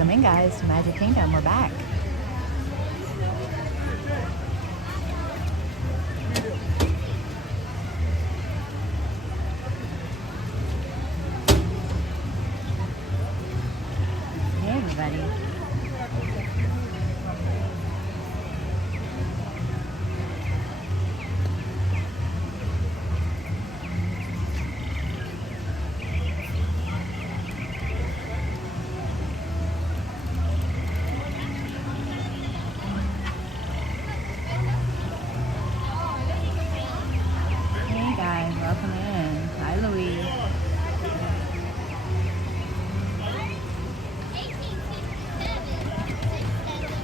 Welcome in, guys, to Magic Kingdom. We're back. Hey, everybody. Welcome in. Hi, Louise.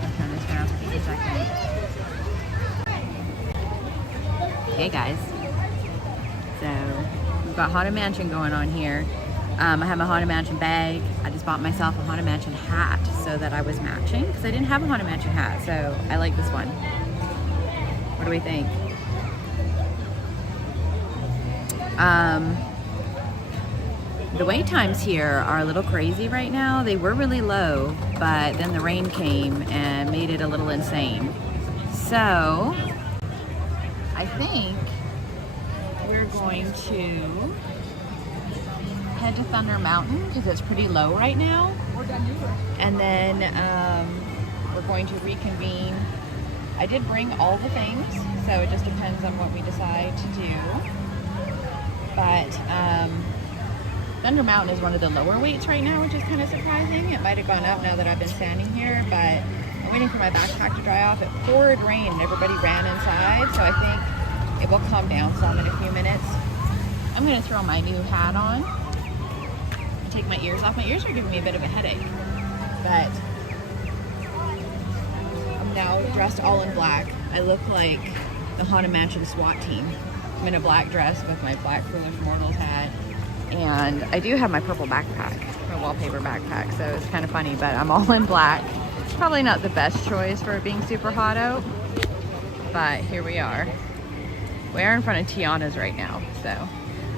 I'll turn this around for just a second. Hey, guys. So, we've got Haunted Mansion going on here. I have my Haunted Mansion bag. I just bought myself a Haunted Mansion hat so that I was matching because I didn't have a Haunted Mansion hat. So, I like this one. What do we think? The wait times here are a little crazy right now. They were really low, but then the rain came and made it a little insane. So I think we're going to head to Thunder Mountain because it's pretty low right now. And then we're going to reconvene. I did bring all the things, so it just depends on what we decide to do. But Thunder Mountain is one of the lower weights right now, which is kind of surprising. It might have gone up now that I've been standing here, but I'm waiting for my backpack to dry off. It poured rain and everybody ran inside, so I think it will calm down some in a few minutes. I'm going to throw my new hat on and take my ears off. My ears are giving me a bit of a headache, but I'm now dressed all in black. I look like the Haunted Mansion SWAT team. I'm in a black dress with my black Foolish Mortals hat. And I do have my purple backpack, my wallpaper backpack, so it's kind of funny, but I'm all in black. Probably not the best choice for it being super hot out, but here we are. We are in front of Tiana's right now, so.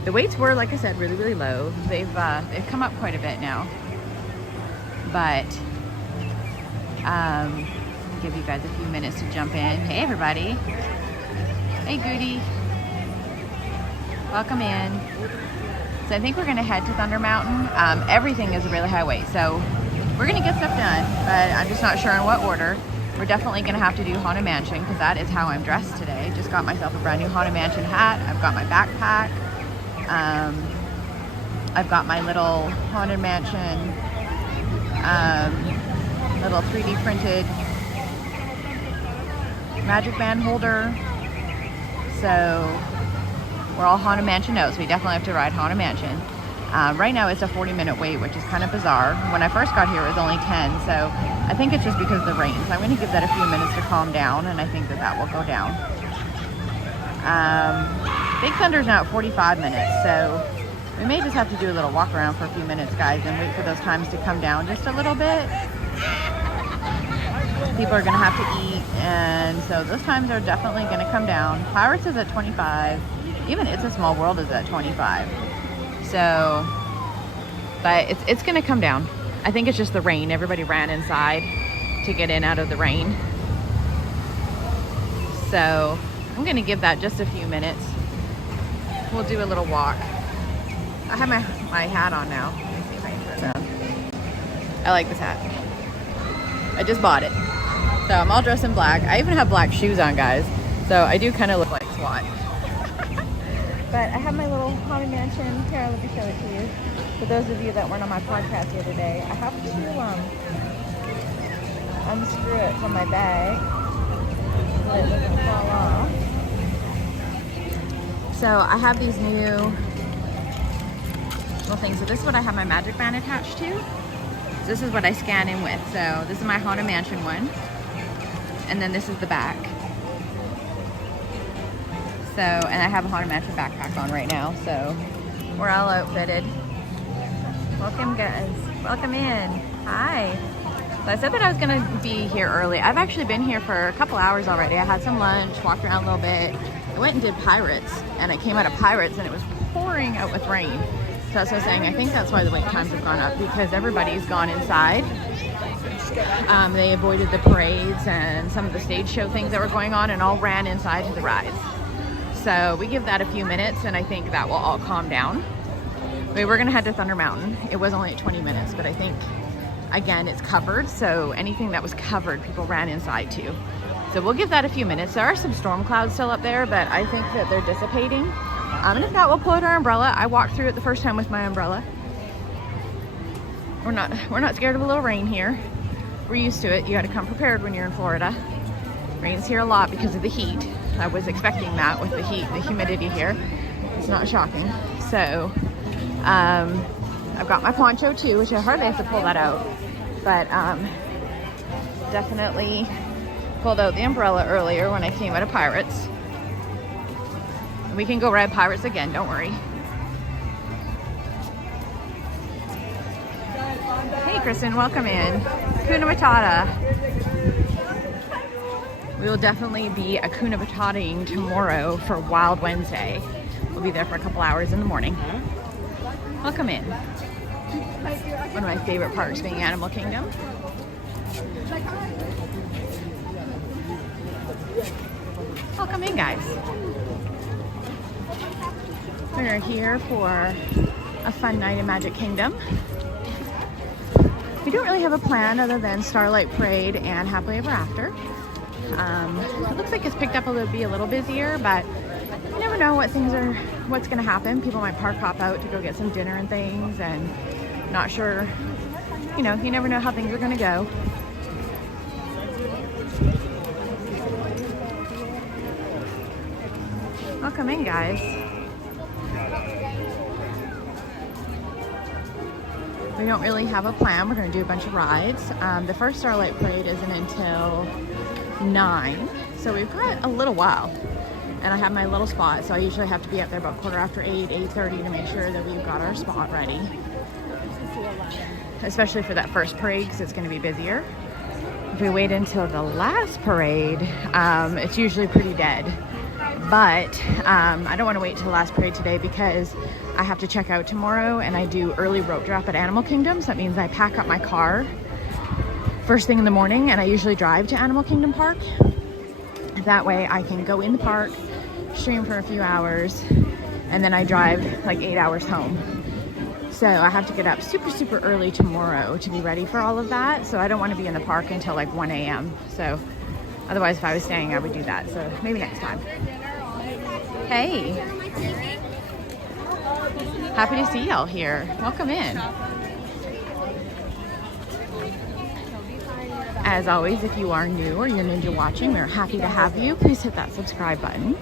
The weights were, like I said, really, really low. They've come up quite a bit now. But, give you guys a few minutes to jump in. Hey, everybody. Hey, Goody. Welcome in. So I think we're gonna head to Thunder Mountain. Everything is a really high weight, so we're gonna get stuff done, but I'm just not sure in what order. We're definitely gonna have to do Haunted Mansion because that is how I'm dressed today. Just got myself a brand new Haunted Mansion hat. I've got my backpack. I've got my little Haunted Mansion, little 3D printed magic band holder. So we're all Haunted Mansion knows. We definitely have to ride Haunted Mansion. Right now it's a 40-minute wait, which is kind of bizarre. When I first got here, it was only 10, so I think it's just because of the rain. So I'm going to give that a few minutes to calm down, and I think that will go down. Big Thunder's now at 45 minutes, so we may just have to do a little walk around for a few minutes, guys, and wait for those times to come down just a little bit. People are going to have to eat, and so those times are definitely going to come down. Pirates is at 25. Even It's a Small World is at 25. So, but it's gonna come down. I think it's just the rain. Everybody ran inside to get in out of the rain. So, I'm gonna give that just a few minutes. We'll do a little walk. I have my hat on now. Let me see if I can turn it on. I like this hat. I just bought it. So I'm all dressed in black. I even have black shoes on, guys. So I do kind of look like SWAT. But I have my little Haunted Mansion. Here, let me show it to you. For those of you that weren't on my podcast the other day, I have to unscrew it from my bag so that it doesn't fall off. So I have these new little things. So this is what I have my magic band attached to. So this is what I scan in with. So this is my Haunted Mansion one. And then this is the back. So, and I have a Haunted Mansion backpack on right now, so we're all outfitted. Welcome, guys. Welcome in. Hi. So I said that I was gonna be here early. I've actually been here for a couple hours already. I had some lunch, walked around a little bit. I went and did Pirates, and I came out of Pirates, and it was pouring out with rain. So that's what I was saying. I think that's why the wait times have gone up, because everybody's gone inside They avoided the parades and some of the stage show things that were going on and all ran inside to the rides. So we give that a few minutes and I think that will all calm down. We were gonna head to Thunder Mountain. It was only 20 minutes, but I think, again, it's covered. So anything that was covered, people ran inside to. So we'll give that a few minutes. There are some storm clouds still up there, but I think that they're dissipating. And if not, we'll pull out our umbrella. I walked through it the first time with my umbrella. We're not scared of a little rain here. We're used to it. You gotta come prepared when you're in Florida. Rains here a lot because of the heat. I was expecting that with the heat, the humidity here. It's not shocking. So, I've got my poncho too, which I hardly have to pull that out. But definitely pulled out the umbrella earlier when I came out of Pirates. And we can go ride Pirates again, don't worry. Hey Kristen, welcome in. Hakuna Matata. We will definitely be Hakuna Matata-ing tomorrow for Wild Wednesday. We'll be there for a couple hours in the morning. Welcome in. One of my favorite parks being Animal Kingdom. Welcome in, guys. We're here for a fun night in Magic Kingdom. We don't really have a plan other than Starlight Parade and Happily Ever After. It looks like it's picked up to be a little busier, but you never know what's going to happen. People might park hop out to go get some dinner and things, and not sure, you know, you never know how things are going to go. Welcome in, guys. We don't really have a plan. We're going to do a bunch of rides. The first Starlight Parade isn't until 9, so we've got a little while. And I have my little spot, so I usually have to be up there about 8:15, 8:30 to make sure that we've got our spot ready. Especially for that first parade, because it's going to be busier. If we wait until the last parade, it's usually pretty dead. But I don't want to wait till the last parade today because I have to check out tomorrow and I do early rope drop at Animal Kingdom. So that means I pack up my car first thing in the morning and I usually drive to Animal Kingdom Park. That way I can go in the park, stream for a few hours, and then I drive like 8 hours home. So I have to get up super early tomorrow to be ready for all of that. So I don't want to be in the park until like 1 a.m. So otherwise if I was staying, I would do that. So maybe next time. Hey. Happy to see y'all here. Welcome in. As always, if you are new or you're new to watching, we're happy to have you. Please hit that subscribe button.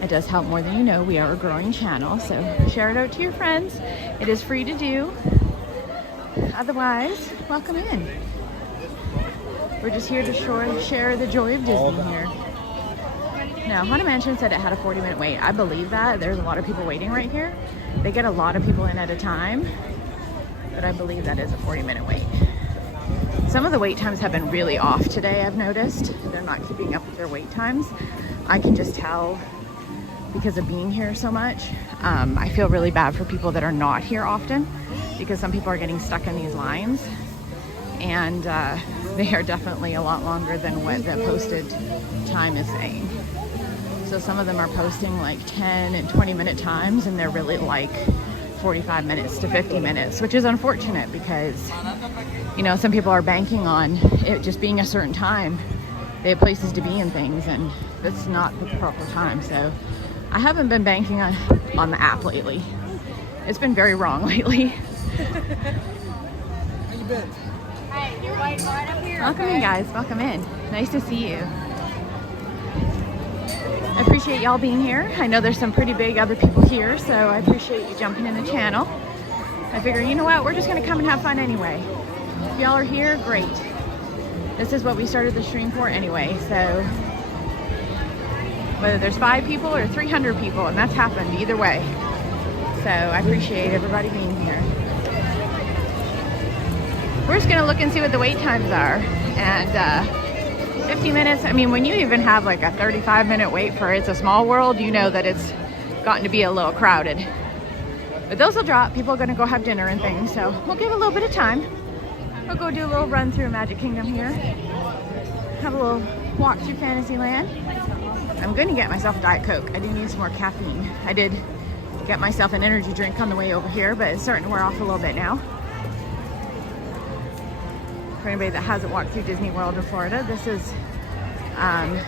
It does help more than you know. We are a growing channel, so share it out to your friends. It is free to do. Otherwise, welcome in. We're just here to share the joy of Disney here. Now, Haunted Mansion said it had a 40-minute wait. I believe that. There's a lot of people waiting right here. They get a lot of people in at a time, but I believe that is a 40-minute wait. Some of the wait times have been really off today, I've noticed. They're not keeping up with their wait times. I can just tell because of being here so much. I feel really bad for people that are not here often because some people are getting stuck in these lines and they are definitely a lot longer than what the posted time is saying. So some of them are posting like 10 and 20-minute times and they're really like 45 minutes to 50 minutes, which is unfortunate because, you know, some people are banking on it just being a certain time. They have places to be and things, and that's not the proper time. So I haven't been banking on the app lately. It's been very wrong lately. How you been? Hey, you're waiting right up here. Welcome in, guys. Welcome in. Nice to see you. I appreciate y'all being here. I know there's some pretty big other people here, so I appreciate you jumping in the channel. I figure, you know what, we're just gonna come and have fun anyway. If y'all are here, great. This is what we started the stream for anyway, so whether there's 5 people or 300 people, and that's happened either way. So I appreciate everybody being here. We're just gonna look and see what the wait times are. And 50 minutes, I mean, when you even have like a 35-minute wait for It's a Small World, you know that it's gotten to be a little crowded. But those will drop. People are gonna go have dinner and things, so we'll give a little bit of time. We'll go do a little run through Magic Kingdom here. Have a little walk through Fantasyland. I'm going to get myself a Diet Coke. I do need some more caffeine. I did get myself an energy drink on the way over here, but it's starting to wear off a little bit now. For anybody that hasn't walked through Disney World in Florida, this is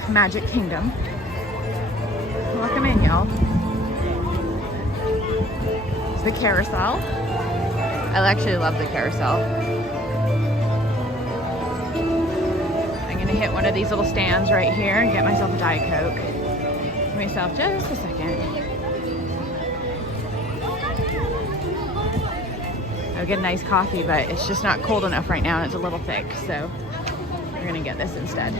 Magic Kingdom. Welcome in, y'all. It's the carousel. I actually love the carousel. I'm gonna hit one of these little stands right here and get myself a Diet Coke. Give myself just a second. I'll get a nice coffee, but it's just not cold enough right now and it's a little thick, so we're gonna get this instead.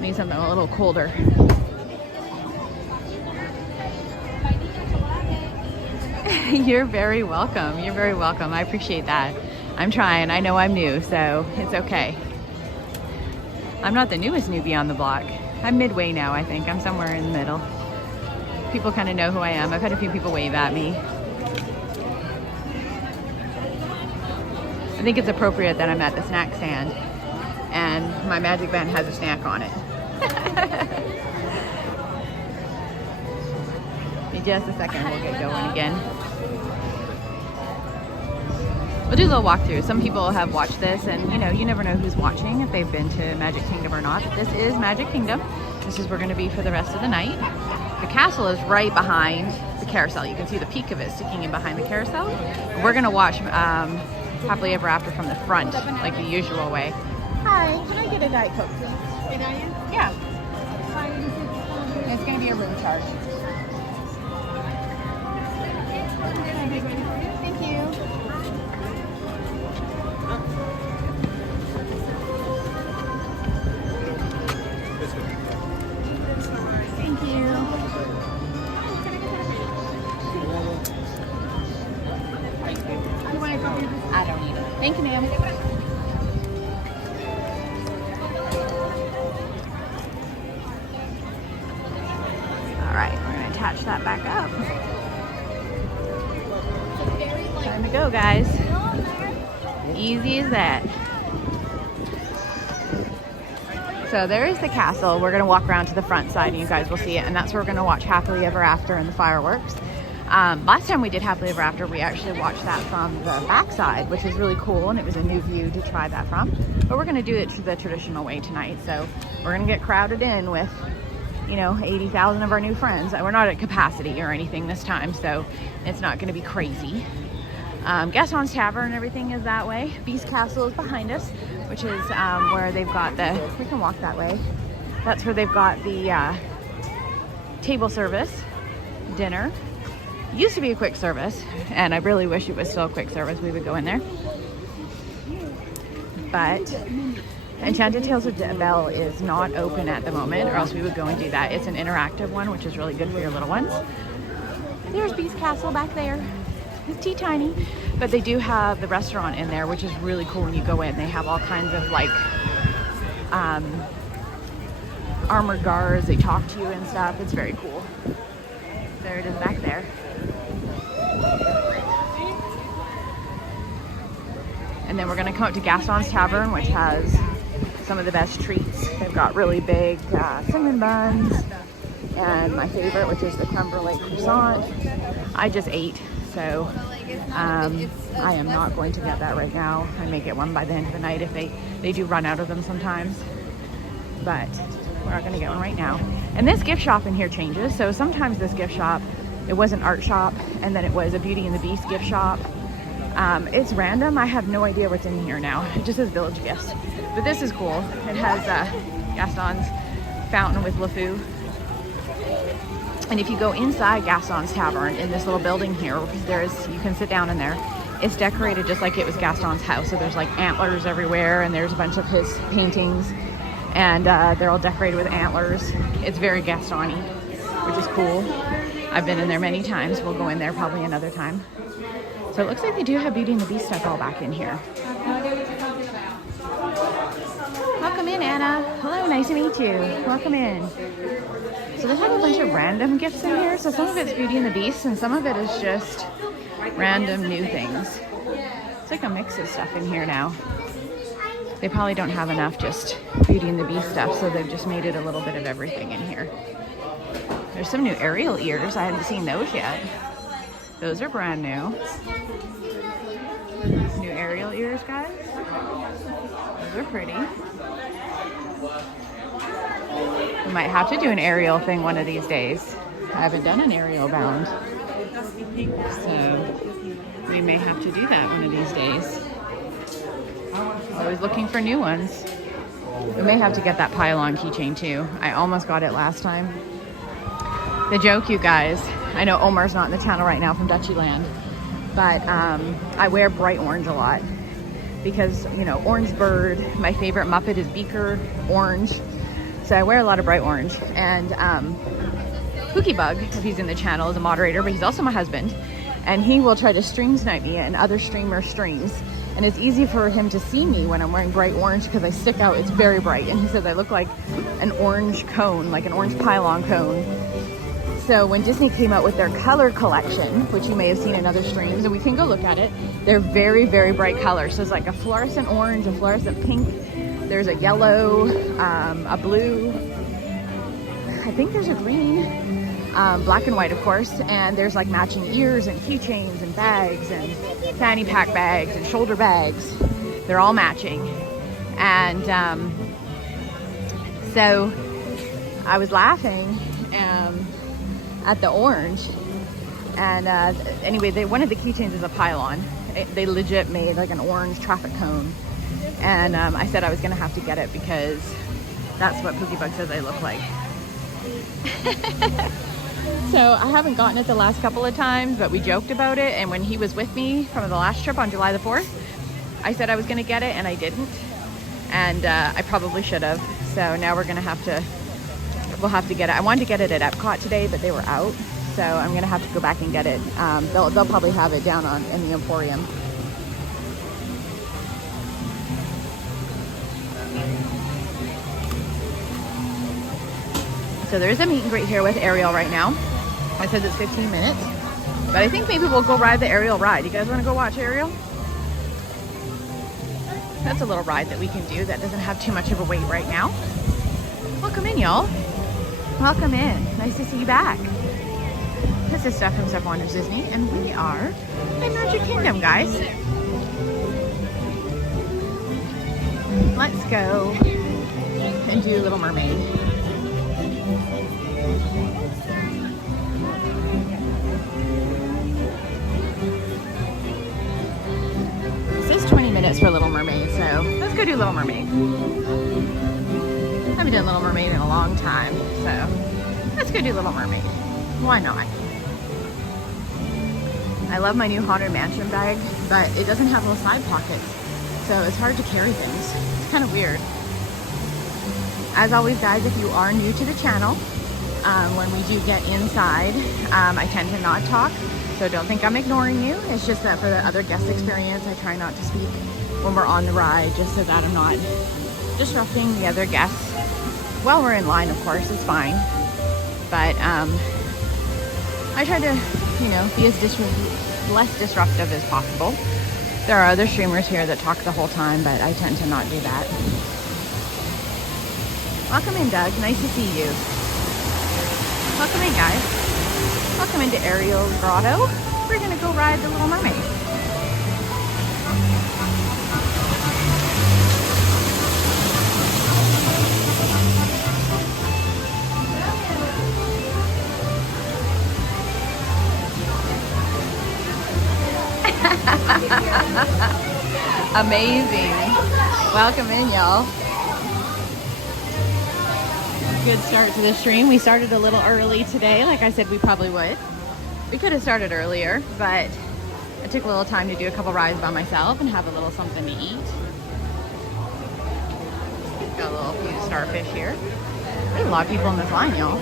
Need something a little colder. You're very welcome. You're very welcome. I appreciate that. I'm trying. I know I'm new, so it's okay. I'm not the newest newbie on the block. I'm midway now, I think. I'm somewhere in the middle. People kind of know who I am. I've had a few people wave at me. I think it's appropriate that I'm at the snack stand and my Magic Band has a snack on it. In just a second, we'll get going again. We'll do a little walkthrough. Some people have watched this and you know, you never know who's watching, if they've been to Magic Kingdom or not. But this is Magic Kingdom. This is where we're going to be for the rest of the night. The castle is right behind the carousel. You can see the peak of it sticking in behind the carousel. We're going to watch Happily Ever After from the front, like the usual way. Hi, can I get a Diet Coke, please? Yeah. It's going to be a room charge. Thank you. Thank you. I don't need it. Thank you, ma'am. All right, we're gonna attach that back up. Time to go, guys. Easy as that. So there is the castle. We're gonna walk around to the front side and you guys will see it, and that's where we're gonna watch Happily Ever After and the fireworks. Last time we did Happily Ever After, we actually watched that from the backside, which is really cool, and it was a new view to try that from. But we're gonna do it the traditional way tonight, so we're gonna get crowded in with, you know, 80,000 of our new friends. We're not at capacity or anything this time, so it's not gonna be crazy. Gaston's Tavern and everything is that way. Beast Castle is behind us, which is where they've got we can walk that way. That's where they've got the table service, dinner. Used to be a quick service, and I really wish it was still a quick service. We would go in there. But Enchanted Tales of Belle is not open at the moment, or else we would go and do that. It's an interactive one, which is really good for your little ones. There's Beast Castle back there. It's teeny-tiny, but they do have the restaurant in there, which is really cool when you go in. They have all kinds of like armored guards. They talk to you and stuff. It's very cool. There it is back there. And then we're gonna come up to Gaston's Tavern, which has some of the best treats. They've got really big cinnamon buns, and my favorite, which is the creme brulee croissant. I just ate, so I am not going to get that right now. I may get one by the end of the night if they do run out of them sometimes, but we're not gonna get one right now. And this gift shop in here changes, so sometimes this gift shop, it was an art shop, and then it was a Beauty and the Beast gift shop. It's random. I have no idea what's in here now. It just says Village Gifts. But this is cool. It has Gaston's fountain with LeFou. And if you go inside Gaston's Tavern in this little building here, you can sit down in there. It's decorated just like it was Gaston's house. So there's like antlers everywhere, and there's a bunch of his paintings, and they're all decorated with antlers. It's very Gaston-y, which is cool. I've been in there many times. We'll go in there probably another time. So it looks like they do have Beauty and the Beast stuff all back in here. Welcome in, Anna. Hello, nice to meet you. Welcome in. So they have a bunch of random gifts in here. So some of it's Beauty and the Beast, and some of it is just random new things. It's like a mix of stuff in here now. They probably don't have enough just Beauty and the Beast stuff, so they've just made it a little bit of everything in here. There's some new Ariel ears. I haven't seen those yet. Those are brand new. New Ariel ears, guys. Those are pretty. We might have to do an Ariel thing one of these days. I haven't done an Ariel bound, so we may have to do that one of these days. Always looking for new ones. We may have to get that pylon keychain too. I almost got it last time. The joke, you guys, I know Omar's not in the channel right now from Dutchyland, but I wear bright orange a lot because, you know, Orange Bird, my favorite Muppet is Beaker, orange. So I wear a lot of bright orange. And Pookie Bug, if he's in the channel, is a moderator, but he's also my husband. And he will try to stream snipe me and other streamer streams. And it's easy for him to see me when I'm wearing bright orange because I stick out, it's very bright. And he says I look like an orange cone, like an orange pylon cone. So when Disney came out with their color collection, which you may have seen in other streams, and we can go look at it, they're very, very bright colors. So it's like a fluorescent orange, a fluorescent pink, there's a yellow, a blue, I think there's a green, black and white of course, and there's like matching ears and keychains and bags and fanny pack bags and shoulder bags. They're all matching. And so I was laughing at the orange, and anyway, one of the keychains is a pylon. They legit made like an orange traffic cone, and I said I was gonna have to get it because that's what Pookie Bug says I look like. So I haven't gotten it the last couple of times, but we joked about it, and when he was with me from the last trip on July the 4th, I said I was gonna get it and I didn't, and I probably should have. So now we'll have to get it. I wanted to get it at Epcot today, but they were out. So I'm gonna have to go back and get it. They'll probably have it down in the Emporium. So there's a meet and greet here with Ariel right now. It says it's 15 minutes, but I think maybe we'll go ride the Ariel ride. You guys wanna go watch Ariel? That's a little ride that we can do that doesn't have too much of a wait right now. Welcome in, y'all. Welcome in. Nice to see you back. This is Steph from Steph Wonders Disney, and we are in Magic Kingdom, guys. Let's go and do Little Mermaid. It says 20 minutes for Little Mermaid, so let's go do Little Mermaid. I haven't done Little Mermaid in a long time, so let's go do Little Mermaid. Why not? I love my new Haunted Mansion bag, but it doesn't have little side pockets, so it's hard to carry things. It's kind of weird. As always, guys, if you are new to the channel, when we do get inside, I tend to not talk, so don't think I'm ignoring you. It's just that for the other guest experience, I try not to speak when we're on the ride, just so that I'm not disrupting the other guests. While we're in line, of course, it's fine. But I try to, you know, be as less disruptive as possible. There are other streamers here that talk the whole time, but I tend to not do that. Welcome in, Doug. Nice to see you. Welcome in, guys. Welcome into Ariel's Grotto. We're gonna go ride the Little Mermaid. Amazing. Welcome in, y'all. Good start to the stream. We started a little early today, like I said we probably would. We could have started earlier, but I took a little time to do a couple rides by myself and have a little something to eat. Got a little few starfish here. There's a lot of people in this line, y'all.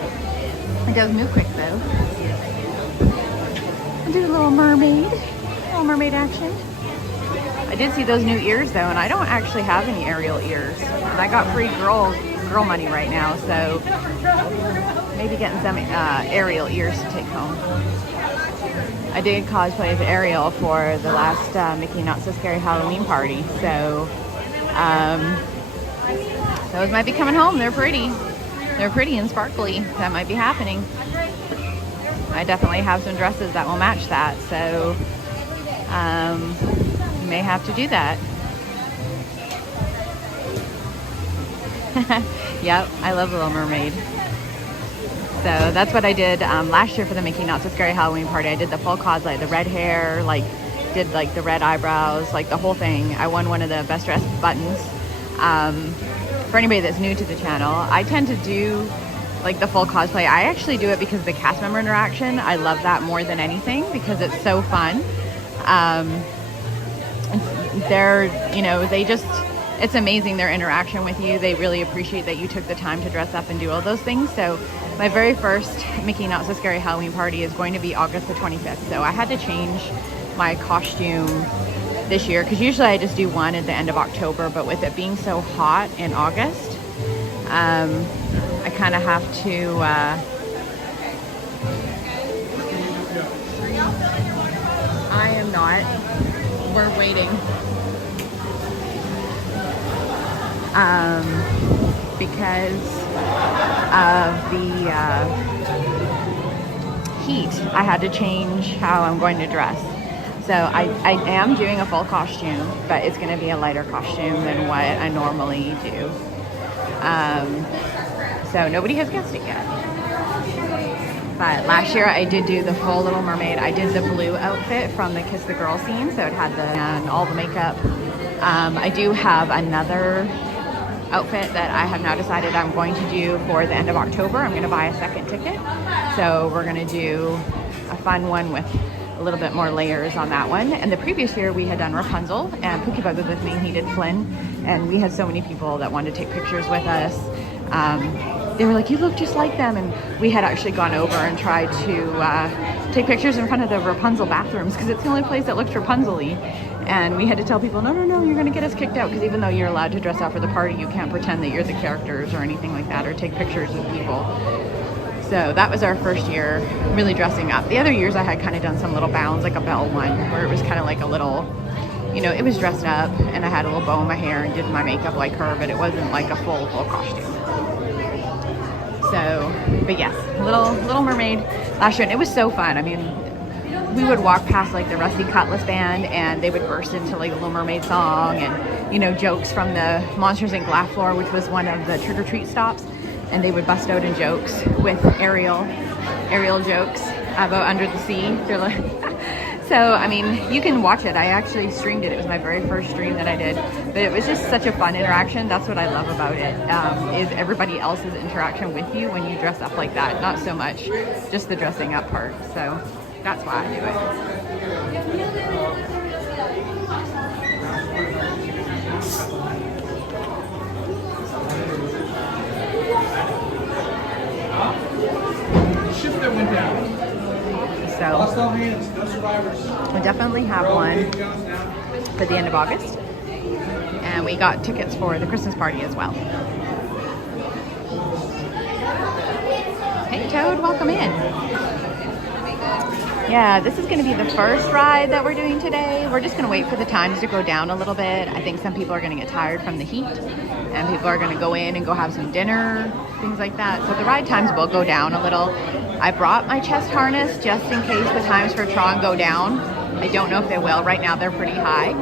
It does move quick though. Do a little mermaid. Little Mermaid action. I did see those new ears though, and I don't actually have any Ariel ears. And I got free girl money right now, so maybe getting some Ariel ears to take home. I did cosplay as Ariel for the last Mickey Not So Scary Halloween party. So those might be coming home. They're pretty. They're pretty and sparkly. That might be happening. I definitely have some dresses that will match that. So may have to do that. Yep, I love Little Mermaid. So that's what I did last year for the Mickey Not So Scary Halloween party. I did the full cosplay, the red hair, like did like the red eyebrows, like the whole thing. I won one of the best dressed buttons. For anybody that's new to the channel, I tend to do like the full cosplay. I actually do it because of the cast member interaction. I love that more than anything because it's so fun. They're, you know, they just, it's amazing their interaction with you. They really appreciate that you took the time to dress up and do all those things. So my very first Mickey Not So Scary Halloween party is going to be August the 25th. So I had to change my costume this year because usually I just do one at the end of October, but with it being so hot in August, I kind of have to I am not. We're waiting. Because of the heat, I had to change how I'm going to dress. So I am doing a full costume, but it's going to be a lighter costume than what I normally do. So nobody has guessed it yet. But last year I did do the full Little Mermaid. I did the blue outfit from the Kiss the Girl scene, so it had and all the makeup. I do have another outfit that I have now decided I'm going to do for the end of October. I'm going to buy a second ticket. So we're going to do a fun one with a little bit more layers on that one. And the previous year we had done Rapunzel, and Pookie Bug was with me, he did Flynn, and we had so many people that wanted to take pictures with us. They were like, you look just like them. And we had actually gone over and tried to take pictures in front of the Rapunzel bathrooms because it's the only place that looked Rapunzel-y. And we had to tell people, no, you're going to get us kicked out, because even though you're allowed to dress out for the party, you can't pretend that you're the characters or anything like that, or take pictures with people. So that was our first year really dressing up. The other years I had kind of done some little bounds, like a Belle one, where it was kind of like a little, you know, it was dressed up, and I had a little bow in my hair and did my makeup like her, but it wasn't like a full costume. So, but yes, Little Mermaid last year, and it was so fun. I mean, we would walk past like the Rusty Cutlass band, and they would burst into like the Little Mermaid song, and you know, jokes from the Monsters Inc. Laugh Floor, which was one of the trick or treat stops, and they would bust out in jokes with Ariel jokes about Under the Sea. They're like, so I mean, you can watch it. I actually streamed it. It was my very first stream that I did, but it was just such a fun interaction. That's what I love about it, is everybody else's interaction with you when you dress up like that. Not so much just the dressing up part. So that's why I do it. Ship that went down. So Lost all hands, no survivors. I definitely have one for the end of August. And we got tickets for the Christmas party as well. Hey Toad, welcome in. Yeah, this is going to be the first ride that we're doing today. We're just going to wait for the times to go down a little bit. I think some people are going to get tired from the heat, and people are going to go in and go have some dinner, things like that. So the ride times will go down a little. I brought my chest harness just in case the times for Tron go down. I don't know if they will. Right now they're pretty high.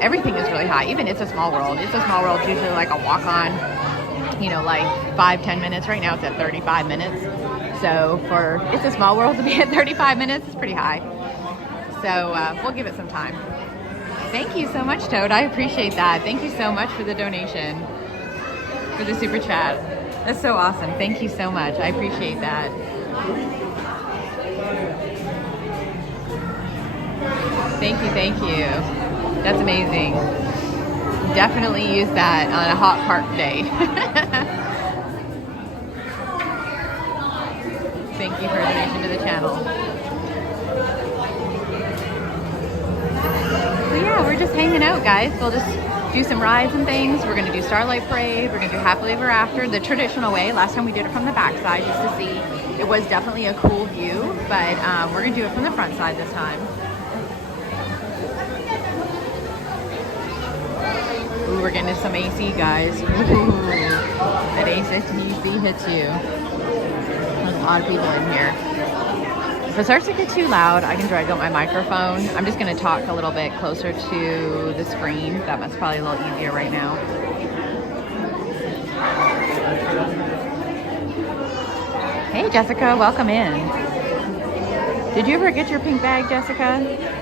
Everything is really high. Even It's a Small World. It's a Small World is usually like a walk-on, you know, like 5-10 minutes. Right now it's at 35 minutes. So for It's a Small World to be at 35 minutes, it's pretty high. So we'll give it some time. Thank you so much, Toad. I appreciate that. Thank you so much for the donation, for the super chat. That's so awesome. Thank you so much. I appreciate that. Thank you. That's amazing. Definitely use that on a hot park day. Thank you for a donation to the channel. So yeah, we're just hanging out, guys. We'll just do do some rides and things. We're gonna do Starlight Parade. We're gonna do Happily Ever After, the traditional way. Last time we did it from the backside just to see. It was definitely a cool view, but we're gonna do it from the front side this time. Ooh, we're getting into some AC, guys. Ooh, that AC hits you. There's a lot of people in here. If it starts to get too loud, I can drag out my microphone. I'm just gonna talk a little bit closer to the screen. That's probably a little easier right now. Hey Jessica, welcome in. Did you ever get your pink bag, Jessica?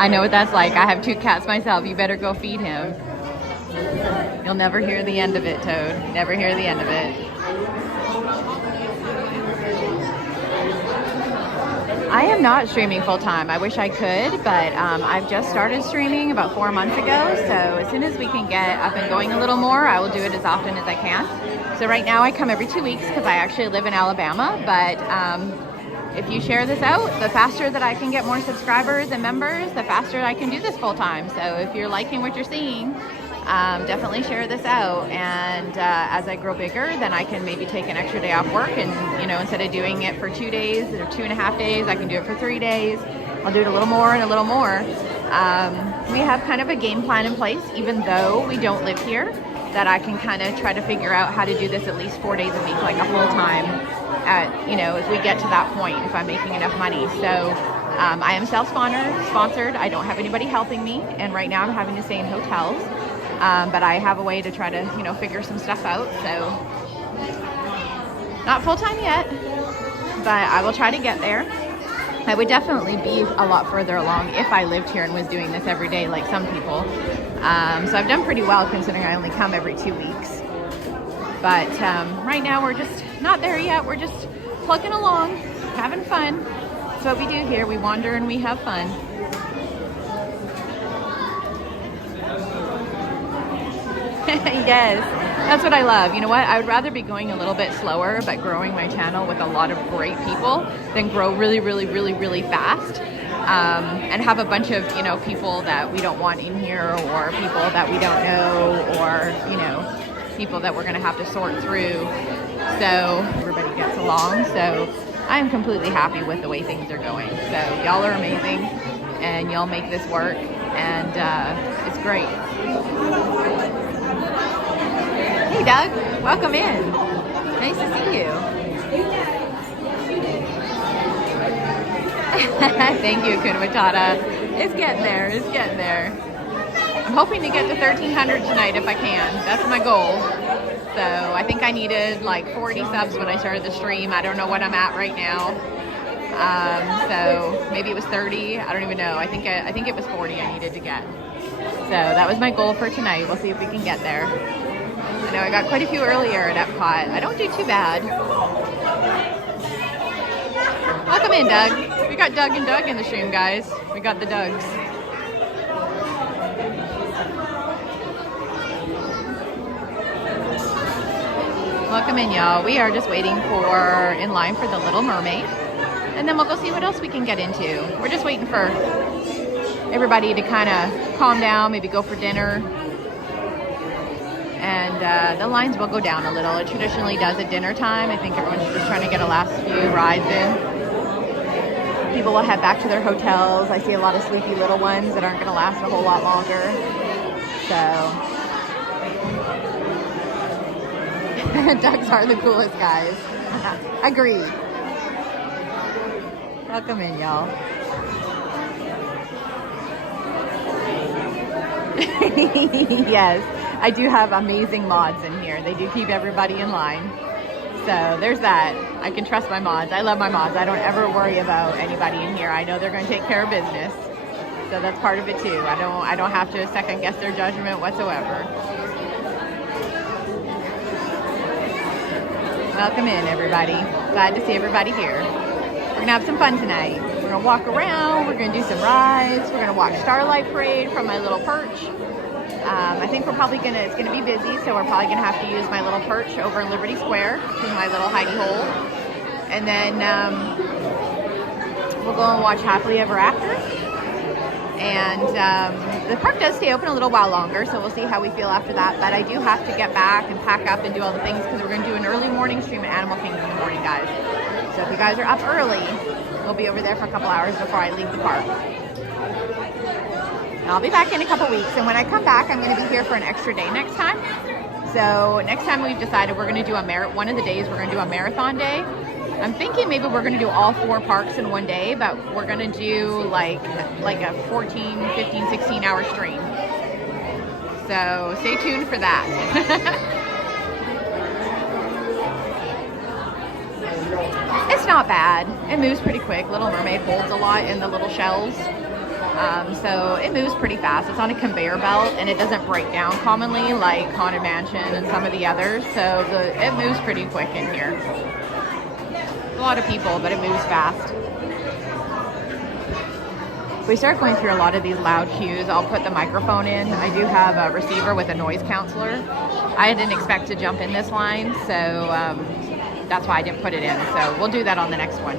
I know what that's like. I have 2 cats myself. You better go feed him. You'll never hear the end of it, Toad. Never hear the end of it. I am not streaming full time. I wish I could, but I've just started streaming about 4 months ago. So as soon as we can get up and going a little more, I will do it as often as I can. So right now I come every 2 weeks because I actually live in Alabama, but if you share this out, the faster that I can get more subscribers and members, the faster I can do this full time. So if you're liking what you're seeing, definitely share this out. And as I grow bigger, then I can maybe take an extra day off work and, you know, instead of doing it for 2 days or 2.5 days, I can do it for 3 days. I'll do it a little more and a little more. We have kind of a game plan in place, even though we don't live here, that I can kind of try to figure out how to do this at least 4 days a week, like a full time. You know, if we get to that point, if I'm making enough money. So I am self-sponsored. I don't have anybody helping me, and right now I'm having to stay in hotels. But I have a way to try to, you know, figure some stuff out. So not full-time yet, but I will try to get there. I would definitely be a lot further along if I lived here and was doing this every day like some people. So I've done pretty well considering I only come every 2 weeks. But right now we're just not there yet. We're just plugging along, having fun. That's what we do here. We wander and we have fun. Yes, that's what I love. You know what? I would rather be going a little bit slower, but growing my channel with a lot of great people than grow really, really, really, really fast. And have a bunch of, you know, people that we don't want in here, or people that we don't know, or, you know, people that we're going to have to sort through. So everybody gets along. So I'm completely happy with the way things are going. So y'all are amazing, and y'all make this work, and it's great. Hey Doug, welcome in. Nice to see you. Thank you, Kuna Matata. It's getting there, it's getting there. I'm hoping to get to 1,300 tonight if I can. That's my goal. So I think I needed like 40 subs when I started the stream. I don't know what I'm at right now. So maybe it was 30. I don't even know. I think it was 40 I needed to get. So that was my goal for tonight. We'll see if we can get there. I know I got quite a few earlier at Epcot. I don't do too bad. Welcome in, Doug. We got Doug and Doug in the stream, guys. We got the Dougs. Welcome in, y'all. We are just waiting in line for the Little Mermaid. And then we'll go see what else we can get into. We're just waiting for everybody to kind of calm down, maybe go for dinner. And the lines will go down a little. It traditionally does at dinner time. I think everyone's just trying to get a last few rides in. People will head back to their hotels. I see a lot of sleepy little ones that aren't going to last a whole lot longer. So Ducks are the coolest guys. Agreed. Welcome in, y'all. Yes, I do have amazing mods in here. They do keep everybody in line. So there's that. I can trust my mods. I love my mods. I don't ever worry about anybody in here. I know they're going to take care of business. So that's part of it too. I don't have to second guess their judgment whatsoever. Welcome in, everybody. Glad to see everybody here. We're gonna have some fun tonight. We're gonna walk around, we're gonna do some rides, we're gonna watch Starlight Parade from my little perch. I think it's gonna be busy, so we're probably gonna have to use my little perch over in Liberty Square, which is my little hidey hole. And then we'll go and watch Happily Ever After. And the park does stay open a little while longer, so we'll see how we feel after that. But I do have to get back and pack up and do all the things because we're gonna do an early morning stream at Animal Kingdom in the morning, guys. So if you guys are up early, we'll be over there for a couple hours before I leave the park. And I'll be back in a couple weeks, and when I come back, I'm going to be here for an extra day next time. So next time we've decided we're going to do one of the days we're going to do a marathon day. I'm thinking maybe we're going to do all 4 parks in one day, but we're going to do like a 14, 15, 16 hour stream. So stay tuned for that. It's not bad. It moves pretty quick. Little Mermaid holds a lot in the little shells. So it moves pretty fast. It's on a conveyor belt and it doesn't break down commonly like Haunted Mansion and some of the others. So it moves pretty quick in here. A lot of people, but it moves fast. If we start going through a lot of these loud cues, I'll put the microphone in. I do have a receiver with a noise counselor. I didn't expect to jump in this line, so that's why I didn't put it in. So we'll do that on the next one.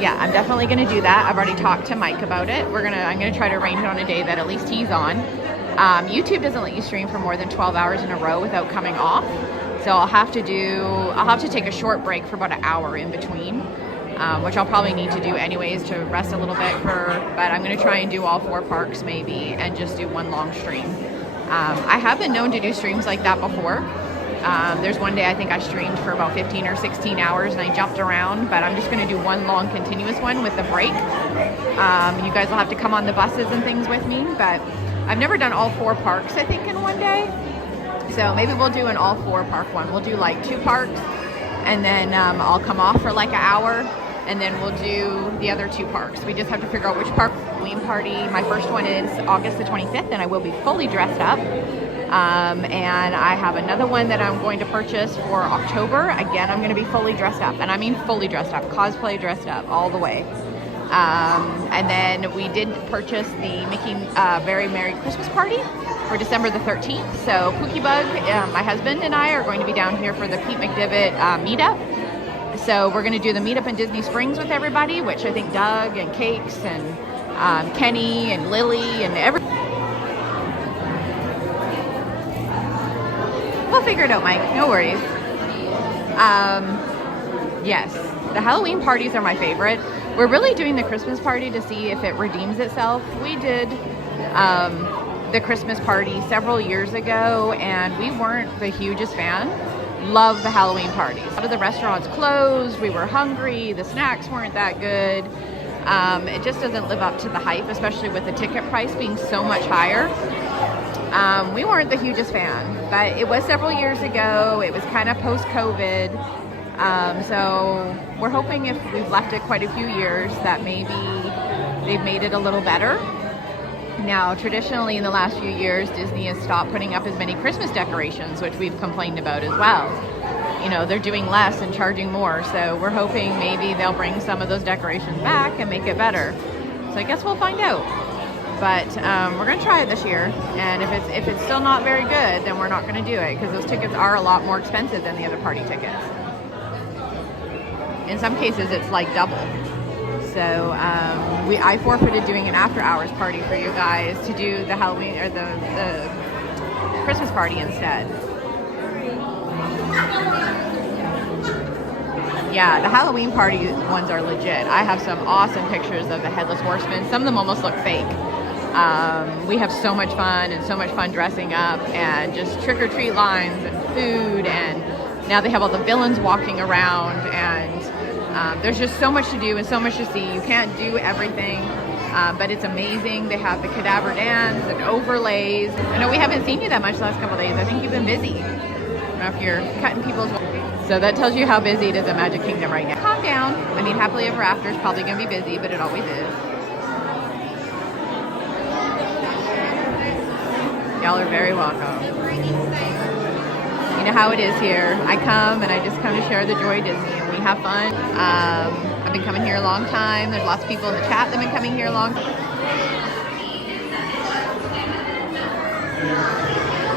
Yeah, I'm definitely going to do that. I've already talked to Mike about it. I'm going to try to arrange it on a day that at least he's on. YouTube doesn't let you stream for more than 12 hours in a row without coming off. So I'll have to take a short break for about an hour in between, which I'll probably need to do anyways to rest a little bit but I'm going to try and do all 4 parks maybe and just do one long stream. I have been known to do streams like that before. There's one day I think I streamed for about 15 or 16 hours and I jumped around, but I'm just going to do one long continuous one with the break. You guys will have to come on the buses and things with me, but I've never done all 4 parks I think in one day. So maybe we'll do an all 4 park one. We'll do like 2 parks and then I'll come off for like an hour and then we'll do the other 2 parks. We just have to figure out which park. Halloween party. My first one is August the 25th and I will be fully dressed up. And I have another one that I'm going to purchase for October. Again, I'm going to be fully dressed up, and I mean fully dressed up, cosplay dressed up all the way. And then we did purchase the Mickey Very Merry Christmas Party for December the 13th. So Pookie Bug, my husband and I are going to be down here for the Pete McDivitt meetup. So we're going to do the meetup in Disney Springs with everybody, which I think Doug and Cakes and Kenny and Lily and everyone. We'll figure it out, Mike. No worries. Yes, the Halloween parties are my favorite. We're really doing the Christmas party to see if it redeems itself. We did the Christmas party several years ago, and we weren't the hugest fan. Love the Halloween parties. A lot of the restaurants closed. We were hungry. The snacks weren't that good. It just doesn't live up to the hype, especially with the ticket price being so much higher. We weren't the hugest fan, but it was several years ago. It was kind of post-COVID. So we're hoping if we've left it quite a few years that maybe they've made it a little better. Now, traditionally in the last few years, Disney has stopped putting up as many Christmas decorations, which we've complained about as well. You know, they're doing less and charging more. So we're hoping maybe they'll bring some of those decorations back and make it better. So I guess we'll find out. But we're going to try it this year, and if it's still not very good, then we're not going to do it because those tickets are a lot more expensive than the other party tickets. In some cases, it's like double. So I forfeited doing an after-hours party for you guys to do the Halloween or the Christmas party instead. Yeah, the Halloween party ones are legit. I have some awesome pictures of the Headless Horseman. Some of them almost look fake. We have so much fun and so much fun dressing up and just trick-or-treat lines and food, and now they have all the villains walking around, and there's just so much to do and so much to see. You can't do everything, but it's amazing. They have the cadaver dance and overlays. I know we haven't seen you that much the last couple of days. I think you've been busy. I don't know if you're cutting people's... So that tells you how busy it is at Magic Kingdom right now. Calm down. I mean, Happily Ever After is probably going to be busy, but it always is. Y'all are very welcome. You You know how it is here. I come and I just come to share the joy of Disney, and we have fun. I've been coming here a long time. There's lots of people in the chat that have been coming here a long time.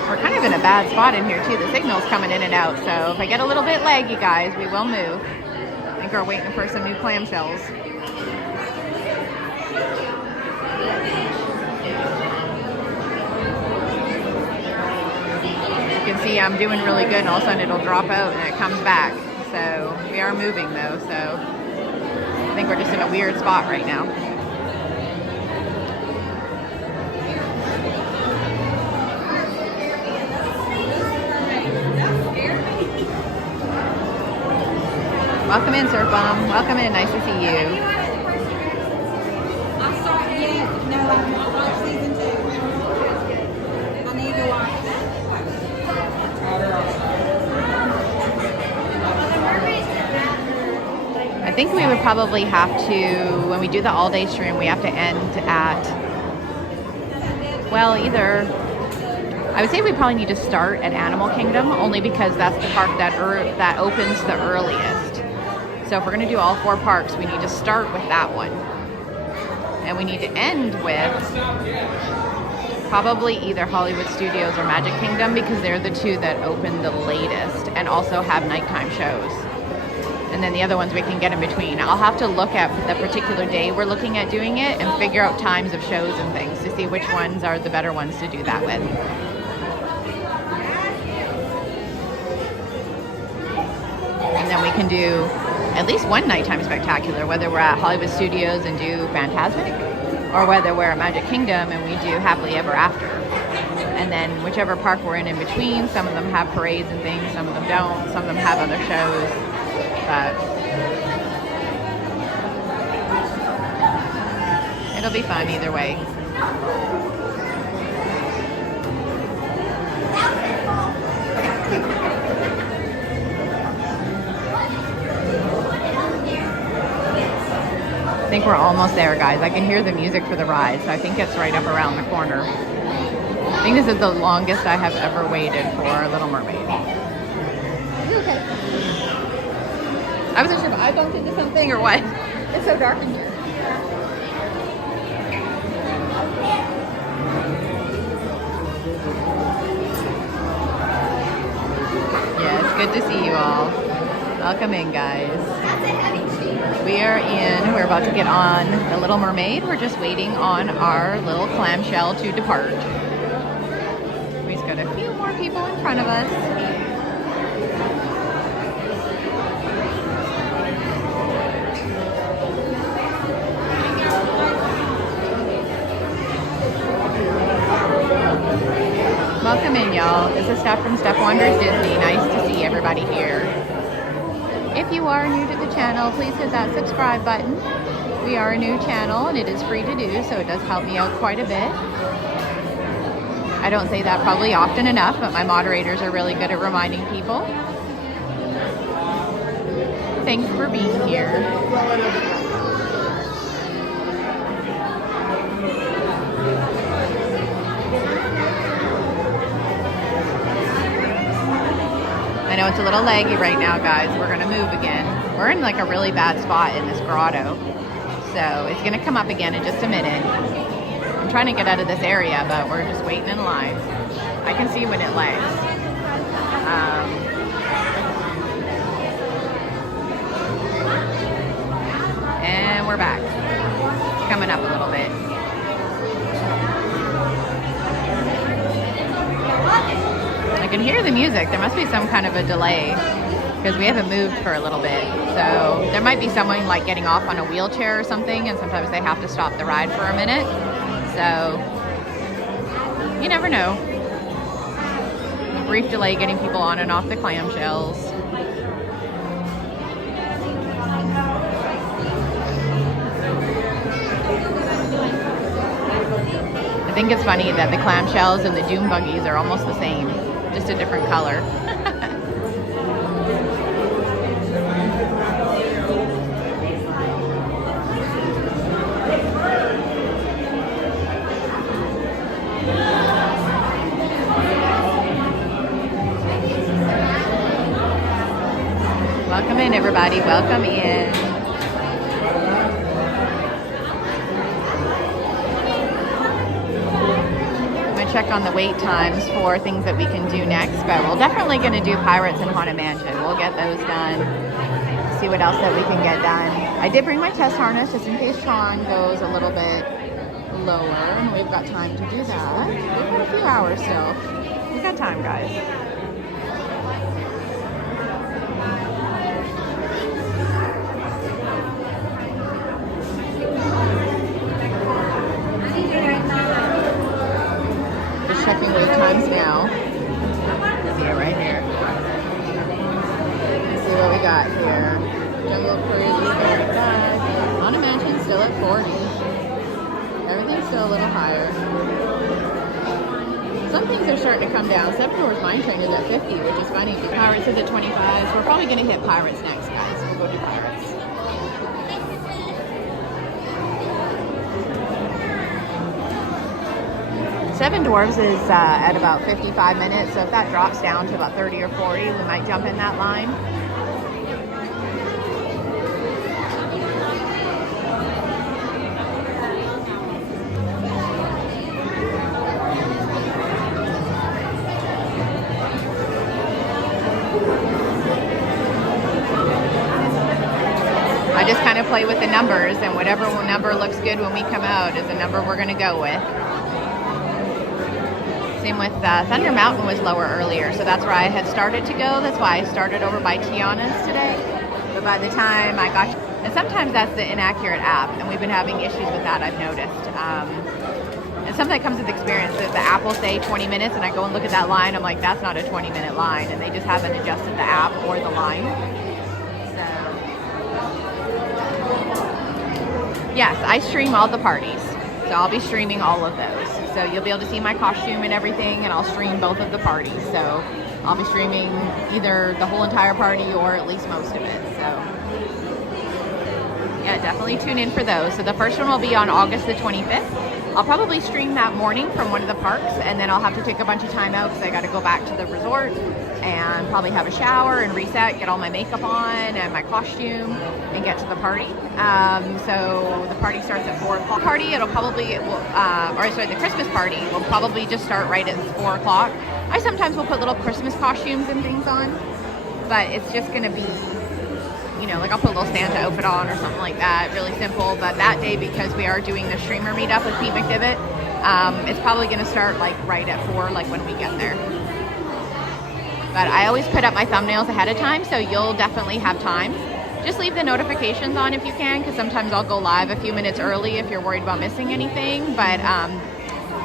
We're kind of in a bad spot in here too. The signal's coming in and out, so if I get a little bit laggy, guys, we will move. I think we're waiting for some new clamshells. You can see I'm doing really good, and all of a sudden it'll drop out and it comes back. So we are moving though, so I think we're just in a weird spot right now. Welcome in, Surf Bomb. Welcome in. Nice to see you. I'm sorry, yeah. No, I'm not watching season 2. I need to watch I think we would probably have to, when we do the all-day stream, we have to end at, well, either, I would say we probably need to start at Animal Kingdom, only because that's the park that opens the earliest. So if we're going to do all 4 parks, we need to start with that one. And we need to end with probably either Hollywood Studios or Magic Kingdom, because they're the 2 that open the latest and also have nighttime shows. And then the other ones we can get in between. I'll have to look at the particular day we're looking at doing it and figure out times of shows and things to see which ones are the better ones to do that with. And then we can do at least one nighttime spectacular, whether we're at Hollywood Studios and do Fantasmic, or whether we're at Magic Kingdom and we do Happily Ever After. And then whichever park we're in between, some of them have parades and things, some of them don't, some of them have other shows. But it'll be fun either way. I think we're almost there, guys. I can hear the music for the ride, so I think it's right up around the corner. I think this is the longest I have ever waited for Little Mermaid. Okay. I wasn't sure if I bumped into something or what. It's so dark in here. Yeah, it's good to see you all. Welcome in, guys. We're about to get on the Little Mermaid. We're just waiting on our little clamshell to depart. We've got a few more people in front of us. Welcome in, y'all. This is Steph from Steph Wonders Disney. Nice to see everybody here. If you are new to the channel, please hit that subscribe button. We are a new channel and it is free to do, so it does help me out quite a bit. I don't say that probably often enough, but my moderators are really good at reminding people. Thanks for being here. I know it's a little laggy right now, guys. We're gonna move again. We're in like a really bad spot in this grotto. So it's gonna come up again in just a minute. I'm trying to get out of this area, but we're just waiting in line. I can see when it lags. And we're back. It's coming up a little bit. I can hear the music. There must be some kind of a delay because we haven't moved for a little bit. So there might be someone like getting off on a wheelchair or something, and sometimes they have to stop the ride for a minute. So you never know. A brief delay getting people on and off the clamshells. I think it's funny that the clamshells and the doom buggies are almost the same, just a different color. Welcome in, everybody. Welcome in. I'm going to check on the wait times for things that we can do next, but we're definitely going to do Pirates and Haunted Mansion. We'll get those done. See what else that we can get done. I did bring my test harness just in case Tron goes a little bit lower, and we've got time to do that. We've got a few hours still. We've got time, guys. Just checking wait times now. See it right here. Let's see what we got here. Jungle Cruise is very good. Haunted Mansion still at 40. Everything's still a little higher. Some things are starting to come down. Seven Dwarfs Mine Train is at 50, which is funny. Pirates is at 25. So we're probably going to hit Pirates next, guys. We'll go to Pirates. Seven Dwarfs is at about 55 minutes. So if that drops down to about 30 or 40, we might jump in that line. I just kind of play with the numbers, and whatever number looks good when we come out is the number we're going to go with. Same with Thunder Mountain was lower earlier, so that's where I had started to go. That's why I started over by Tiana's today. But by the time I got, and sometimes that's the inaccurate app, and we've been having issues with that, I've noticed. And something that comes with experience is the app will say 20 minutes, and I go and look at that line, I'm like, that's not a 20-minute line, and they just haven't adjusted the app or the line. Yes, I stream all the parties, so I'll be streaming all of those. So you'll be able to see my costume and everything, and I'll stream both of the parties. So I'll be streaming either the whole entire party or at least most of it. So yeah, definitely tune in for those. So the first one will be on August the 25th. I'll probably stream that morning from one of the parks, and then I'll have to take a bunch of time out because I got to go back to the resort and probably have a shower and reset, get all my makeup on and my costume, and get to the party. So the party starts at 4 o'clock. The Christmas party will probably just start right at 4 o'clock. I sometimes will put little Christmas costumes and things on, but it's just going to be, you know, like I'll put a little Santa outfit on or something like that, really simple. But that day, because we are doing the streamer meetup with Pete McDivitt, it's probably going to start like right at 4, like when we get there. But I always put up my thumbnails ahead of time, so you'll definitely have time. Just leave the notifications on if you can, because sometimes I'll go live a few minutes early if you're worried about missing anything. But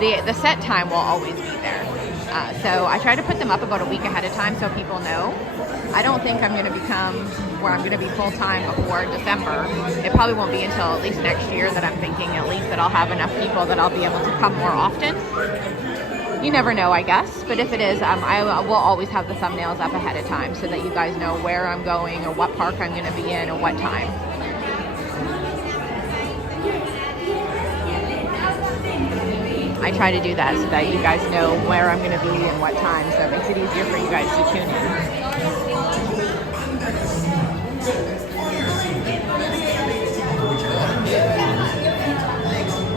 the set time will always be there. So I try to put them up about a week ahead of time so people know. I don't think I'm going to become where I'm going to be full-time before December. It probably won't be until at least next year that I'm thinking at least that I'll have enough people that I'll be able to come more often. You never know, I guess. But if it is, I will always have the thumbnails up ahead of time so that you guys know where I'm going or what park I'm going to be in or what time. I try to do that so that you guys know where I'm going to be and what time, so it makes it easier for you guys to tune in.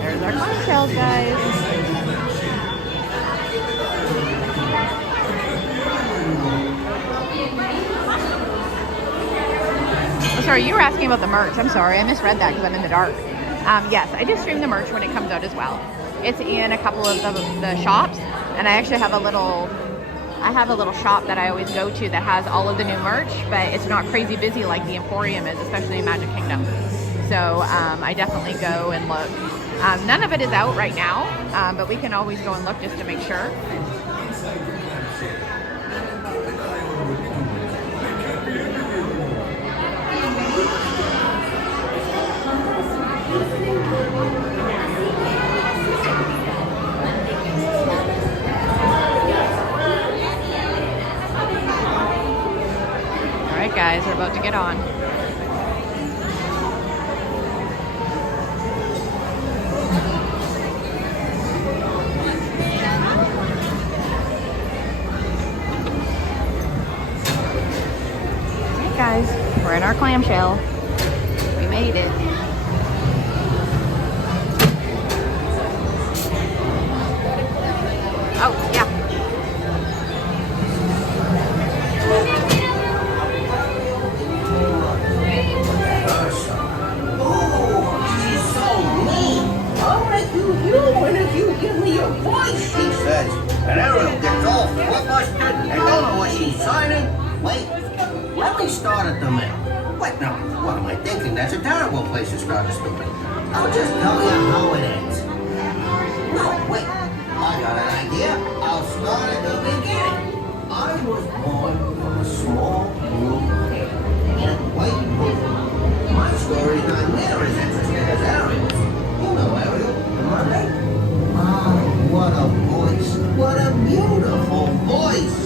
There's our cocktails, guys. Oh, sorry, you were asking about the merch. I'm sorry, I misread that because I'm in the dark. Yes, I do stream the merch when it comes out as well. It's in a couple of the shops, and I actually have a little shop that I always go to that has all of the new merch, but it's not crazy busy like the Emporium is, especially in Magic Kingdom. So I definitely go and look. None of it is out right now, but we can always go and look just to make sure. All right, guys, we're about to get on. Guys, we're We're in our clamshell. We made it. Oh, yeah. And if you give me your voice, she says. And Ariel gets all flustered and don't know what she's signing. Wait, let me start at the middle. Wait, no, what am I thinking? That's a terrible place to start a story. I'll just tell you how it ends. No, wait, I got an idea. I'll start at the beginning. I was born from a small blue pig in a white room. My story's not near as interesting as Ariel's. You know Ariel, the mermaid? Oh, what a voice. What a beautiful voice.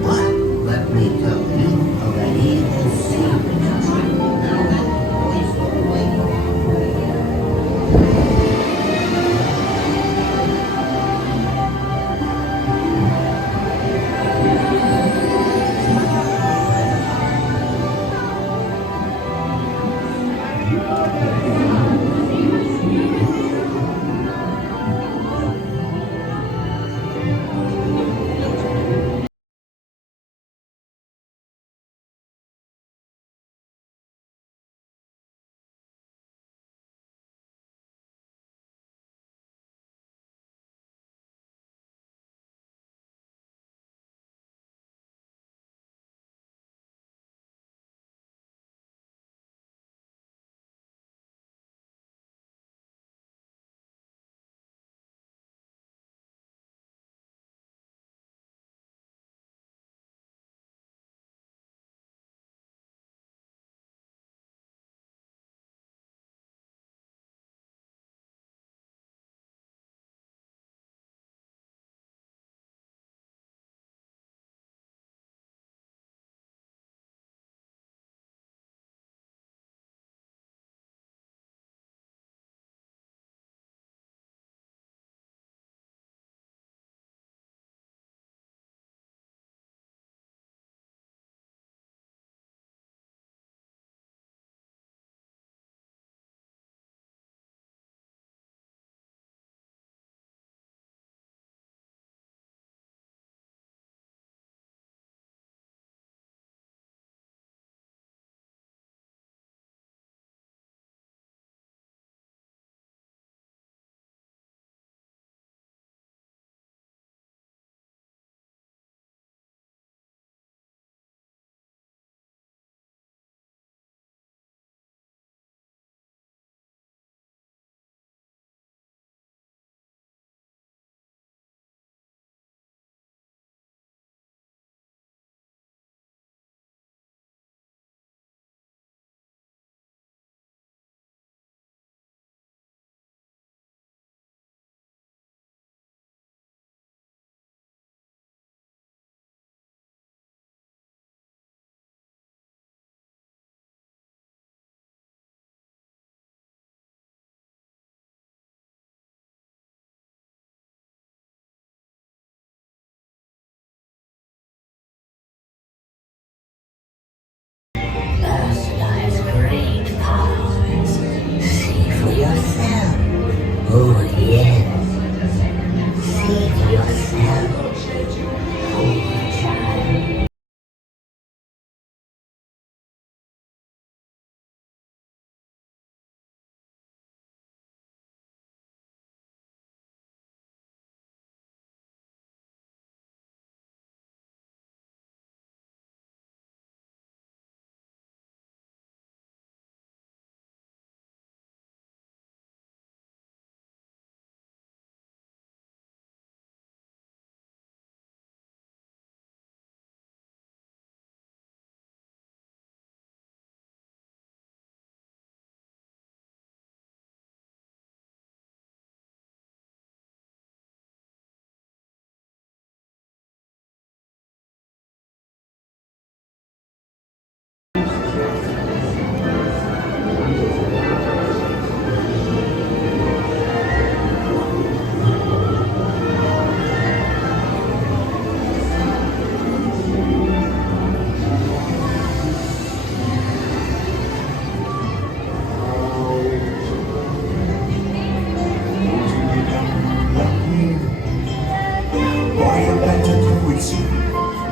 But let me tell you of an evil secret. Now that voice away.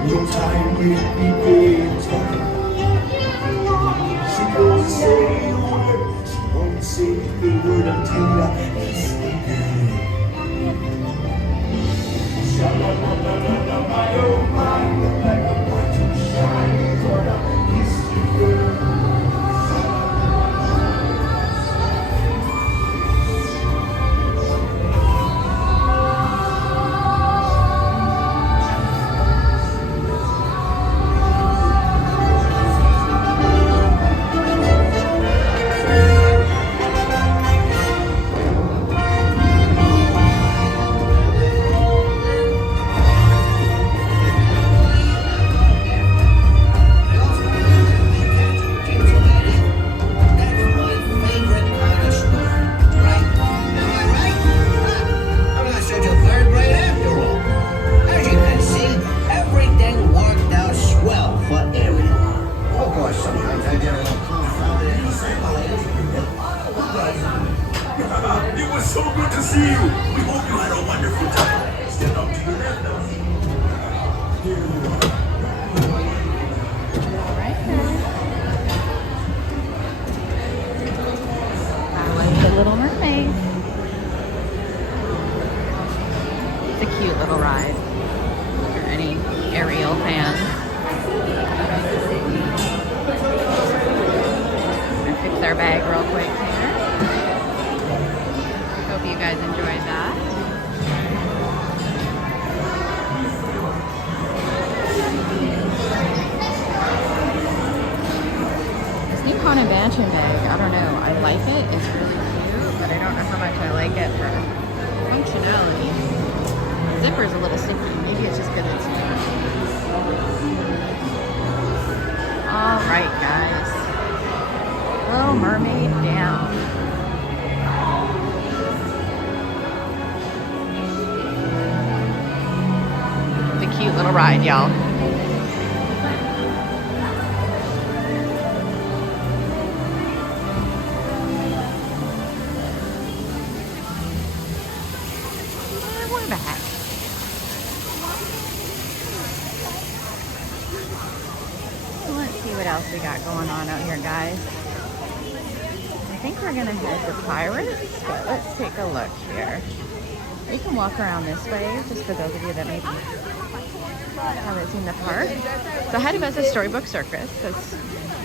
No time will be better. She won't say a word. She won't say a word until I kiss the girl. Sha-la-la-la-la-la, my oh my, like a bright and shiny corner. Kiss the girl. It was so good to see you. We hope you had a wonderful time. Stand up to your left now. All right, I like the Little Mermaid. It's a cute little ride for any Ariel fans. Gonna fix our bag real quick here. Hope you guys enjoyed that. This new Haunted Mansion bag, I don't know. I like it. It's really cute, but I don't know how much I like it for functionality. The zipper's a little sticky. Maybe it's just because it's new. All right, guys. Little Mermaid down. It's a cute little ride, y'all. And we're back. So let's see what else we got going on out here, guys. I think we're gonna head to Pirates, but let's take a look here. We can walk around this way, just for those of you that maybe haven't seen the park. So ahead of us is Storybook Circus. That's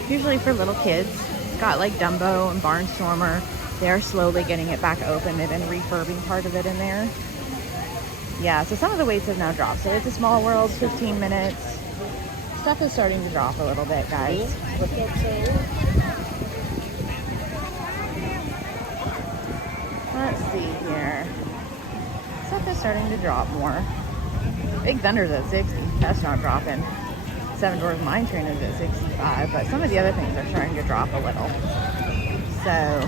usually for little kids. It's got like Dumbo and Barnstormer. They're slowly getting it back open. They've been refurbing part of it in there. Yeah, so some of the weights have now dropped. So it's a Small World, 15 minutes. Stuff is starting to drop a little bit, guys. Let's see here. Stuff is starting to drop more. Big Thunder's at 60. That's not dropping. Seven Dwarfs Mine Train is at 65. But some of the other things are starting to drop a little. So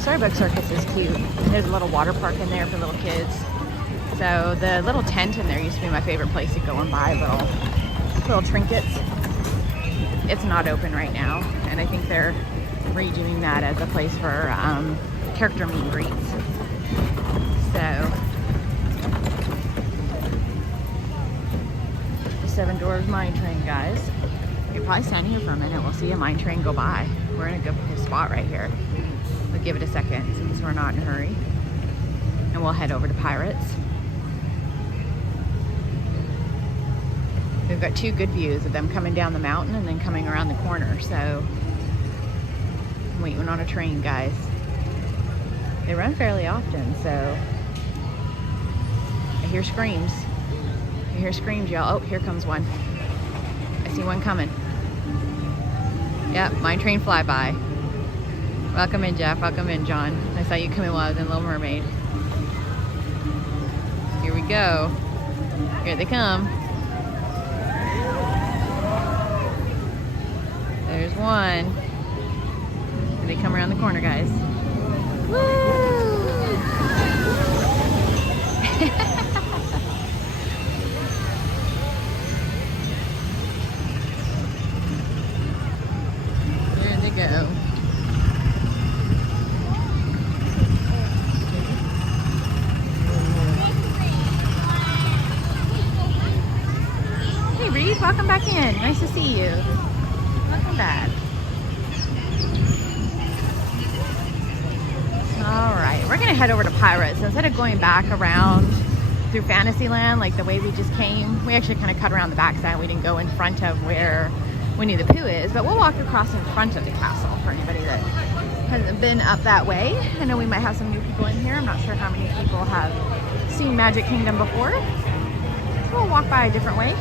Storybook Circus is cute. And there's a little water park in there for little kids. So the little tent in there used to be my favorite place to go and buy little trinkets. It's not open right now, and I think they're redoing that as a place for character meet and greets. So the Seven Dwarfs Mine Train, guys. You'll probably stand here for a minute. We'll see a mine train go by. We're in a good spot right here. We'll give it a second since we're not in a hurry, and we'll head over to Pirates. We've got two good views of them coming down the mountain and then coming around the corner. So I'm waiting on a train, guys. They run fairly often, so I hear screams. I hear screams, y'all. Oh, here comes one. I see one coming. Yep, mine train flyby. Welcome in, Jeff. Welcome in, John. I saw you come in while I was in Little Mermaid. Here we go. Here they come. There's one. They come around the corner, guys. Woo! There they go. back in. Nice to see you. Welcome back. All right, we're gonna head over to Pirates. Instead of going back around through Fantasyland like the way we just came, we actually kind of cut around the backside. We didn't go in front of where Winnie the Pooh is, but we'll walk across in front of the castle for anybody that hasn't been up that way. I know we might have some new people in here. I'm not sure how many people have seen Magic Kingdom before. So we'll walk by a different way.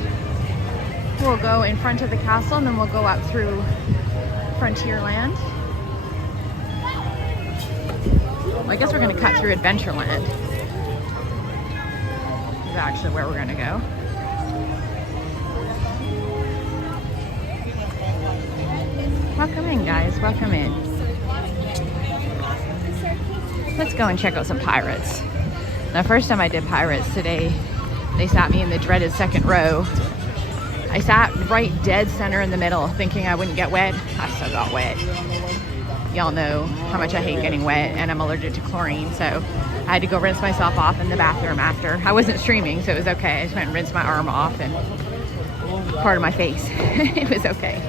We'll go in front of the castle and then we'll go up through Frontierland. Well, I guess we're gonna cut through Adventureland. This is actually where we're gonna go. Welcome in, guys, welcome in. Let's go and check out some Pirates. The first time I did Pirates today, they sat me in the dreaded second row. I sat right dead center in the middle thinking I wouldn't get wet. I still got wet. Y'all know how much I hate getting wet and I'm allergic to chlorine, so I had to go rinse myself off in the bathroom after. I wasn't streaming, so it was okay. I just went and rinsed my arm off and part of my face. It was okay.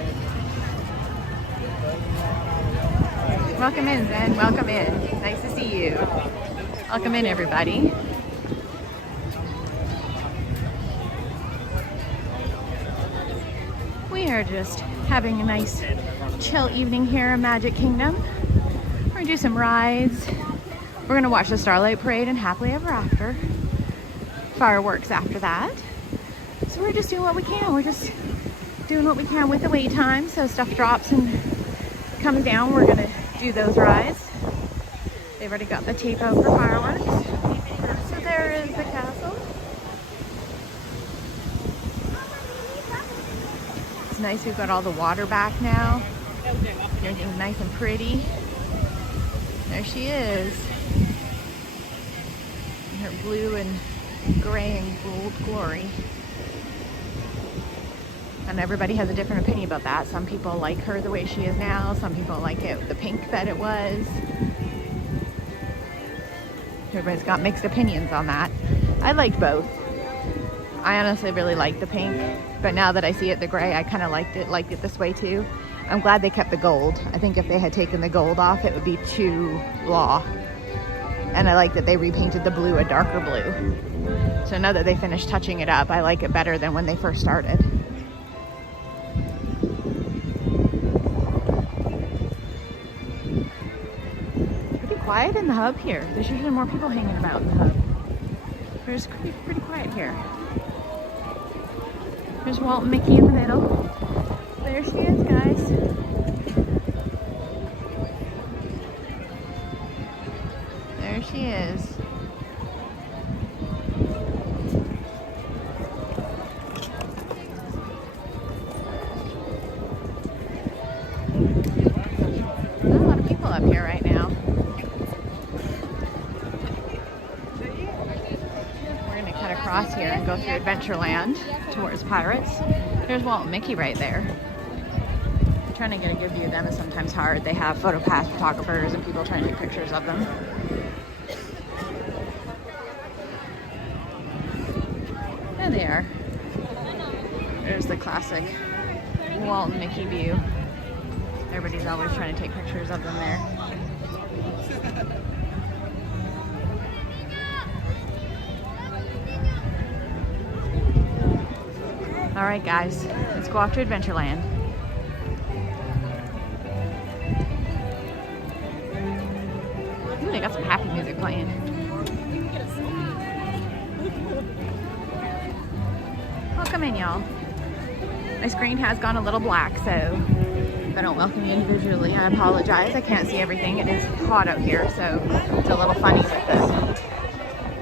Welcome in, Zen. Welcome in. Nice to see you. Welcome in, everybody. We are just having a nice chill evening here in Magic Kingdom. We're gonna do some rides. We're gonna watch the Starlight Parade and Happily Ever After. Fireworks after that. So we're just doing what we can. We're just doing what we can with the wait time. So stuff drops and comes down, we're gonna do those rides. They've already got the tape out for fireworks. So there is the castle. It's nice we've got all the water back now. Everything's nice and pretty. There she is. In her blue and gray and gold glory. And everybody has a different opinion about that. Some people like her the way she is now. Some people like it, the pink that it was. Everybody's got mixed opinions on that. I liked both. I honestly really liked the pink, but now that I see it the gray, I kind of liked it this way too. I'm glad they kept the gold. I think if they had taken the gold off, it would be too blah. And I like that they repainted the blue a darker blue. So now that they finished touching it up, I like it better than when they first started. Quiet in the hub here. There's usually more people hanging about in the hub. There's pretty quiet here. There's Walt and Mickey in the middle. There she is, guys. There she is. There's a lot of people up here right now. Across here and go through Adventureland towards Pirates. There's Walt and Mickey right there. Trying to get a good view of them is sometimes hard. They have PhotoPass photographers and people trying to take pictures of them. There they are. There's the classic Walt and Mickey view. Everybody's always trying to take pictures of them there. All right, guys, let's go off to Adventureland. Ooh, they got some happy music playing. Welcome in, y'all. My screen has gone a little black, so if I don't welcome you individually, I apologize. I can't see everything. It is hot out here, so it's a little funny with this.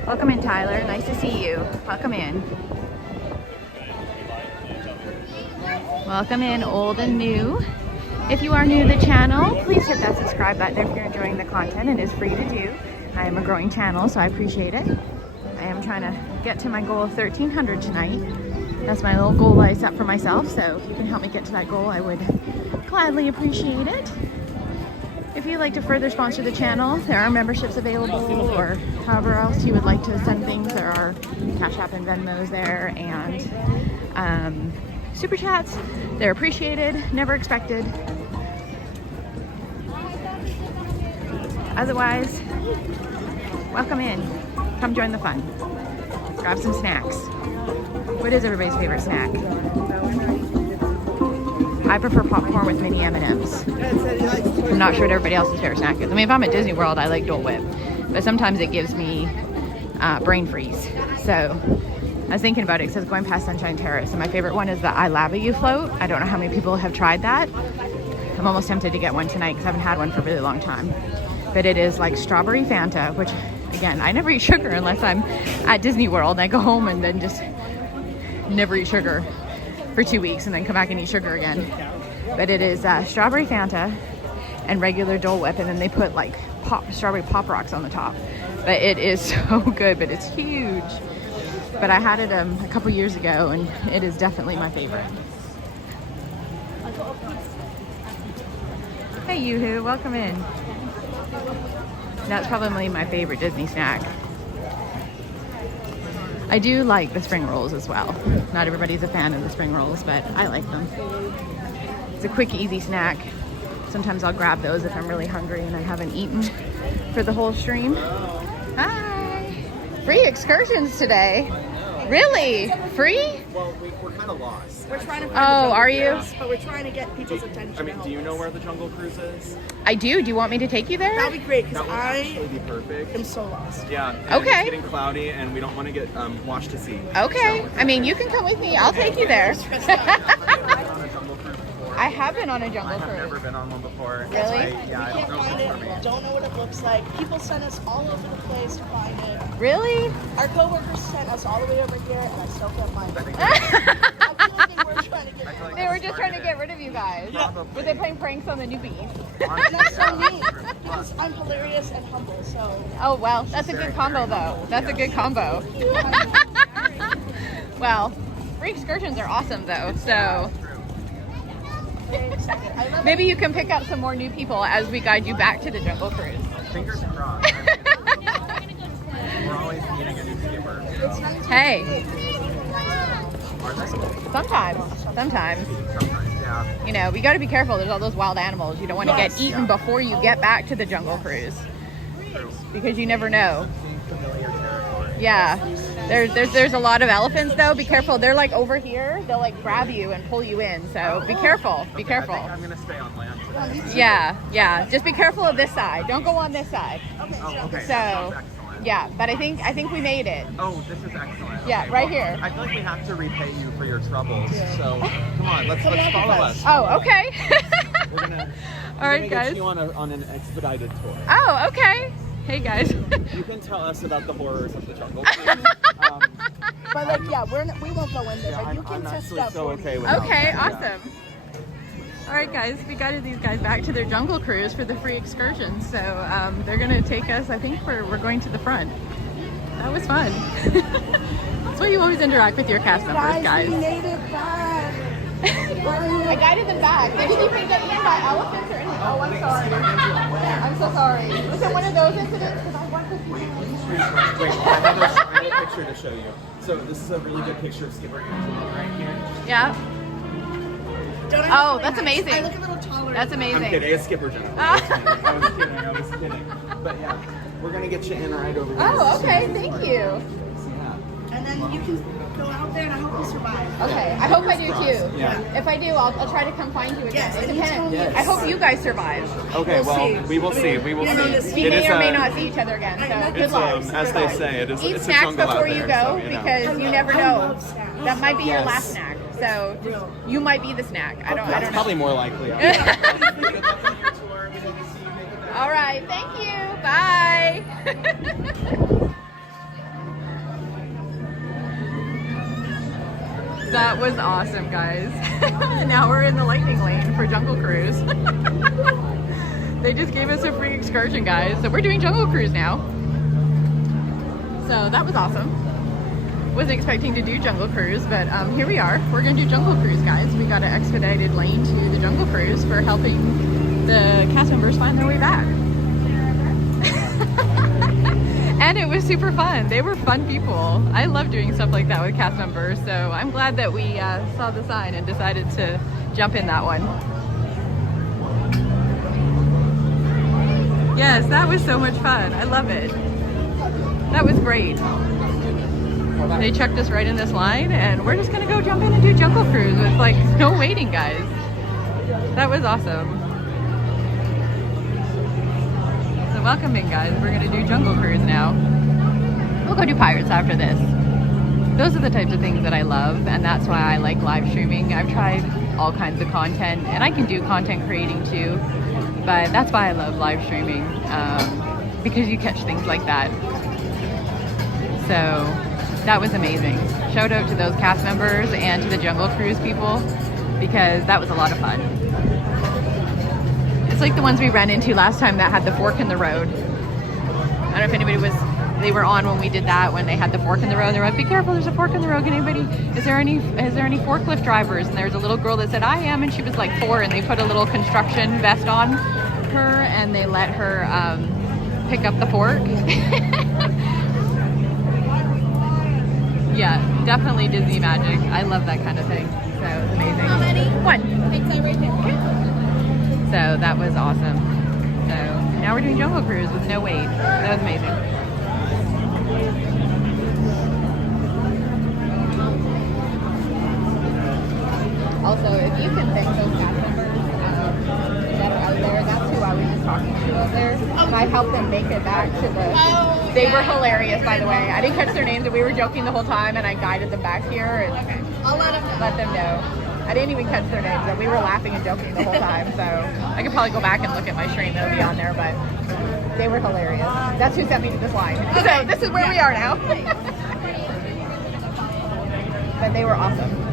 Welcome in, Tyler. Nice to see you. Welcome in. Welcome in, old and new. If you are new to the channel, please hit that subscribe button if you're enjoying the content. It is free to do. I am a growing channel, so I appreciate it. I am trying to get to my goal of 1,300 tonight. That's my little goal I set for myself, so if you can help me get to that goal, I would gladly appreciate it. If you'd like to further sponsor the channel, there are memberships available, or however else you would like to send things. There are Cash App and Venmos there, and super chats. They're appreciated, never expected. Otherwise, welcome in. Come join the fun. Grab some snacks. What is everybody's favorite snack? I prefer popcorn with mini M&Ms. I'm not sure what everybody else's favorite snack is. I mean, if I'm at Disney World, I like Dole Whip, but sometimes it gives me brain freeze. So I was thinking about it because I was going past Sunshine Terrace, and my favorite one is the I Lava You float. I don't know how many people have tried that. I'm almost tempted to get one tonight because I haven't had one for a really long time. But it is like strawberry Fanta, which again, I never eat sugar unless I'm at Disney World. I go home and then just never eat sugar for 2 weeks and then come back and eat sugar again. But it is strawberry Fanta and regular Dole Whip, and then they put like strawberry pop rocks on the top. But it is so good, but it's huge. But I had it a couple years ago, and it is definitely my favorite. Hey Yoo-hoo, welcome in. That's probably my favorite Disney snack. I do like the spring rolls as well. Not everybody's a fan of the spring rolls, but I like them. It's a quick, easy snack. Sometimes I'll grab those if I'm really hungry and I haven't eaten for the whole stream. Hi! Free excursions today. Really? Free? Well, we're kind of lost. We're trying to find are you? But we're trying to get people's attention. I mean, do you know where the Jungle Cruise is? I do. Do you want me to take you there? That'd be great because That would I actually be perfect. am so lost. Yeah. and Okay. It's getting cloudy, and we don't want to get washed to sea. Okay. I mean, you can come with me. I'll take you there. On a Jungle Cruise before. I have been on a I jungle have never cruise. been on one before. Really? I Can't don't know find if it's for me. it. Don't know what it looks like. People sent us all over the place to find it. Really? Our coworkers sent us all the way over here, and I still can't find it. I feel like they were trying to get it. They were just trying to get rid of you guys. Were they playing pranks on the newbies? That's so neat because I'm hilarious and humble. So Oh, well, that's a good combo, though. That's a good combo. Well, free excursions are awesome, though. So I love maybe you can pick up some more new people as we guide you back to the Jungle Cruise. Fingers crossed. We're always meeting a new skipper. Hey, Are they? sometimes. Sometimes, yeah. You know, we got to be careful. There's all those wild animals. You don't want to get eaten before you get back to the Jungle Cruise, because you never know. Familiar territory. Yeah, there's a lot of elephants though. Be careful. They're like over here. They'll like grab you and pull you in. So be careful. Be careful. I think I'm gonna stay on land today. Yeah. Just be careful of this side. Don't go on this side. Oh, okay. So, That sounds excellent. Yeah, but I think we made it. Oh, this is excellent. Yeah, Okay, right well, here. I feel like we have to repay you for your troubles. So come on, let's follow us. Oh, okay. We're gonna, All right, we're gonna guys. get you on an expedited tour. Oh, okay. Hey, guys. You can tell us about the horrors of the jungle. But like, yeah, we won't go in there. Yeah, but you I'm can test actually it out so for me. okay with Okay, that. awesome. All right, guys, we guided these guys back to their jungle cruise for the free excursion. So they're gonna take us. I think we're going to the front. That was fun. That's why you always interact with your cast members, guys. We made it back. I guided them back. They didn't even get eaten by elephants or anything. Oh, I'm sorry. I'm so sorry. Was it one of those incidents? Because I want to see. Wait, I have a picture to show you. So this is a really good picture of Skipper Angela right here. Yeah. Oh, that's amazing. I look a little taller. That's amazing. I'm kidding, it's Skipper Angela. I was kidding. But yeah, we're gonna get you in right over here. Oh, okay. Thank you. Yeah. And then you can go out there, and I hope you survive. Okay. I hope I do too. Yeah. If I do, I'll try to come find you again. Yes, It and you tell depends. me Yes. I hope you guys survive. Okay, We'll well, see. we will see. We will You know, see. We It may is or may a- not see each other again. So good It's luck. as they say, it is. Eat it's snacks a jungle out before there, you go, so, you know. because you never I know. love snacks. That might be your Yes. last snack. So you might be the snack. I don't That's know. probably more likely. All right. Thank you. Bye. That was awesome, guys. Now we're in the lightning lane for Jungle Cruise. They just gave us a free excursion, guys. So we're doing Jungle Cruise now. So that was awesome. Wasn't expecting to do Jungle Cruise, but here we are. We're gonna do Jungle Cruise, guys. We got an expedited lane to the Jungle Cruise for helping the cast members find their way back. And it was super fun. They were fun people. I love doing stuff like that with cast members, so I'm glad that we saw the sign and decided to jump in that one. Yes, that was so much fun. I love it. That was great. They checked us right in this line, and we're just gonna go jump in and do Jungle Cruise with like no waiting, guys. That was awesome. So welcome in, guys. We're gonna do Jungle Cruise now. We'll go do Pirates after this. Those are the types of things that I love, and that's why I like live streaming. I've tried all kinds of content, and I can do content creating too, but that's why I love live streaming, because you catch things like that. So that was amazing. Shout out to those cast members and to the Jungle Cruise people, because that was a lot of fun. It's like the ones we ran into last time that had the fork in the road. I don't know if anybody they were on when we did that, when they had the fork in the road. They were like, be careful, there's a fork in the road. Can anybody, is there any forklift drivers? And there was a little girl that said, I am, and she was like 4, and they put a little construction vest on her and they let her pick up the fork. Yeah, definitely Disney magic. I love that kind of thing. So it was amazing. How many? 1. Pizza right there. So that was awesome. So now we're doing Jungle Cruise with no wait. That was amazing. Also, if you can thank those cast members that are out there, that's who I was just talking to out there. And I helped them make it back to the... They were hilarious, by the way. I didn't catch their names, and we were joking the whole time, and I guided them back here. And I'll let them know. I didn't even catch their names, but we were laughing and joking the whole time. So I could probably go back and look at my stream. It'll be on there, but they were hilarious. That's who sent me to this line. So this is where we are now. But they were awesome.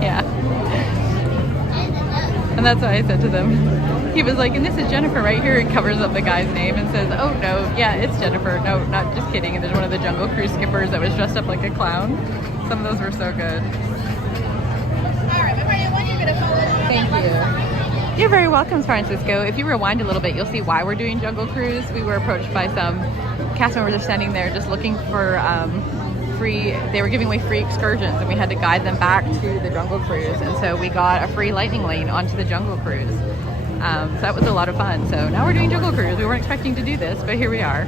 Yeah. And that's what I said to them. He was like, and this is Jennifer right here, and covers up the guy's name and says, oh no, yeah, it's Jennifer. No, not just kidding. And there's one of the Jungle Cruise skippers that was dressed up like a clown. Some of those were so good. Alright, when you're gonna follow me. Thank you. You're very welcome, Francisco. If you rewind a little bit, you'll see why we're doing Jungle Cruise. We were approached by some cast members are standing there just looking for they were giving away free excursions, and we had to guide them back to the Jungle Cruise, and so we got a free lightning lane onto the Jungle Cruise. So that was a lot of fun. So now we're doing Jungle Cruise. We weren't expecting to do this, but here we are.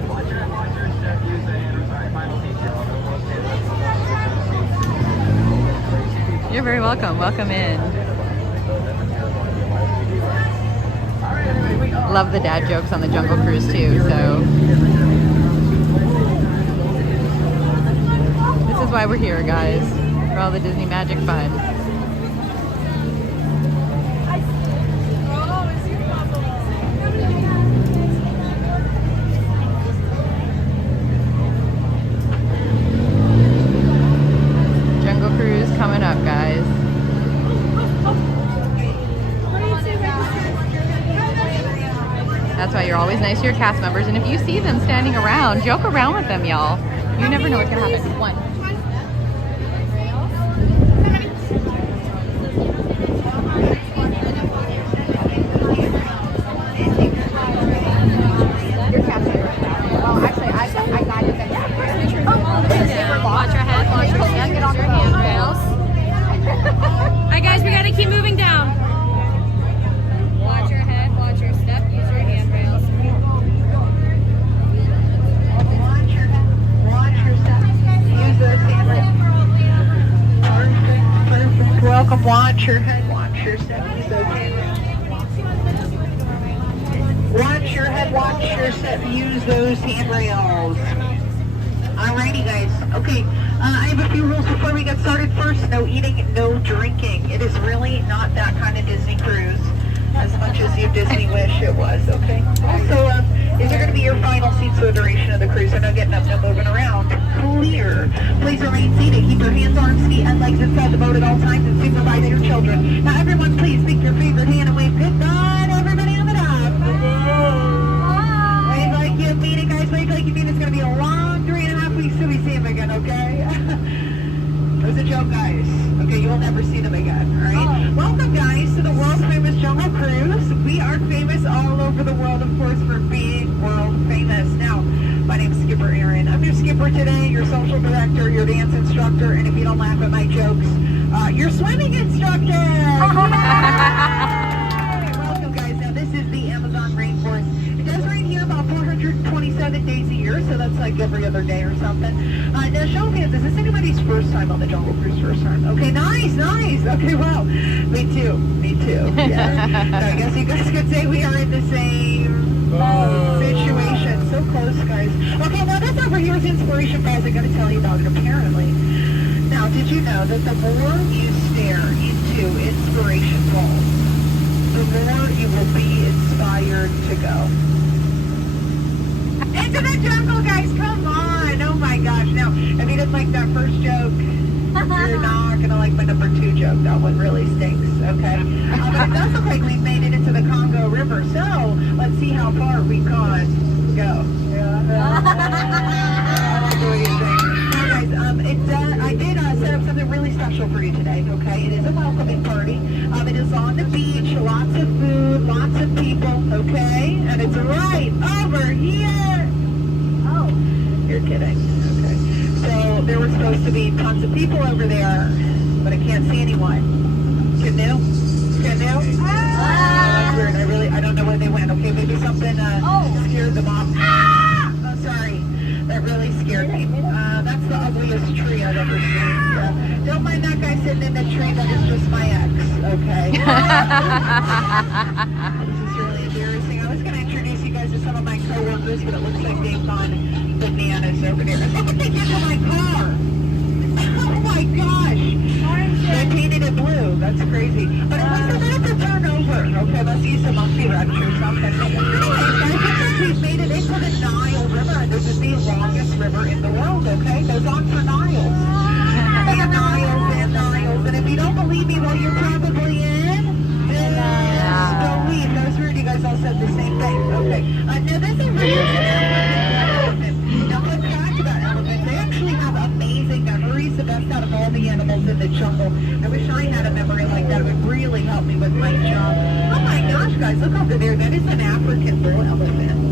You're very welcome. Welcome in. Love the dad jokes on the Jungle Cruise too, so this is why we're here, guys, for all the Disney magic fun. Jungle Cruise coming up, guys. That's why you're always nice to your cast members, and if you see them standing around, joke around with them, y'all. You never know what's gonna happen. 1. Watch your head, watch your step, use your handrails. Alright guys, we gotta keep moving down. Watch your head, watch your step, use your handrails. Watch your step, use those handrails. Welcome, watch your head, watch your step, use those handrails. Watch your head, watch your step, use those handrails. Alrighty guys, okay, I have a few rules before we get started. First, no eating, no drinking. It is really not that kind of Disney cruise, as much as you Disney wish it was, okay? Also, these are going to be your final seats for the duration of the cruise, so no getting up, no moving around. Clear. Please remain seated. Keep your hands, arms, feet, and legs inside the boat at all times, and supervise your children. Now everyone, please pick your favorite hand and wave good night, everybody on the dock. Wave like you mean it, guys. Wave like you mean it's going to be a long 3.5 weeks till we see you again. course, for being world famous. Now, my name's Skipper Aaron. I'm your skipper today, your social director, your dance instructor, and if you don't laugh at my jokes, your swimming instructor. Welcome, guys. Now, this is the Amazon rainforest. It does rain here about 427 days a year, so that's like every other day or something. Now, show of hands, is this anybody's first time on the Jungle Cruise? First time? Okay, nice. Okay, well, me too. Yeah. So I guess you guys could say we are in the same situation. So close, guys. Okay, now this over here is Inspiration Falls. I gotta tell you about it, apparently. Now, did you know that the more you stare into Inspiration Falls, the more you will be inspired to go. Into the jungle, guys, come on. Oh my gosh. Now, if you didn't like that first joke, you're not gonna like my number 2 joke. That one really stinks, okay? But it does look like we've made it into the Congo River, so let's see how far we can go. What do you think? Now, guys, I did set up something really special for you today, okay? It is a welcoming party. It is on the beach, lots of food, lots of people, okay? And it's right over here. Oh, you're kidding. Okay. So there were supposed to be tons of people over there, but I can't see anyone. Canoe? That's weird. I don't know where they went. Okay, maybe something scared them off. Ah! Oh, sorry. That really scared me. That's the ugliest tree I've ever seen. Yeah. Don't mind that guy sitting in the tree. That is just my ex. Okay. This is really embarrassing. I was going to introduce you guys to some of my coworkers, but it looks like they've gone bananas over there. Look what they did to my car. Oh my gosh. They painted it blue. That's crazy. But at least they're going to turn over. Okay, let's use some monkey wrench or something. We've made it into the Nile River. This is the longest river in the world, okay? Goes on for Niles. And Niles. And if you don't believe me, well, you're probably in disbelief. That was weird. You guys all said the same thing. Okay. Now, this is really elephant. Now, fun fact about elephants, they actually have amazing memories, the best out of all the animals in the jungle. I wish I had a memory like that. It would really help me with my job. Oh my gosh, guys, look over there. That is an African bull elephant.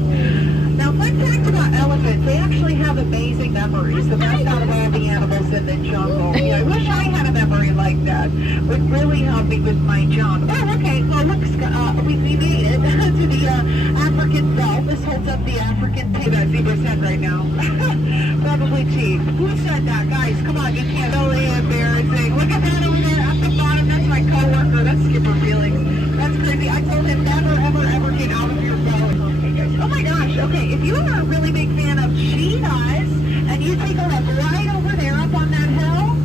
Now, fun fact about elephants, they actually have amazing memories, the best out of all the animals in the jungle. Yeah, I wish I had a memory like that. It would really help me with my job. Oh, okay, well, look, we made it to the African belt. This holds up the African tape. That zebra said right now. Probably cheap. Who said that? Guys, come on, you can't. Really embarrassing. Look at that over there at the bottom. That's my coworker. That's Skipper Felix. That's crazy. I told him never, ever get out of your boat. Okay, guys. Oh my gosh. Okay, if you are a really big fan of cheetahs and you take a look right over there up on that hill,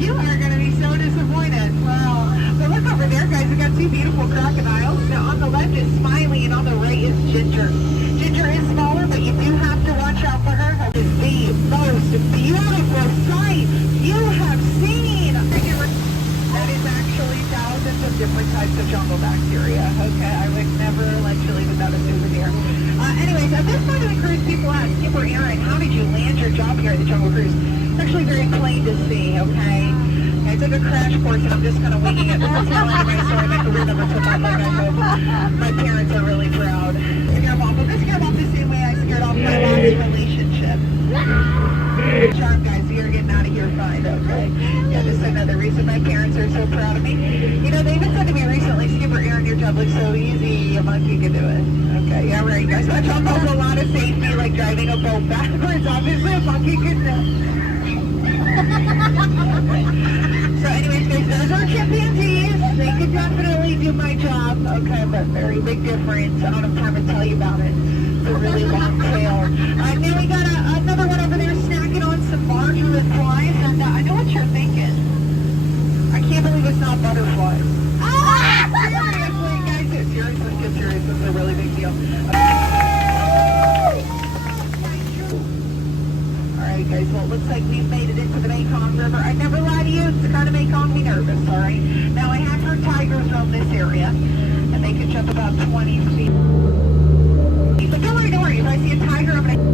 you are going to be so disappointed. Wow. But look over there, guys. We got 2 beautiful crocodiles. Now, on the left is Smiley and on the right is Ginger. Ginger is smaller, but you do have to watch out for her. That is the most beautiful sight you have seen. That is actually thousands of different types of jungle bacteria. Okay, I would never let you leave without a souvenir. Anyways, at this point of the cruise, people ask, Skipper Aaron, how did you land your job here at the Jungle Cruise? It's actually very plain to see, okay? I took a crash course and I'm just kind of winging it. This is how anyway, so I make a real number to my like I hope my parents are really proud. Scare them off. Well, this scared off the same way I scared off my last relationship. Charm, guys, you're getting out of here fine, okay? Yeah, this is another reason my parents are so proud of me. You know, they even said to me recently, Skipper Aaron, your job looks so easy, a monkey could do it. Okay, yeah, right, guys. My job has a lot of safety, like driving a boat backwards. Obviously, a monkey could do it. So anyways, guys, those are chimpanzees. They could definitely do my job, okay, but very big difference. I don't have time to tell you about it. It's a really long tail. Now we got another one over there snacking on some margarine flies, and I know what you're thinking. I can't believe it's not butterflies. Ah! Seriously, guys, get serious. This is a really big deal. Alright, guys, well, it looks like we've made it into the Mekong River. I never lie to you, it's kind of making me nervous, alright? Now, I have heard tigers roam this area, and they can jump about 20 feet. But don't worry, if I see a tiger, I'm going to...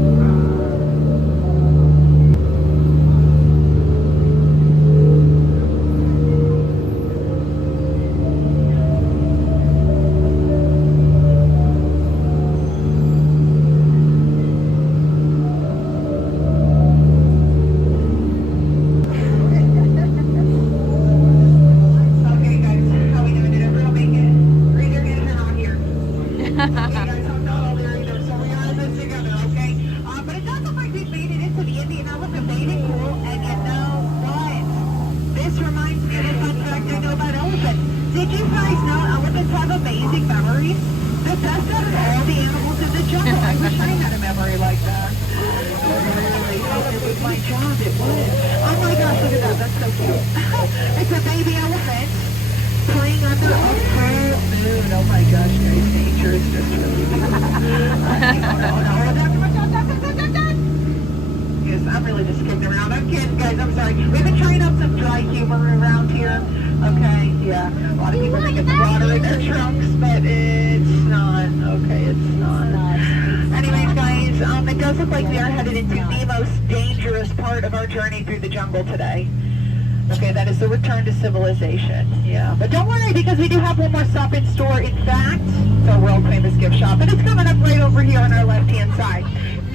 Did you guys know elephants have amazing memories? The best out of all the animals in the jungle. I wish I had a memory like that. Really, it was my job, it would. Oh my gosh, look at that, that's so cute. It's a baby elephant playing under a full moon. Oh my gosh, guys, nature is just really beautiful. Yes, I'm really just kidding around. I'm kidding, guys, I'm sorry. We've been trying out some dry humor around here. Okay, yeah. A lot of people think it's water in their trunks, but it's not. Okay, it's not. Anyways, guys, it does look like we are headed into the most dangerous part of our journey through the jungle today. Okay, that is the return to civilization. Yeah, but don't worry because we do have one more stop in store. In fact, the world famous gift shop, and it's coming up right over here on our left-hand side.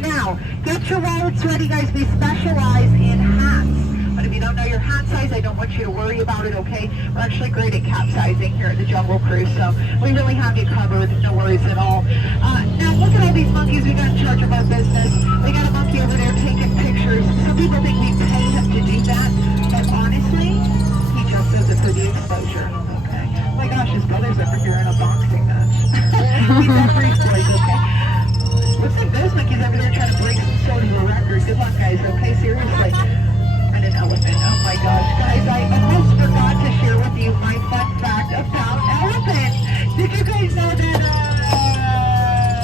Now, get your wallets ready, guys. We specialize in hats. But if you don't know your hat size, I don't want you to worry about it, okay? We're actually great at capsizing here at the Jungle Cruise, so we really have you covered. No worries at all. Now, look at all these monkeys we got in charge of our business. We got a monkey over there taking pictures. Some people think we pay him to do that, but honestly, he just does it for the exposure, okay? Oh my gosh, his brother's over here in a boxing match. He's every boys, okay? Looks like those monkeys over there trying to break some sort of a record. Good luck, guys, okay? Seriously. And an elephant. Oh my gosh, guys, I almost forgot to share with you my fun fact about elephants. Did you guys know that,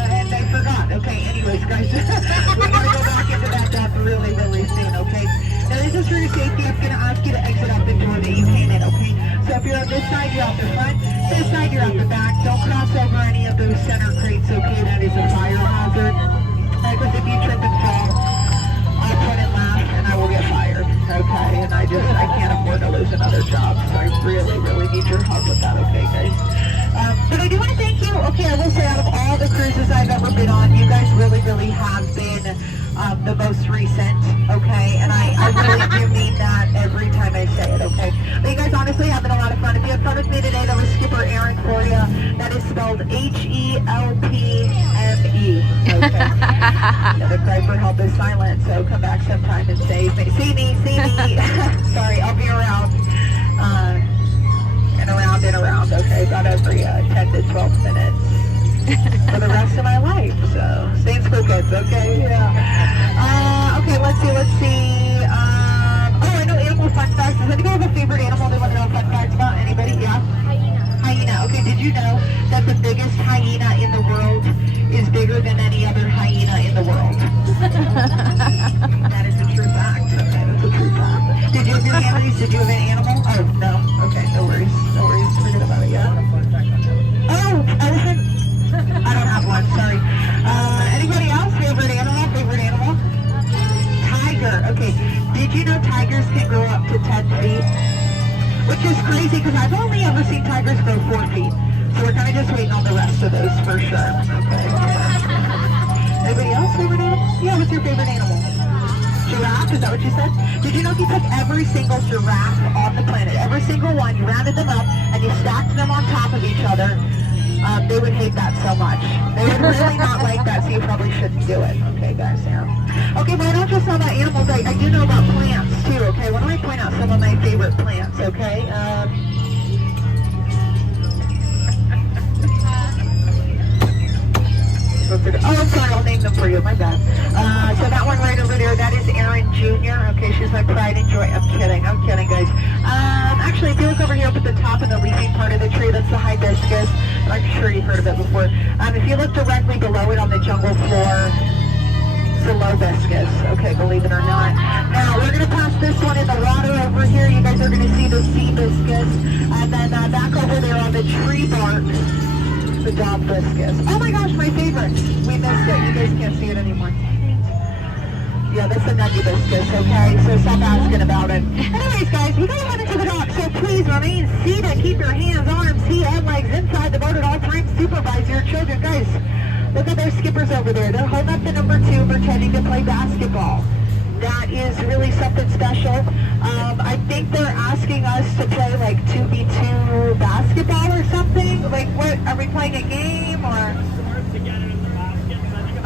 and I forgot. Okay, anyways, guys, we're going to go back into that stuff really, really soon, okay? Now, this is for your safety. I'm going to ask you to exit out the door that you came in, okay? So if you're on this side, you're out the front. This side, you're out the back. Don't cross over any of those center crates, okay? That is a fire hazard. Because if you trip and fall, I'll point and laugh, and I will get fired, okay? And I can't afford to lose another job, so I really, really need your help with that, okay, guys? But I do want to thank you. Okay, I will say out of all the cruises I've ever been on, you guys really, really have been the most recent, okay? And I really do mean that every time I say it, okay? But you guys honestly having a lot of fun. If you had fun with me today, that was Skipper Aaron for you. That is spelled H-E-L-P-M-E, okay? Yeah, the cry for help is silent, so come back sometime and save me. See me. Sorry, I'll be around. And around, okay? About every 10 to 12 minutes for the rest of my life. So, stay in school, kids, okay? Yeah. Okay, let's see. Oh, I know animal fun facts. Does anybody have a favorite animal they want to know fun facts about? Anybody? Yeah? Hyena. Okay, did you know that the biggest hyena in the world is bigger than any other hyena in the world? That is a true fact. Okay, that's a true fact. Did you have your animals? Did you have an animal? Oh, no. Okay, no worries. Forget about it, yeah? Oh, elephant? I don't have one, sorry. Anybody else? Favorite animal? Tiger. Okay, did you know tigers can grow up to 10 feet? Which is crazy because I've only ever seen tigers grow 4 feet. So we're kind of just waiting on the rest of those for sure. Okay. Anybody else favorite animal? Yeah, what's your favorite animal? Giraffe, is that what you said? Did you know if you took every single giraffe on the planet, every single one, you rounded them up and you stacked them on top of each other, they would hate that so much. They would really not like that, so you probably shouldn't do it. Okay, guys, yeah. Okay, but I don't just know about animals, I do know about plants too, okay? Why don't I point out some of my favorite plants, okay? Oh, I'm sorry, I'll name them for you, my bad. So that one right over there, that is Erin Jr. Okay, she's my pride and joy. I'm kidding, guys. Actually, if you look over here up at the top of the leafy part of the tree, that's the hibiscus. I'm sure you've heard of it before. If you look directly below it on the jungle floor, it's the lobiscus, okay, believe it or not. Now, we're going to pass this one in the water over here. You guys are going to see the sea biscus. And then back over there on the tree bark, the dobiscus. Oh my gosh, my favorite. We missed it. You guys can't see it anymore. Yeah, that's the nubibiscus, okay? So stop asking about it. Anyways, guys, we gotta head into the dock, so please remain seated. Keep your hands, arms, feet, and legs inside the boat at all times. Supervise your children. Guys, look at those skippers over there. They're holding up the number 2, pretending to play basketball. That is really something special. I think they're asking us to play like 2v2 basketball or something. Like, what, are we playing a game or?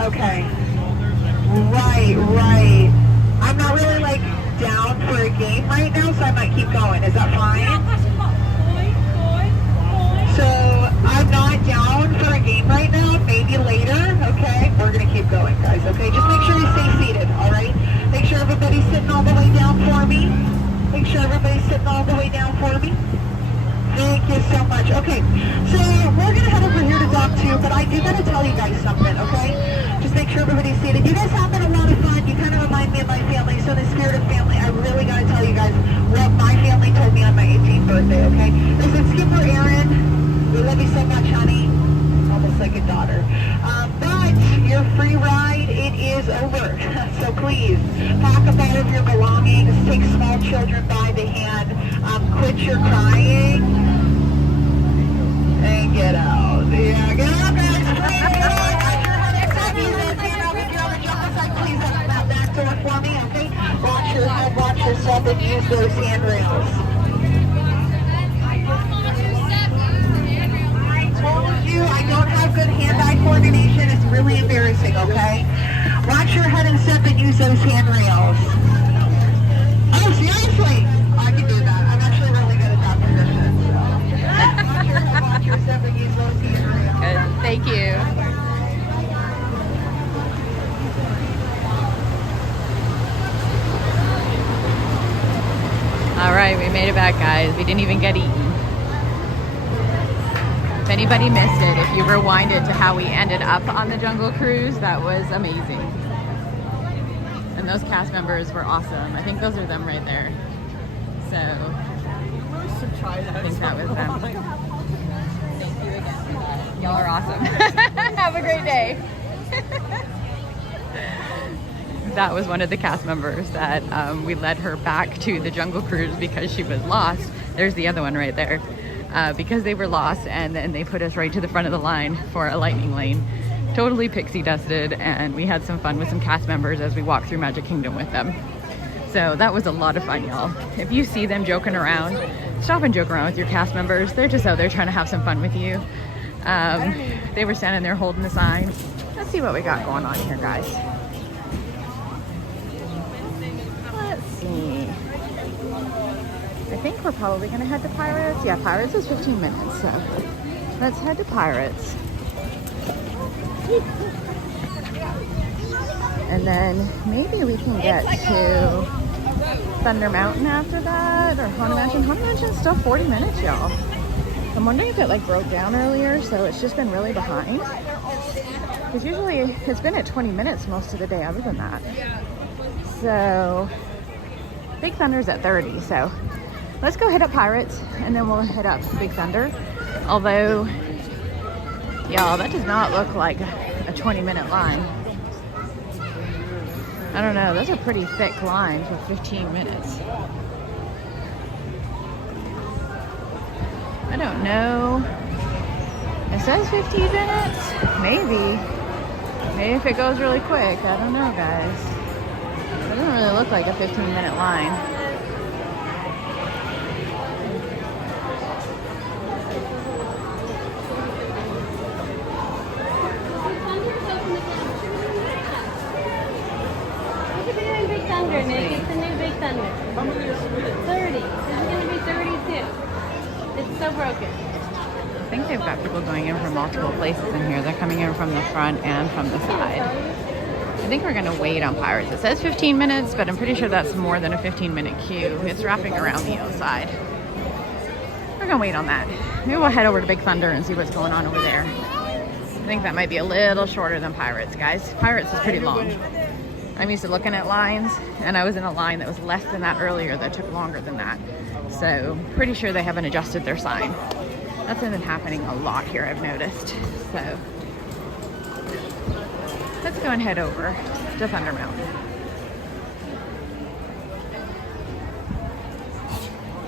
Okay. Right. I'm not really like down for a game right now, so I might keep going. Is that fine? down for a game right now, maybe later, okay? We're gonna keep going, guys, okay? Just make sure you stay seated, all right? Make sure everybody's sitting all the way down for me. Make sure everybody's sitting all the way down for me. Thank you so much. Okay, so we're gonna head over here to Dock 2, but I do gotta tell you guys something, okay? Just make sure everybody's seated. You guys having a lot of fun. You kind of remind me of my family. So in the spirit of family, I really gotta tell you guys what my family told me on my 18th birthday, okay? They said, Skipper Aaron, we love you so much, honey. Almost like a daughter. But your free ride, it is over. So please, pack up all of your belongings, take small children by the hand, quit your crying, and get out. Yeah, get out, guys. Please open that back door for me, okay? Watch your head, watch yourself, and use those handrails. I don't have good hand-eye coordination. It's really embarrassing, okay? Watch your head and step and use those handrails. Oh, seriously? I can do that. I'm actually really good at that position. So. Watch your head, watch your step and use those handrails. Good. Thank you. All right, we made it back, guys. We didn't even get eaten. If anybody missed it, if you rewind it to how we ended up on the Jungle Cruise, that was amazing. And those cast members were awesome. I think those are them right there. So, I think that was them. Thank you again. Y'all are awesome. Have a great day. That was one of the cast members that we led her back to the Jungle Cruise because she was lost. There's the other one right there. Because they were lost, and then they put us right to the front of the line for a lightning lane. Totally pixie dusted, and we had some fun with some cast members as we walked through Magic Kingdom with them. So that was a lot of fun, y'all. If you see them joking around, stop and joke around with your cast members. They're just out there trying to have some fun with you. They were standing there holding the sign. Let's see what we got going on here, guys. Let's see. I think we're probably gonna head to Pirates. Yeah, Pirates is 15 minutes, so let's head to Pirates. And then maybe we can get to Thunder Mountain after that, or Haunted Mansion. Haunted Mansion's still 40 minutes, y'all. I'm wondering if it like broke down earlier, so it's just been really behind. Because usually it's been at 20 minutes most of the day other than that. So Big Thunder's at 30, so let's go hit up Pirates, and then we'll head up Big Thunder. Although, y'all, that does not look like a 20-minute line. I don't know, those are pretty thick lines for 15 minutes. I don't know. It says 15 minutes? Maybe. Maybe if it goes really quick. I don't know, guys. It doesn't really look like a 15-minute line. Nick, it's the new Big Thunder. 30. This is going to be 32. It's so broken. I think they've got people going in from multiple places in here. They're coming in from the front and from the side. I think we're going to wait on Pirates. It says 15 minutes, but I'm pretty sure that's more than a 15-minute queue. It's wrapping around the outside. We're going to wait on that. Maybe we'll head over to Big Thunder and see what's going on over there. I think that might be a little shorter than Pirates, guys. Pirates is pretty long. I'm used to looking at lines, and I was in a line that was less than that earlier that took longer than that. So pretty sure they haven't adjusted their sign. That's been happening a lot here, I've noticed. So let's go and head over to Thunder Mountain.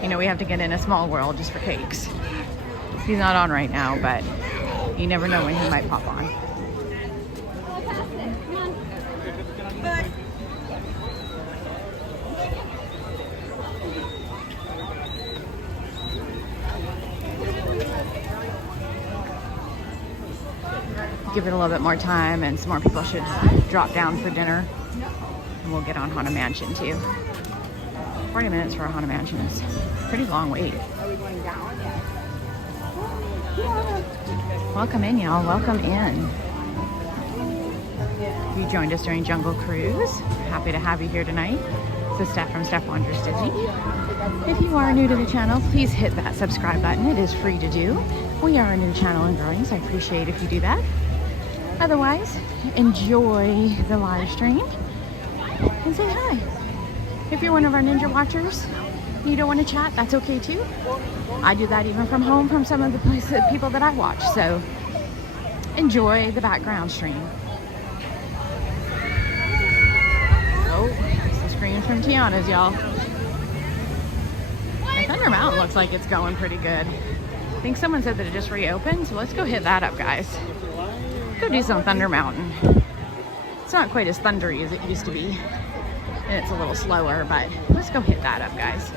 You know, we have to get in a Small World just for cakes. He's not on right now, but you never know when he might pop on. Give it a little bit more time, and some more people should drop down for dinner, and we'll get on Haunted Mansion too. 40 minutes for a Haunted Mansion is a pretty long wait. Welcome in, y'all. Welcome in. You joined us during Jungle Cruise. Happy to have you here tonight. This is Steph from Steph Wanders Disney. If you are new to the channel, please hit that subscribe button. It is free to do. We are a new channel and growing, so I appreciate if you do that. Otherwise, enjoy the live stream and say hi. If you're one of our Ninja Watchers and you don't want to chat, that's okay too. I do that even from home from some of the places, people that I watch, so enjoy the background stream. Oh, it's the screams from Tiana's, y'all. Thunder Mountain looks like it's going pretty good. I think someone said that it just reopened, so let's go hit that up, guys. Go do some Thunder Mountain. It's not quite as thundery as it used to be, and it's a little slower, but let's go hit that up, guys.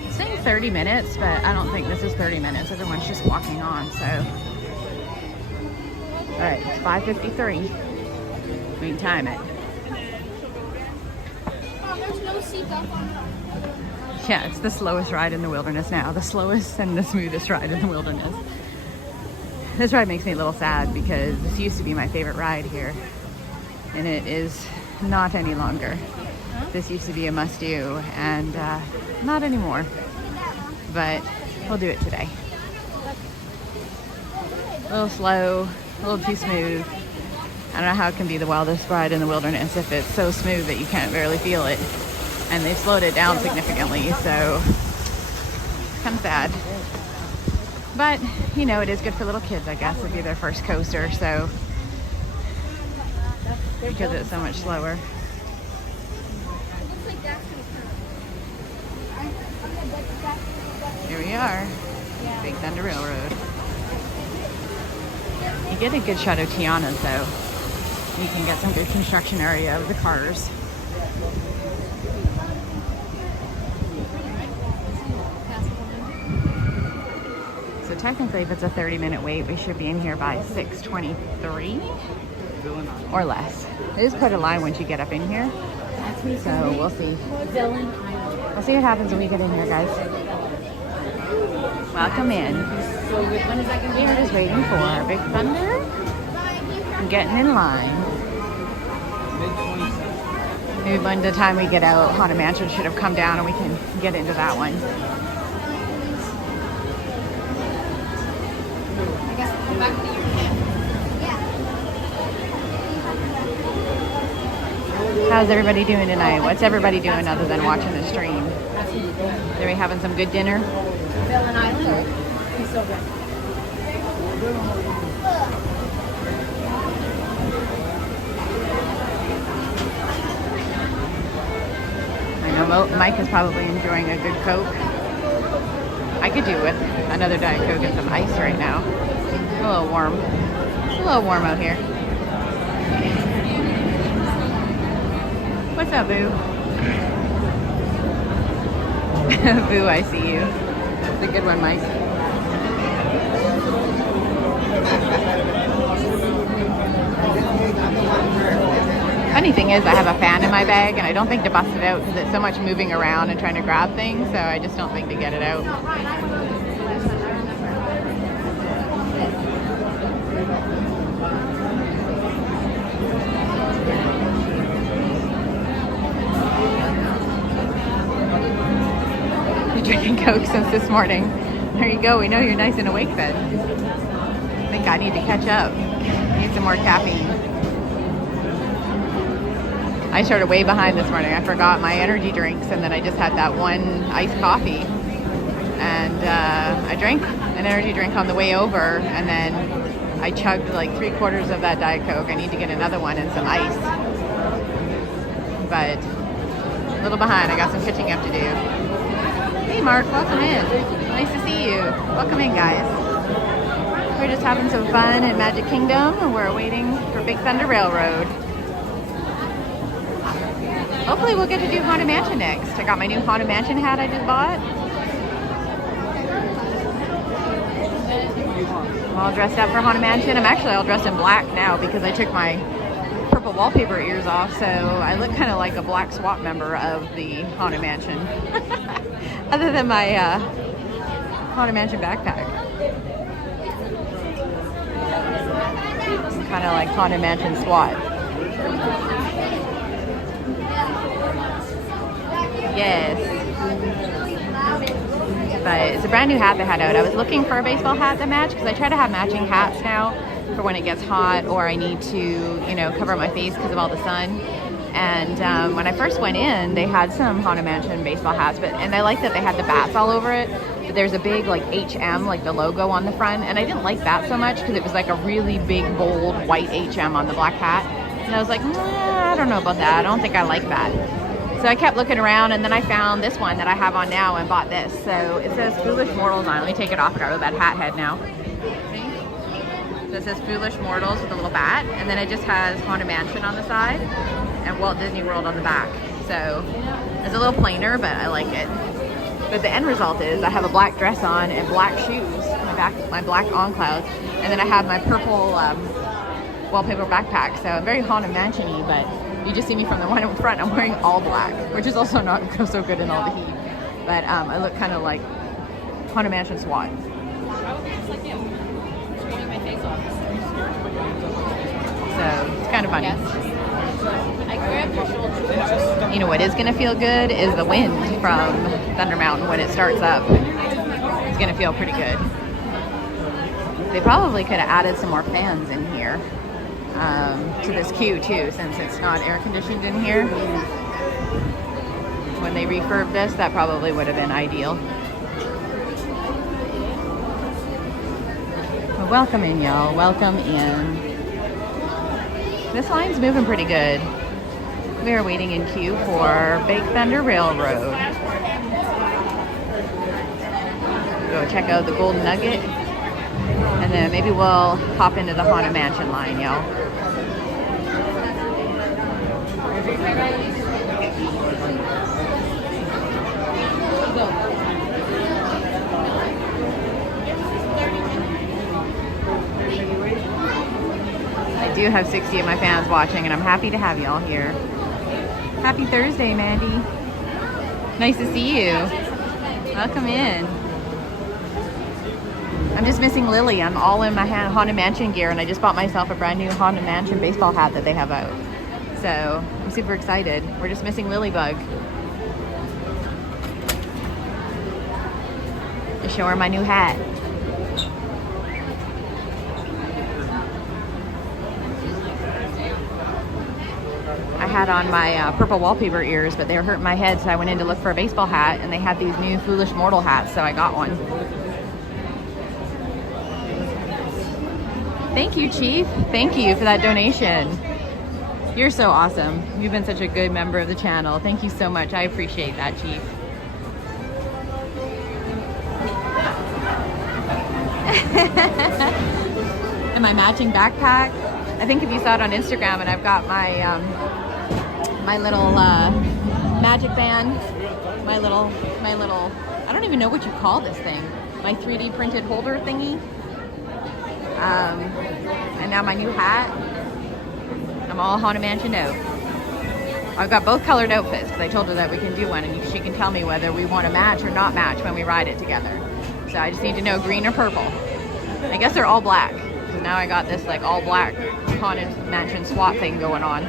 It's saying 30 minutes, but I don't think this is 30 minutes. Everyone's just walking on, so. All right, it's 5:53. We can time it. Yeah, it's the slowest ride in the wilderness now. The slowest and the smoothest ride in the wilderness. This ride makes me a little sad because this used to be my favorite ride here, and it is not any longer. This used to be a must-do, and not anymore, but we'll do it today. A little slow, a little too smooth. I don't know how it can be the wildest ride in the wilderness if it's so smooth that you can't barely feel it. And they've slowed it down significantly, so kind of sad. But, you know, it is good for little kids, I guess. It'd be their first coaster, so because it's so much slower. Here we are, Big Thunder Railroad. You get a good shot of Tiana's though. You can get some good construction area of the cars. So technically if it's a 30-minute wait, we should be in here by 6:23 or less. It is quite a line once you get up in here. So we'll see. We'll see what happens when we get in here, guys. Welcome in. We're just waiting for our Big Thunder. I'm getting in line. Maybe by the time we get out, Haunted Mansion should have come down and we can get into that one. I guess we'll go back to your How's everybody doing tonight? What's everybody doing other than watching the stream? Are we having some good dinner? Villain Island. He's so good. I know Mike is probably enjoying a good Coke. I could do with another Diet Coke and some ice right now. A little warm. It's a little warm out here. What's up, Boo? Boo, I see you. It's a good one, Mike. Funny thing is, I have a fan in my bag, and I don't think to bust it out because it's so much moving around and trying to grab things, so I just don't think to get it out. You're drinking Coke since this morning. There you go. We know you're nice and awake then. I think I need to catch up. Need some more caffeine. I started way behind this morning. I forgot my energy drinks, and then I just had that one iced coffee. And I drank an energy drink on the way over, and then I chugged like 3/4 of that Diet Coke. I need to get another one and some ice. But a little behind. I got some catching up to do. Hey Mark, welcome in. Nice to see you. Welcome in, guys. We're just having some fun at Magic Kingdom, and we're waiting for Big Thunder Railroad. Hopefully we'll get to do Haunted Mansion next. I got my new Haunted Mansion hat I just bought. I'm all dressed up for Haunted Mansion. I'm actually all dressed in black now because I took my purple wallpaper ears off, so I look kind of like a black SWAT member of the Haunted Mansion. Other than my Haunted Mansion backpack. Kind of like Haunted Mansion SWAT. Yes. But it's a brand new hat they had out. I was looking for a baseball hat that matched because I try to have matching hats now for when it gets hot or I need to, you know, cover my face because of all the sun. And when I first went in, they had some Haunted Mansion baseball hats, and I like that they had the bats all over it. But there's a big like HM, like the logo on the front, and I didn't like that so much because it was like a really big, bold white HM on the black hat. And I was like, I don't know about that. I don't think I like that. So I kept looking around, and then I found this one that I have on now and bought this. So it says Foolish Mortals on it. Let me take it off. I got rid of that hat head now. So it says Foolish Mortals with a little bat, and then it just has Haunted Mansion on the side and Walt Disney World on the back. So it's a little plainer, but I like it. But the end result is I have a black dress on and black shoes, my black on clouds, and then I have my purple wallpaper backpack. So I'm very Haunted Mansion-y, but you just see me from the one in front. I'm wearing all black, which is also not so good in all the heat. But I look kind of like Haunted Mansion SWAT. So it's kind of funny. You know what is going to feel good is the wind from Thunder Mountain when it starts up. It's going to feel pretty good. They probably could have added some more fans in here to this queue too, since it's not air conditioned in here. When they refurb this, that probably would have been ideal. Well, welcome in, y'all. Welcome in. This line's moving pretty good. We are waiting in queue for Big Thunder Railroad. Go check out the Golden Nugget, and then maybe we'll hop into the Haunted Mansion line, y'all. I do have 60 of my fans watching, and I'm happy to have y'all here. Happy Thursday, Mandy. Nice to see you. Welcome in. I'm just missing Lily. I'm all in my Haunted Mansion gear, and I just bought myself a brand new Haunted Mansion baseball hat that they have out. So I'm super excited. We're just missing Lilybug. Just show her my new hat. I had on my purple wallpaper ears, but they were hurting my head, so I went in to look for a baseball hat, and they had these new Foolish Mortal hats, so I got one. Thank you, Chief. Thank you for that donation. You're so awesome. You've been such a good member of the channel. Thank you so much. I appreciate that, Chief. And my matching backpack. I think if you saw it on Instagram, and I've got my my little magic band, my little, I don't even know what you call this thing, my 3D printed holder thingy, and now my new hat. I'm all Haunted Mansion out. I've got both colored outfits because I told her that we can do one, and she can tell me whether we want to match or not match when we ride it together. So I just need to know green or purple. I guess they're all black, because now I got this like all black Haunted Mansion SWAT thing going on.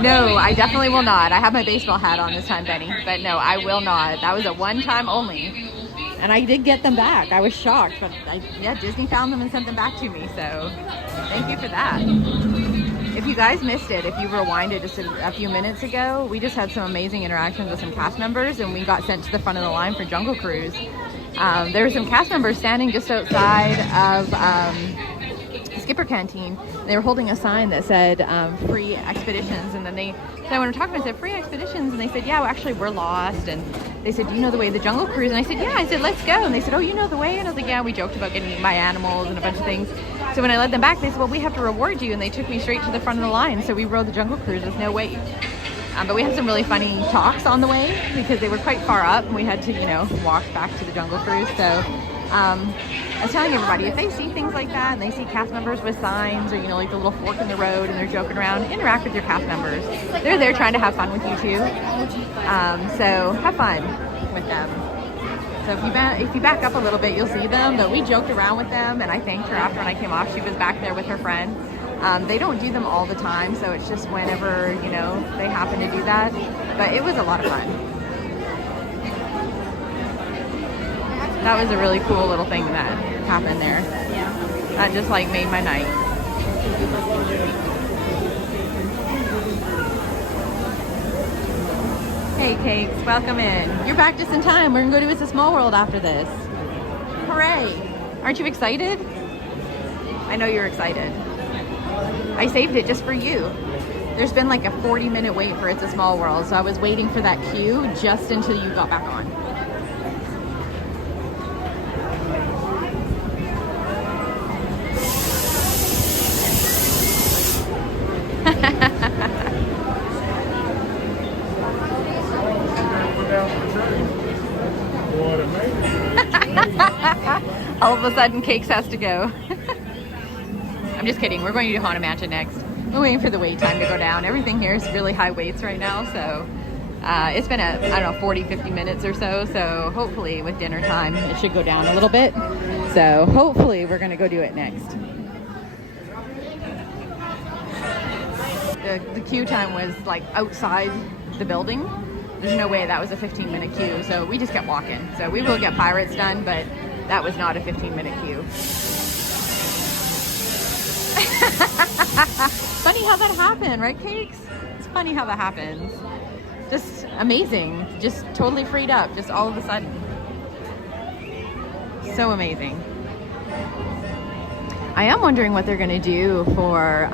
No, I definitely will not. I have my baseball hat on this time, Benny. But no, I will not. That was a one-time only. And I did get them back. I was shocked. But yeah, Disney found them and sent them back to me. So thank you for that. If you guys missed it, if you rewinded just a few minutes ago, we just had some amazing interactions with some cast members, and we got sent to the front of the line for Jungle Cruise. There were some cast members standing just outside of Skipper Canteen. They were holding a sign that said free expeditions, and then so when we were talking, I said free expeditions, and they said, yeah, well, actually we're lost, and they said, do you know the way to the Jungle Cruise? And I said, yeah. I said, let's go. And they said, oh, you know the way? And I was like, yeah. We joked about getting eaten by animals and a bunch of things. So when I led them back, they said, well, we have to reward you, and they took me straight to the front of the line. So we rode the Jungle Cruise with no wait. But we had some really funny talks on the way because they were quite far up and we had to, you know, walk back to the Jungle Cruise. So I was telling everybody, if they see things like that and they see cast members with signs or, you know, like the little fork in the road and they're joking around, interact with your cast members. They're there trying to have fun with you too. So have fun with them. So if you back up a little bit, you'll see them, but we joked around with them and I thanked her after when I came off. She was back there with her friend. They don't do them all the time, so it's just whenever, you know, they happen to do that. But it was a lot of fun. That was a really cool little thing that happened there. That just like made my night. Hey Cakes, welcome in. You're back just in time. We're gonna go to It's a Small World after this. Hooray! Aren't you excited? I know you're excited. I saved it just for you. There's been like a 40-minute wait for It's a Small World, so I was waiting for that queue just until you got back on. All of a sudden, Cakes has to go. I'm just kidding. We're going to do Haunted Mansion next. We're waiting for the wait time to go down. Everything here is really high waits right now, so it's been I don't know, 40, 50 minutes or so. So hopefully with dinner time, it should go down a little bit. So hopefully we're going to go do it next. The queue time was like outside the building. There's no way that was a 15-minute queue, so we just kept walking. So we will get Pirates done, but that was not a 15-minute queue. Funny how that happened, right, Cakes? It's funny how that happens. Just amazing. Just totally freed up, just all of a sudden. So amazing. I am wondering what they're going to do for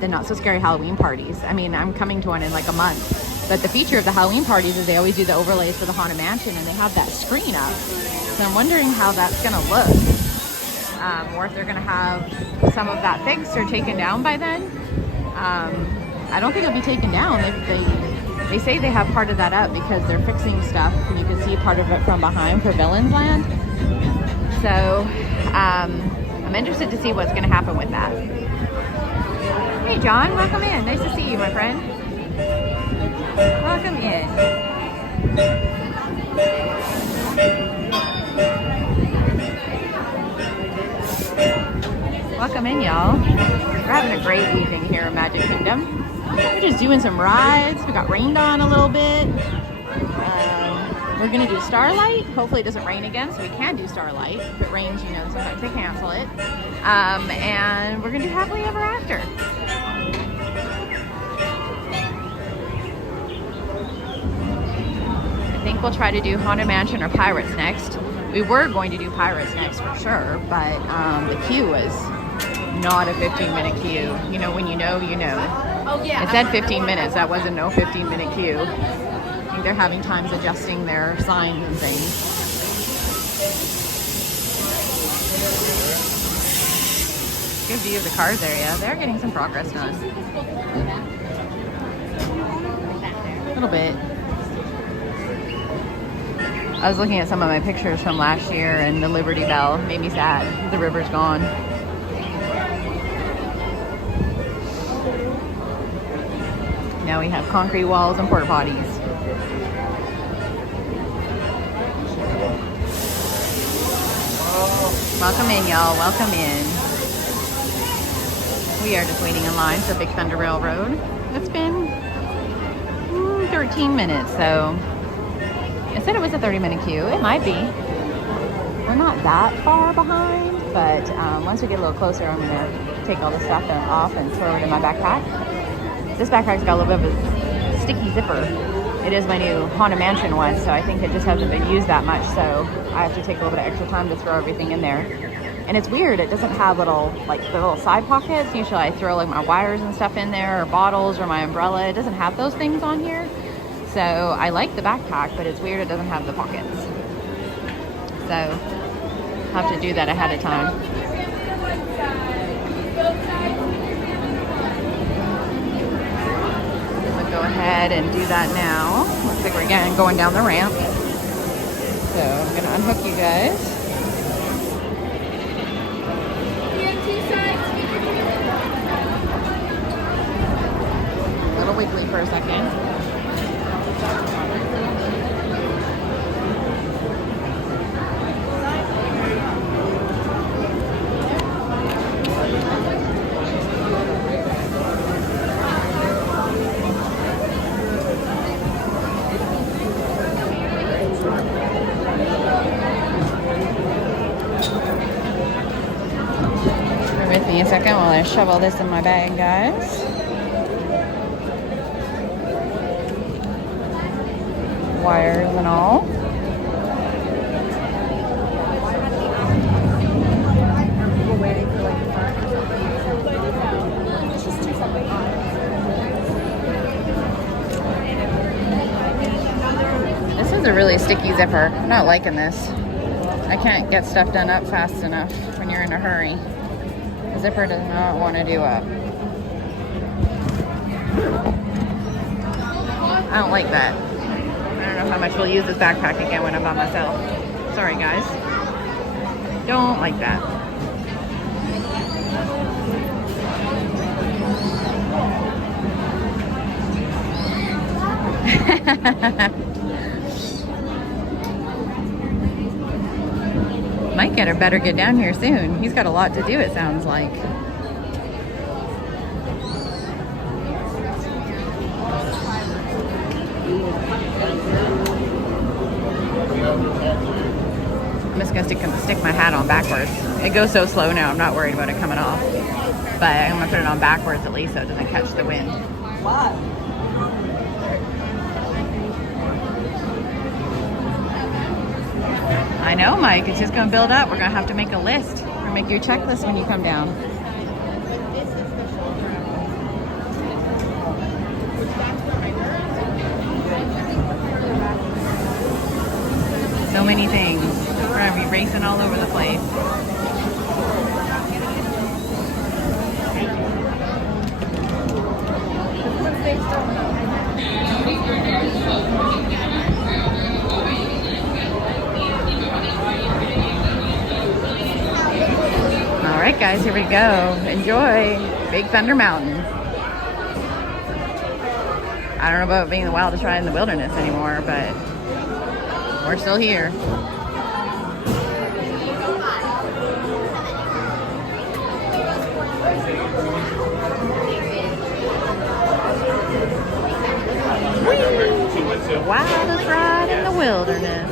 the Not So Scary Halloween parties. I mean, I'm coming to one in like a month. But the feature of the Halloween parties is they always do the overlays for the Haunted Mansion and they have that screen up. So I'm wondering how that's going to look. Or if they're going to have some of that fixed or taken down by then. I don't think it'll be taken down. They say they have part of that up because they're fixing stuff and you can see part of it from behind for Villains Land. So I'm interested to see what's going to happen with that. Hey John, welcome in. Nice to see you, my friend. Welcome in. Welcome in, y'all. We're having a great evening here in Magic Kingdom. We're just doing some rides. We got rained on a little bit. We're gonna do Starlight. Hopefully it doesn't rain again, so we can do Starlight. If it rains, you know, sometimes they cancel it. And we're gonna do Happily Ever After. I think we'll try to do Haunted Mansion or Pirates next. We were going to do Pirates next for sure, but the queue was not a 15-minute queue. You know, when you know, you know. Oh yeah. It said 15 minutes. That wasn't no 15-minute queue. I think they're having times adjusting their signs and things. Good view of the cars area. They're getting some progress done. A little bit. I was looking at some of my pictures from last year and the Liberty Bell made me sad. The river's gone. Now we have concrete walls and porta potties. Welcome in, y'all. Welcome in. We are just waiting in line for Big Thunder Railroad. It's been 13 minutes, so I said it was a 30-minute queue. It might be. We're not that far behind, but once we get a little closer, I'm gonna take all the stuff off and throw it in my backpack. This backpack's got a little bit of a sticky zipper. It is my new Haunted Mansion one, so I think it just hasn't been used that much, so I have to take a little bit of extra time to throw everything in there. And it's weird, it doesn't have little, like the little side pockets. Usually I throw like my wires and stuff in there, or bottles, or my umbrella. It doesn't have those things on here. So I like the backpack, but it's weird it doesn't have the pockets. So I'll have to do that ahead of time. go ahead and do that now. Looks like we're going down the ramp. So I'm gonna unhook you guys. A little wiggly for a second. Bear with me a second while I shove all this in my bag, guys. Wires and all. This is a really sticky zipper. I'm not liking this. I can't get stuff done up fast enough when you're in a hurry. The zipper does not want to do up. I don't like that. I don't know how much we'll use this backpack again when I'm by myself. Sorry, guys. Don't like that. Mike better get down here soon. He's got a lot to do, it sounds like. I'm just gonna stick my hat on backwards. It goes so slow now, I'm not worried about it coming off. But I'm gonna put it on backwards at least so it doesn't catch the wind. I know, Mike, it's just gonna build up. We're gonna have to make a list or make your checklist when you come down. So many things. We're gonna be racing all over the place. All right, guys, here we go. Enjoy Big Thunder Mountain. I don't know about being the wildest ride in the wilderness anymore, but we're still here. The wildest ride in the wilderness.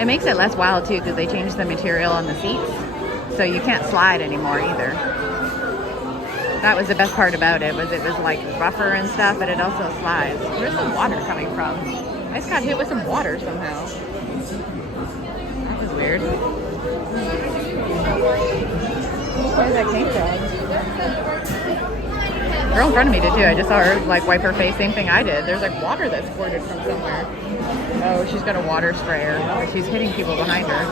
It makes it less wild too because they changed the material on the seats, so you can't slide anymore either. That was the best part about it, was it was like rougher and stuff, but it also slides. Where's the water coming from? I just got hit with some water somehow. That was weird. Where that came from? The girl in front of me did too. I just saw her like wipe her face. Same thing I did. There's like water that squirted from somewhere. Oh, she's got a water sprayer. She's hitting people behind her.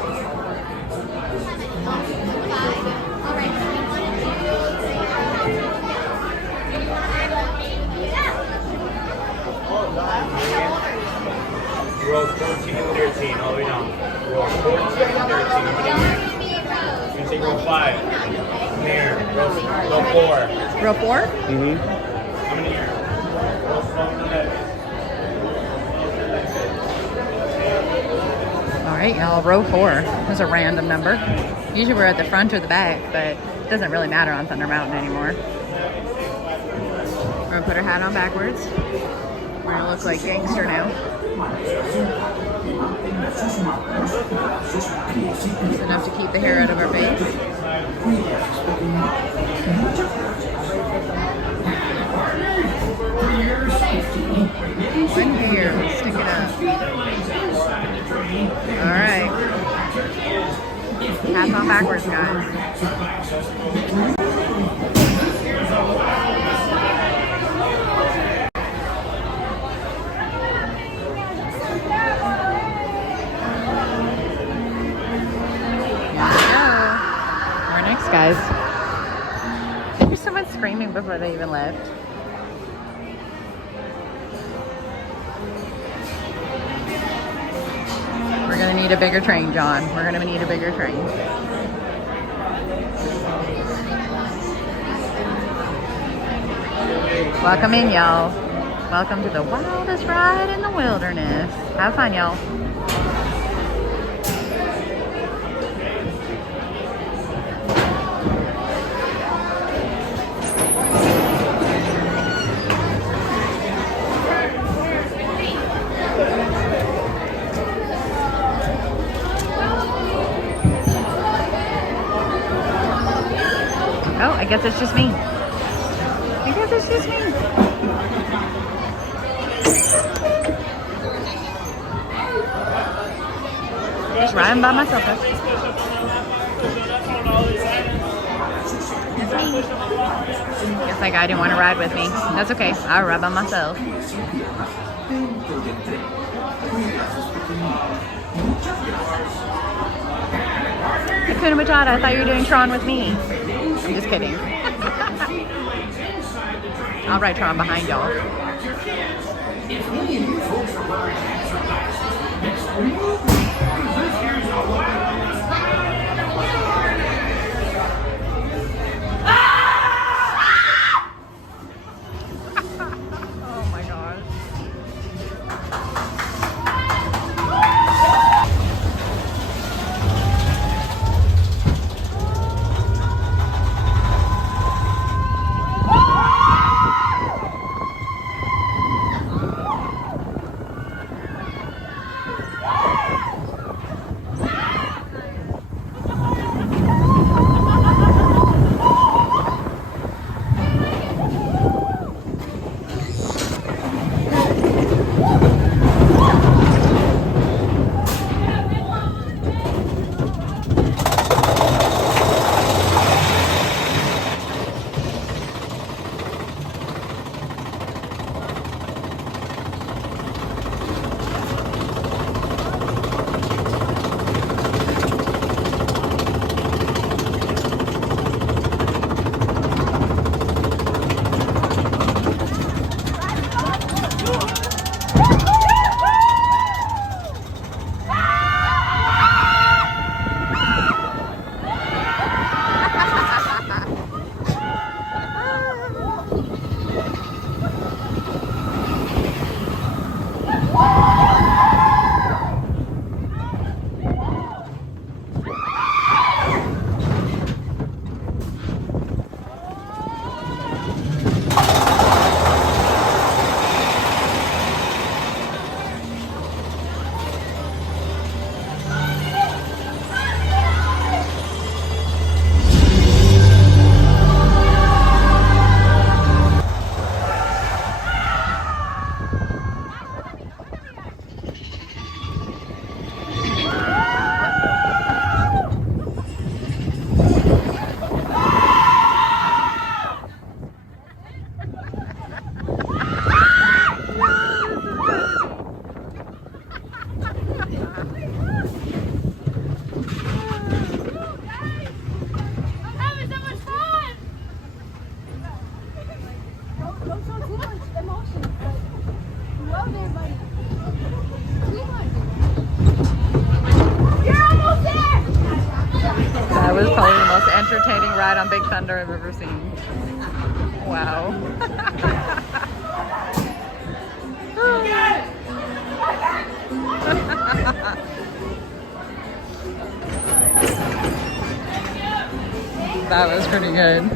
Row 14 and 13, all the way down. Row 14 and 13, over here. You can take row 5. Here. Row 4. Row 4? Mm-hmm. Come in here. Row 4 on the left. All right, y'all, row 4. There's a random number. Usually we're at the front or the back, but it doesn't really matter on Thunder Mountain anymore. We're gonna put her hat on backwards. We're gonna look like gangster now. Just enough to keep the hair out of our face. One hair, stick it up. All right. Hats on backwards, guys. Guys, there's someone screaming before they even left. need a bigger train, John. We're gonna need a bigger train. Welcome in, y'all. Welcome to the wildest ride in the wilderness. Have fun, y'all. Oh, I guess it's just me. I guess it's just me. Just riding by myself. It's me. Guess that guy didn't want to ride with me. That's okay. I'll ride by myself. Hakuna Matata, I thought you were doing Tron with me. I'm just kidding. I'll ride Tron behind y'all. Oh my gosh. That was probably the most entertaining ride on Big Thunder I've ever seen. Wow. That was pretty good.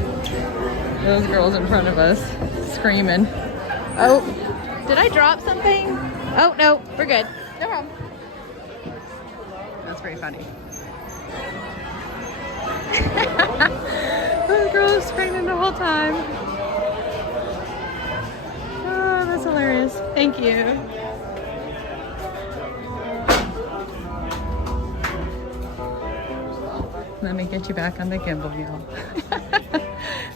Those girls in front of us screaming. Oh, did I drop something? Oh, no, we're good. No problem. That's pretty funny. Those girls screaming the whole time. Oh, that's hilarious. Thank you. Let me get you back on the gimbal, y'all.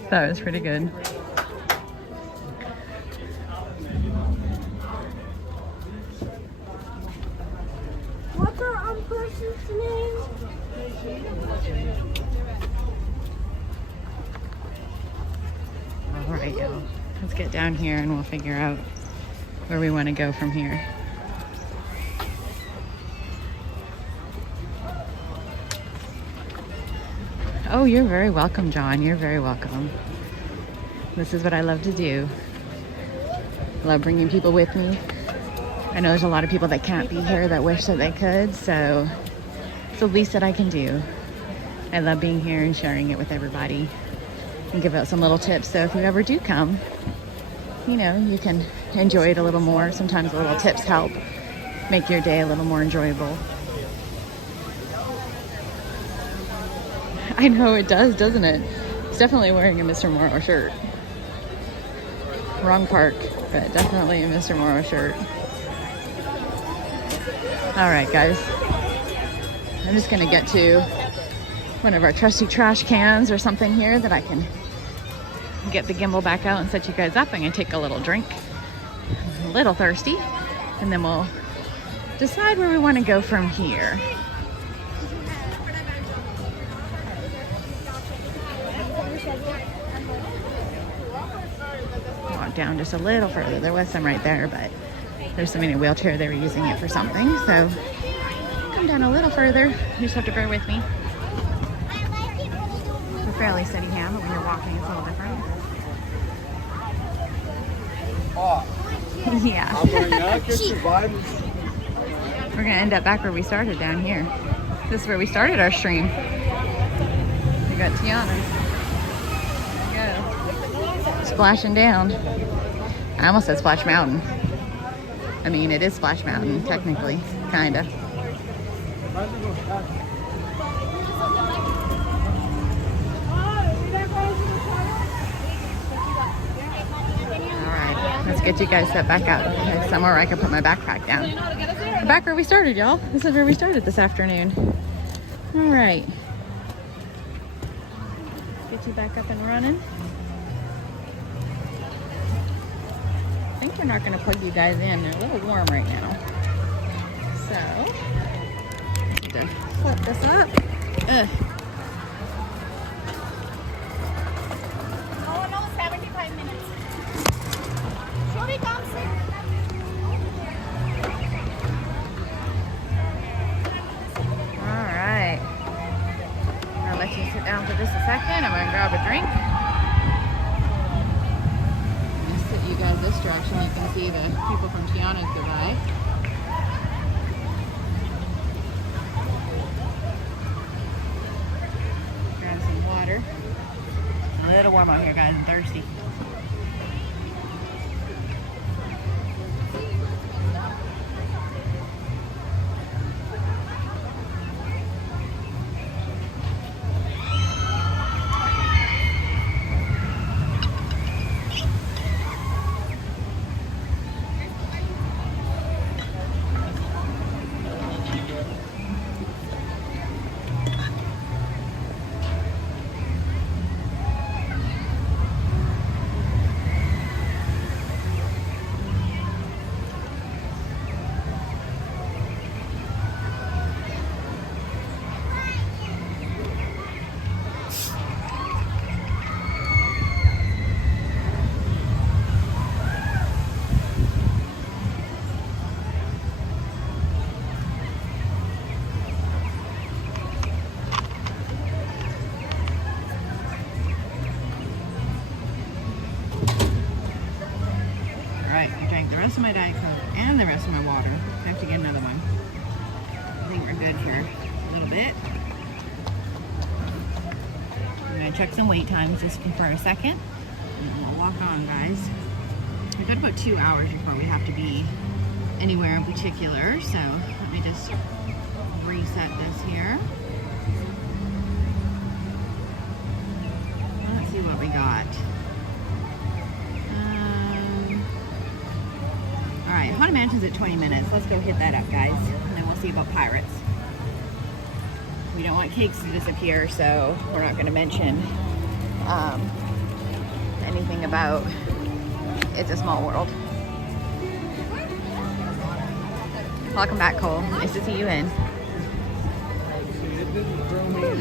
That was pretty good. What's our person's name? All right, y'all. Let's get down here and we'll figure out where we want to go from here. Oh, you're very welcome, John. You're very welcome. This is what I love to do. I love bringing people with me. I know there's a lot of people that can't be here that wish that they could, so it's the least that I can do. I love being here and sharing it with everybody and give out some little tips. So if you ever do come, you know, you can enjoy it a little more. Sometimes the little tips help make your day a little more enjoyable. I know it does, doesn't it? It's definitely wearing a Mr. Morrow shirt. Wrong park, but definitely a Mr. Morrow shirt. All right, guys. I'm just gonna get to one of our trusty trash cans or something here that I can get the gimbal back out and set you guys up. I'm gonna take a little drink. I'm a little thirsty, and then we'll decide where we want to go from here. Walk down just a little further. There was some right there, but there's somebody in a wheelchair. They were using it for something, so come down a little further. You just have to bear with me. We're fairly steady hand, but when you're walking, it's a little different. Yeah. We're gonna end up back where we started down here. This is where we started our stream. We got Tiana. There we go. Splashing down. I almost said Splash Mountain. I mean, it is Splash Mountain, technically, kinda. Let's get you guys set back out. There's somewhere where I can put my backpack down. We're back where we started, y'all. This is where we started this afternoon. All right. Get you back up and running. I think we're not going to plug you guys in. They're a little warm right now. So, need to flip this up. Ugh. Oh no, 75 minutes. Alright. I'll let you sit down for just a second. I'm gonna grab a drink. Just sit you guys this direction. You can see the people from Tiana's goodbye. Grab some water. A little warm out here, guys. I'm thirsty. The rest of my Diet Coke and the rest of my water. I have to get another one. I think we're good for a little bit. I'm gonna check some wait times just for a second. And then we'll walk on, guys. We've got about 2 hours before we have to be anywhere in particular. So let me just reset this here. Let's see what we got. Alright, Haunted Mansion's at 20 minutes. Let's go hit that up, guys. And then we'll see about Pirates. We don't want cakes to disappear, so we're not going to mention anything about It's a Small World. Welcome back, Cole. Nice to see you in.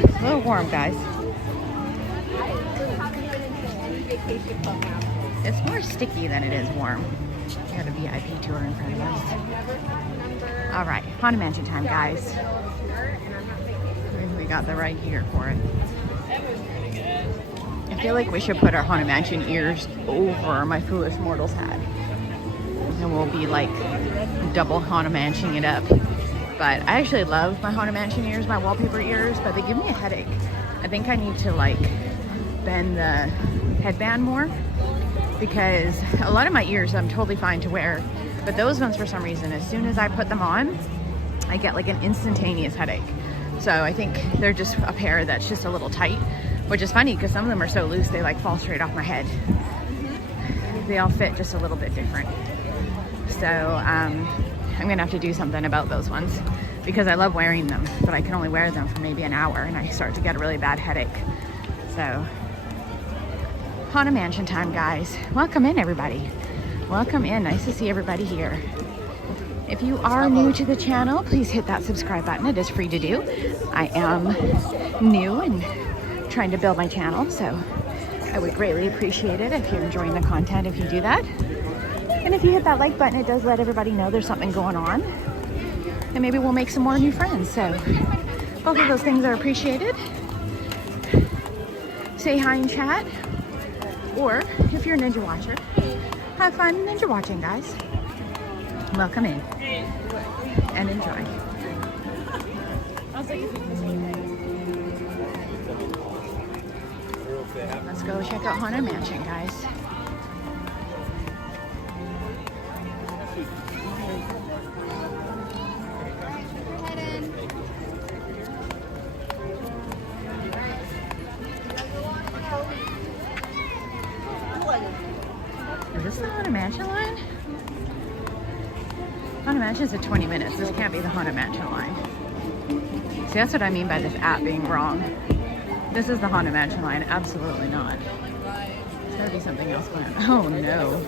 It's a little warm, guys. It's more sticky than it is warm. We got a VIP tour in front of us. All right, Haunted Mansion time, guys. We got the right gear for it. I feel like we should put our Haunted Mansion ears over my Foolish Mortals hat. And we'll be like double Haunted Mansioning it up. But I actually love my Haunted Mansion ears, my wallpaper ears, but they give me a headache. I think I need to like bend the headband more, because a lot of my ears I'm totally fine to wear, but those ones for some reason, as soon as I put them on, I get like an instantaneous headache. So I think they're just a pair that's just a little tight, which is funny because some of them are so loose they like fall straight off my head. They all fit just a little bit different. So I'm gonna have to do something about those ones, because I love wearing them, but I can only wear them for maybe an hour and I start to get a really bad headache. So Haunted Mansion time, guys. Welcome in, everybody. Welcome in. Nice to see everybody here. If you are new to the channel, please hit that subscribe button. It is free to do. I am new and trying to build my channel, so I would greatly appreciate it if you're enjoying the content, if you do that. And if you hit that like button, it does let everybody know there's something going on. And maybe we'll make some more new friends. So both of those things are appreciated. Say hi in chat. Or if you're a Ninja Watcher, have fun Ninja watching, guys. Welcome in and enjoy. Let's go check out Haunted Mansion, guys. Is this the Haunted Mansion line? Haunted Mansion is at 20 minutes. This can't be the Haunted Mansion line. See, that's what I mean by this app being wrong. This is the Haunted Mansion line. Absolutely not. There's gotta be something else going on. Oh no.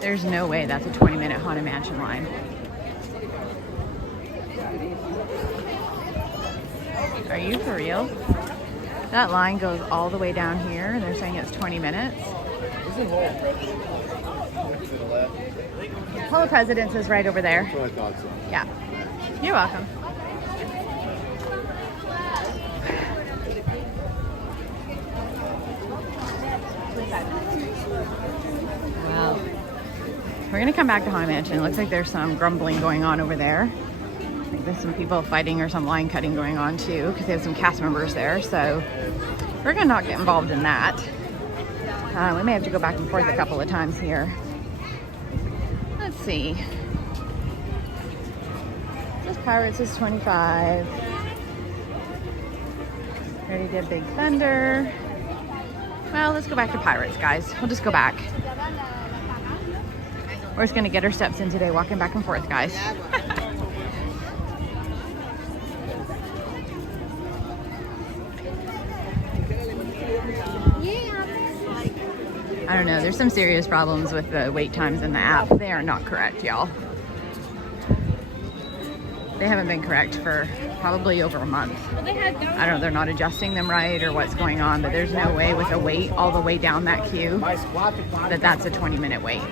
There's no way that's a 20-minute Haunted Mansion line. Are you for real? That line goes all the way down here and they're saying it's 20 minutes. Hall of Presidents is right over there. That's what I thought so. Yeah. You're welcome. Well, we're gonna come back to Haunted Mansion. It looks like there's some grumbling going on over there. I think there's some people fighting or some line cutting going on too, because they have some cast members there. So we're gonna not get involved in that. We may have to go back and forth a couple of times here. Let's see. This Pirates is 25. Already did Big Thunder. Well, let's go back to Pirates, guys. We'll just go back. We're just gonna get our steps in today, walking back and forth, guys. I don't know, there's some serious problems with the wait times in the app. They are not correct, y'all. They haven't been correct for probably over a month. I don't know, they're not adjusting them right or what's going on, but there's no way with a wait all the way down that queue that that's a 20-minute wait.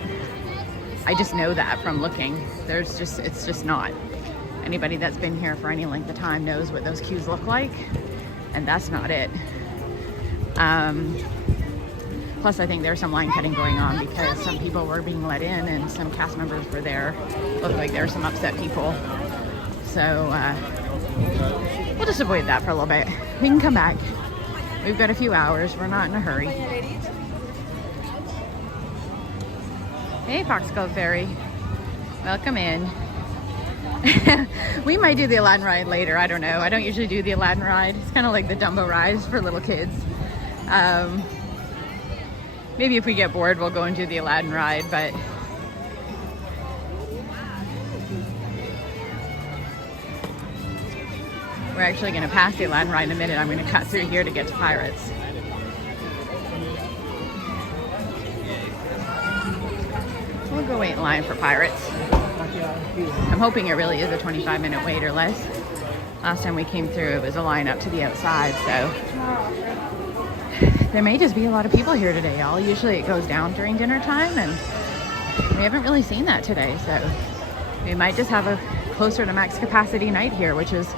I just know that from looking. It's just not. Anybody that's been here for any length of time knows what those queues look like, and that's not it. Plus, I think there's some line cutting going on because some people were being let in and some cast members were there. Looked like there were some upset people. So we'll just avoid that for a little bit. We can come back. We've got a few hours. We're not in a hurry. Hey, Foxglove Fairy. Welcome in. We might do the Aladdin ride later. I don't know. I don't usually do the Aladdin ride. It's kind of like the Dumbo rides for little kids. Maybe if we get bored, we'll go and do the Aladdin ride, but we're actually going to pass the Aladdin ride in a minute. I'm going to cut through here to get to Pirates. We'll go wait in line for Pirates. I'm hoping it really is a 25-minute wait or less. Last time we came through, it was a line up to the outside, so there may just be a lot of people here today, y'all. Usually it goes down during dinner time, and we haven't really seen that today, so we might just have a closer to max capacity night here, which is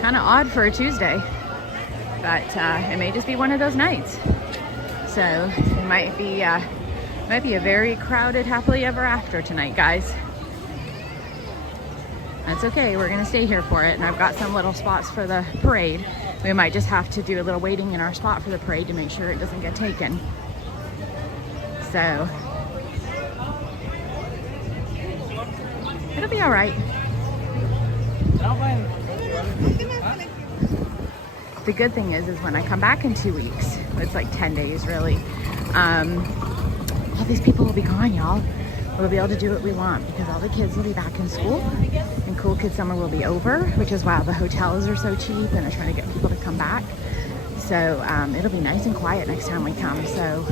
kind of odd for a Tuesday. but it may just be one of those nights. So it might be a very crowded happily ever after tonight, guys. That's okay, we're gonna stay here for it, and I've got some little spots for the parade. We might just have to do a little waiting in our spot for the parade to make sure it doesn't get taken. So it'll be all right. The good thing is when I come back in 2 weeks, it's like 10 days really, all these people will be gone, y'all. We'll be able to do what we want because all the kids will be back in school and Cool Kids Summer will be over, which is why the hotels are so cheap and they're trying to get people to come back. So it'll be nice and quiet next time we come. So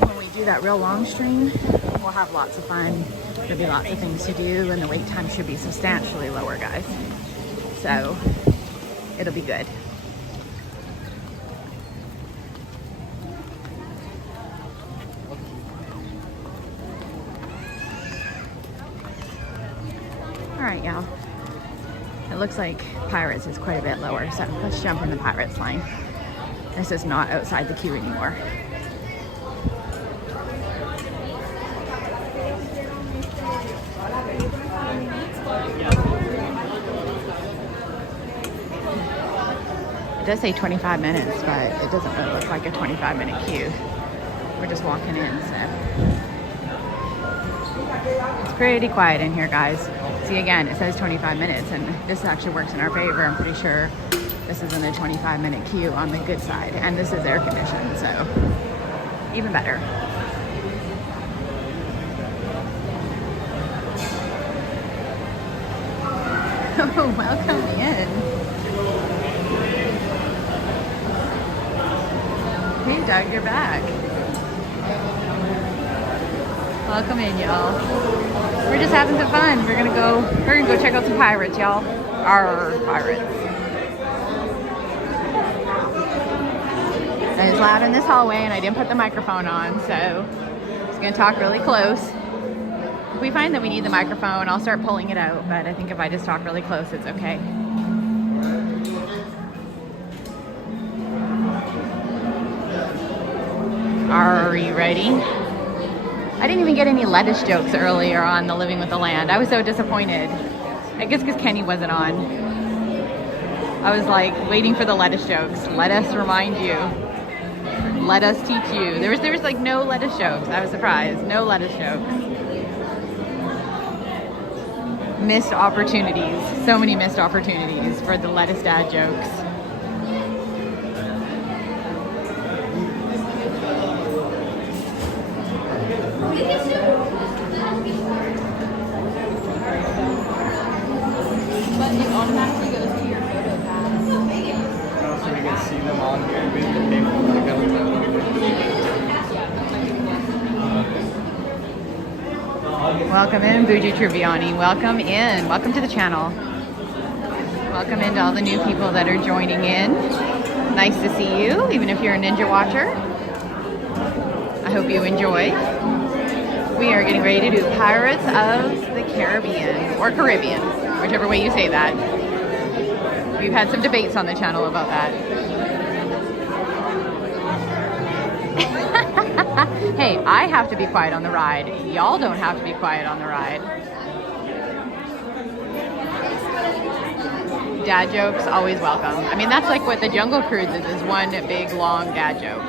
when we do that real long stream, we'll have lots of fun. There'll be lots of things to do and the wait time should be substantially lower, guys. So it'll be good. All right, y'all. It looks like Pirates is quite a bit lower, so let's jump in the Pirates line. This is not outside the queue anymore. It does say 25 minutes, but it doesn't really look like a 25-minute queue. We're just walking in, so. It's pretty quiet in here, guys. See, again, it says 25 minutes, and this actually works in our favor. I'm pretty sure this isn't a 25-minute queue on the good side, and this is air conditioned, so even better. Oh, welcome in. Hey, Doug, you're back. Welcome in, y'all. We're just having some fun. We're gonna go check out some pirates, y'all. Our pirates. And it's loud in this hallway, and I didn't put the microphone on, so I'm just gonna talk really close. If we find that we need the microphone, I'll start pulling it out, but I think if I just talk really close, it's okay. Are you ready? I didn't even get any lettuce jokes earlier on the Living with the Land. I was so disappointed. I guess because Kenny wasn't on. I was like waiting for the lettuce jokes. Let us remind you. Let us teach you. There was like no lettuce jokes. I was surprised. No lettuce jokes. Missed opportunities. So many missed opportunities for the lettuce dad jokes. But it automatically goes to your photo pass. So we can see them on here. We can pay for the Welcome in, Bougie Triviani. Welcome in. Welcome to the channel. Welcome into all the new people that are joining in. Nice to see you, even if you're a Ninja watcher. I hope you enjoy. We are getting ready to do Pirates of the Caribbean, or Caribbean, whichever way you say that. We've had some debates on the channel about that. Hey, I have to be quiet on the ride. Y'all don't have to be quiet on the ride. Dad jokes, always welcome. I mean, that's like what the Jungle Cruise is one big, long dad joke.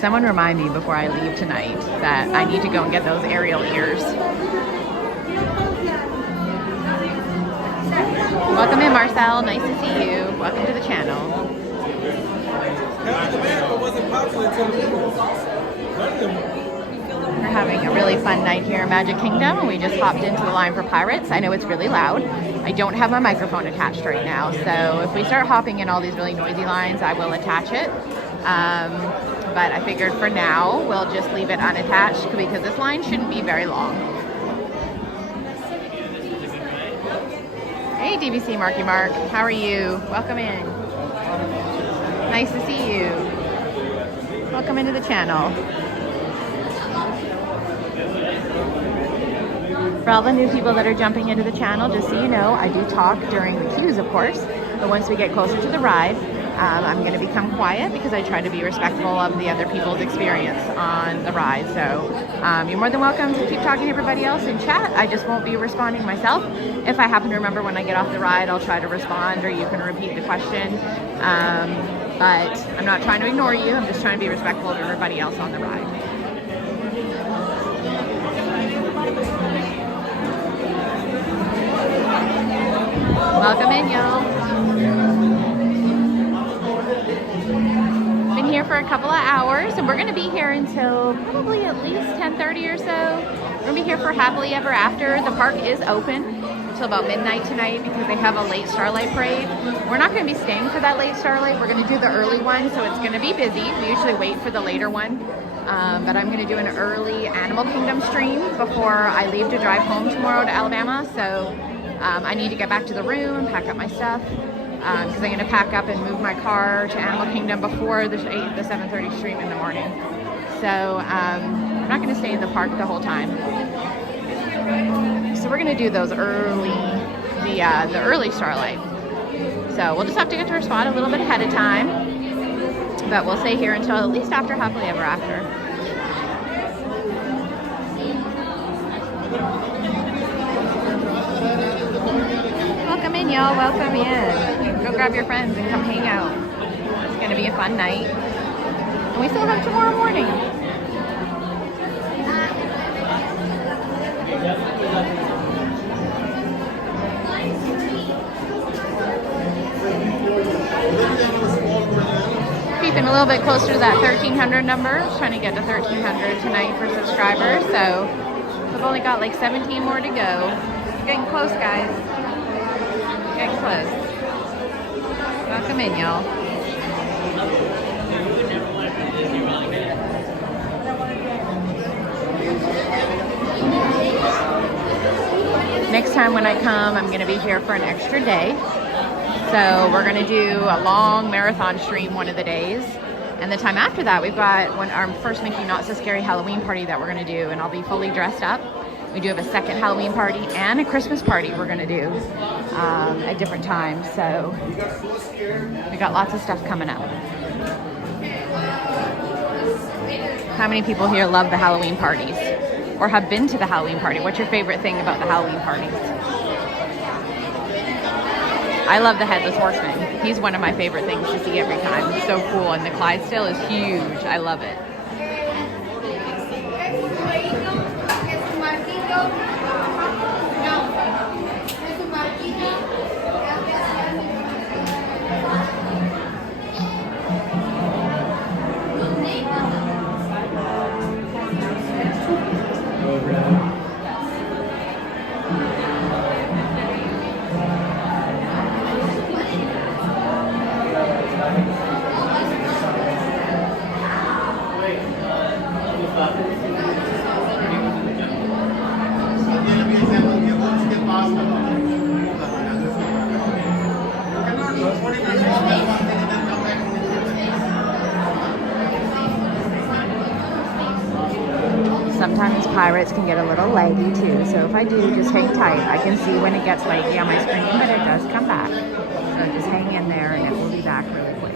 Someone remind me before I leave tonight that I need to go and get those aerial ears. Welcome in, Marcel. Nice to see you. Welcome to the channel. We're having a really fun night here in Magic Kingdom, and we just hopped into the line for Pirates. I know it's really loud. I don't have my microphone attached right now, so if we start hopping in all these really noisy lines, I will attach it. But I figured for now, we'll just leave it unattached because this line shouldn't be very long. Hey, DVC Marky Mark. How are you? Welcome in. Nice to see you. Welcome into the channel. For all the new people that are jumping into the channel, just so you know, I do talk during the queues, of course, but once we get closer to the ride, I'm going to become quiet because I try to be respectful of the other people's experience on the ride. So you're more than welcome to keep talking to everybody else in chat. I just won't be responding myself. If I happen to remember when I get off the ride, I'll try to respond, or you can repeat the question. But I'm not trying to ignore you. I'm just trying to be respectful of everybody else on the ride. Welcome in, y'all. Been here for a couple of hours, and we're going to be here until probably at least 10:30 or so. We're going to be here for Happily Ever After. The park is open until about midnight tonight because they have a late Starlight Parade. We're not going to be staying for that late Starlight. We're going to do the early one, so it's going to be busy. We usually wait for the later one. But I'm going to do an early Animal Kingdom stream before I leave to drive home tomorrow to Alabama. So I need to get back to the room and pack up my stuff because I'm going to pack up and move my car to Animal Kingdom before the 7:30 stream in the morning. So I'm not going to stay in the park the whole time. So we're going to do those early, the early Starlight. So we'll just have to get to our spot a little bit ahead of time, but we'll stay here until at least after Happily Ever After. Welcome in, y'all. Welcome in. Go grab your friends and come hang out. It's going to be a fun night. And we still have tomorrow morning. Creeping a little bit closer to that 1,300 number. Just trying to get to 1,300 tonight for subscribers. So we've only got like 17 more to go. It's getting close, guys. Getting close. Welcome in, y'all. Next time when I come, I'm going to be here for an extra day. So we're going to do a long marathon stream one of the days. And the time after that, we've got our first Mickey Not So Scary Halloween party that we're going to do. And I'll be fully dressed up. We do have a second Halloween party and a Christmas party we're going to do at different times. So we got lots of stuff coming up. How many people here love the Halloween parties or have been to the Halloween party? What's your favorite thing about the Halloween parties? I love the Headless Horseman. He's one of my favorite things to see every time. It's so cool. And the Clydesdale is huge. I love it. Sometimes pirates can get a little laggy too, so if I do, just hang tight. I can see when it gets laggy on my screen, but it does come back. So just hang in there and it will be back really quick.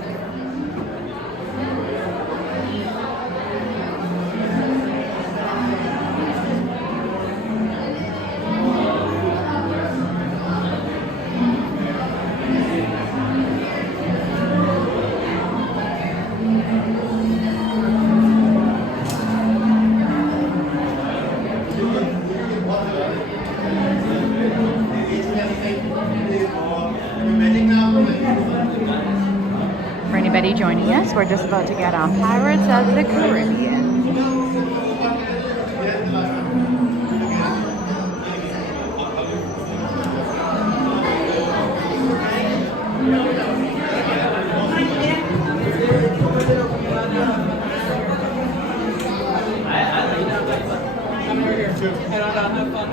For anybody joining us, we're just about to get on Pirates of the Caribbean. How many were here? Two. Head on down, have fun.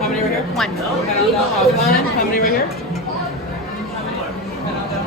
How many were here? One. Head on down, have fun. How many were here? Head on down.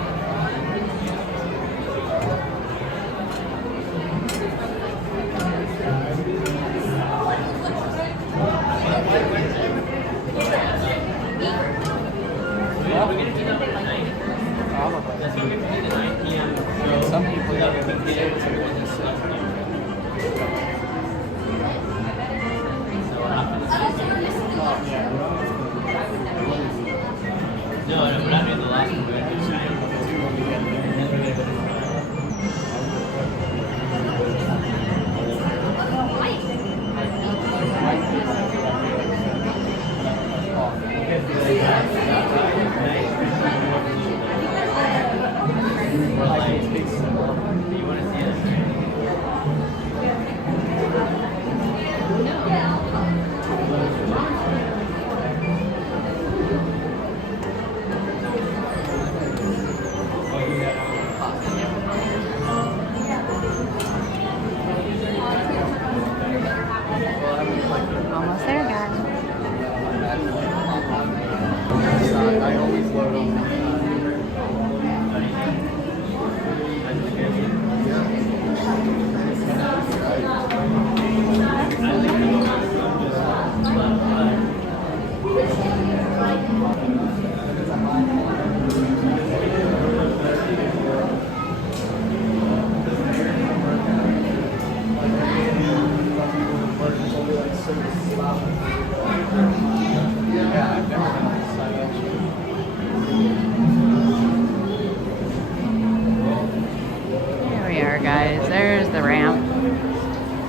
we are, guys. There's the ramp.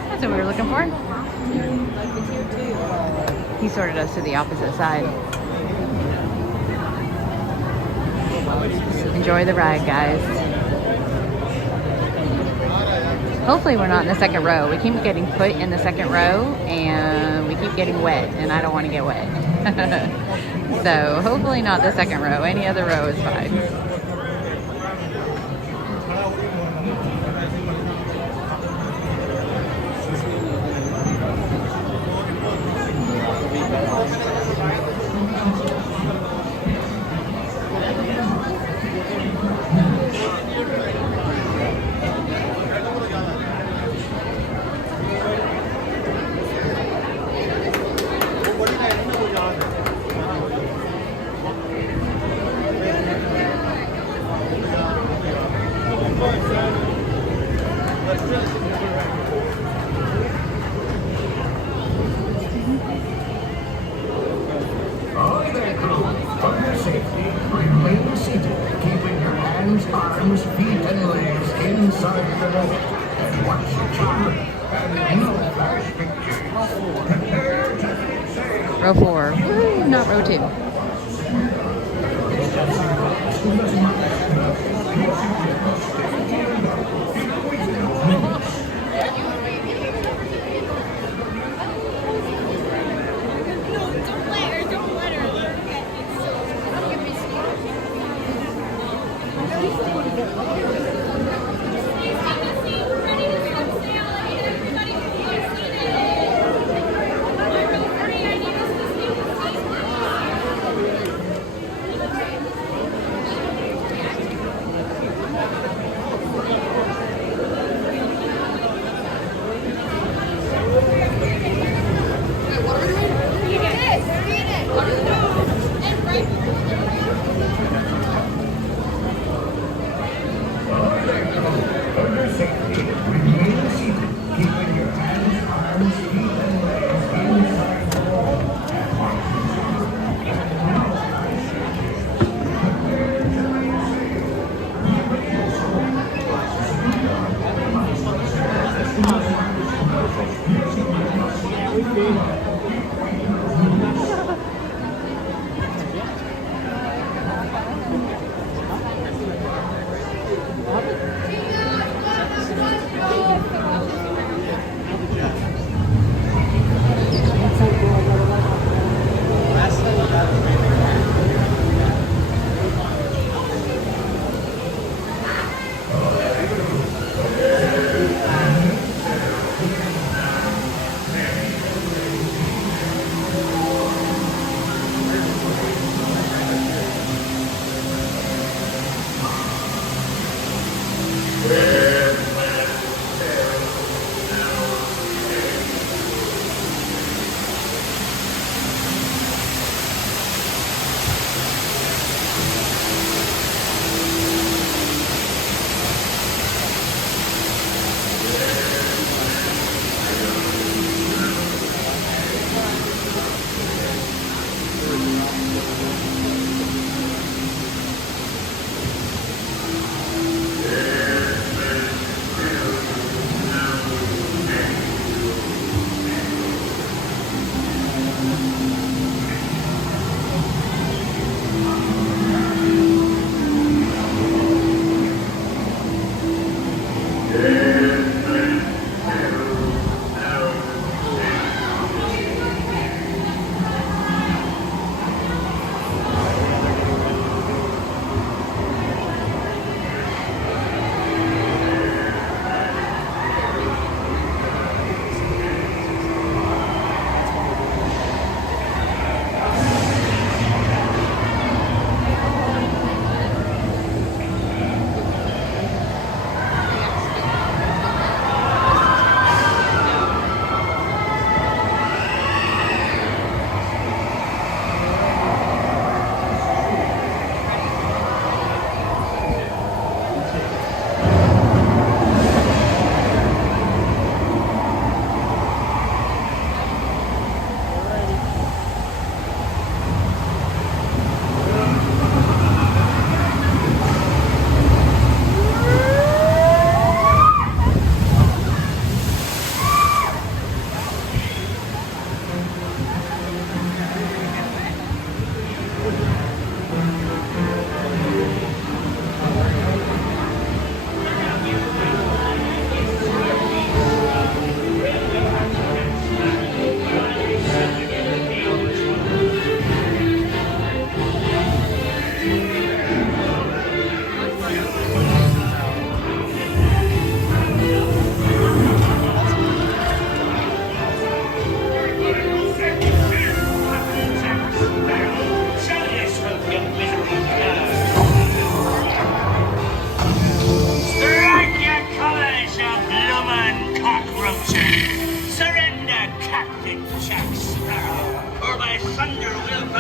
That's what we were looking for. He sorted us to the opposite side. Enjoy the ride, guys. Hopefully we're not in the second row. We keep getting put in the second row and we keep getting wet, and I don't want to get wet. So hopefully not the second row. Any other row is fine. Hi there, crew. For your safety, remain seated, keeping your hands, arms, feet, and legs inside the boat. And watch your children, and no flash pictures. Prepare to sail. Row 4. Woo, not row 2.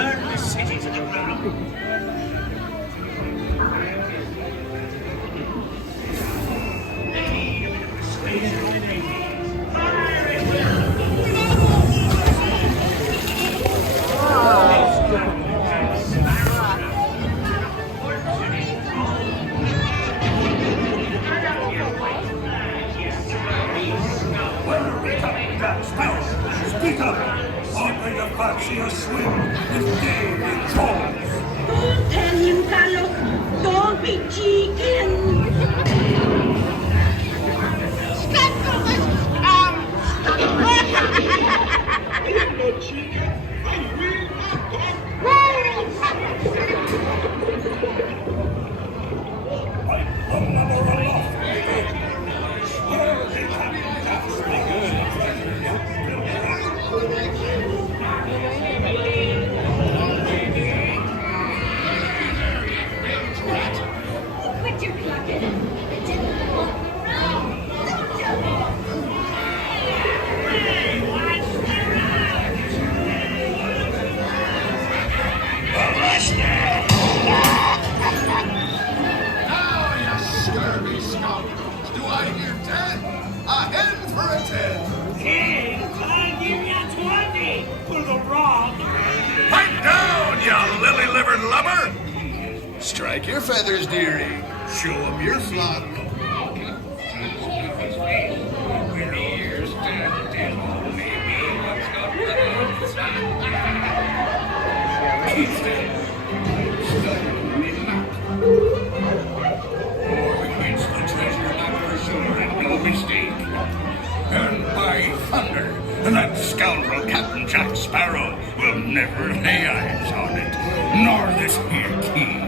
burn the city to the ground. Speak up! Only the fancy a swim with Dave and Tron. Don't tell him, Carlo. Don't be cheeky. Quit your clucking. It didn't walk around. Hey, watch the ride. Now, you scurvy scoundrels, do I hear 10? A hen for a 10. King, I'll give you 20 for the wrong. Pipe down, you lily-livered lubber! Strike your feathers, dearie. Show 'em your flock. It's the treasure map for sure, and no mistake. And by thunder, that scoundrel Captain Jack Sparrow will never lay eyes on it, nor this here key.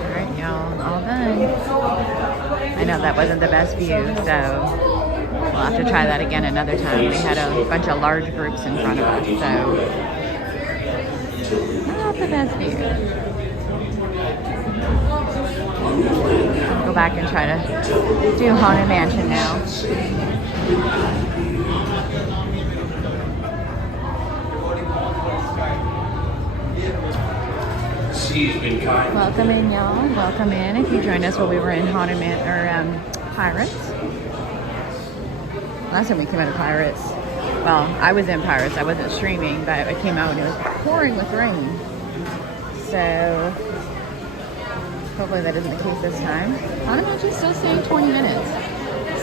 Alright, y'all, all done. I know that wasn't the best view, so we'll have to try that again another time. We had a bunch of large groups in front of us, so not the best view. I'll go back and try to do Haunted Mansion now. Welcome in, y'all. Welcome in. If you joined us while we were in Haunted Pirates. Last time we came out of Pirates, well, I was in Pirates. I wasn't streaming, but I came out and it was pouring with rain. So hopefully that isn't the case this time. Haunted Mansion's still saying 20 minutes.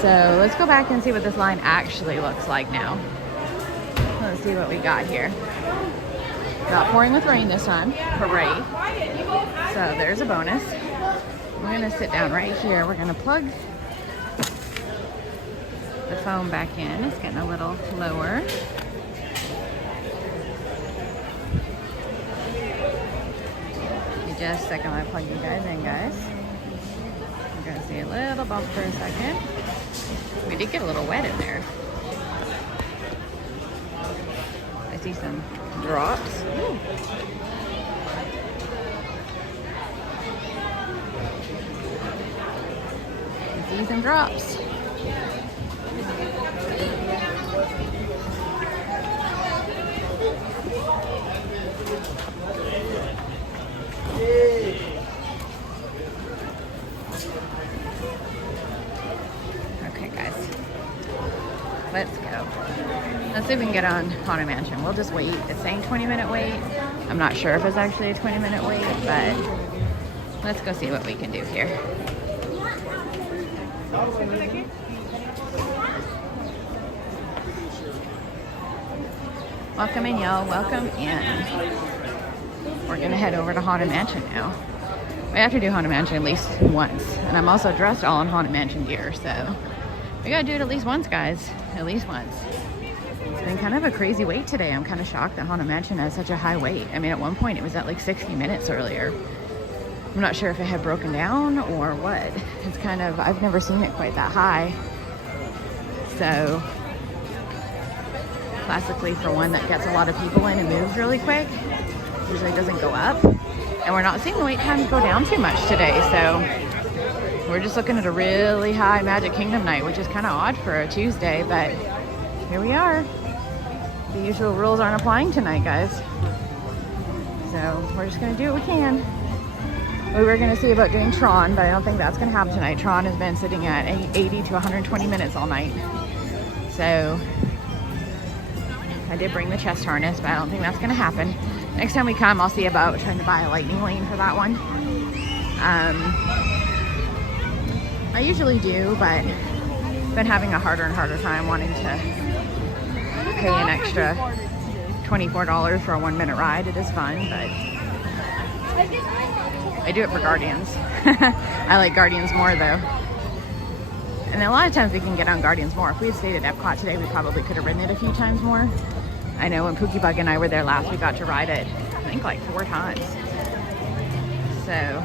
So let's go back and see what this line actually looks like now. Let's see what we got here. Not pouring with rain this time. Hooray. So there's a bonus. We're gonna sit down right here. We're gonna plug the phone back in. It's getting a little lower. Give me just a second while I plug you guys in, guys. We're gonna see a little bump for a second. We did get a little wet in there. I see some drops. Ooh. I see some drops. Okay, guys. Let's go. Let's see if we can get on Haunted Mansion. We'll just wait. It's saying 20-minute wait. I'm not sure if it's actually a 20-minute wait, but let's go see what we can do here. Welcome in, y'all. Welcome in. We're gonna head over to Haunted Mansion now. We have to do Haunted Mansion at least once, and I'm also dressed all in Haunted Mansion gear, so we gotta do it at least once, guys. At least once. It's been kind of a crazy wait today. I'm kind of shocked that Haunted Mansion has such a high wait. I mean, at one point it was at like 60 minutes earlier. I'm not sure if it had broken down or what. It's kind of, I've never seen it quite that high. So, classically for one that gets a lot of people in and moves really quick, usually doesn't go up. And we're not seeing the wait times go down too much today, so we're just looking at a really high Magic Kingdom night, which is kind of odd for a Tuesday, but here we are. The usual rules aren't applying tonight, guys. So we're just gonna do what we can. We were gonna see about doing Tron, but I don't think that's gonna happen tonight. Tron has been sitting at 80 to 120 minutes all night. So I did bring the chest harness, but I don't think that's gonna happen. Next time we come, I'll see about trying to buy a lightning lane for that one. I usually do, but been having a harder and harder time wanting to pay an extra $24 for a 1-minute ride. It is fun, but I do it for Guardians. I like Guardians more though. And a lot of times we can get on Guardians more. If we had stayed at Epcot today, we probably could have ridden it a few times more. I know when Pookie Bug and I were there last, we got to ride it, I think like 4 times. So.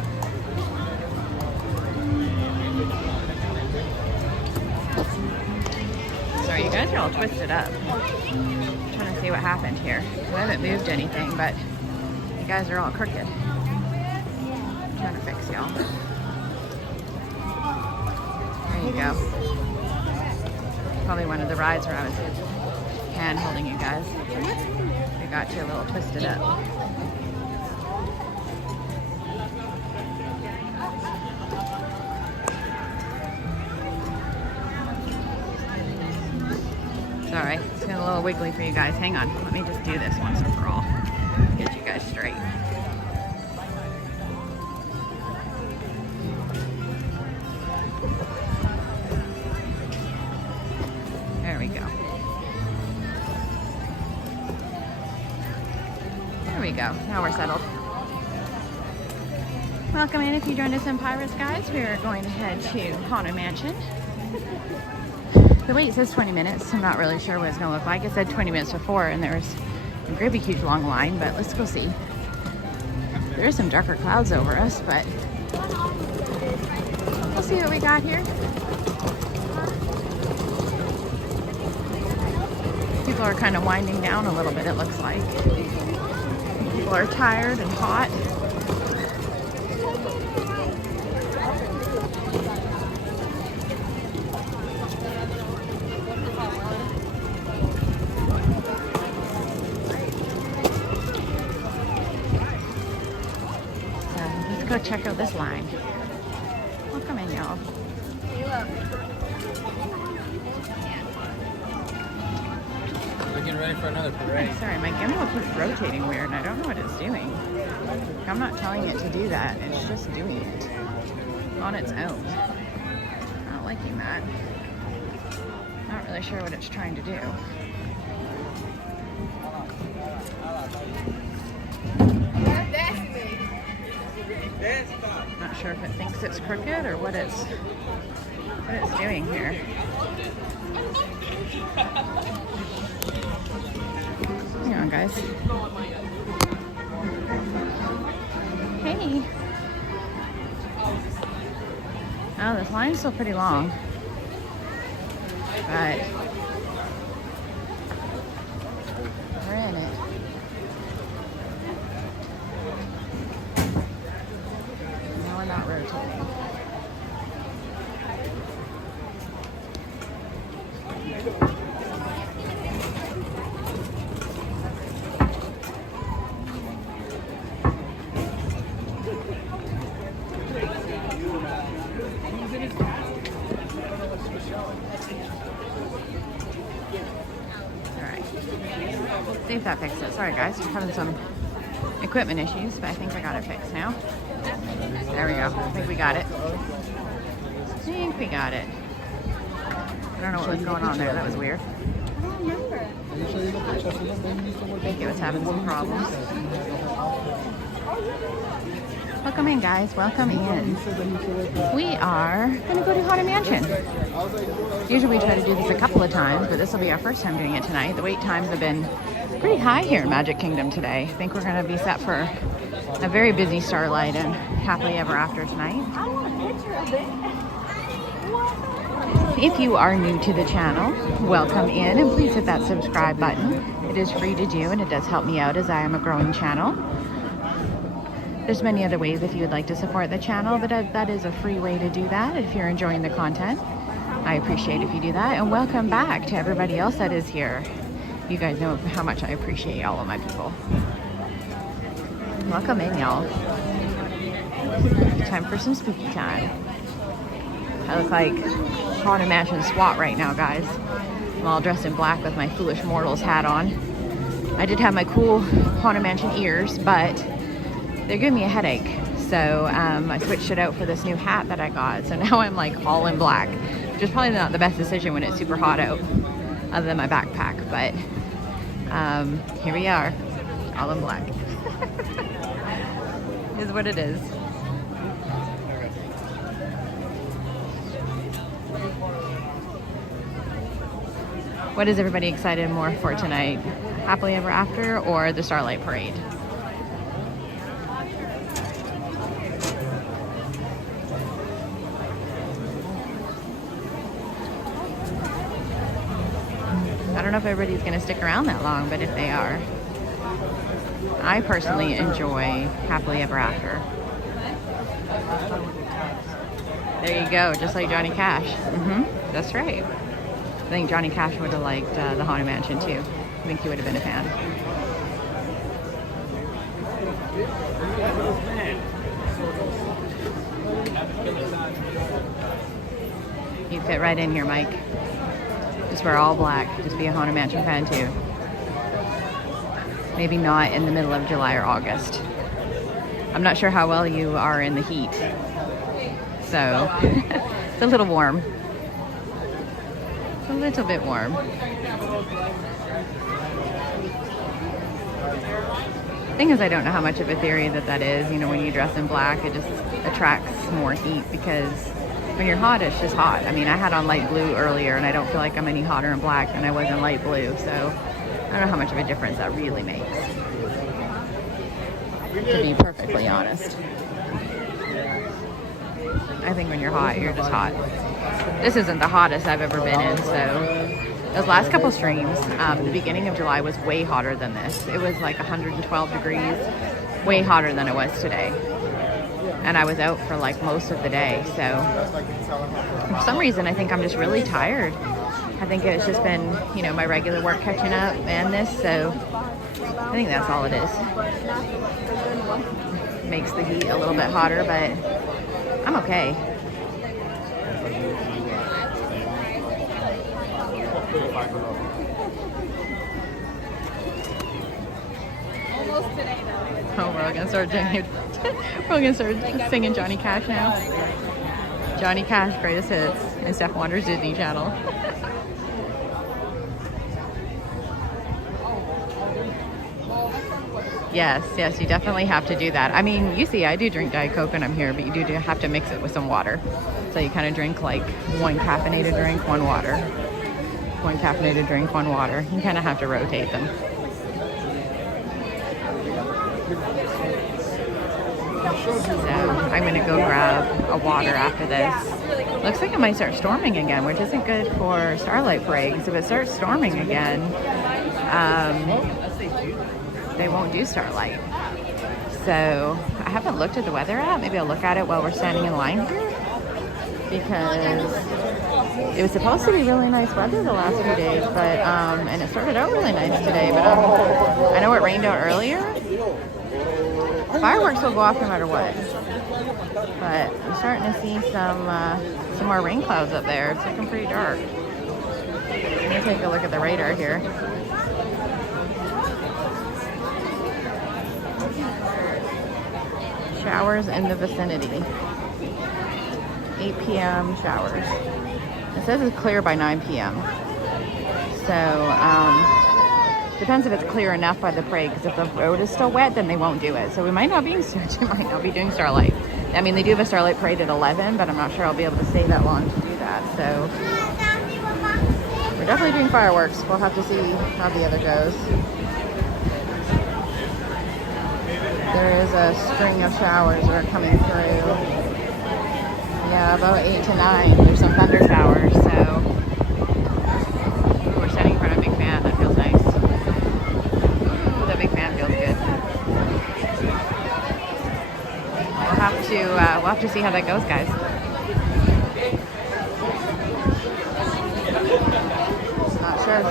Sorry, you guys are all twisted up. I'm trying to see what happened here. We haven't moved anything, but you guys are all crooked. I'm trying to fix y'all. There you go. Probably one of the rides where I was hand holding you guys. We got you a little twisted up. Sorry, it's getting a little wiggly for you guys. Hang on, let me just do this once and for all. Get you guys straight. There we go. There we go. Now we're settled. Welcome in if you joined us in Pirates, guys. We are going to head to Haunted Mansion. The wait says 20 minutes. I'm not really sure what it's going to look like. It said 20 minutes before, and there was a great big huge long line, but let's go see. There are some darker clouds over us, but we'll see what we got here. People are kind of winding down a little bit, it looks like. People are tired and hot. Let's go check out this line. Well, come in, y'all. We're getting ready for another parade. Sorry, my gimbal keeps rotating weird and I don't know what it's doing. I'm not telling it to do that, it's just doing it on its own. Not liking that. Not really sure what it's trying to do. Not sure if it thinks it's crooked or what it's doing here. Hang on, guys. Hey. Oh, this line's still pretty long. But we're in it. No, we're not rotating. See if that fixes it. Sorry guys, we're having some equipment issues, but I think I got it fixed now. There we go. I think we got it. I think we got it. I don't know what was going on there. That was weird. I think it was having some problems. Welcome in, guys. Welcome in. We are going to go to Haunted Mansion. Usually we try to do this a couple of times, but this will be our first time doing it tonight. The wait times have been pretty high here in Magic Kingdom today. I think we're going to be set for a very busy Starlight and Happily Ever After tonight. I want a picture of it. If you are new to the channel, welcome in and please hit that subscribe button. It is free to do and it does help me out as I am a growing channel. There's many other ways if you would like to support the channel, but that is a free way to do that if you're enjoying the content. I appreciate if you do that, and welcome back to everybody else that is here. You guys know how much I appreciate all of my people. Welcome in, y'all. Time for some spooky time. I look like Haunted Mansion SWAT right now, guys. I'm all dressed in black with my Foolish Mortals hat on. I did have my cool Haunted Mansion ears, but they're giving me a headache. So I switched it out for this new hat that I got. So now I'm like all in black, which is probably not the best decision when it's super hot out, other than my backpack. But here we are, all in black. Is what it is. What is everybody excited more for tonight? Happily Ever After or the Starlight Parade? I don't know if everybody's going to stick around that long, but if they are, I personally enjoy Happily Ever After. There you go, just like Johnny Cash. That's right. I think Johnny Cash would have liked the Haunted Mansion too. I think he would have been a fan. You fit right in here, Mike. Just wear all black. Just be a Haunted Mansion fan too. Maybe not in the middle of July or August. I'm not sure how well you are in the heat. So, it's a little warm. A little bit warm. Thing is, I don't know how much of a theory that is. You know, when you dress in black, it just attracts more heat, because when you're hot, it's just hot. I mean, I had on light blue earlier, and I don't feel like I'm any hotter in black than I was in light blue, so I don't know how much of a difference that really makes, to be perfectly honest. I think when you're hot, you're just hot. This isn't the hottest I've ever been in, so those last couple streams, the beginning of July was way hotter than this. It was like 112 degrees, way hotter than it was today. And I was out for like most of the day, so for some reason I think I'm just really tired. I think it's just been, you know, my regular work catching up and this, so I think that's all it is. Makes the heat a little bit hotter, but I'm okay. Oh, we're all gonna start doing we're all gonna start singing Johnny Cash now. Johnny Cash Greatest Hits and Steph Wander's Disney Channel. Yes, you definitely have to do that. I mean, you see, I do drink Diet Coke when I'm here, but you do have to mix it with some water. So you kind of drink like one caffeinated drink, one water. One caffeinated drink, one water. You kind of have to rotate them. So I'm gonna go grab a water after this. Looks like it might start storming again, which isn't good for Starlight Parade, because if it starts storming again, they won't do Starlight. So I haven't looked at the weather app. Maybe I'll look at it while we're standing in line here, because it was supposed to be really nice weather the last few days, but and it started out really nice today, but I know it rained out earlier. Fireworks will go off no matter what, but I'm starting to see some more rain clouds up there. It's looking pretty dark. Let me take a look at the radar here. Showers in the vicinity. 8 p.m. showers. It says it's clear by 9 p.m. So, depends if it's clear enough by the parade, because if the road is still wet, then they won't do it. So we might not be doing Starlight. I mean, they do have a Starlight Parade at 11, but I'm not sure I'll be able to stay that long to do that. So we're definitely doing fireworks. We'll have to see how the other goes. There is a string of showers that are coming through. Yeah, about 8 to 9. There's some thunder showers, so we're standing in front of a big fan. That feels nice. Ooh, that big fan feels good. We'll have to see how that goes, guys. Not sure.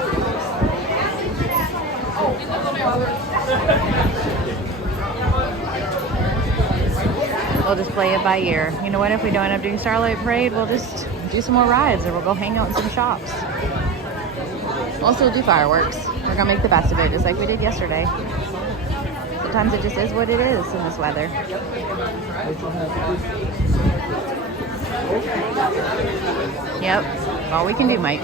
We'll just play it by ear. You know what? If we don't end up doing Starlight Parade, we'll just do some more rides, or we'll go hang out in some shops. We'll still do fireworks. We're gonna make the best of it, just like we did yesterday. Sometimes it just is what it is in this weather. Yep, all we can do, Mike.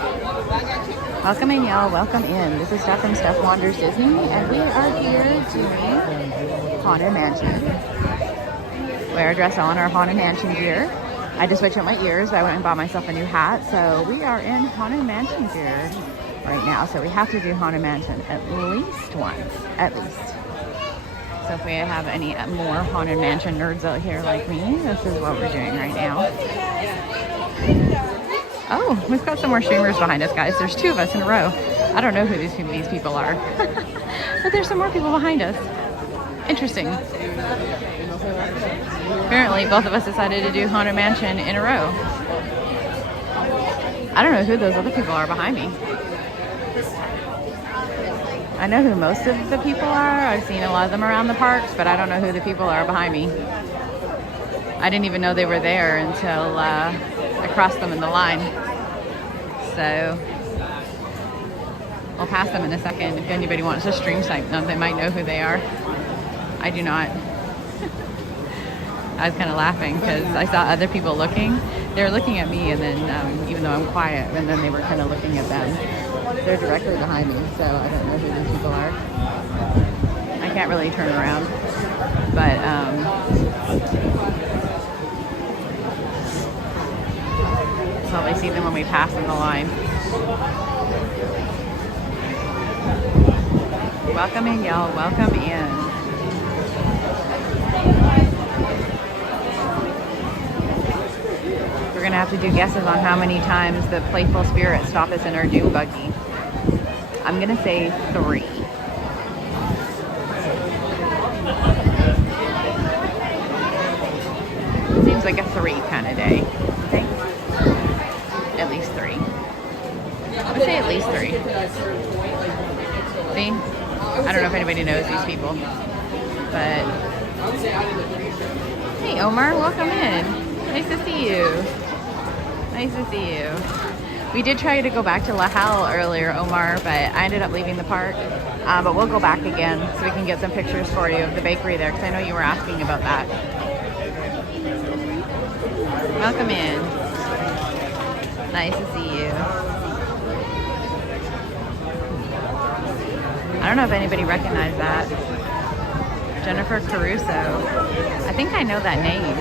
Welcome in, y'all. Welcome in. This is Steph from Steph Wanders Disney, and we are here doing Haunted Mansion. We are dressed all in our Haunted Mansion gear. I just switched out my ears, but I went and bought myself a new hat. So we are in Haunted Mansion gear right now. So we have to do Haunted Mansion at least once, at least. So if we have any more Haunted Mansion nerds out here like me, this is what we're doing right now. Oh, we've got some more streamers behind us, guys. There's 2 of us in a row. I don't know who these people are, but there's some more people behind us. Interesting. Apparently, both of us decided to do Haunted Mansion in a row. I don't know who those other people are behind me. I know who most of the people are. I've seen a lot of them around the parks, but I don't know who the people are behind me. I didn't even know they were there until I crossed them in the line. So I'll pass them in a second if anybody wants to stream something. They might know who they are. I do not. I was kind of laughing because I saw other people looking. They were looking at me, and then even though I'm quiet, and then they were kind of looking at them. They're directly behind me, so I don't know who these people are. I can't really turn around, but see them when we pass in the line. Welcome in, y'all. Welcome in. We're gonna have to do guesses on how many times the playful spirits stop us in our doom buggy. I'm gonna say 3. Seems like a 3 kind of day. Okay? At least 3. I would say at least 3. See? I don't know if anybody knows these people, but hey, Omar, welcome in. Nice to see you. Nice to see you. We did try to go back to La Halle earlier, Omar, but I ended up leaving the park. But we'll go back again so we can get some pictures for you of the bakery there, because I know you were asking about that. Welcome in. Nice to see you. I don't know if anybody recognized that. Jennifer Caruso. I think I know that name.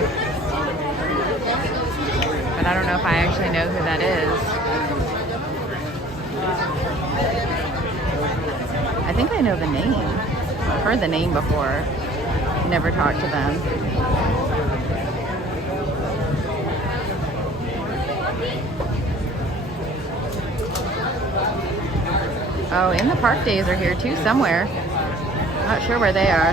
But I don't know if I actually know who that is. I think I know the name. I've heard the name before. Never talked to them. Oh, In the Park Days are here too somewhere. Not sure where they are.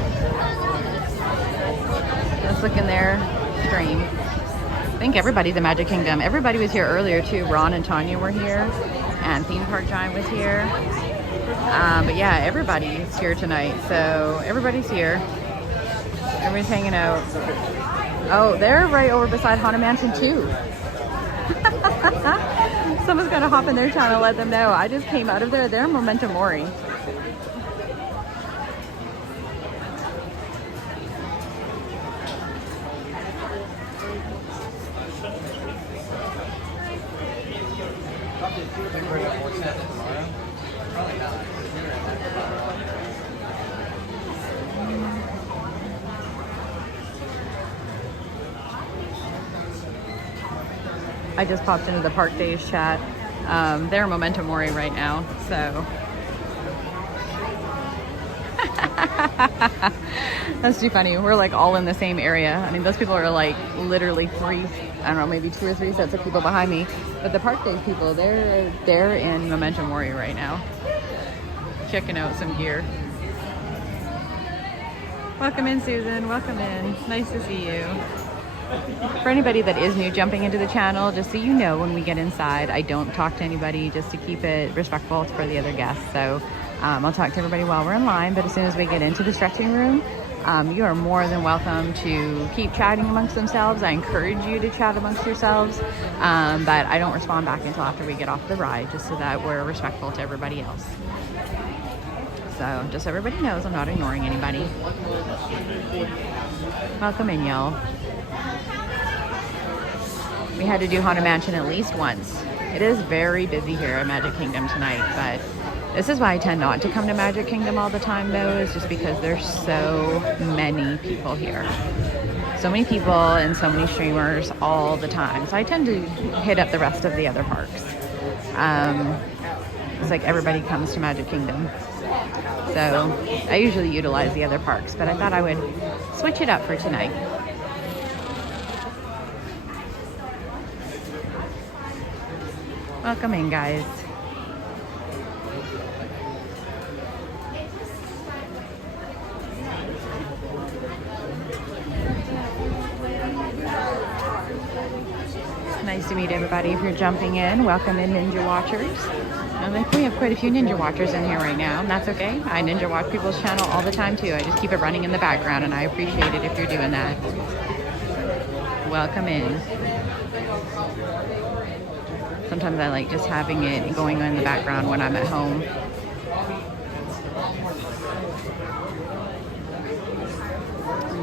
Let's look in their stream. I think everybody's at Magic Kingdom. Everybody was here earlier too. Ron and Tanya were here, and Theme Park Giant was here. But yeah, everybody's here tonight. So everybody's here. Everybody's hanging out. Oh, they're right over beside Haunted Mansion too. Someone's gonna hop in their channel and let them know. I just came out of there. They're Memento Mori. I just popped into the Park Days chat. They're Memento Mori right now, so. That's too funny. We're like all in the same area. I mean, those people are like literally 3, I don't know, maybe 2 or 3 sets of people behind me. But the Park Days people, they're in Memento Mori right now. Checking out some gear. Welcome in, Susan. Welcome in. Nice to see you. For anybody that is new jumping into the channel, just so you know, when we get inside, I don't talk to anybody just to keep it respectful for the other guests. So I'll talk to everybody while we're in line, but as soon as we get into the stretching room, you are more than welcome to keep chatting amongst themselves. I encourage you to chat amongst yourselves, but I don't respond back until after we get off the ride, just so that we're respectful to everybody else. So just so everybody knows, I'm not ignoring anybody. Welcome in, y'all. We had to do Haunted Mansion at least once. It is very busy here at Magic Kingdom tonight, but this is why I tend not to come to Magic Kingdom all the time though, is just because there's so many people here. So many people and so many streamers all the time. So I tend to hit up the rest of the other parks. It's like everybody comes to Magic Kingdom. So I usually utilize the other parks, but I thought I would switch it up for tonight. Welcome in, guys. Nice to meet everybody. If you're jumping in, welcome in, Ninja Watchers. I think we have quite a few Ninja Watchers in here right now, and that's okay. I Ninja Watch people's channel all the time too. I just keep it running in the background, and I appreciate it if you're doing that. Welcome in. Sometimes I like just having it going in the background when I'm at home.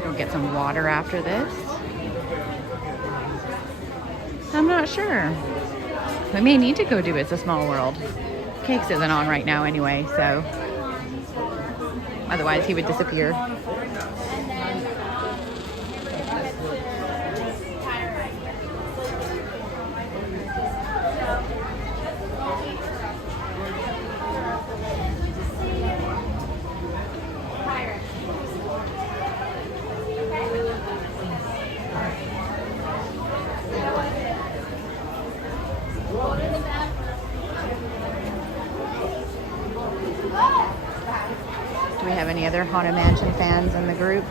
We'll get some water after this. I'm not sure. We may need to go do It's a Small World. Cakes isn't on right now anyway, so otherwise he would disappear. have any other Haunted Mansion fans in the group.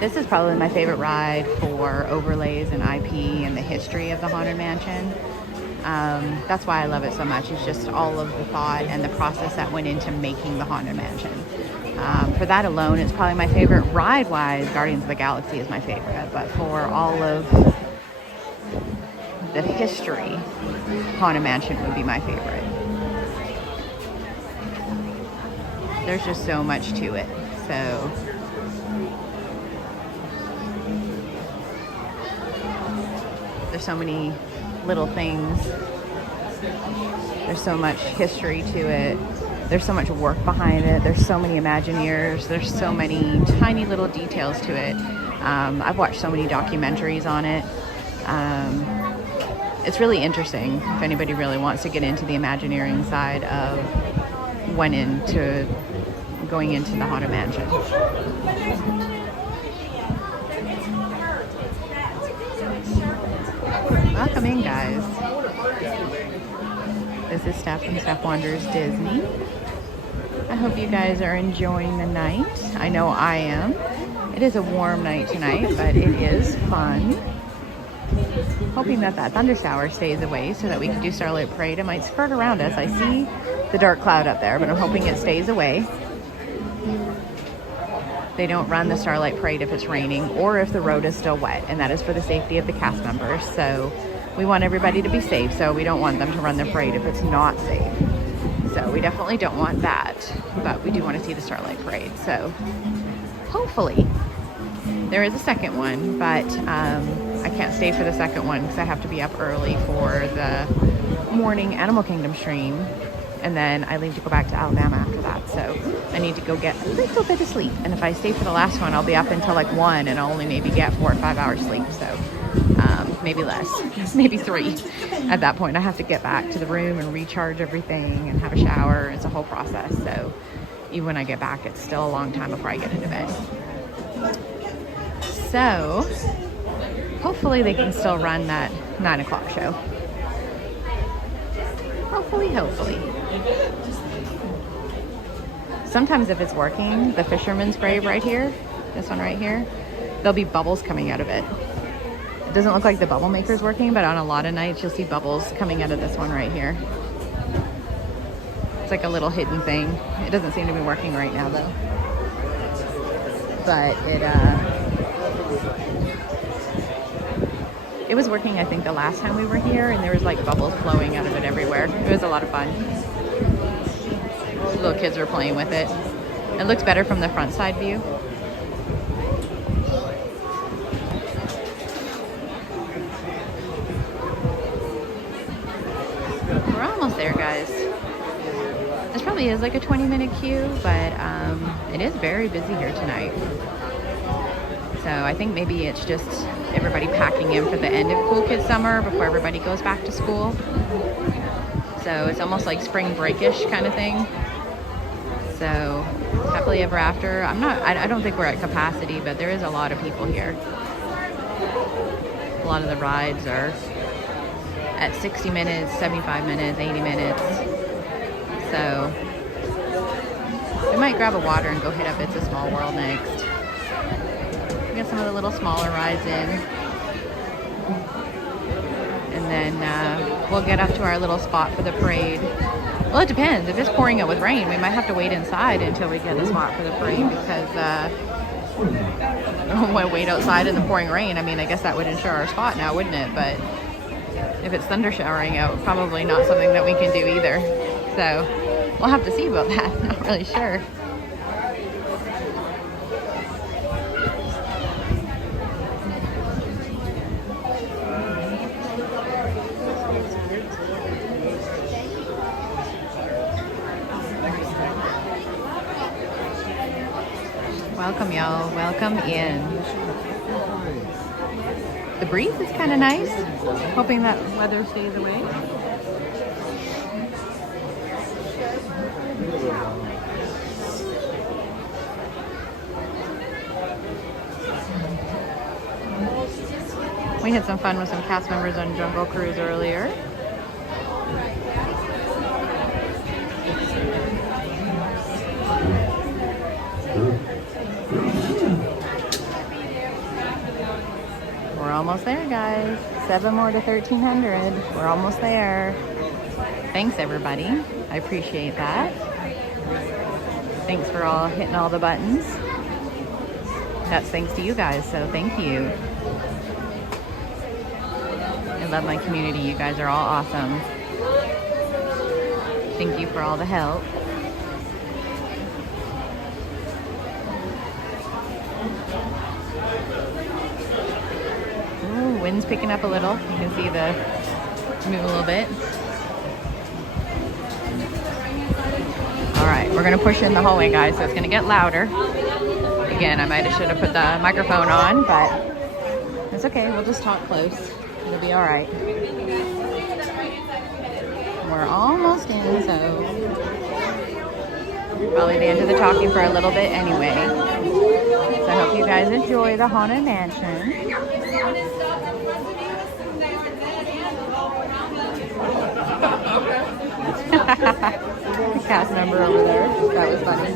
This is probably my favorite ride for overlays and IP and the history of the Haunted Mansion. That's why I love it so much. It's just all of the thought and the process that went into making the Haunted Mansion. For that alone, it's probably my favorite. Ride-wise, Guardians of the Galaxy is my favorite, but for all of the history, Haunted Mansion would be my favorite. There's just so much to it. So there's so many little things. There's so much history to it. There's so much work behind it. There's so many Imagineers. There's so many tiny little details to it. I've watched so many documentaries on it. It's really interesting if anybody really wants to get into the Imagineering side of going into the Haunted Mansion. Welcome in, guys. This is Steph from Steph Wanders Disney. I hope you guys are enjoying the night. I know I am. It is a warm night tonight, but it is fun. Hoping that thunder shower stays away so that we can do Starlight Parade. It might skirt around us. I see the dark cloud up there, but I'm hoping it stays away. They don't run the Starlight Parade if it's raining or if the road is still wet, and that is for the safety of the cast members. So we want everybody to be safe, so we don't want them to run the parade if it's not safe. So we definitely don't want that, but we do want to see the Starlight Parade. So hopefully there is a second one, but I can't stay for the second one because I have to be up early for the morning Animal Kingdom stream, and then I leave to go back to Alabama after that. So I need to go get a little bit of sleep, and if I stay for the last one, I'll be up until like 1 and I'll only maybe get 4 or 5 hours sleep. So maybe less, maybe 3 at that point. I have to get back to the room and recharge everything and have a shower. It's a whole process. So even when I get back, it's still a long time before I get into bed. So hopefully they can still run that 9 o'clock show. Hopefully. Sometimes if it's working, the Fisherman's Grave right here, this one right here, there'll be bubbles coming out of it. It doesn't look like the bubble maker's working, but on a lot of nights you'll see bubbles coming out of this one right here. It's like a little hidden thing. It doesn't seem to be working right now though. But it was working, I think, the last time we were here, and there was like bubbles flowing out of it everywhere. It was a lot of fun. Little kids were playing with it. It looks better from the front side view. We're almost there, guys. This probably is like a 20-minute queue, but it is very busy here tonight. So I think maybe it's just everybody packing in for the end of Cool Kids Summer before everybody goes back to school. So it's almost like spring break-ish kind of thing. So happily ever after. I don't think we're at capacity, but there is a lot of people here. A lot of the rides are at 60 minutes, 75 minutes, 80 minutes. So we might grab a water and go hit up It's a Small World next. Get some of the little smaller rides in, and then we'll get up to our little spot for the parade. Well, it depends. If it's pouring out with rain, we might have to wait inside until we get a spot for the parade, because when we wait outside in the pouring rain, I mean, I guess that would ensure our spot now, wouldn't it? But if it's thunder showering out, probably not something that we can do either. So we'll have to see about that. Not really sure. Welcome, y'all. Welcome in. The breeze is kind of nice. Hoping that weather stays away. We had some fun with some cast members on Jungle Cruise earlier. almost there, guys. 7 more to 1,300. We're almost there. Thanks, everybody. I appreciate that. Thanks for all hitting all the buttons. That's thanks to you guys, so thank you. I love my community. You guys are all awesome. Thank you for all the help. Ooh, wind's picking up a little. You can see the move a little bit. All right, we're gonna push in the hallway, guys, so it's gonna get louder. Again, I might have should have put the microphone on, but it's okay. We'll just talk close. It'll be all right. We're almost in, so probably the end of the talking for a little bit anyway. So I hope you guys enjoy the Haunted Mansion. The cast member over there. That was funny.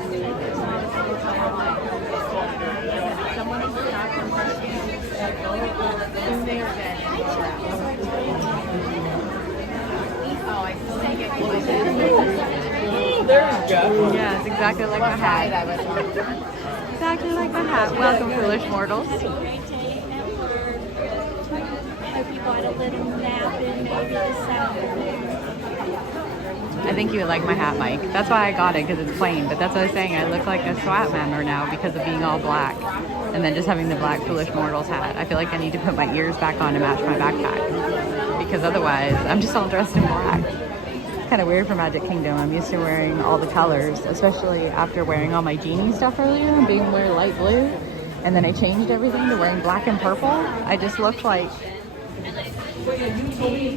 Yeah, it's exactly like the hat. Exactly like the hat. Welcome, foolish mortals. Hope you got a little nap in maybe this afternoon. I think you would like my hat, Mike. That's why I got it, because it's plain. But that's what I was saying. I look like a SWAT member now because of being all black. And then just having the black foolish mortals hat. I feel like I need to put my ears back on to match my backpack. Because otherwise, I'm just all dressed in black. It's kind of weird for Magic Kingdom. I'm used to wearing all the colors, especially after wearing all my genie stuff earlier and being wearing light blue. And then I changed everything to wearing black and purple. I just look like...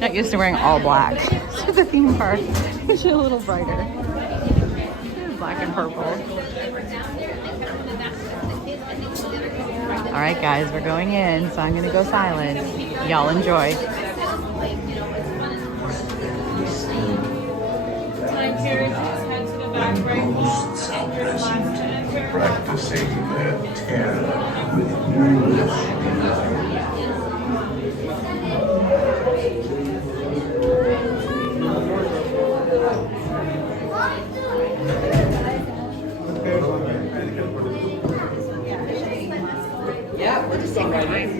not used to wearing all black. So the theme park is a little brighter. Black and purple. All right, guys, we're going in, so I'm going to go silent. Y'all enjoy. When ghosts are present, practicing their terror with foolish delight. Yeah, we're just taking our time.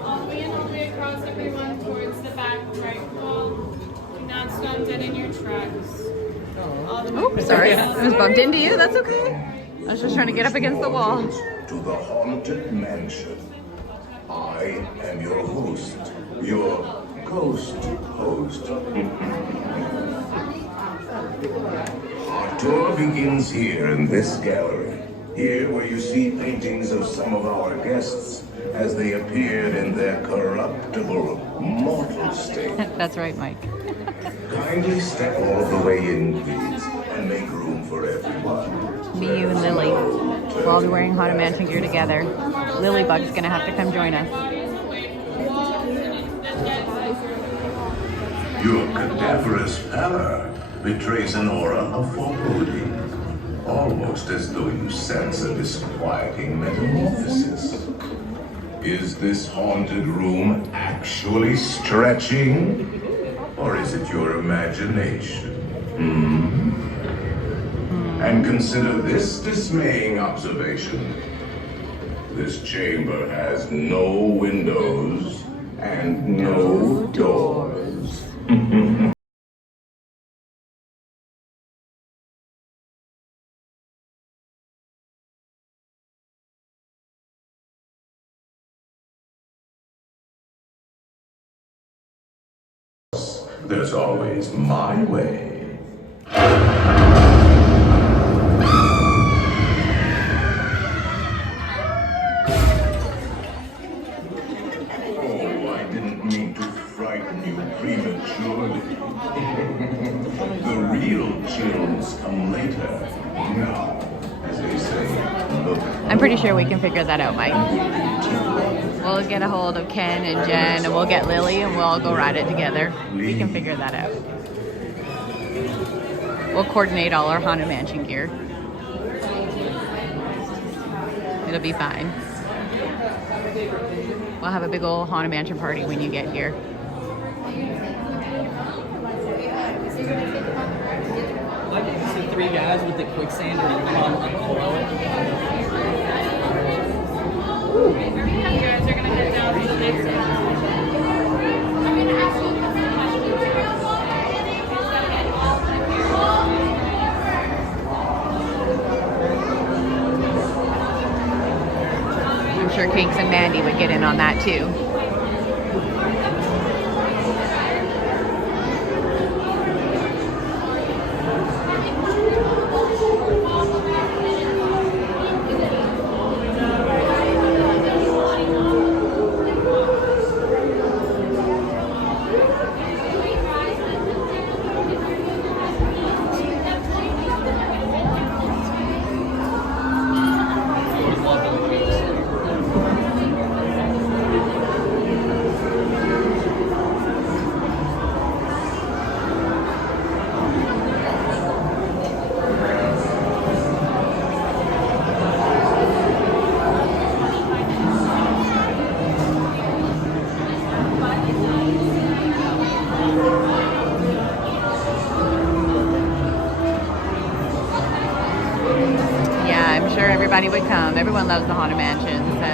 All the way across, everyone, towards the back right wall. Do not stop dead in your tracks. Oh, sorry. I was bumped into you. That's okay. I was just trying to get up against the wall. To the Haunted Mansion. I am your host, your ghost host. Our tour begins here in this gallery. Here where you see paintings of some of our guests as they appeared in their corruptible, mortal state. That's right, Mike. Kindly step all the way in, please, and make room for everyone. Me, you, and Lily. We'll all be wearing Haunted Mansion gear together. Lilybug's gonna have to come join us. Your cadaverous pallor betrays an aura of foreboding, almost as though you sense a disquieting metamorphosis. Is this haunted room actually stretching? Or is it your imagination? And consider this dismaying observation. This chamber has no windows and no doors. There's always my way. prematurely. The real chills come later. Now, as they say, look. I'm pretty sure we can figure that out, Mike. We'll get a hold of Ken and Jen, and we'll get Lily, and we'll all go ride it together. We can figure that out. We'll coordinate all our Haunted Mansion gear. It'll be fine. We'll have a big old Haunted Mansion party when you get here. I get to see 3 guys with the quicksander and below it. You guys are gonna head down to the next one. I'm sure Cakes and Mandy would get in on that too. Everybody would come. Everyone loves the Haunted Mansion, so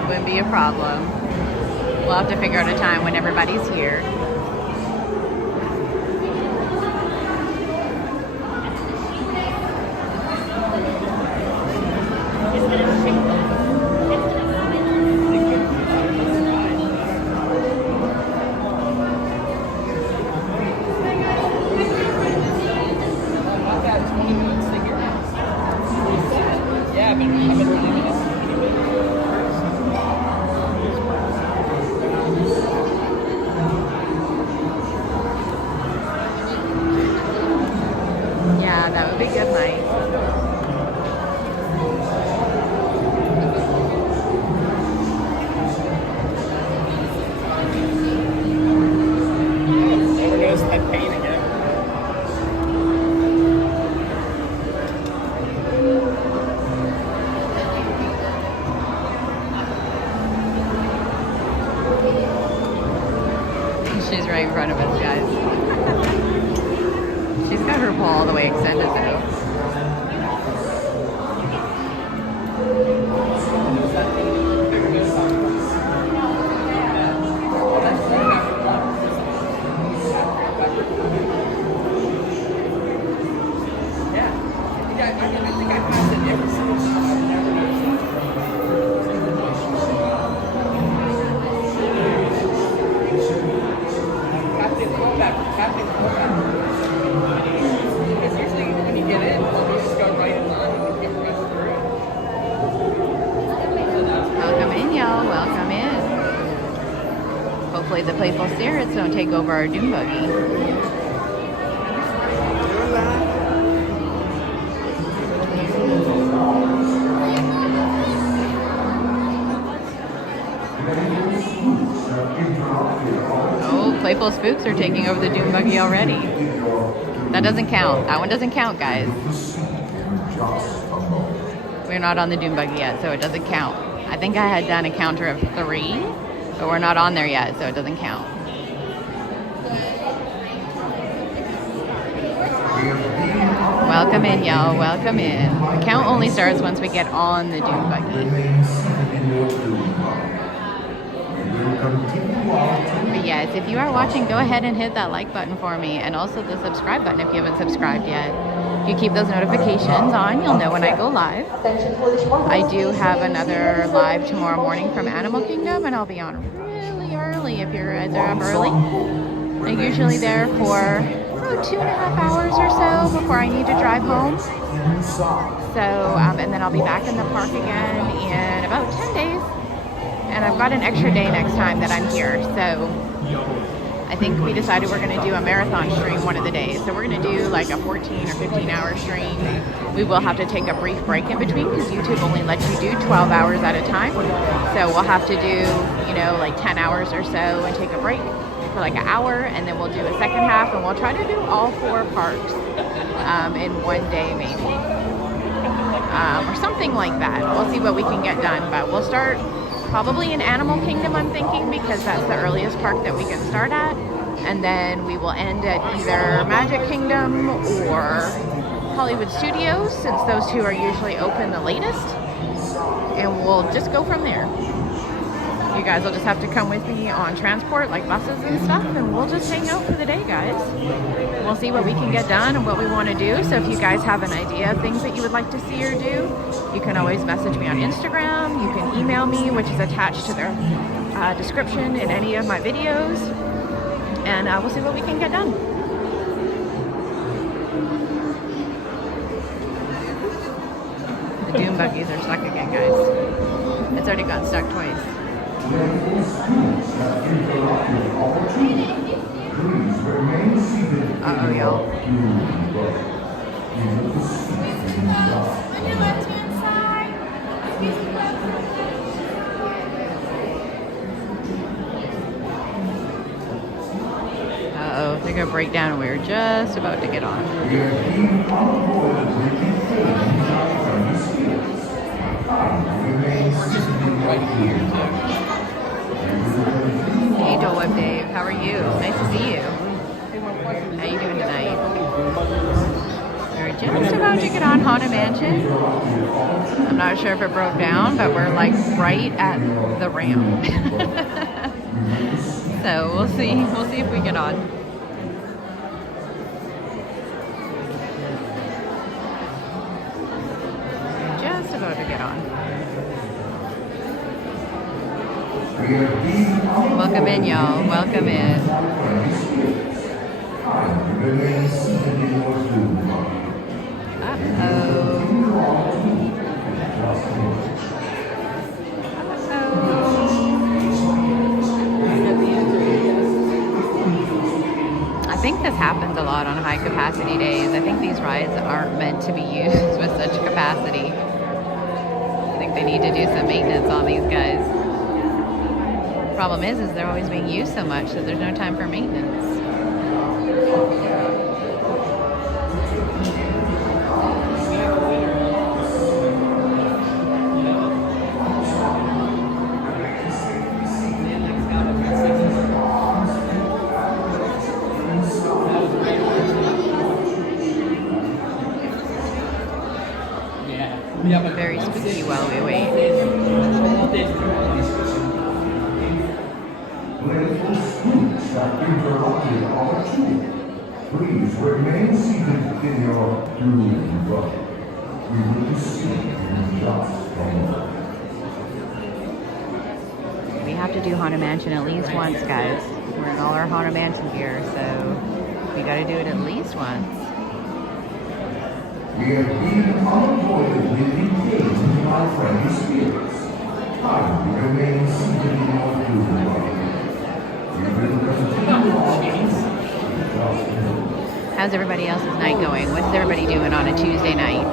it wouldn't be a problem. We'll have to figure out a time when everybody's here. She's right in front of us, guys. She's got her pole all the way extended, though. Hopefully the playful spirits don't take over our doom buggy. Oh, playful spooks are taking over the doom buggy already. That doesn't count. That one doesn't count, guys. We're not on the doom buggy yet, so it doesn't count. I think I had done a counter of 3. But we're not on there yet, so it doesn't count. Welcome in, y'all. Welcome in. The count only starts once we get on the doom buggy. But yes, if you are watching, go ahead and hit that like button for me, and also the subscribe button if you haven't subscribed yet. If you keep those notifications on, you'll know when I go live. I do have another live tomorrow morning from Animal Kingdom, and I'll be on really early if you guys are up early. I'm usually there for 2.5 hours or so before I need to drive home. So, and then I'll be back in the park again in about 10 days. And I've got an extra day next time that I'm here. So I think we decided we're going to do a marathon stream one of the days. So we're going to do like a 14 or 15 hour stream. We will have to take a brief break in between because YouTube only lets you do 12 hours at a time. So we'll have to do, you know, like 10 hours or so and take a break for like an hour. And then we'll do a second half and we'll try to do all 4 parks in one day maybe. We're something like that. We'll see what we can get done, but we'll start probably in Animal Kingdom, I'm thinking, because that's the earliest park that we can start at, and then we will end at either Magic Kingdom or Hollywood Studios, since those two are usually open the latest, and we'll just go from there. You guys will just have to come with me on transport, like buses and stuff, and we'll just hang out for the day, guys. We'll see what we can get done and what we want to do. So if you guys have an idea of things that you would like to see or do, you can always message me on Instagram. You can email me, which is attached to the description in any of my videos, and we'll see what we can get done. The Doom buggies are stuck again, guys. It's already got stuck twice. Uh-oh, y'all. On your left-hand side. Uh-oh, they're gonna break down and we're just about to get on. Hey, Dole Whip Dave, how are you? Nice to see you. How you doing tonight? We're just about to get on Haunted Mansion. I'm not sure if it broke down, but we're like right at the ramp. So we'll see. We'll see if we get on. Just about to get on. Welcome in, y'all. Welcome in. I think this happens a lot on high capacity days. I think these rides aren't meant to be used with such capacity. I think they need to do some maintenance on these guys. Problem is they're always being used so much that there's no time for maintenance. Very spooky while we wait. Please remain seated in your doom boat. We will see in just a moment. We have to do Haunted Mansion at least once, guys. We're in all our Haunted Mansion gear, so we gotta do it at least once. We have been unavoidably detained by friendly spirits. Kindly remain seated in your doom boat. We will continue on in just a moment. How's everybody else's night going? What's everybody doing on a Tuesday night?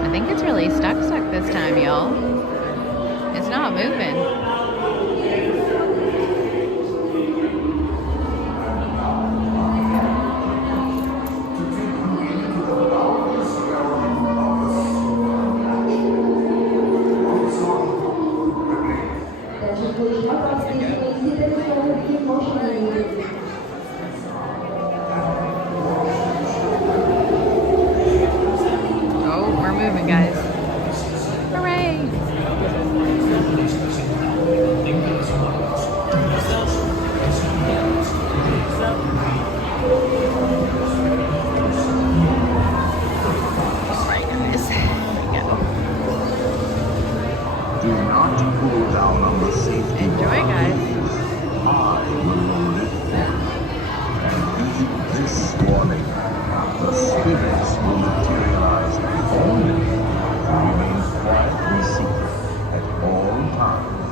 I think it's really stuck this time, y'all. It's not moving. Oh, we're moving, guys. Hooray! Alright, guys. Here we go. Do not pull down on the safety. Enjoy, guys. I will lift them. And give this warning. The spirits will materialize only. Remain quietly seated at all times.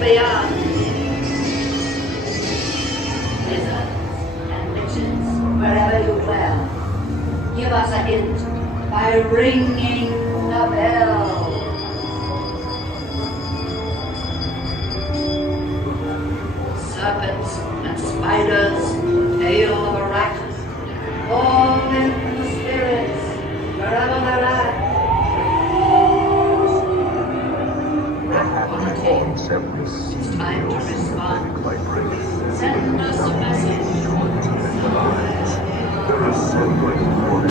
beyond. Wizards and witches, wherever you dwell, give us a hint by ringing the bell. Serpents and spiders, tail of a rat, all in the spirits, wherever they're at. It's time to respond. Send us a message. There is something for it.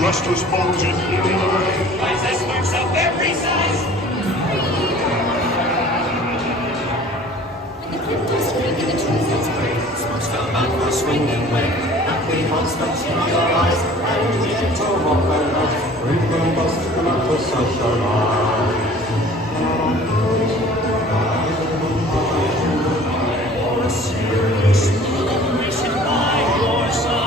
Lustrous fortune, possess marks of every size. The cryptos creak and the trees is break. Smarts fell back for a swinging way. Happy monsters in your eyes, and we get to walk around. Bring them bust to the socialize. Or a serious mission by your side.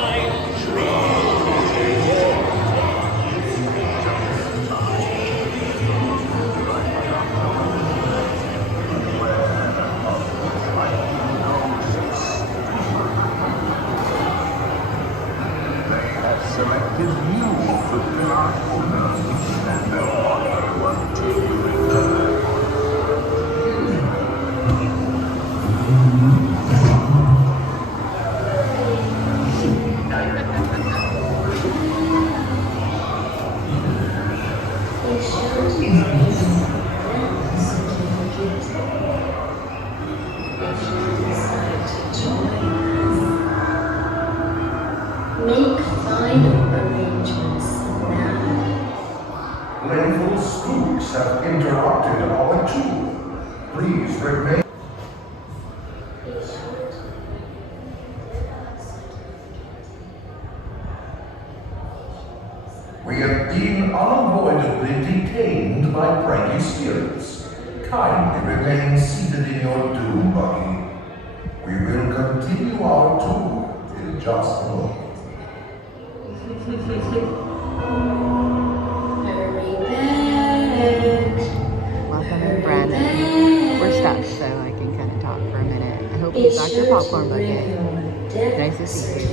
Selected you to fill our owner, and the honor one to return. Make final arrangements now. Playful spooks have interrupted our tour. Please remain. We have been unavoidably detained by pranky spirits. Kindly remain seated in your doom buggy. We will continue our tour in just a moment. Hurry back. Welcome, Brandon. Dr. Popcorn Bucket. Nice to see you.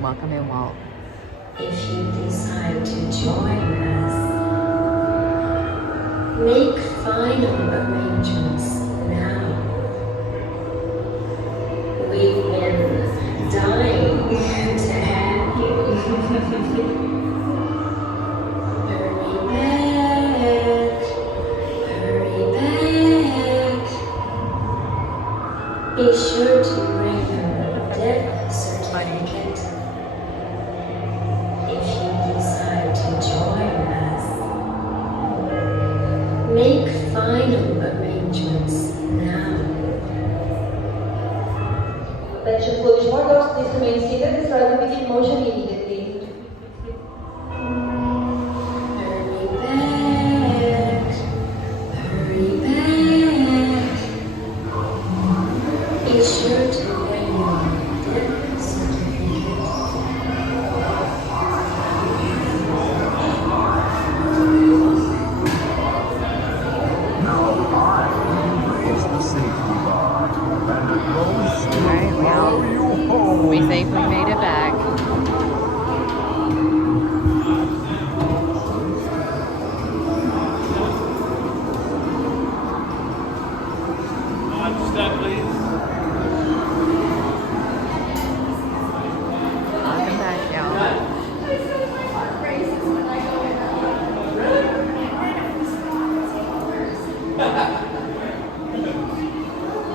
Welcome in, Walt. If you decide to join us, make final arrangements now. We've been dying to have you. Hurry back, hurry back. Be sure to bring your death certificate. If you decide to join us, make final arrangements now. Attention Polish workers, please remain seated. This ride will begin motion immediately. Hurry back, hurry back. Be sure to bring your death certificate. Raise the safety bar, and it goes Alright, we safely made it back. Step, please. Welcome back, y'all.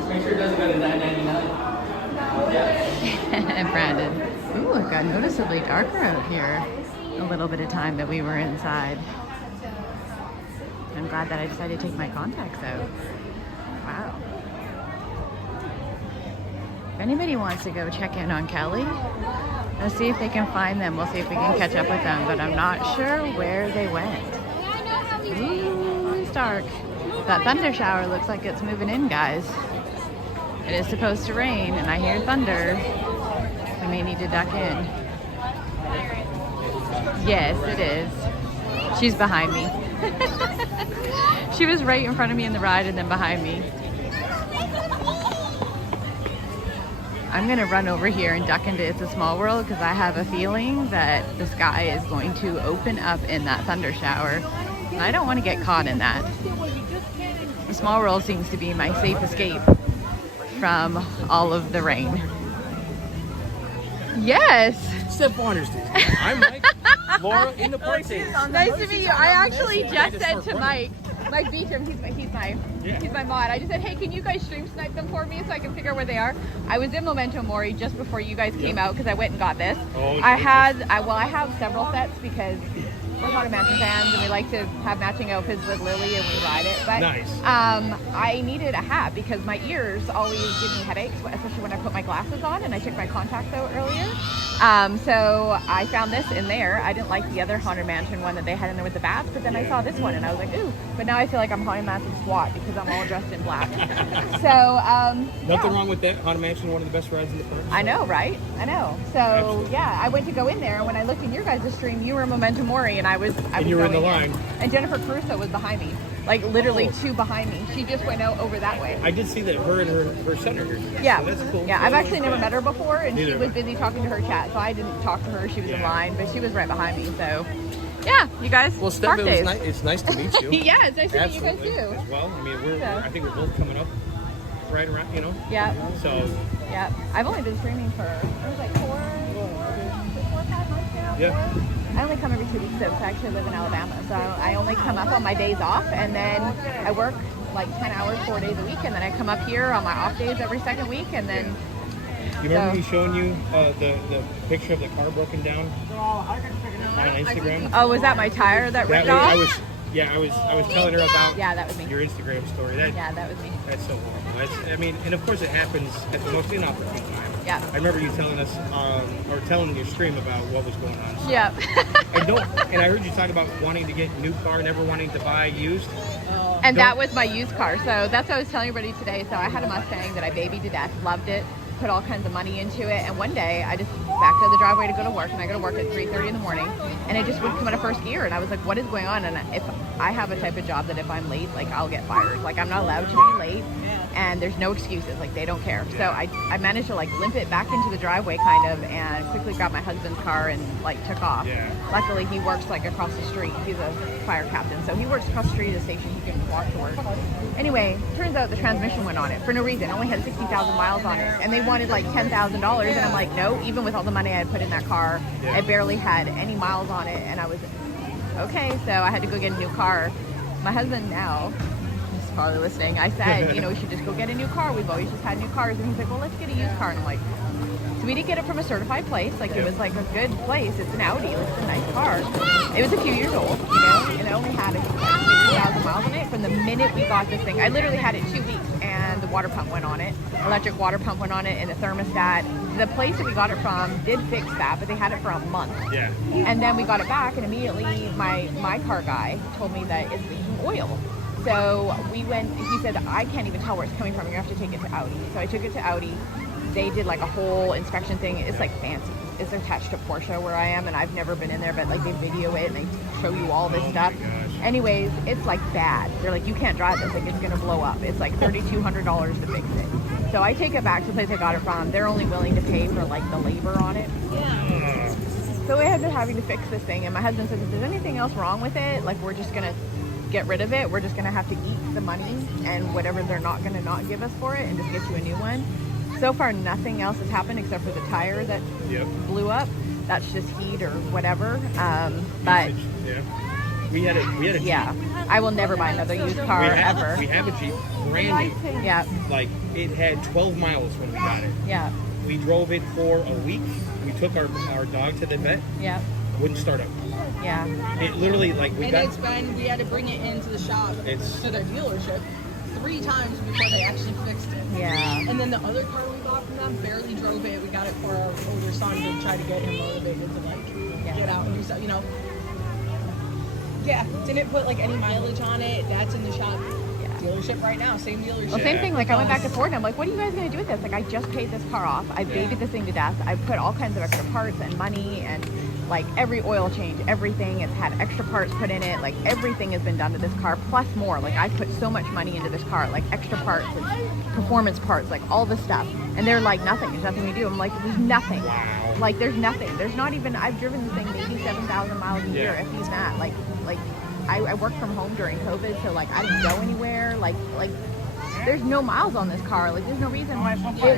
Make sure it doesn't go to $9.99. Brandon. Ooh, it got noticeably darker out here. A little bit of time that we were inside. I'm glad that I decided to take my contacts out. Wow. If anybody wants to go check in on Kelly, let's see if they can find them. We'll see if we can catch up with them, but I'm not sure where they went. Ooh, it's dark. That thunder shower looks like it's moving in, guys. It is supposed to rain, and I hear thunder. We may need to duck in. Yes, it is. She's behind me. She was right in front of me in the ride and then behind me. I'm gonna run over here and duck into It's a Small World because I have a feeling that the sky is going to open up in that thunder shower. And I don't want to get caught in that. The Small World seems to be my safe escape from all of the rain. Yes! Step 400, Steve. I'm Mike. Laura in the place. Nice to meet you. I actually just said to Mike Beecham, he's my mod. I just said, hey, can you guys stream snipe them for me so I can figure out where they are? I was in Memento Mori just before you guys came out because I went and got this. Oh, I have several sets because we're Haunted Mansion fans and we like to have matching outfits with Lily and we ride it. But nice. I needed a hat because my ears always give me headaches, especially when I put my glasses on and I took my contacts out earlier. So I found this in there. I didn't like the other Haunted Mansion one that they had in there with the bats, but then I saw this one and I was like, ooh. But now I feel like I'm Haunted Mansion SWAT because I'm all dressed in black. So nothing wrong with that. Haunted Mansion, one of the best rides in the park. I know, right? I know. So absolutely. Yeah, I went to go in there and when I looked in your guys' stream, you were Memento Mori and I was you were in the line. And Jennifer Caruso was behind me. Like literally two behind me. She just went out over that way. I did see that her and her senator. Yeah, so that's cool. Yeah. I've actually never met her before, and Neither she was busy talking to her chat, so I didn't talk to her. She was in line, but she was right behind me. So, yeah, you guys. Well, Steph, it's nice to meet you. Yeah, it's nice to meet you guys too. As well, I mean, I think we're both coming up right around, you know. Yeah. So. Yeah, I've only been streaming for like 4 or 5 months now. Yeah. I only come every 2 weeks though, because I actually live in Alabama. So I only come up on my days off, and then I work like 10 hours, 4 days a week, and then I come up here on my off days every second week, and then... You remember me showing you the picture of the car broken down on Instagram? Oh, was that my tire that ripped off? I was telling her about that was me. Your Instagram story. That was me. That's so horrible. I mean, and of course it happens at the most inopportune time. Yeah. I remember you telling us, or telling your stream about what was going on. So. Yeah. And I heard you talk about wanting to get a new car, never wanting to buy used. And that was my used car. So that's what I was telling everybody today. So I had a Mustang that I babied to death, loved it, put all kinds of money into it. And one day I just backed out of the driveway to go to work, and I go to work at 3:30 in the morning, and it just wouldn't come out of first gear. And I was like, what is going on? And if I have a type of job that if I'm late, like I'll get fired. Like I'm not allowed to be late, and there's no excuses. Like they don't care. So I managed to like limp it back into the driveway kind of, and quickly grabbed my husband's car and like took off. Luckily he works like across the street. He's a fire captain, so he works across the street at a station. He can walk to work. Anyway, turns out the transmission went on it for no reason. It only had 60,000 miles on it, and they wanted like $10,000, and I'm like, no. Even with all the money I had put in that car, I barely had any miles on it, and I was okay. So I had to go get a new car. My husband now, he's probably listening. I said, you know, we should just go get a new car. We've always just had new cars, and he's like, well, let's get a used car. And I'm like, so we didn't get it from a certified place. Like it was like a good place. It's an Audi. Like, it's a nice car. It was a few years old, you know, and it only had like 60,000 miles on it. From the minute we got this thing, I literally had it 2 weeks, and the water pump went on it. Electric water pump went on it, and the thermostat. The place that we got it from did fix that, but they had it for a month. And then we got it back, and immediately my car guy told me that it's leaking oil. So we went. He said, I can't even tell where it's coming from. You have to take it to Audi. So I took it to Audi. They did like a whole inspection thing. It's like fancy. It's attached to Porsche where I am, and I've never been in there, but like they video it and they show you all this stuff. Anyways, it's like bad. They're like, you can't drive this. Like it's gonna blow up. It's like $3,200 to fix it. So I take it back to the place I got it from. They're only willing to pay for like the labor on it. So I ended up having to fix this thing, and my husband says, if there's anything else wrong with it, like we're just gonna get rid of it. We're just gonna have to eat the money and whatever they're not gonna not give us for it, and just get you a new one. So far, nothing else has happened except for the tire that blew up. That's just heat or whatever. But we had a Jeep. I will never buy another used car ever. We have a Jeep, brand new. Like it had 12 miles when we got it. We drove it for a week. We took our dog to the vet. Wouldn't start up. It literally like we had to bring it into the shop to their dealership 3 times before they actually fixed it. And then the other car we got from them barely drove it. We got it for our older son to try to get him motivated to like get out and do stuff, you know. Didn't put like any mileage on it. That's in the shop dealership right now. Same dealership. Well, same thing. Like I went back to Ford and I'm like, what are you guys gonna do with this? Like I just paid this car off. I babied this thing to death. I put all kinds of extra parts and money and like every oil change, everything. It's had extra parts put in it. Like everything has been done to this car, plus more. Like I put so much money into this car, like extra parts and performance parts, like all this stuff. And they're like, nothing. There's nothing to do. I'm like, there's nothing. Like there's nothing. There's not even. I've driven this thing 87,000 miles a year, if he's not. Like I worked from home during COVID, so like I didn't go anywhere. Like there's no miles on this car. Like there's no reason why.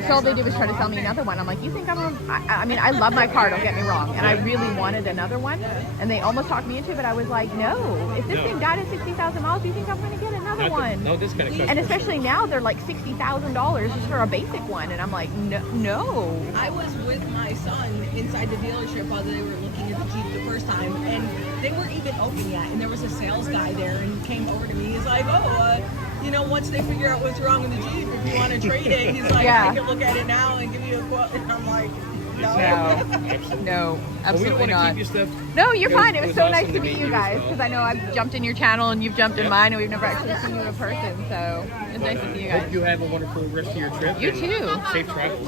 So all they did was try to sell me another one. I'm like, you think I mean, I love my car, don't get me wrong, and I really wanted another one, and they almost talked me into it, but I was like, no. If this thing died at 60,000 miles, do you think I'm going to get another one? No, this kind of customer. And especially now, they're like $60,000 just for a basic one, and I'm like, no. I was with my son inside the dealership while they were looking at the Jeep the first time, and they weren't even open yet, and there was a sales guy there, and he came over to me. He's like, you know, once they figure out what's wrong with the Jeep, if you want to trade it, he's like, I can look at it now and give you a quote. And I'm like, no, absolutely not. not. Keep your stuff. No, you're fine. It was so nice to meet you guys, because I know I've jumped in your channel and you've jumped in mine, and we've never actually seen you in person. So it's nice to see you guys. Hope you have a wonderful rest of your trip. You too. Safe travels.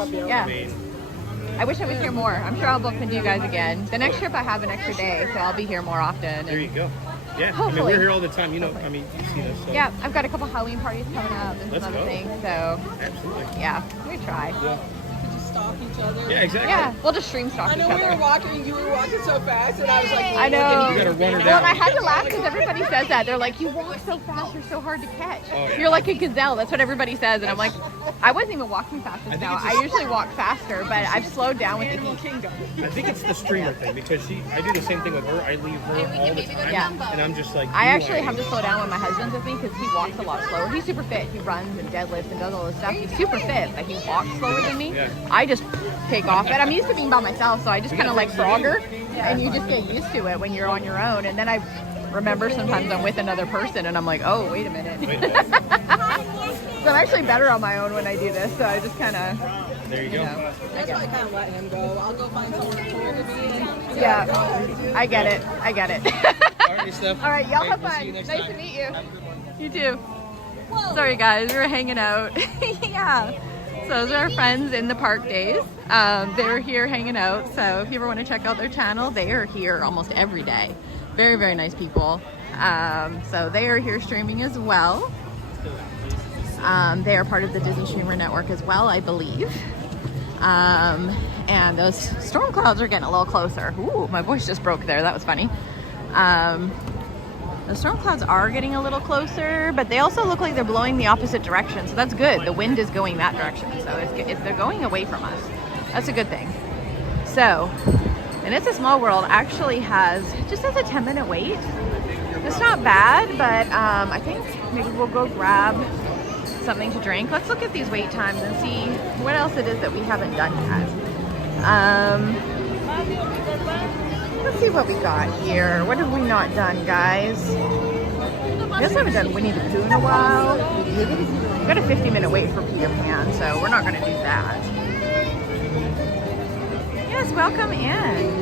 I wish I was here more. I'm sure I'll bump into you guys again. The next trip I have an extra day, so I'll be here more often. There you go. Yeah, hopefully. I mean, we're here all the time. You know, I mean, you've seen us. So. Yeah, I've got a couple Halloween parties coming up and some other things. So absolutely. Yeah, we try. We just stalk each other. Yeah, exactly. Yeah, we'll just stream stalk each other. I know we were walking, you were walking so fast, and I was like, I know. You gotta run her down. Well, and I had to laugh because everybody says that. They're like, you walk so fast, you're so hard to catch. You're like a gazelle. That's what everybody says. And I'm like, I wasn't even walking fast as now. I usually walk faster, but I've slowed down with the heat. I think it's the streamer thing, because I do the same thing with her. I leave her all the time, and I'm just like, I actually have to slow down when my husband's with me because he walks a lot slower. He's super fit. He runs and deadlifts and does all this stuff. He's super fit, but he walks slower than me. I just take off. But I'm used to being by myself, so I just kind of like Frogger, and you just get used to it when you're on your own. And then I remember sometimes I'm with another person, and I'm like, oh, wait a minute. So I'm actually better on my own when I do this, so I just kind of... There you go. That's why I kind of let him go. I'll go find someone cool to be in. Yeah, I get it. I get it. All right, Steph. All right, y'all have fun. Nice to meet you. You too. Sorry, guys. We were hanging out. Yeah. So those are our friends in the park days. They were here hanging out. So if you ever want to check out their channel, they are here almost every day. Very, very nice people. So they are here streaming as well. They are part of the Disney Streamer Network as well, I believe. And those storm clouds are getting a little closer. Ooh, my voice just broke there. That was funny. The storm clouds are getting a little closer, but they also look like they're blowing the opposite direction. So that's good. The wind is going that direction. So if they're going away from us, that's a good thing. So, and It's a Small World actually just has a 10-minute wait. It's not bad, but I think maybe we'll go grab something to drink. Let's look at these wait times and see what else it is that we haven't done yet. Let's see what we got here. What have we not done, guys? I guess I haven't done Winnie the Pooh in a while. We've got a 50-minute wait for Peter Pan, so we're not going to do that. Yes, welcome in.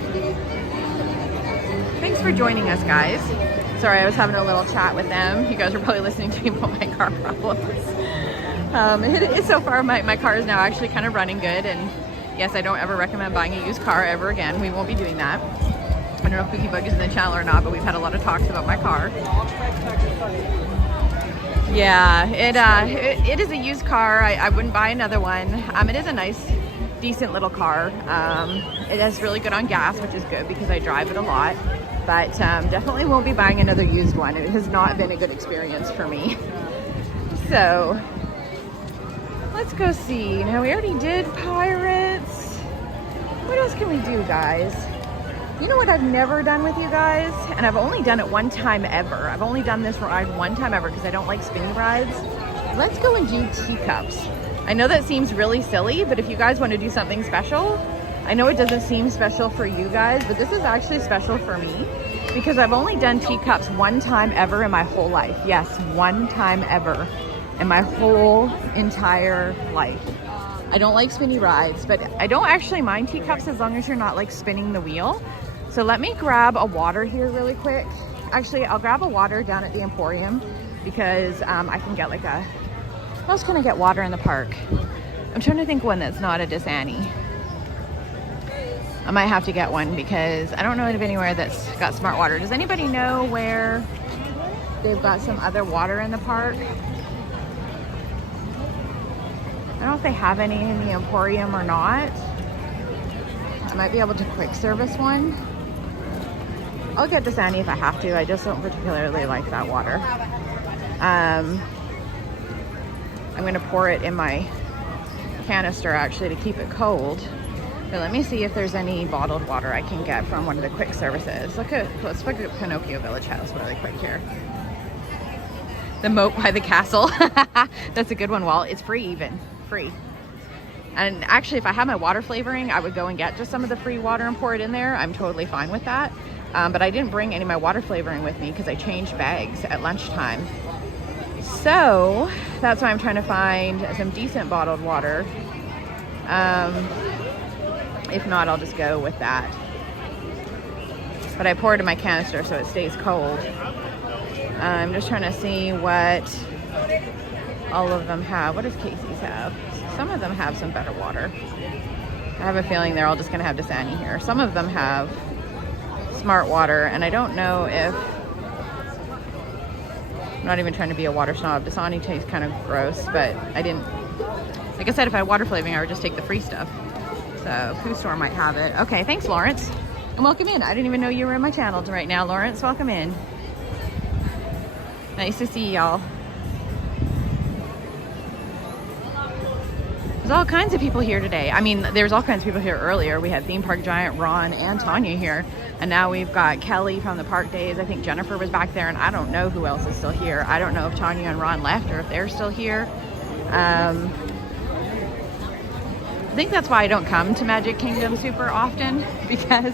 Thanks for joining us, guys. Sorry, I was having a little chat with them. You guys are probably listening to me about my car problems. So far, my car is now actually kind of running good, and yes, I don't ever recommend buying a used car ever again. We won't be doing that. I don't know if Bookie Bug is in the channel or not, but we've had a lot of talks about my car. Yeah, it is a used car. I wouldn't buy another one. It is a nice, decent little car. It is really good on gas, which is good because I drive it a lot. But definitely won't be buying another used one. It has not been a good experience for me. So let's go see. Now we already did Pirates. What else can we do, guys? You know what I've never done with you guys? And I've only done it one time ever. I've only done this ride one time ever because I don't like spinny rides. Let's go and do teacups. I know that seems really silly, but if you guys want to do something special, I know it doesn't seem special for you guys, but this is actually special for me because I've only done teacups one time ever in my whole life. Yes, one time ever in my whole entire life. I don't like spinny rides, but I don't actually mind teacups as long as you're not like spinning the wheel. So let me grab a water here really quick. Actually, I'll grab a water down at the Emporium because I can get what else can I get water in the park? I'm trying to think one that's not a Disney. I might have to get one because I don't know of anywhere that's got smart water. Does anybody know where they've got some other water in the park? I don't know if they have any in the Emporium or not. I might be able to quick service one. I'll get Disney if I have to. I just don't particularly like that water. I'm gonna pour it in my canister actually to keep it cold. But let me see if there's any bottled water I can get from one of the quick services. Let's look at Pinocchio Village House really quick here. The moat by the castle. That's a good one, Walt. It's free even. Free. And actually, if I had my water flavoring, I would go and get just some of the free water and pour it in there. I'm totally fine with that. But I didn't bring any of my water flavoring with me because I changed bags at lunchtime. So that's why I'm trying to find some decent bottled water. If not, I'll just go with that. But I pour it in my canister so it stays cold. I'm just trying to see what all of them have. What does Casey's have? Some of them have some better water. I have a feeling they're all just going to have Dasani here. Some of them have smart water, and I don't know if... I'm not even trying to be a water snob. Dasani tastes kind of gross, but I didn't... Like I said, if I had water flavoring, I would just take the free stuff. So, Pooh Store might have it. Okay, thanks, Lawrence. And welcome in. I didn't even know you were in my channel right now, Lawrence. Welcome in. Nice to see y'all. There's all kinds of people here today. I mean, there's all kinds of people here earlier. We had Theme Park Giant Ron and Tanya here. And now we've got Kelly from the Park Days. I think Jennifer was back there, and I don't know who else is still here. I don't know if Tanya and Ron left or if they're still here. I think that's why I don't come to Magic Kingdom super often, because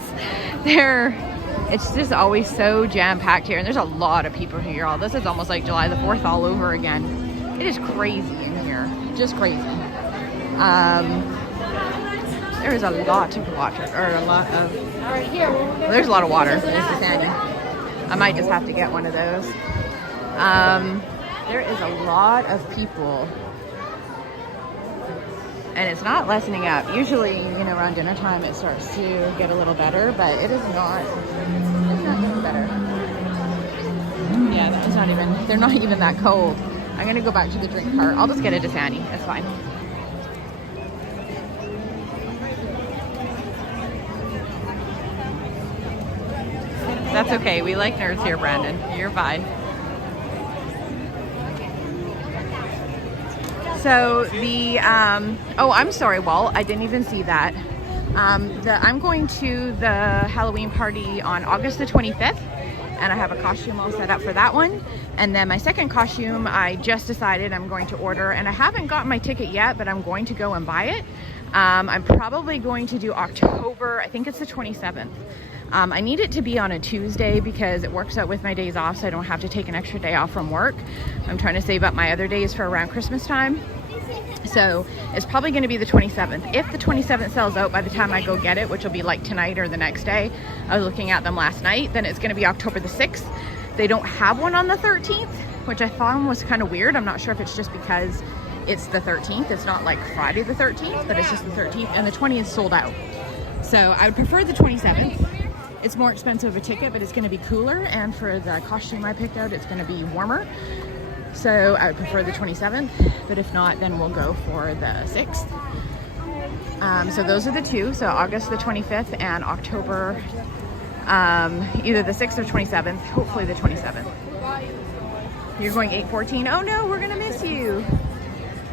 it's just always so jam-packed here, and there's a lot of people here. This is almost like July the 4th all over again. It is crazy in here, just crazy. There is a lot to watch, or a lot of, there's a lot of water. There's the Sandy. I might just have to get one of those. There is a lot of people. And it's not lessening up. Usually, around dinner time it starts to get a little better, but it is not. It's not getting better. Yeah, that was not even, they're not even that cold. I'm gonna go back to the drink part. I'll just get a Dasani, that's fine. That's okay, we like nerds here, Brandon. You're fine. So the, oh, I'm sorry, Walt, I didn't even see that. I'm going to the Halloween party on August the 25th, and I have a costume all set up for that one. And then my second costume, I just decided I'm going to order, and I haven't gotten my ticket yet, but I'm going to go and buy it. I'm probably going to do October, I think it's the 27th. I need it to be on a Tuesday because it works out with my days off, so I don't have to take an extra day off from work. I'm trying to save up my other days for around Christmas time. So it's probably going to be the 27th. If the 27th sells out by the time I go get it, which will be like tonight or the next day, I was looking at them last night, then it's going to be October the 6th. They don't have one on the 13th, which I thought was kind of weird. I'm not sure if it's just because it's the 13th. It's not like Friday the 13th, but it's just the 13th, and the 20th is sold out. So I would prefer the 27th. It's more expensive of a ticket, but it's going to be cooler, and for the costume I picked out, it's going to be warmer. So I would prefer the 27th, but if not, then we'll go for the 6th. So those are the two. So August the 25th and October, either the 6th or 27th, hopefully the 27th. You're going 8/14. Oh no, we're gonna miss you.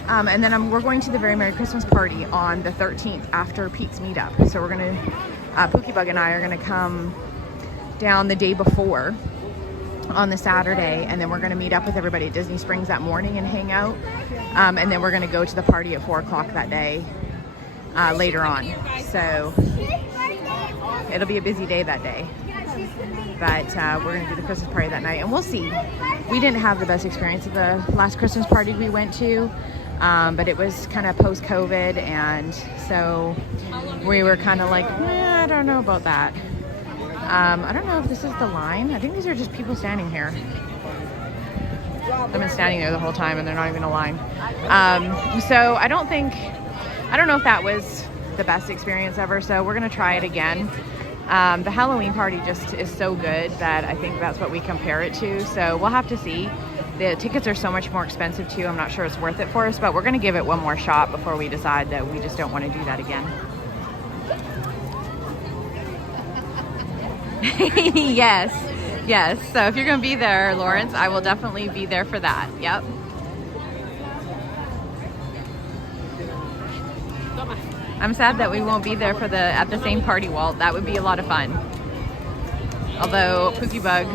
And then we're going to the Very Merry Christmas party on the 13th after Pete's meetup. So we're gonna, Pookie Bug and I are gonna come down the day before on the Saturday, and then we're going to meet up with everybody at Disney Springs that morning and hang out, and then we're going to go to the party at 4 o'clock that day later on. So it'll be a busy day that day, but we're going to do the Christmas party that night, and we'll see. We didn't have the best experience at the last Christmas party we went to, but it was kind of post-COVID, and so we were kind of like, I don't know about that. I don't know if this is the line. I think these are just people standing here. I've been standing there the whole time and they're not even a line. So I don't know if that was the best experience ever, so we're gonna try it again. The Halloween party just is so good that I think that's what we compare it to, so we'll have to see. The tickets are so much more expensive too. I'm not sure it's worth it for us, but we're gonna give it one more shot before we decide that we just don't want to do that again. Yes. So if you're going to be there, Lawrence, I will definitely be there for that. Yep. I'm sad that we won't be there for at the same party, Walt. That would be a lot of fun. Although Pookie Bug,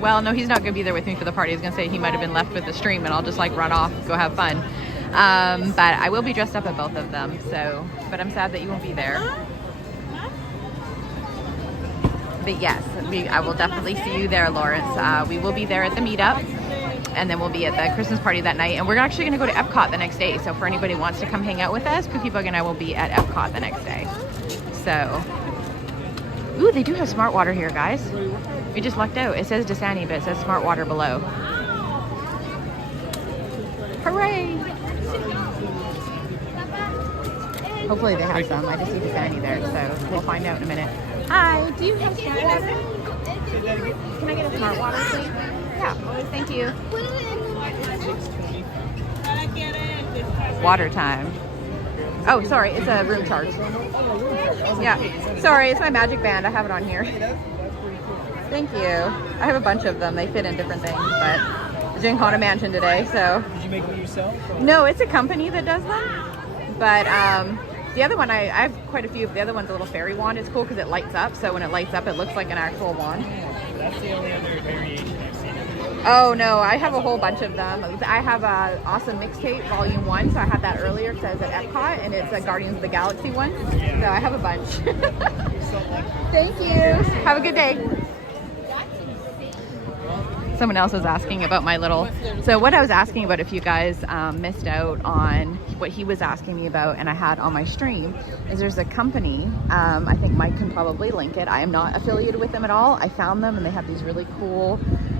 well, no, he's not going to be there with me for the party. I was going to say he might have been left with the stream, and I'll just like run off, go have fun. But I will be dressed up at both of them. So, but I'm sad that you won't be there. But yes, I will definitely see you there, Lawrence. We will be there at the meetup, and then we'll be at the Christmas party that night. And we're actually going to go to Epcot the next day. So for anybody who wants to come hang out with us, Pookie Bug and I will be at Epcot the next day. So, ooh, they do have smart water here, guys. We just lucked out. It says Dasani, but it says smart water below. Hooray! Hopefully they have some. I just see Dasani there, so we'll find out in a minute. Hi, do you have smart water? Can I get a smart water, please? Yeah, thank you. Water time. Oh, sorry, it's a room charge. Yeah, sorry, it's my magic band. I have it on here. Thank you. I have a bunch of them. They fit in different things, but I was doing Haunted Mansion today, so. Did you make them yourself? No, it's a company that does them, but the other one, I have quite a few. The other one's a little fairy wand. It's cool because it lights up. So when it lights up, it looks like an actual wand. That's the only other variation I've seen. Oh no, I have a whole bunch of them. I have a Awesome Mixtape Volume 1. So I had that earlier because I was at Epcot, and it's a Guardians of the Galaxy one. Yeah. So I have a bunch. Thank you. Have a good day. Someone else was asking about my little, so what I was asking about, if you guys missed out on what he was asking me about and I had on my stream, is there's a company, I think Mike can probably link it. I am not affiliated with them at all. I found them and they have these really cool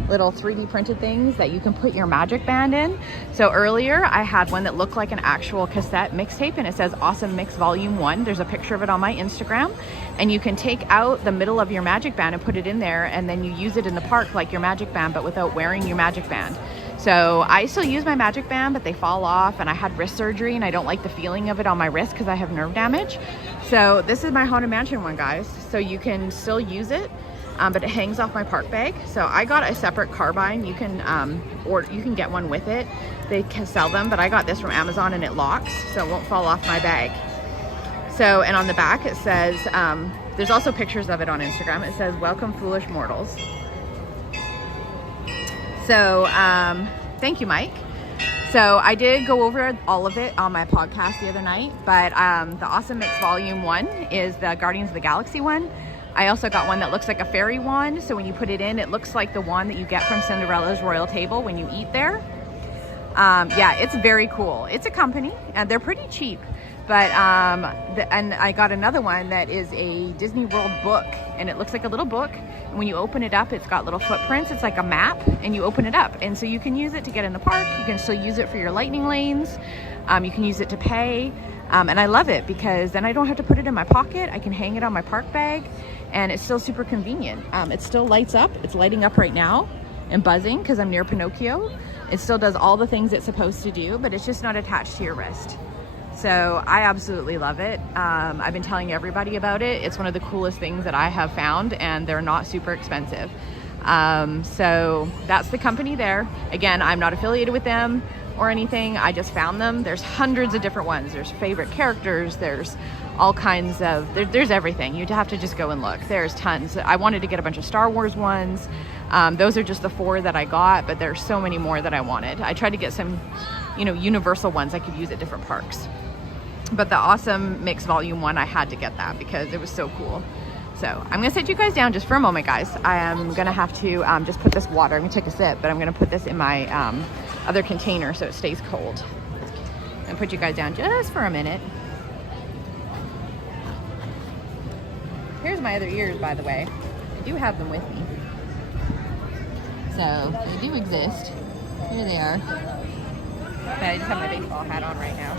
little 3D printed things that you can put your magic band in. So earlier I had one that looked like an actual cassette mixtape, and it says Awesome Mix Volume 1. There's a picture of it on my Instagram, and you can take out the middle of your magic band and put it in there, and then you use it in the park like your magic band, but without wearing your magic band. So I still use my magic band, but they fall off, and I had wrist surgery and I don't like the feeling of it on my wrist because I have nerve damage. So this is my Haunted Mansion one, guys. So you can still use it, but it hangs off my park bag. So I got a separate carbine. You can you can get one with it. They can sell them, but I got this from Amazon and it locks, so it won't fall off my bag. So, and on the back it says, there's also pictures of it on Instagram. It says, "Welcome, foolish mortals." So thank you, Mike. So I did go over all of it on my podcast the other night, but the Awesome Mix Volume 1 is the Guardians of the Galaxy one. I also got one that looks like a fairy wand, so when you put it in, it looks like the wand that you get from Cinderella's royal table when you eat there. Yeah, it's very cool. It's a company, and they're pretty cheap. But and I got another one that is a Disney World book, and it looks like a little book, and when you open it up, it's got little footprints. It's like a map, and you open it up, and so you can use it to get in the park. You can still use it for your lightning lanes. You can use it to pay, and I love it because then I don't have to put it in my pocket. I can hang it on my park bag, and it's still super convenient. It still lights up. It's lighting up right now and buzzing because I'm near Pinocchio. It still does all the things it's supposed to do, but it's just not attached to your wrist. So I absolutely love it. I've been telling everybody about it. It's one of the coolest things that I have found, and they're not super expensive. So that's the company there. Again, I'm not affiliated with them or anything. I just found them. There's hundreds of different ones. There's favorite characters. There's all kinds of, there's everything. You'd have to just go and look. There's tons. I wanted to get a bunch of Star Wars ones. Those are just the 4 that I got, but there's so many more that I wanted. I tried to get some, you know, universal ones I could use at different parks. But the Awesome Mix Volume 1, I had to get that because it was so cool. So I'm gonna sit you guys down just for a moment, guys. I am gonna have to just put this water, I'm gonna take a sip, but I'm gonna put this in my other container so it stays cold. And put you guys down just for a minute. Here's my other ears, by the way. I do have them with me. So they do exist. Here they are. But I just have my baseball hat on right now.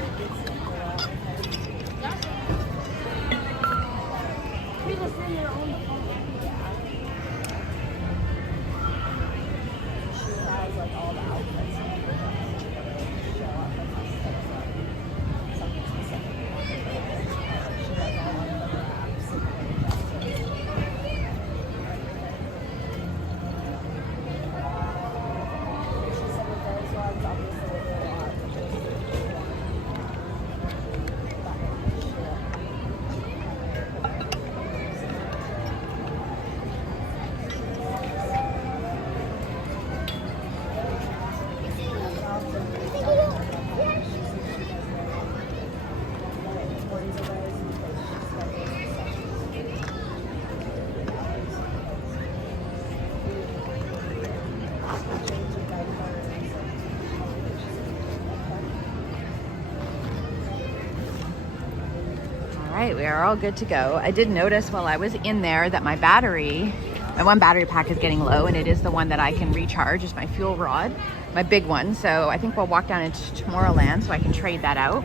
We are all good to go. I did notice while I was in there that my one battery pack is getting low, and it is the one that I can recharge. It's my fuel rod, my big one. So I think we'll walk down into Tomorrowland so I can trade that out,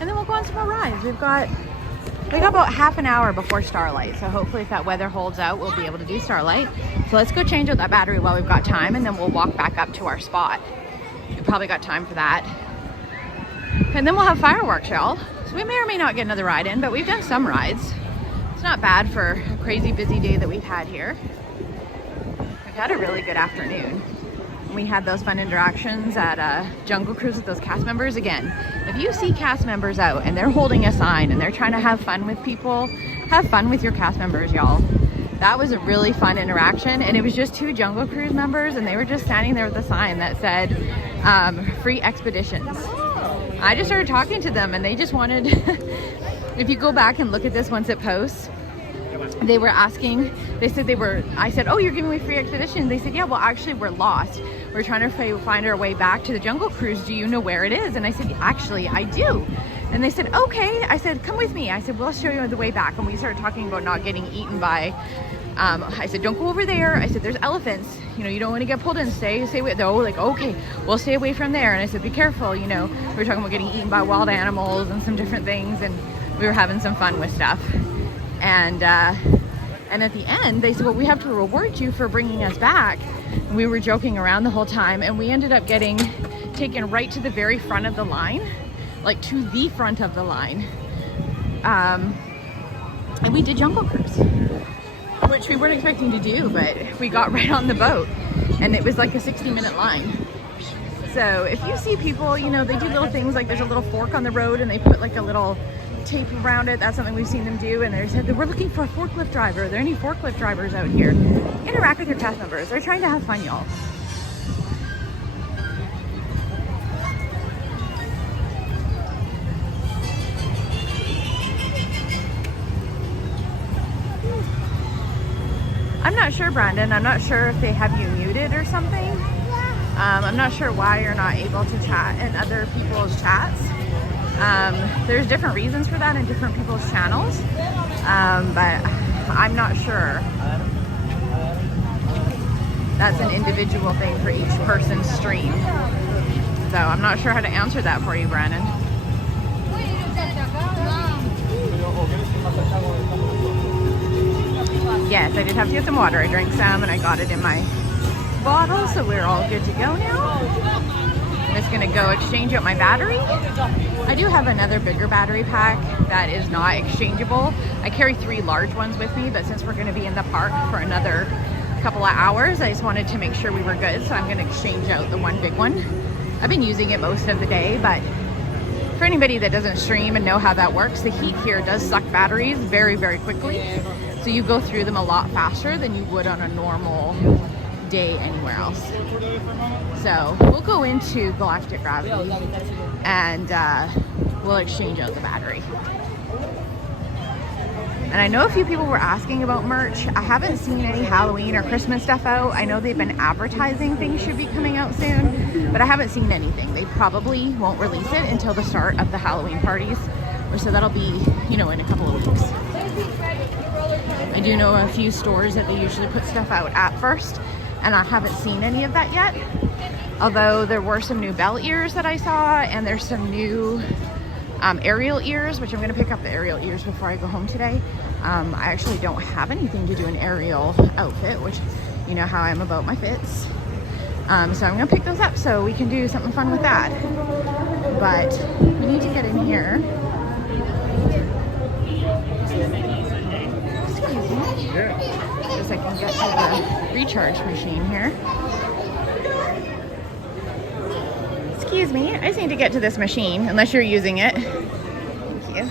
and then we'll go on some more rides. We got about half an hour before Starlight, so hopefully if that weather holds out, we'll be able to do Starlight. So let's go change out that battery while we've got time, and then we'll walk back up to our spot. We've probably got time for that, and then we'll have fireworks, y'all. So we may or may not get another ride in, but we've done some rides. It's not bad for a crazy busy day that we've had here. We've had a really good afternoon. We had those fun interactions at Jungle Cruise with those cast members. Again, if you see cast members out and they're holding a sign and they're trying to have fun with people, have fun with your cast members, y'all. That was a really fun interaction, and it was just 2 Jungle Cruise members, and they were just standing there with a sign that said free expeditions. I just started talking to them, and they just wanted if you go back and look at this once it posts, they were asking, I said, oh, you're giving me free expeditions. They said, yeah, well, actually we're lost. We're trying to find our way back to the Jungle Cruise. Do you know where it is? And I said, actually I do. And they said, okay. I said, come with me. I said, we'll show you the way back. And we started talking about not getting eaten by I said, don't go over there. I said, there's elephants. You know, you don't want to get pulled in. Stay away. They're all like, okay, we'll stay away from there. And I said, be careful. You know, we were talking about getting eaten by wild animals and some different things. And we were having some fun with stuff. And at the end, they said, well, we have to reward you for bringing us back. And we were joking around the whole time. And we ended up getting taken right to the very front of the line, like to the front of the line. And we did Jungle Cruise, which we weren't expecting to do, but we got right on the boat and it was like a 60-minute line. So if you see people, you know, they do little things like there's a little fork on the road and they put like a little tape around it. That's something we've seen them do. And they said that we're looking for a forklift driver. Are there any forklift drivers out here? Interact with your cast members. They're trying to have fun, y'all. I'm not sure, Brandon. I'm not sure if they have you muted or something. I'm not sure why you're not able to chat in other people's chats. There's different reasons for that in different people's channels, but I'm not sure. That's an individual thing for each person's stream. So I'm not sure how to answer that for you, Brandon. Yes, I did have to get some water. I drank some and I got it in my bottle, so we're all good to go now. I'm just gonna go exchange out my battery. I do have another bigger battery pack that is not exchangeable. I carry 3 large ones with me, but since we're gonna be in the park for another couple of hours, I just wanted to make sure we were good, so I'm gonna exchange out the one big one. I've been using it most of the day, but for anybody that doesn't stream and know how that works, the heat here does suck batteries very, very quickly. So you go through them a lot faster than you would on a normal day anywhere else. So we'll go into Galactic Gravity and we'll exchange out the battery. And I know a few people were asking about merch. I haven't seen any Halloween or Christmas stuff out. I know they've been advertising things should be coming out soon, but I haven't seen anything. They probably won't release it until the start of the Halloween parties. So that'll be, you know, in a couple of weeks. I do know a few stores that they usually put stuff out at first, and I haven't seen any of that yet. Although there were some new bell ears that I saw, and there's some new aerial ears, which I'm gonna pick up the aerial ears before I go home today. I actually don't have anything to do an aerial outfit, which you know how I'm about my fits. So I'm gonna pick those up so we can do something fun with that. But we need to get in here. Because I can get to the recharge machine here. Excuse me, I just need to get to this machine, unless you're using it. Thank you.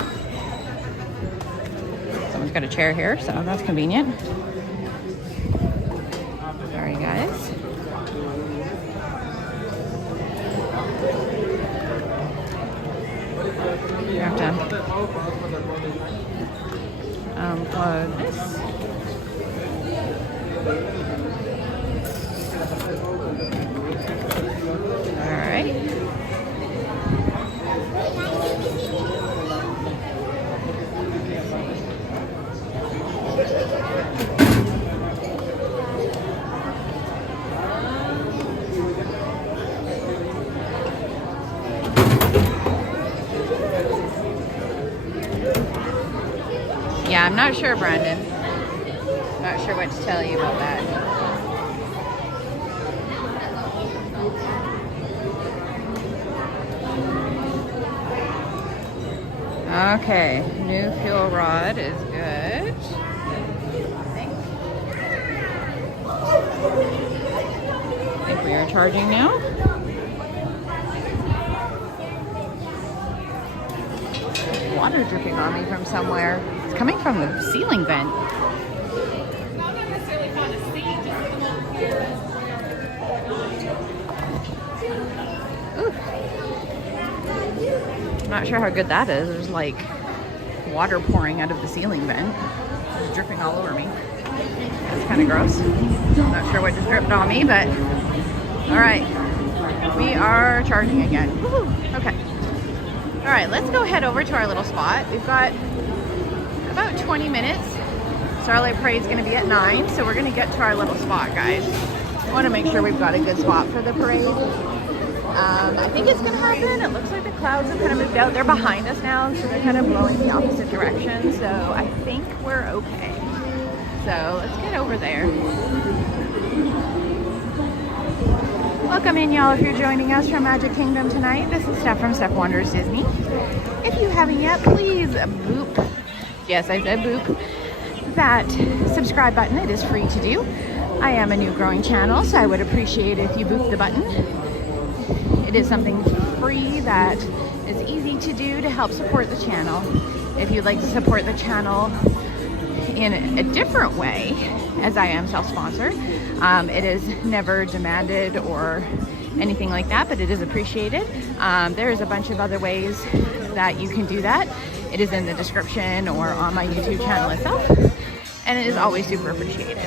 Someone's got a chair here, so that's convenient. Sorry, guys. You have to unplug this. All right. Yeah, I'm not sure, Brandon. Not sure what to tell you about that. Okay, new fuel rod is good. I think we are charging now. Water dripping on me from somewhere. It's coming from the ceiling vent. Ooh. I'm not sure how good that is. There's like water pouring out of the ceiling vent. It's dripping all over me. That's kind of gross. I'm not sure what just dripped on me, but all right. We are charging again. Woo-hoo. Okay. All right, let's go head over to our little spot. We've got about 20 minutes Starlight Parade is going to be at 9, so we're going to get to our little spot, guys. I want to make sure we've got a good spot for the parade. I think it's going to happen. It looks like the clouds have kind of moved out. They're behind us now, so they're kind of blowing the opposite direction. So I think we're okay. So let's get over there. Welcome in, y'all, if you're joining us from Magic Kingdom tonight. This is Steph from Steph Wonders Disney. If you haven't yet, please boop. Yes, I said boop. That subscribe button. It is free to do. I am a new growing channel, so I would appreciate it if you boop the button. It is something free that is easy to do to help support the channel. If you'd like to support the channel in a different way, as I am self-sponsored, it is never demanded or anything like that, but it is appreciated. There is a bunch of other ways that you can do that. It is in the description or on my YouTube channel itself, and it is always super appreciated.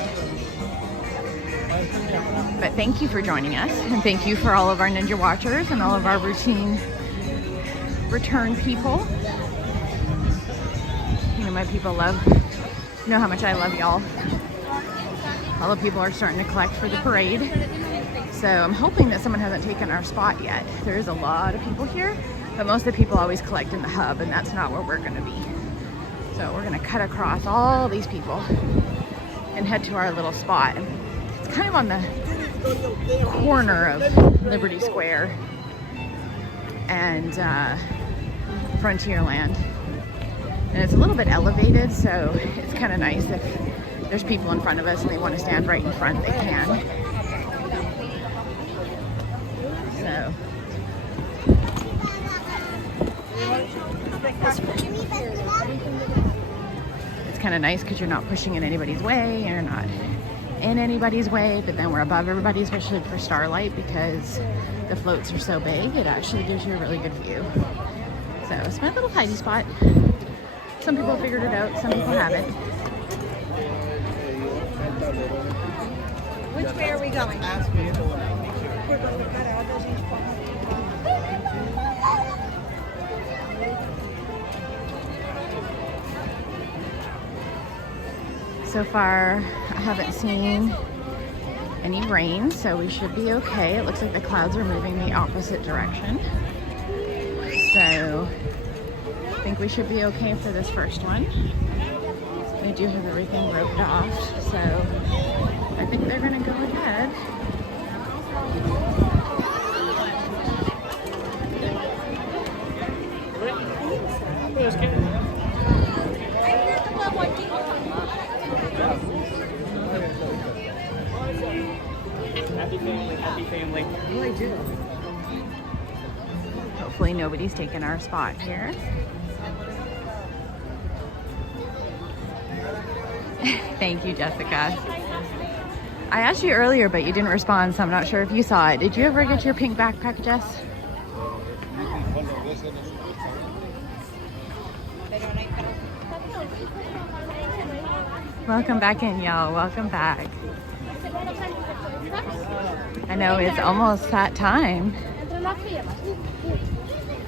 But thank you for joining us, and thank you for all of our Ninja Watchers and all of our routine return people. You know, my people love, you know how much I love y'all. All the people are starting to collect for the parade. So I'm hoping that someone hasn't taken our spot yet. There is a lot of people here, but most of the people always collect in the hub, and that's not where we're gonna be. So we're gonna cut across all these people and head to our little spot. It's kind of on the corner of Liberty Square and Frontierland. And it's a little bit elevated, so it's kind of nice if there's people in front of us and they want to stand right in front, they can. So. It's kind of nice because you're not pushing in anybody's way, you're not in anybody's way, but then we're above everybody, especially for Starlight, because the floats are so big, it actually gives you a really good view. So it's my little hidey spot. Some people figured it out, some people haven't. Which way are we going? We're going to cut out those each So far, I haven't seen any rain, so we should be okay. It looks like the clouds are moving the opposite direction. So I think we should be okay for this first one. We do have everything roped off, so I think they're gonna go ahead. Happy family, happy family. Oh, I do. Hopefully nobody's taken our spot here. Thank you, Jessica. I asked you earlier, but you didn't respond, so I'm not sure if you saw it. Did you ever get your pink backpack, Jess? Welcome back in, y'all. Welcome back. I know it's almost that time.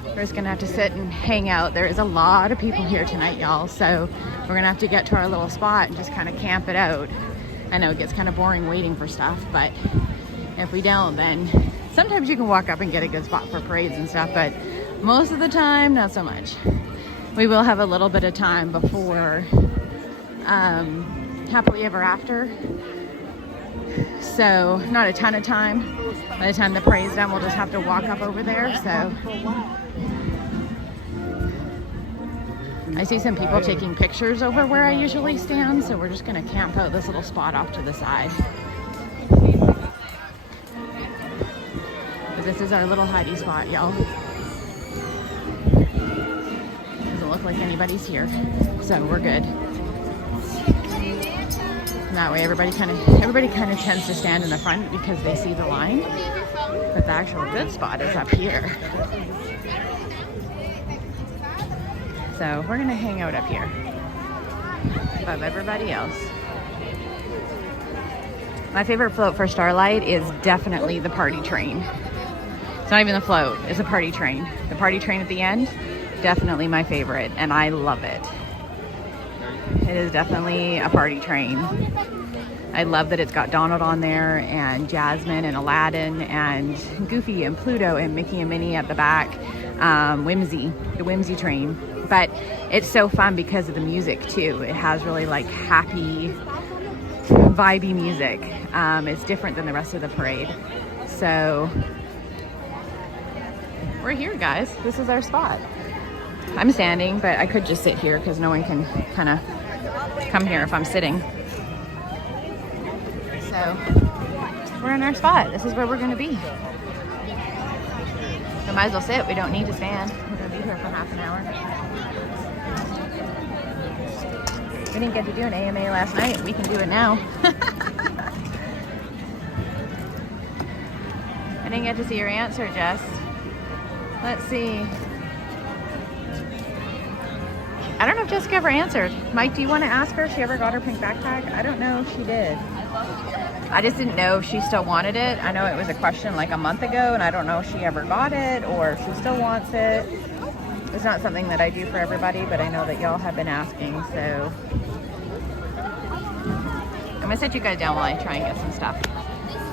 We're just gonna have to sit and hang out. There is a lot of people here tonight, y'all, so we're gonna have to get to our little spot and just kind of camp it out. I know it gets kind of boring waiting for stuff, but if we don't, then sometimes you can walk up and get a good spot for parades and stuff, but most of the time, not so much. We will have a little bit of time before Happily Ever After. So not a ton of time. By the time the parade's done, we'll just have to walk up over there. So I see some people taking pictures over where I usually stand, so we're just gonna camp out this little spot off to the side. But this is our little hidey spot, y'all. Doesn't look like anybody's here, so we're good. And that way everybody kind of tends to stand in the front because they see the line. But the actual good spot is up here. So we're gonna hang out up here above everybody else. My favorite float for Starlight is definitely the party train. It's not even the float, it's a party train. The party train at the end, definitely my favorite, and I love it. It is definitely a party train. I love that it's got Donald on there and Jasmine and Aladdin and Goofy and Pluto and Mickey and Minnie at the back. Whimsy, the Whimsy train. But it's so fun because of the music too. It has really like happy, vibey music. It's different than the rest of the parade. So we're here, guys. This is our spot. I'm standing, but I could just sit here because no one can kind of come here if I'm sitting. So we're in our spot. This is where we're going to be. So might as well sit. We don't need to stand. We're going to be here for half an hour. We didn't get to do an AMA last night. We can do it now. I didn't get to see your answer, Jess. Let's see. I don't know if Jessica ever answered. Mike, do you want to ask her if she ever got her pink backpack? I don't know if she did. I just didn't know if she still wanted it. I know it was a question like a month ago, and I don't know if she ever got it or if she still wants it. It's not something that I do for everybody, but I know that y'all have been asking, so. I'm gonna set you guys down while I try and get some stuff.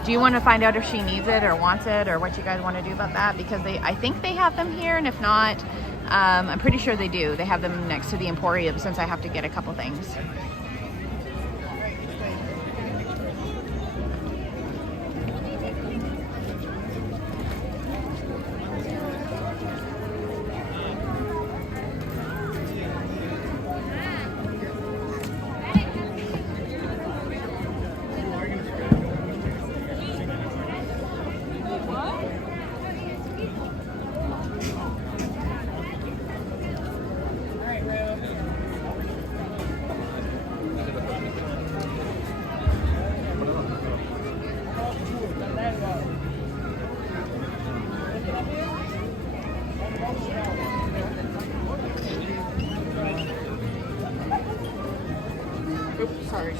Do you want to find out if she needs it or wants it or what you guys want to do about that? Because I think they have them here, and if not, I'm pretty sure they do. They have them next to the Emporium since I have to get a couple things. Sorry.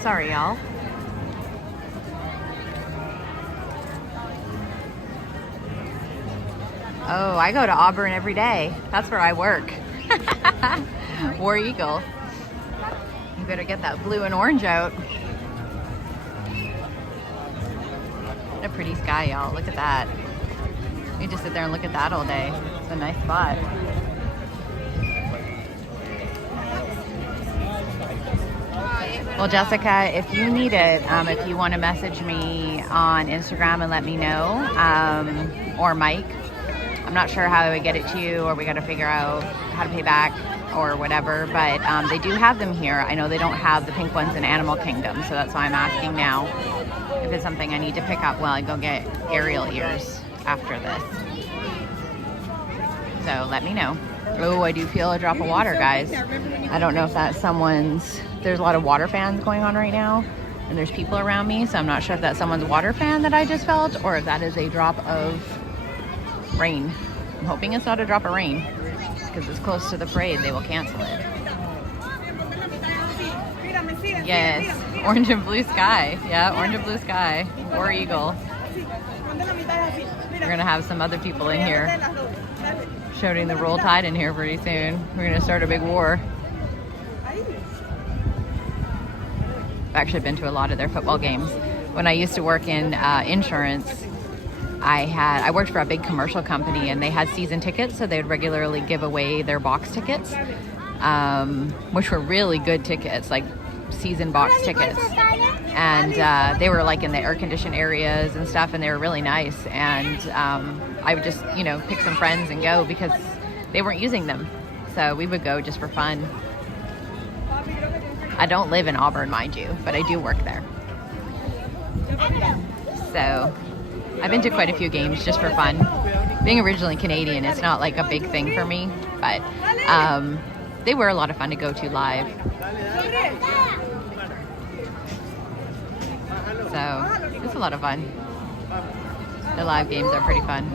Sorry, y'all. Oh, I go to Auburn every day. That's where I work. War Eagle. You better get that blue and orange out. What a pretty sky, y'all. Look at that. You just sit there and look at that all day. It's a nice spot. Well, Jessica, if you need it, if you want to message me on Instagram and let me know, or Mike, I'm not sure how I would get it to you, or we got to figure out how to pay back or whatever, but they do have them here. I know they don't have the pink ones in Animal Kingdom, so that's why I'm asking now if it's something I need to pick up while I go get Ariel ears after this. So let me know. Oh, I do feel a drop of water, guys. I don't know if that's someone's... There's a lot of water fans going on right now, and there's people around me, so I'm not sure if that's someone's water fan that I just felt, or if that is a drop of rain. I'm hoping it's not a drop of rain, because it's close to the parade. They will cancel it. Yes, orange and blue sky. Yeah, orange and blue sky. War Eagle. We're gonna have some other people in here shouting the Roll Tide in here pretty soon. We're gonna start a big war. I've actually been to a lot of their football games. When I used to work in insurance, I worked for a big commercial company, and they had season tickets, so they would regularly give away their box tickets, which were really good tickets, like season box tickets. And they were like in the air-conditioned areas and stuff, and they were really nice. And I would just, pick some friends and go because they weren't using them. So we would go just for fun. I don't live in Auburn, mind you, but I do work there. So I've been to quite a few games just for fun. Being originally Canadian, it's not like a big thing for me, but they were a lot of fun to go to live. So it's a lot of fun. The live games are pretty fun.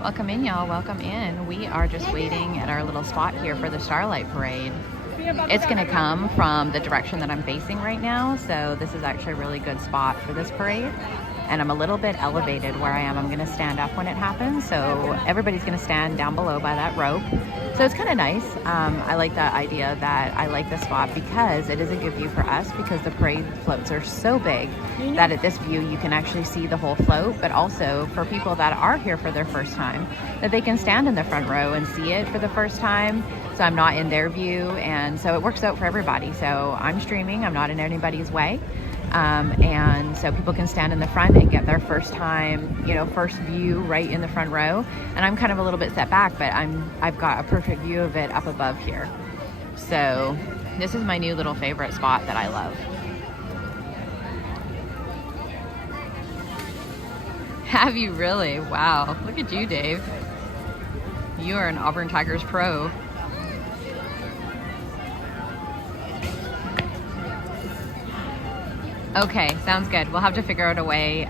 Welcome in, y'all. Welcome in. We are just waiting at our little spot here for the Starlight Parade. It's going to come from the direction that I'm facing right now, so this is actually a really good spot for this parade. And I'm a little bit elevated where I am. I'm going to stand up when it happens, so everybody's going to stand down below by that rope. So it's kind of nice. I like the idea that I like the spot because it is a good view for us, because the parade floats are so big that at this view you can actually see the whole float, but also for people that are here for their first time, that they can stand in the front row and see it for the first time. So I'm not in their view, and so it works out for everybody. So I'm streaming, I'm not in anybody's way. And so people can stand in the front and get their first time, you know, first view right in the front row. And I'm kind of a little bit set back, but I've got a perfect view of it up above here. So this is my new little favorite spot that I love. Have you really? Wow. Look at you, Dave. You are an Auburn Tigers pro. Okay, sounds good. We'll have to figure out a way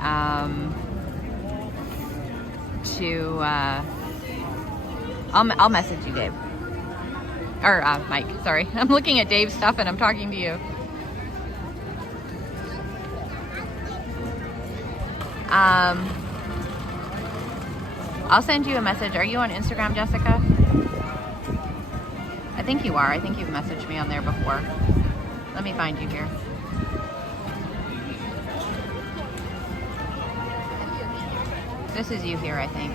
to I'll message you, Dave. Or Mike, sorry. I'm looking at Dave's stuff and I'm talking to you. I'll send you a message. Are you on Instagram, Jessica? I think you are. I think you've messaged me on there before. Let me find you here. This is you here, I think.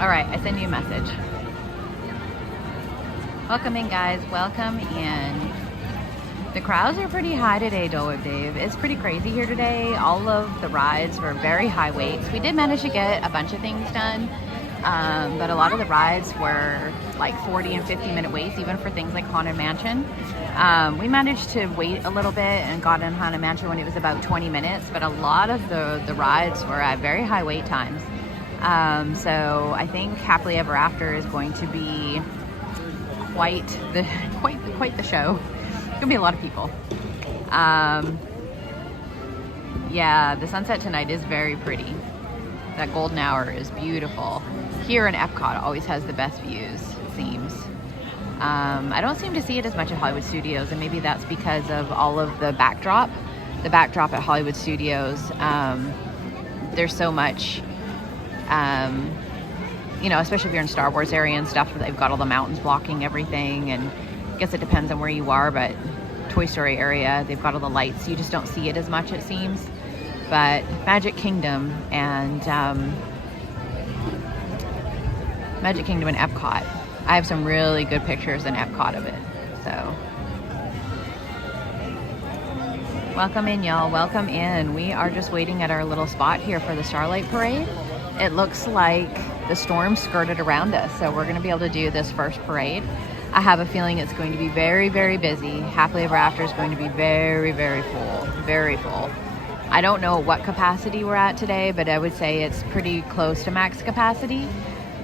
All right, I send you a message. Welcome in, guys. Welcome in. The crowds are pretty high today, Dave. It's pretty crazy here today. All of the rides were very high weights. We did manage to get a bunch of things done, but a lot of the rides were like 40 and 50-minute waits, even for things like Haunted Mansion. We managed to wait a little bit and got in Haunted Mansion when it was about 20 minutes, but a lot of the rides were at very high wait times. So I think Happily Ever After is going to be quite the show. It's gonna be a lot of people. Yeah, the sunset tonight is very pretty. That golden hour is beautiful. Here in Epcot always has the best views, it seems. I don't seem to see it as much at Hollywood Studios, and maybe that's because of all of the backdrop. The backdrop at Hollywood Studios, there's so much, you know, especially if you're in Star Wars area and stuff, they've got all the mountains blocking everything, and I guess it depends on where you are, but Toy Story area, they've got all the lights, you just don't see it as much, it seems. But Magic Kingdom and Magic Kingdom and Epcot. I have some really good pictures in Epcot of it. So welcome in, y'all. Welcome in. We are just waiting at our little spot here for the Starlight Parade. It looks like the storm skirted around us, so we're going to be able to do this first parade. I have a feeling it's going to be very, very busy. Happily Ever After is going to be very, very full. Very full. I don't know what capacity we're at today, but I would say it's pretty close to max capacity.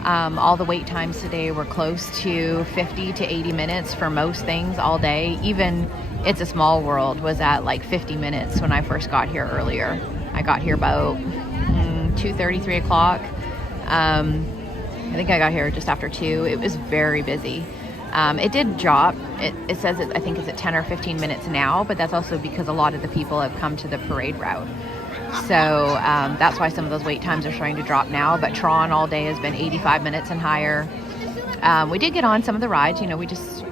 All the wait times today were close to 50 to 80 minutes for most things all day. Even It's a Small World was at like 50 minutes when I first got here earlier. I got here about 2:30, 3 o'clock. I think I got here just after 2. It was very busy. It did drop. It says I think it's at 10 or 15 minutes now, but that's also because a lot of the people have come to the parade route. So that's why some of those wait times are starting to drop now. But Tron all day has been 85 minutes and higher. We did get on some of the rides. We just,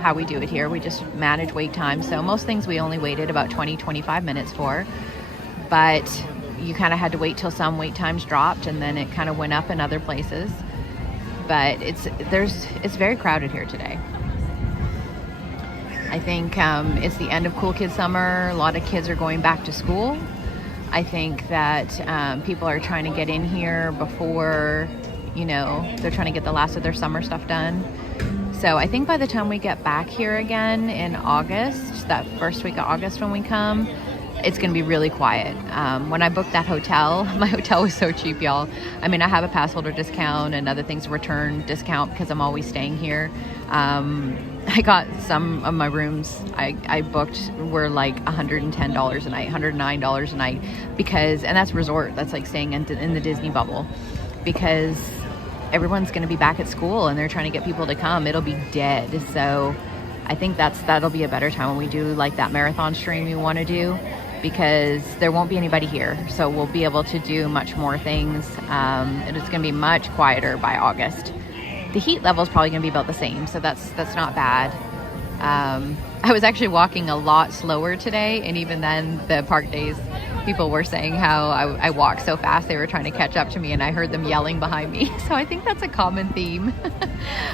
how we do it here. We just manage wait times. So most things we only waited about 20, 25 minutes for. But you kind of had to wait till some wait times dropped, and then it kind of went up in other places. But it's very crowded here today. I think it's the end of Cool Kids Summer. A lot of kids are going back to school. I think that people are trying to get in here before, they're trying to get the last of their summer stuff done. So I think by the time we get back here again in August, that first week of August when we come, it's going to be really quiet. When I booked that hotel, my hotel was so cheap, y'all. I mean, I have a pass holder discount and other things, return discount, because I'm always staying here. I got some of my rooms I booked were like $110 a night, $109 a night, and that's resort. That's like staying in the Disney bubble, because everyone's going to be back at school and they're trying to get people to come. It'll be dead. So I think that'll be a better time when we do like that marathon stream we want to do, because there won't be anybody here. So we'll be able to do much more things. And it's going to be much quieter by August. The heat level is probably going to be about the same, so that's not bad. I was actually walking a lot slower today, and even then the park days people were saying how I walk so fast. They were trying to catch up to me, and I heard them yelling behind me. So I think that's a common theme.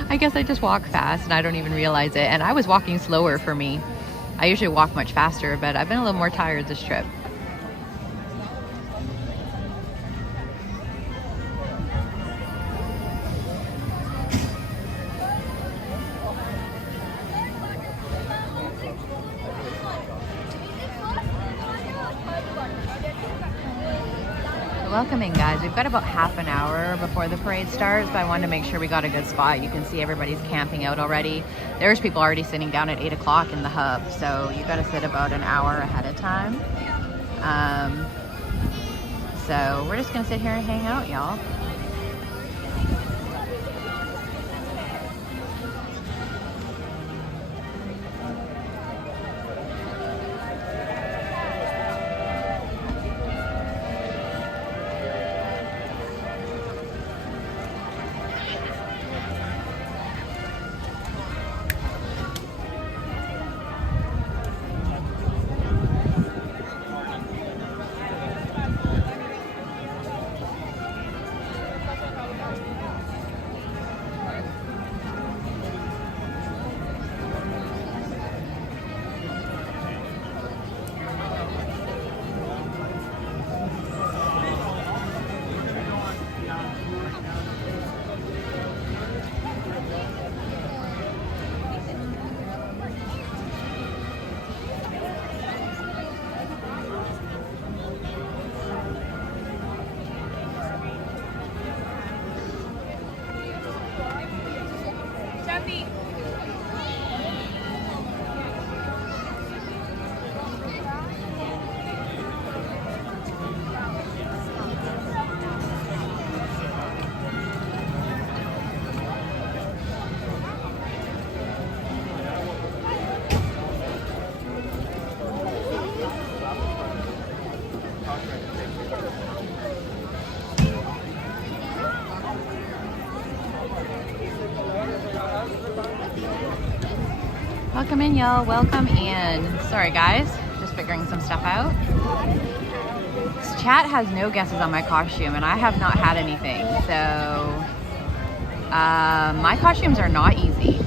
I guess I just walk fast and I don't even realize it. And I was walking slower for me. I usually walk much faster, but I've been a little more tired this trip. Welcome in, guys. We've got about half an hour before the parade starts, but I wanted to make sure we got a good spot. You can see everybody's camping out already. There's people already sitting down at 8 o'clock in the hub, so you got to sit about an hour ahead of time. So we're just going to sit here and hang out, y'all. Welcome in, y'all. Welcome in. Sorry, guys. Just figuring some stuff out. This chat has no guesses on my costume, and I have not had anything. So My costumes are not easy.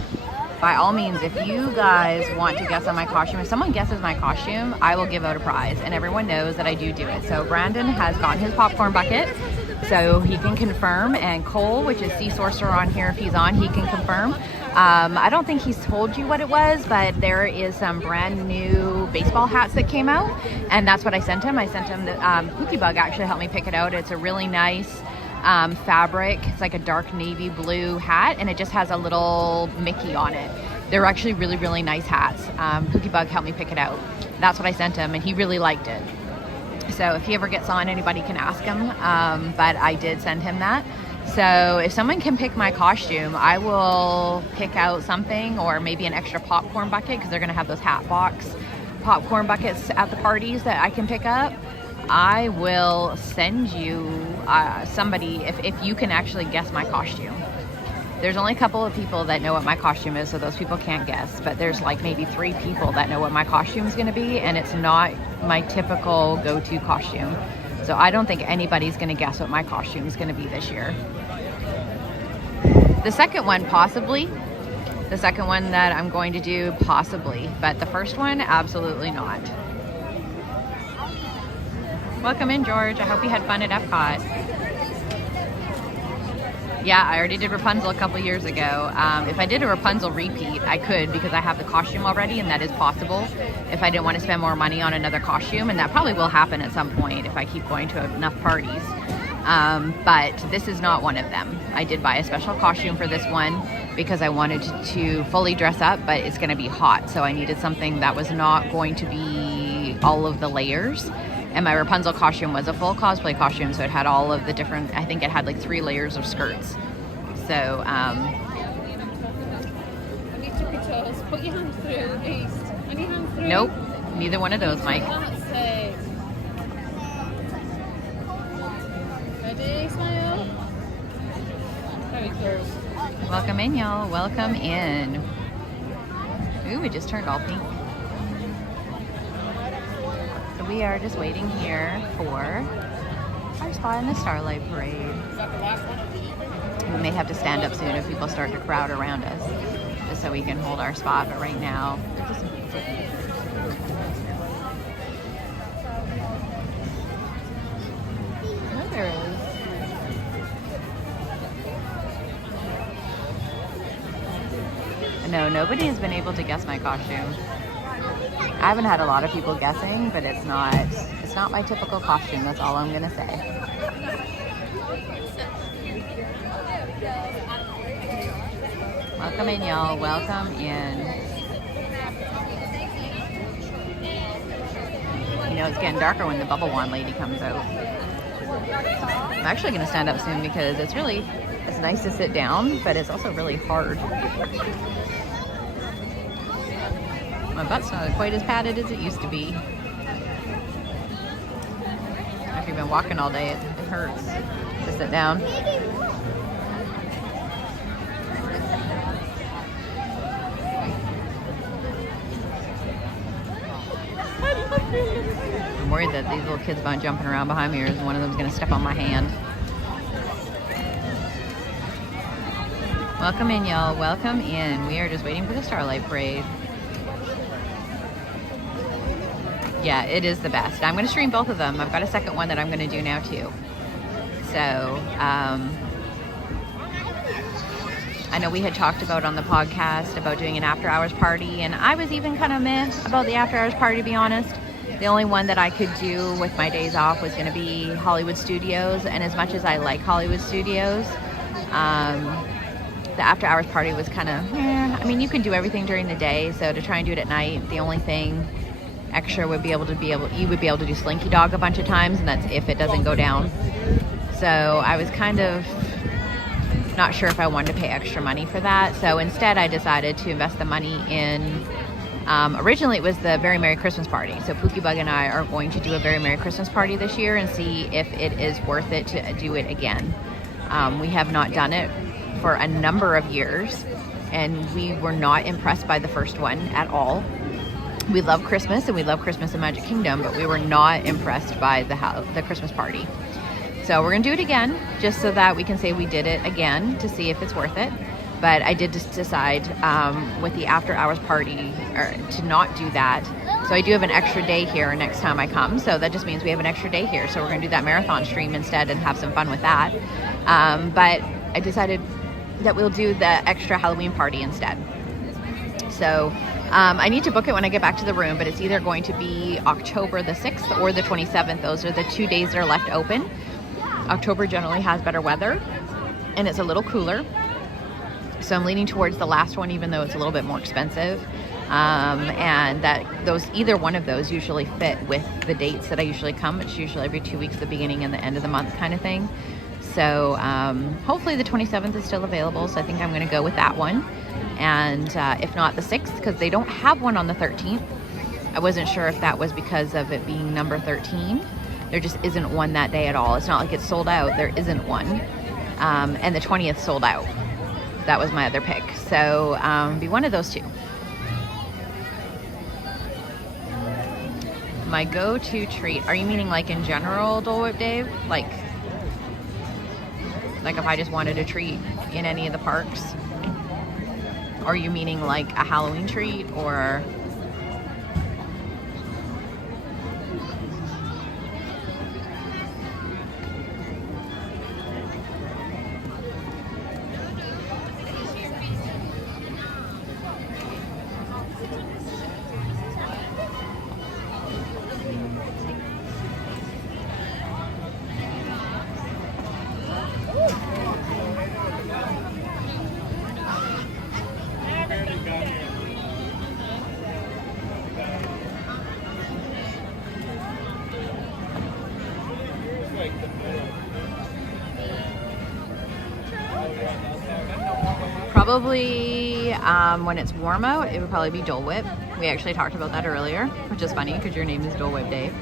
By all means, if you guys want to guess on my costume, if someone guesses my costume, I will give out a prize, and everyone knows that I do it. So Brandon has gotten his popcorn bucket, so he can confirm, and Cole, which is Sea Sorcerer on here, if he's on, he can confirm. I don't think he's told you what it was, but there is some brand new baseball hats that came out, and that's what I sent him. I sent him the Pookie Bug actually helped me pick it out. It's a really nice fabric. It's like a dark navy blue hat, and it just has a little Mickey on it. They're actually really, really nice hats. Pookie Bug helped me pick it out. That's what I sent him, and he really liked it. So if he ever gets on, anybody can ask him, but I did send him that. So if someone can pick my costume, I will pick out something, or maybe an extra popcorn bucket, because they're going to have those hat box popcorn buckets at the parties that I can pick up. I will send you somebody if you can actually guess my costume. There's only a couple of people that know what my costume is, so those people can't guess, but there's like maybe 3 people that know what my costume is going to be, and it's not my typical go-to costume. So I don't think anybody's going to guess what my costume is going to be this year. The second one, possibly. The second one that I'm going to do, possibly. But the first one, absolutely not. Welcome in, George. I hope you had fun at Epcot. Yeah, I already did Rapunzel a couple years ago. If I did a Rapunzel repeat, I could, because I have the costume already, and that is possible if I didn't want to spend more money on another costume, and that probably will happen at some point if I keep going to enough parties. But this is not one of them. I did buy a special costume for this one because I wanted to fully dress up, but it's going to be hot, so I needed something that was not going to be all of the layers. And my Rapunzel costume was a full cosplay costume, so it had all of the different, I think it had like 3 layers of skirts. So, Put your hands through, East. And your hands through. Nope, neither one of those, Mike. Ready, smile. Very good. Welcome in, y'all. Welcome in. Ooh, we just turned all pink. So we are just waiting here for our spot in the Starlight Parade. We may have to stand up soon if people start to crowd around us, just so we can hold our spot. But right now, we're just sitting. Oh, there it is. No, nobody has been able to guess my costume. I haven't had a lot of people guessing, but it's not my typical costume. That's all I'm gonna say. Welcome in, y'all. Welcome in. You know, it's getting darker when the bubble wand lady comes out. I'm actually gonna stand up soon because it's nice to sit down, but it's also really hard. My butt's not quite as padded as it used to be. After you've been walking all day, it hurts to sit down. I'm worried that these little kids aren't jumping around behind me, or one of them's gonna step on my hand. Welcome in, y'all. Welcome in. We are just waiting for the Starlight Parade. Yeah, it is the best. I'm going to stream both of them. I've got a second one that I'm going to do now too. So, I know we had talked about on the podcast about doing an after hours party, and I was even kind of meh about the after hours party, to be honest. The only one that I could do with my days off was going to be Hollywood Studios, and as much as I like Hollywood Studios, the after hours party was kind of, I mean, you can do everything during the day, so to try and do it at night, the only thing extra you would be able to do Slinky Dog a bunch of times, and that's if it doesn't go down. So I was kind of not sure if I wanted to pay extra money for that. So instead I decided to invest the money in, originally it was the Very Merry Christmas Party. So Pookie Bug and I are going to do a Very Merry Christmas Party this year and see if it is worth it to do it again. We have not done it for a number of years, and we were not impressed by the first one at all. We love Christmas, and we love Christmas in Magic Kingdom, but we were not impressed by the Christmas party. So we're gonna do it again, just so that we can say we did it again to see if it's worth it. But I did just decide with the after hours party to not do that. So I do have an extra day here next time I come. So that just means we have an extra day here. So we're gonna do that marathon stream instead and have some fun with that. But I decided that we'll do the extra Halloween party instead. So I need to book it when I get back to the room, but it's either going to be October the 6th or the 27th. Those are the 2 days that are left open. October generally has better weather and it's a little cooler. So I'm leaning towards the last one, even though it's a little bit more expensive. And that either one of those usually fit with the dates that I usually come. It's usually every 2 weeks, the beginning and the end of the month kind of thing. So hopefully the 27th is still available. So I think I'm going to go with that one. And if not the 6th, because they don't have one on the 13th. I wasn't sure if that was because of it being number 13. There just isn't one that day at all. It's not like it's sold out. There isn't one. And the 20th sold out. That was my other pick. So be one of those two. My go-to treat. Are you meaning like in general, Dole Whip Dave? Like if I just wanted a treat in any of the parks? Or are you meaning like a Halloween treat or? Probably when it's warm out, it would probably be Dole Whip. We actually talked about that earlier, which is funny because your name is Dole Whip Dave.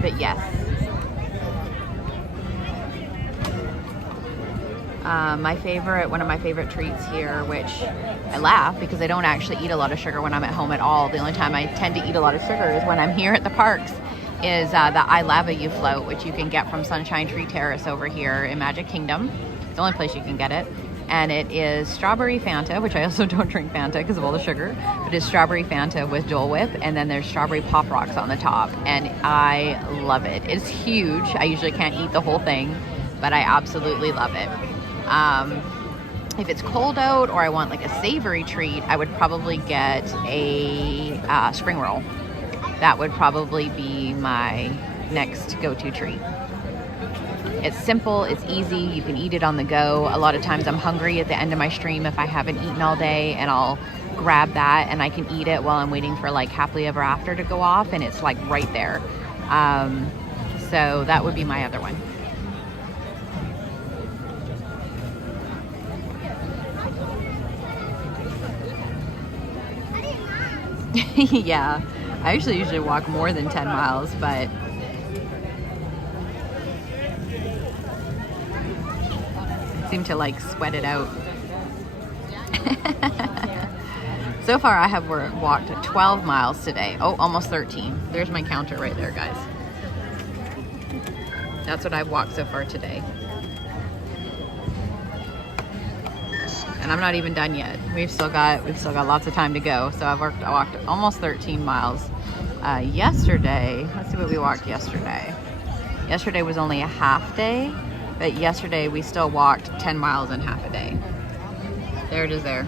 But yes. One of my favorite treats here, which I laugh because I don't actually eat a lot of sugar when I'm at home at all. The only time I tend to eat a lot of sugar is when I'm here at the parks, is the I Lava You float, which you can get from Sunshine Tree Terrace over here in Magic Kingdom. It's the only place you can get it. And it is strawberry Fanta, which I also don't drink Fanta because of all the sugar, but it's strawberry Fanta with Dole Whip, and then there's strawberry Pop Rocks on the top, and I love it. It's huge. I usually can't eat the whole thing, but I absolutely love it. If it's cold out or I want like a savory treat, I would probably get a spring roll. That would probably be my next go-to treat. It's simple, it's easy, you can eat it on the go. A lot of times I'm hungry at the end of my stream if I haven't eaten all day, and I'll grab that and I can eat it while I'm waiting for like Happily Ever After to go off, and it's like right there. So that would be my other one. Yeah, I actually usually walk more than 10 miles, but I seem to like sweat it out. So far I have walked 12 miles today. Oh, almost 13. There's my counter right there, guys. That's what I've walked so far today. And I'm not even done yet. We've still got lots of time to go. So I walked almost 13 miles. Yesterday, let's see what we walked yesterday. Yesterday was only a half day, but yesterday we still walked 10 miles in half a day. There it is there.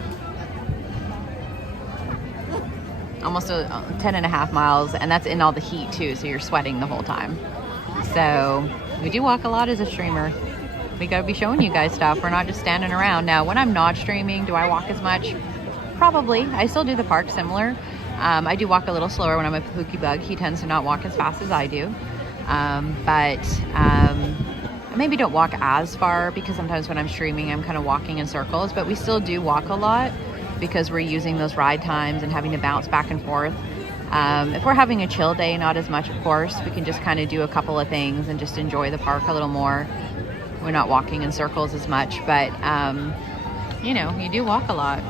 Almost 10 and a half miles, and that's in all the heat too, so you're sweating the whole time. So we do walk a lot as a streamer. We gotta be showing you guys stuff. We're not just standing around. Now, when I'm not streaming, do I walk as much? Probably. I still do the park similar. I do walk a little slower when I'm with Pookie Bug. He tends to not walk as fast as I do. But I maybe don't walk as far because sometimes when I'm streaming, I'm kind of walking in circles, but we still do walk a lot because we're using those ride times and having to bounce back and forth. If we're having a chill day, not as much, of course. We can just kind of do a couple of things and just enjoy the park a little more. We're not walking in circles as much, but you know, you do walk a lot.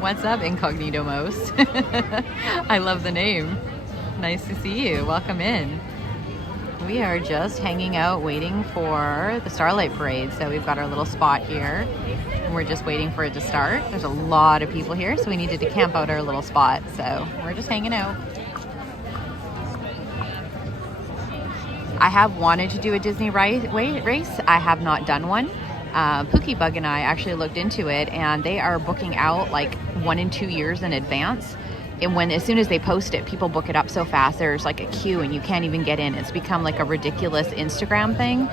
What's up, Incognito Most? I love the name. Nice to see you. Welcome in. We are just hanging out waiting for the Starlight Parade. So we've got our little spot here and we're just waiting for it to start. There's a lot of people here, so we needed to camp out our little spot. So we're just hanging out. I have wanted to do a Disney race. I have not done one. Pookie Bug and I actually looked into it, and they are booking out like 1 and 2 years in advance. And as soon as they post it, people book it up so fast. There's like a queue and you can't even get in. It's become like a ridiculous Instagram thing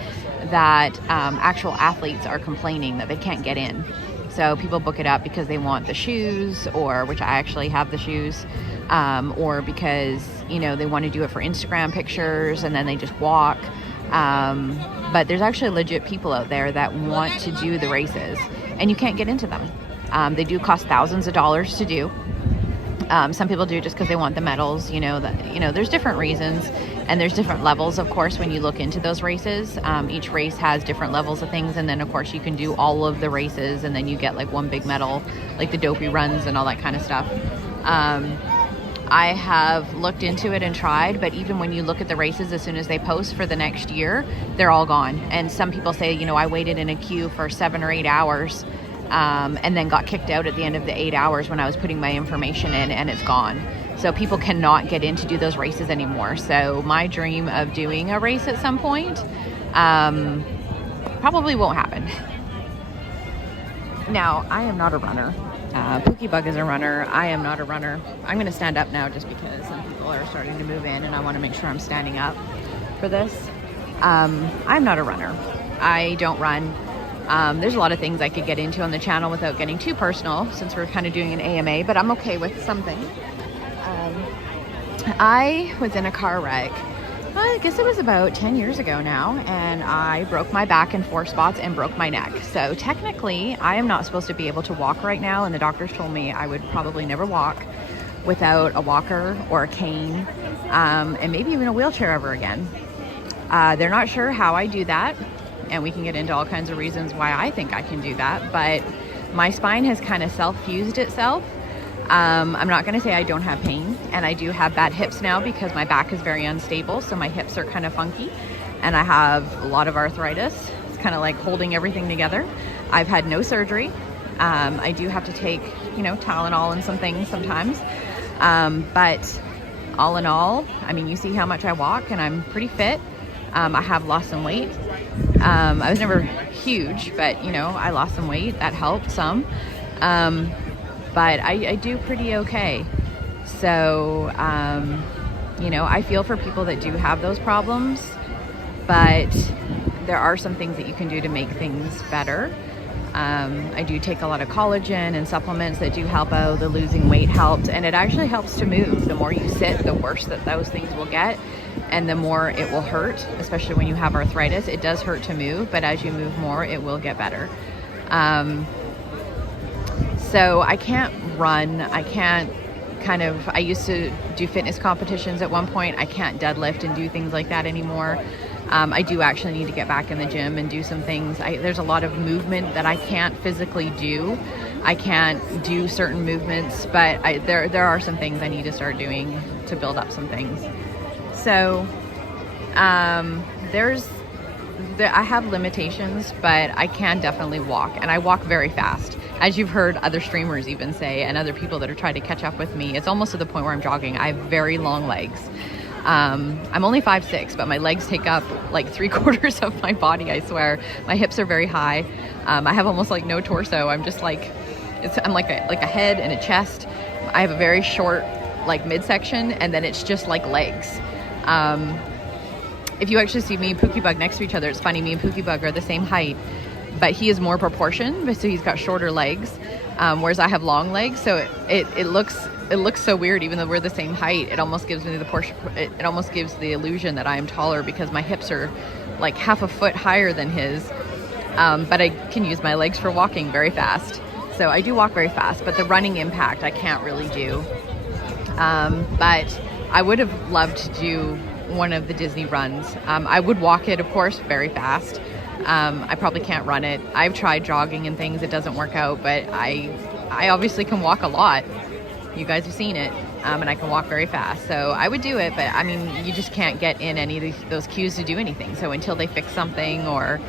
that actual athletes are complaining that they can't get in. So people book it up because they want the shoes, or which I actually have the shoes, or because, you know, they want to do it for Instagram pictures and then they just walk. But there's actually legit people out there that want to do the races and you can't get into them. They do cost thousands of dollars to do. Some people do just because they want the medals, there's different reasons and there's different levels, of course, when you look into those races. Each race has different levels of things, and then of course you can do all of the races and then you get like one big medal, like the dopey runs and all that kind of stuff. I have looked into it and tried, but even when you look at the races, as soon as they post for the next year, they're all gone. And some people say, I waited in a queue for 7 or 8 hours and then got kicked out at the end of the 8 hours when I was putting my information in, and it's gone. So people cannot get in to do those races anymore. So my dream of doing a race at some point probably won't happen. Now, I am not a runner. Pookie Bug is a runner. I am not a runner. I'm going to stand up now just because some people are starting to move in and I want to make sure I'm standing up for this. I'm not a runner. I don't run. There's a lot of things I could get into on the channel without getting too personal, since we're kind of doing an AMA, but I'm okay with something. I was in a car wreck, I guess it was about 10 years ago now, and I broke my back in 4 spots and broke my neck. So technically, I am not supposed to be able to walk right now, and the doctors told me I would probably never walk without a walker or a cane, and maybe even a wheelchair ever again. They're not sure how I do that, and we can get into all kinds of reasons why I think I can do that, but my spine has kind of self-fused itself. I'm not going to say I don't have pain, and I do have bad hips now because my back is very unstable, so my hips are kind of funky, and I have a lot of arthritis. It's kind of like holding everything together. I've had no surgery. I do have to take, Tylenol and some things sometimes, but all in all, I mean, you see how much I walk, and I'm pretty fit. I have lost some weight. I was never huge, but I lost some weight. That helped some. But I do pretty okay. So, I feel for people that do have those problems, but there are some things that you can do to make things better. I do take a lot of collagen and supplements that do help out. The losing weight helped, and it actually helps to move. The more you sit, the worse that those things will get, and the more it will hurt, especially when you have arthritis. It does hurt to move, but as you move more, it will get better. So I can't run. I can't I used to do fitness competitions at one point. I can't deadlift and do things like that anymore. I do actually need to get back in the gym and do some things. There's a lot of movement that I can't physically do. I can't do certain movements, but there are some things I need to start doing to build up some things. So I have limitations, but I can definitely walk, and I walk very fast. As you've heard other streamers even say, and other people that are trying to catch up with me, it's almost to the point where I'm jogging. I have very long legs. I'm only 5'6", but my legs take up like 3/4 of my body, I swear. My hips are very high. I have almost like no torso. I'm just like, I'm like a head and a chest. I have a very short like midsection, and then it's just like legs. If you actually see me and Pookie Bug next to each other, it's funny, me and Pookie Bug are the same height, but he is more proportioned, so he's got shorter legs, whereas I have long legs, so it looks so weird. Even though we're the same height, it almost gives me it almost gives the illusion that I am taller because my hips are like half a foot higher than his, but I can use my legs for walking very fast. So I do walk very fast, but the running impact I can't really do. But I would have loved to do one of the Disney runs. I would walk it, of course, very fast. I probably can't run it. I've tried jogging and things. It doesn't work out, but I obviously can walk a lot. You guys have seen it. and I can walk very fast. So I would do it, but I mean, you just can't get in any of those queues to do anything. So until they fix something or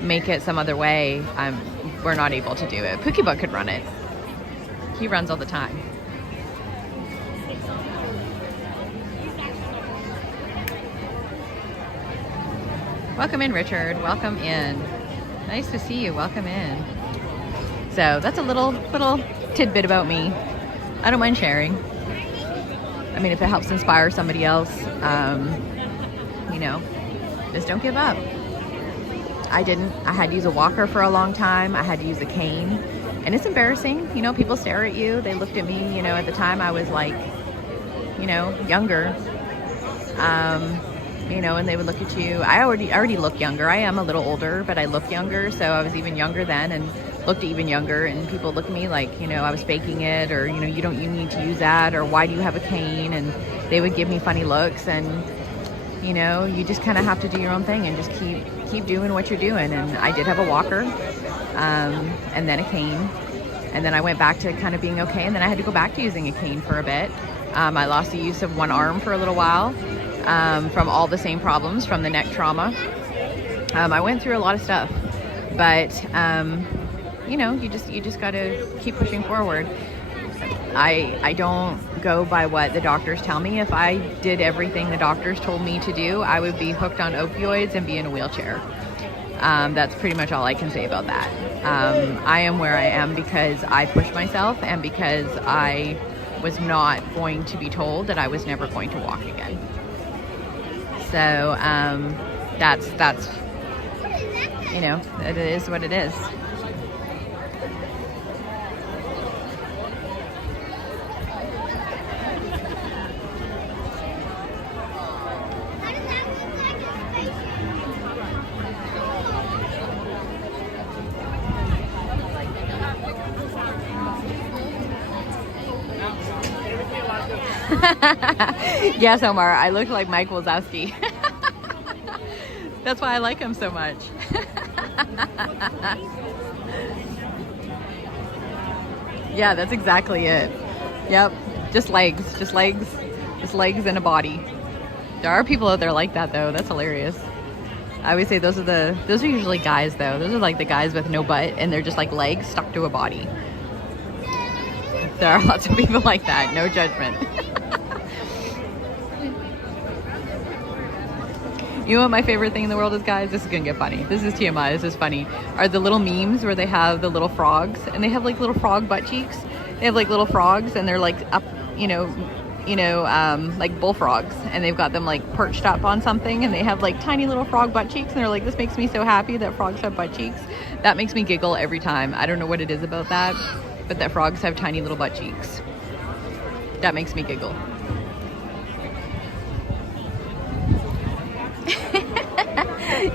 make it some other way, we're not able to do it. Pookiebug could run it. He runs all the time. Welcome in, Richard. Welcome in. Nice to see you. Welcome in. So that's a little tidbit about me. I don't mind sharing. I mean, if it helps inspire somebody else, you know, just don't give up. I didn't. I had to use a walker for a long time. I had to use a cane. And it's embarrassing. You know, people stare at you. They looked at me, you know, at the time I was like, you know, younger. You know, and they would look at you. I already look younger. I am a little older, but I look younger. So I was even younger then and looked even younger. And people look at me like, you know, I was faking it, or, you know, you need to use that, or why do you have a cane? And they would give me funny looks. And, you know, you just kind of have to do your own thing and just keep doing what you're doing. And I did have a walker, and then a cane. And then I went back to kind of being okay. And then I had to go back to using a cane for a bit. I lost the use of one arm for a little while. From all the same problems, from the neck trauma. I went through a lot of stuff, but you know, you just got to keep pushing forward. I don't go by what the doctors tell me. If I did everything the doctors told me to do, I would be hooked on opioids and be in a wheelchair. That's pretty much all I can say about that. I am where I am because I pushed myself and because I was not going to be told that I was never going to walk again. So that's you know, it is what it is. Yes, Omar, I look like Mike Wazowski. That's why I like him so much. Yeah, that's exactly it. Yep, just legs and a body. There are people out there like that though. That's hilarious. I always say those are usually guys though. Those are like the guys with no butt and they're just like legs stuck to a body. There are lots of people like that. No judgment. You know what my favorite thing in the world is, guys? This is gonna get funny. This is TMI, this is funny. Are the little memes where they have the little frogs and they have like little frog butt cheeks. They have like little frogs and they're like up, like bullfrogs, and they've got them like perched up on something and they have like tiny little frog butt cheeks and they're like, this makes me so happy that frogs have butt cheeks. That makes me giggle every time. I don't know what it is about that, but that frogs have tiny little butt cheeks. That makes me giggle.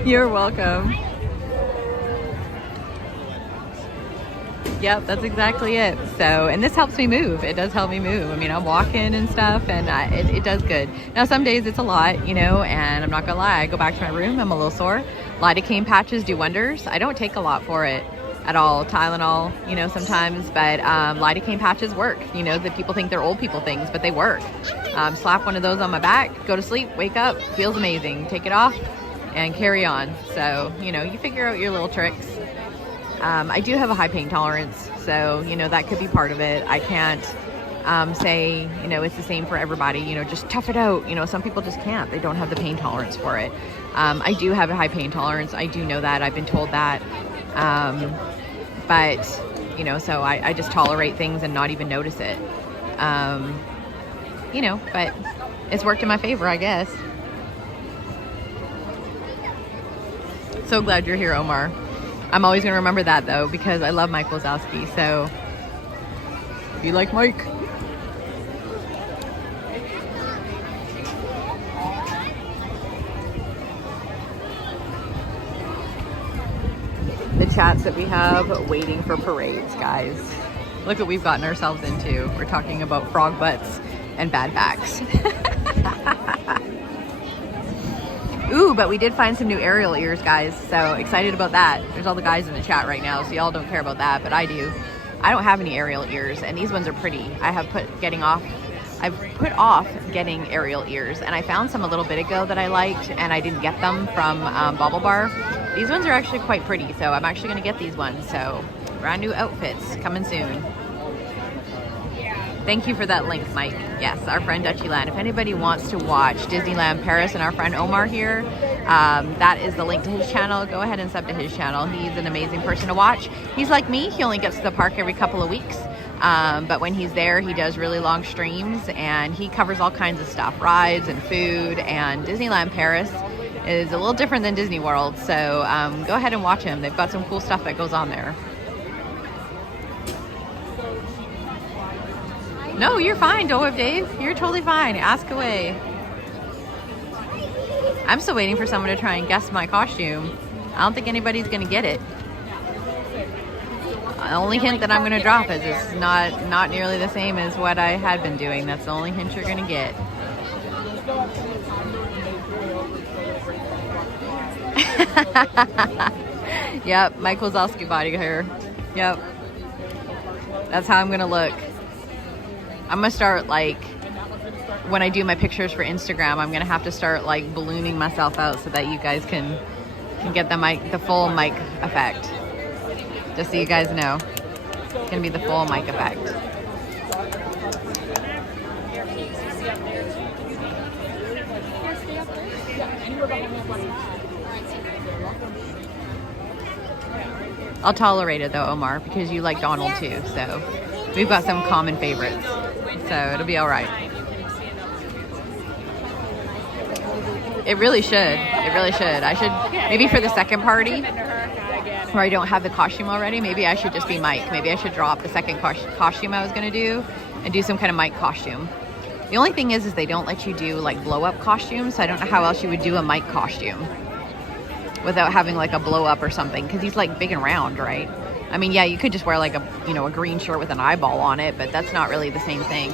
You're welcome. Yep, that's exactly it. So, and this helps me move. It does help me move. I mean, I'm walking and stuff, and it does good. Now, some days it's a lot, you know, and I'm not gonna lie. I go back to my room, I'm a little sore. Lidocaine patches do wonders. I don't take a lot for it at all. Tylenol, you know, sometimes, but lidocaine patches work. You know, that people think they're old people things, but they work. Slap one of those on my back, go to sleep, wake up, feels amazing. Take it off and carry on. So, you know, you figure out your little tricks. I do have a high pain tolerance, so, you know, that could be part of it. I can't say, you know, it's the same for everybody, you know, just tough it out. You know, some people just can't. They don't have the pain tolerance for it. I do have a high pain tolerance. I do know that. I've been told that. But, you know, so I just tolerate things and not even notice it. You know, but it's worked in my favor, I guess. So glad you're here, Omar. I'm always going to remember that, though, because I love Mike Wazowski, so be like Mike. The chats that we have waiting for parades, guys. Look what we've gotten ourselves into. We're talking about frog butts and bad backs. Ooh, but we did find some new aerial ears, guys, so excited about that. There's all the guys in the chat right now, so y'all don't care about that, but I do. I don't have any aerial ears, and these ones are pretty. I have put getting off I've put off getting Ariel ears, and I found some a little bit ago that I liked, and I didn't get them from Bobble Bar. These ones are actually quite pretty, so I'm actually going to get these ones. So brand new outfits coming soon. Thank you for that link, Mike. Yes, our friend Dutchyland. If anybody wants to watch Disneyland Paris and our friend Omar here, that is the link to his channel. Go ahead and sub to his channel. He's an amazing person to watch. He's like me. He only gets to the park every couple of weeks. But when he's there, he does really long streams, and he covers all kinds of stuff, rides and food. And Disneyland Paris is a little different than Disney World. So go ahead and watch him. They've got some cool stuff that goes on there. No, you're fine, Don't Whip Dave. You're totally fine. Ask away. I'm still waiting for someone to try and guess my costume. I don't think anybody's going to get it. The only hint that I'm going to drop is it's not nearly the same as what I had been doing. That's the only hint you're going to get. Yep, Mike Wazowski body hair. Yep. That's how I'm going to look. I'm going to start, like, when I do my pictures for Instagram, I'm going to have to start, like, ballooning myself out so that you guys can get the full mic effect. Just so you guys know. It's going to be the full mic effect. I'll tolerate it, though, Omar, because you like Donald, too, so we've got some common favorites. So it'll be all right. It really should. It really should. I should, maybe for the second party, where I don't have the costume already, maybe I should just be Mike. Maybe I should drop the second costume I was going to do and do some kind of Mike costume. The only thing is they don't let you do, like, blow-up costumes, so I don't know how else you would do a Mike costume without having, like, a blow-up or something, because he's, like, big and round, right? I mean, yeah, you could just wear, like, a green shirt with an eyeball on it, but that's not really the same thing.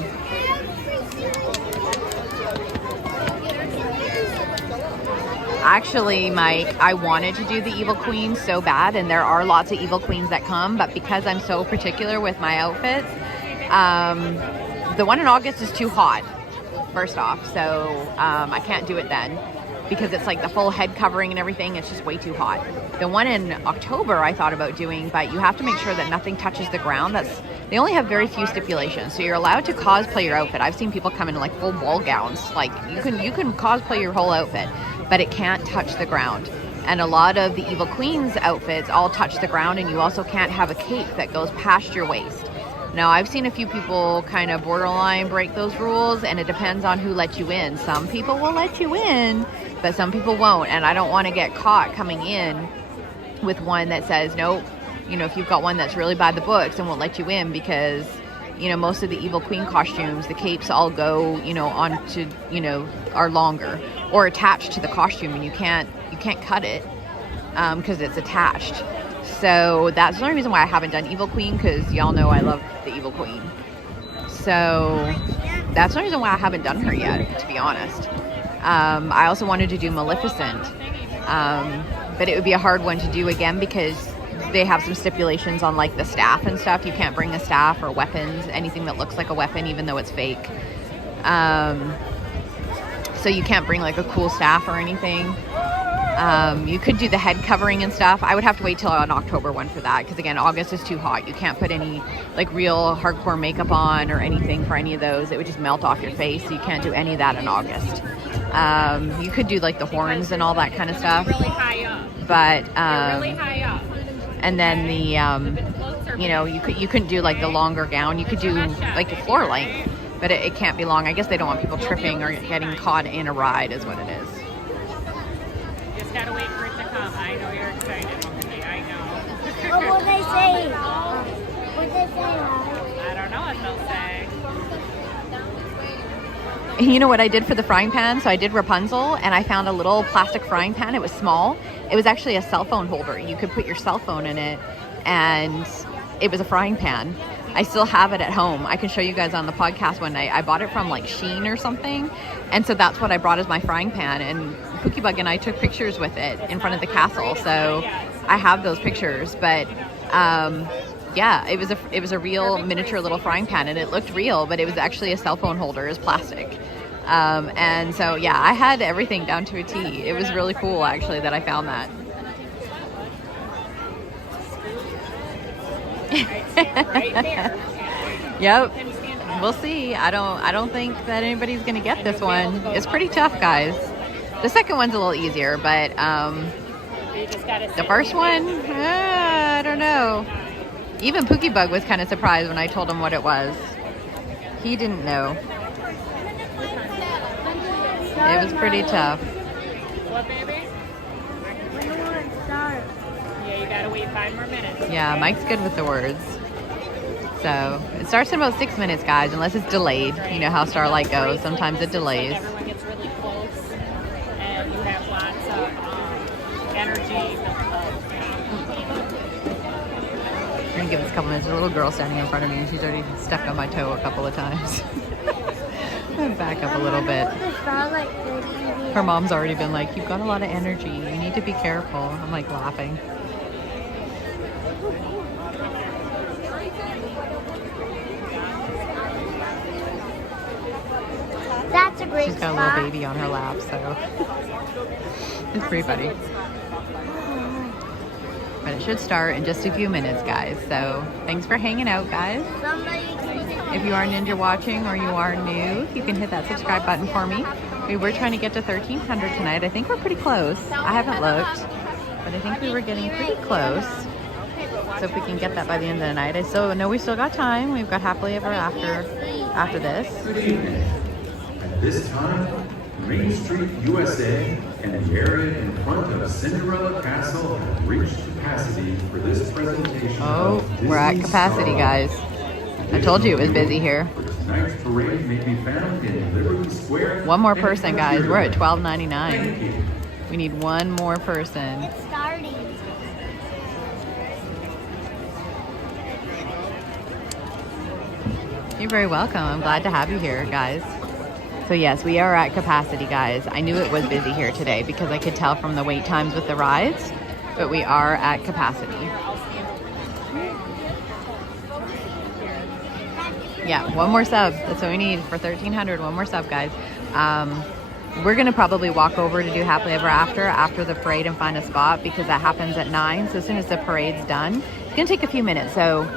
Actually, Mike, I wanted to do the Evil Queen so bad, and there are lots of Evil Queens that come, but because I'm so particular with my outfits, the one in August is too hot, first off, so I can't do it then, because it's like the full head covering and everything. It's just way too hot. The one in October I thought about doing, but you have to make sure that nothing touches the ground. They only have very few stipulations, so you're allowed to cosplay your outfit. I've seen people come in like full ball gowns. Like you can cosplay your whole outfit, but it can't touch the ground. And a lot of the Evil Queen's outfits all touch the ground, and you also can't have a cape that goes past your waist. Now, I've seen a few people kind of borderline break those rules, and it depends on who lets you in. Some people will let you in, but some people won't, and I don't want to get caught coming in with one that says, nope, if you've got one that's really by the books and won't let you in, because, most of the Evil Queen costumes, the capes all go, onto, are longer or attached to the costume, and you can't cut it because it's attached. So that's the only reason why I haven't done Evil Queen, because y'all know I love the Evil Queen. So that's the reason why I haven't done her yet, to be honest. I also wanted to do Maleficent, but it would be a hard one to do again because they have some stipulations on like the staff and stuff. You can't bring a staff or weapons, anything that looks like a weapon, even though it's fake. So you can't bring like a cool staff or anything. You could do the head covering and stuff. I would have to wait till an October one for that, because again, August is too hot. You can't put any like real hardcore makeup on or anything for any of those. It would just melt off your face, so you can't do any of that in August. You could do like the horns and all that kind of stuff. Really high up. But really high up. and then the you couldn't do like the longer gown. You could do like a floor length, but it can't be long. I guess they don't want people tripping or getting caught in a ride is what it is. Just gotta wait for it to come. I know you're excited, Monkey. I know. What will they say? What will they say? I don't know what they'll say. You know what I did for the frying pan? So I did Rapunzel, and I found a little plastic frying pan. It was small. It was actually a cell phone holder. You could put your cell phone in it, and it was a frying pan. I still have it at home. I can show you guys on the podcast one night. I bought it from like Shein or something, and so that's what I brought as my frying pan. And Cookie Bug and I took pictures with it in front of the castle, so I have those pictures. But Yeah, it was a real miniature little frying pan, and it looked real, but it was actually a cell phone holder. It was plastic. And so, yeah, I had everything down to a T. It was really cool, actually, that I found that. Right there. Yep. We'll see. I don't think that anybody's gonna get this one. It's pretty tough, guys. The second one's a little easier, but the first one, I don't know. Even Pookie Bug was kind of surprised when I told him what it was. He didn't know. It was pretty tough. What, baby? Yeah, you gotta wait 5 more minutes. Yeah, Mike's good with the words. So it starts in about 6 minutes, guys, unless it's delayed. You know how Starlight goes. Sometimes it delays. Everyone gets really close, and you have lots of energy. We're gonna give this a couple minutes. There's a little girl standing in front of me, and she's already stepped on my toe a couple of times. I'm back up a little bit. Her mom's already been like, "You've got a lot of energy. You need to be careful." I'm like laughing. That's a great She's got a little baby on her lap, so it's pretty funny. But it should start in just a few minutes, guys. So thanks for hanging out, guys. If you are Ninja watching or you are new, you can hit that subscribe button for me. We were trying to get to 1,300 tonight. I think we're pretty close. I haven't looked, but I think we were getting pretty close. So if we can get that by the end of the night. I still know we still got time. We've got Happily Ever after this. Good evening. At this time, Main Street, USA, and the area in front of Cinderella Castle have reached capacity for this presentation. Oh, we're at capacity, guys. I told you it was busy here. Tonight's parade may be found in Liberty Square. One more person, guys. We're at $12.99. We need one more person. It's starting. You're very welcome. I'm glad to have you here, guys. So yes, we are at capacity, guys. I knew it was busy here today because I could tell from the wait times with the rides, but we are at capacity. Yeah, one more sub. That's what we need for 1,300. One more sub, guys. We're gonna probably walk over to do Happily Ever after the parade and find a spot because that happens at 9. So as soon as the parade's done, it's gonna take a few minutes. So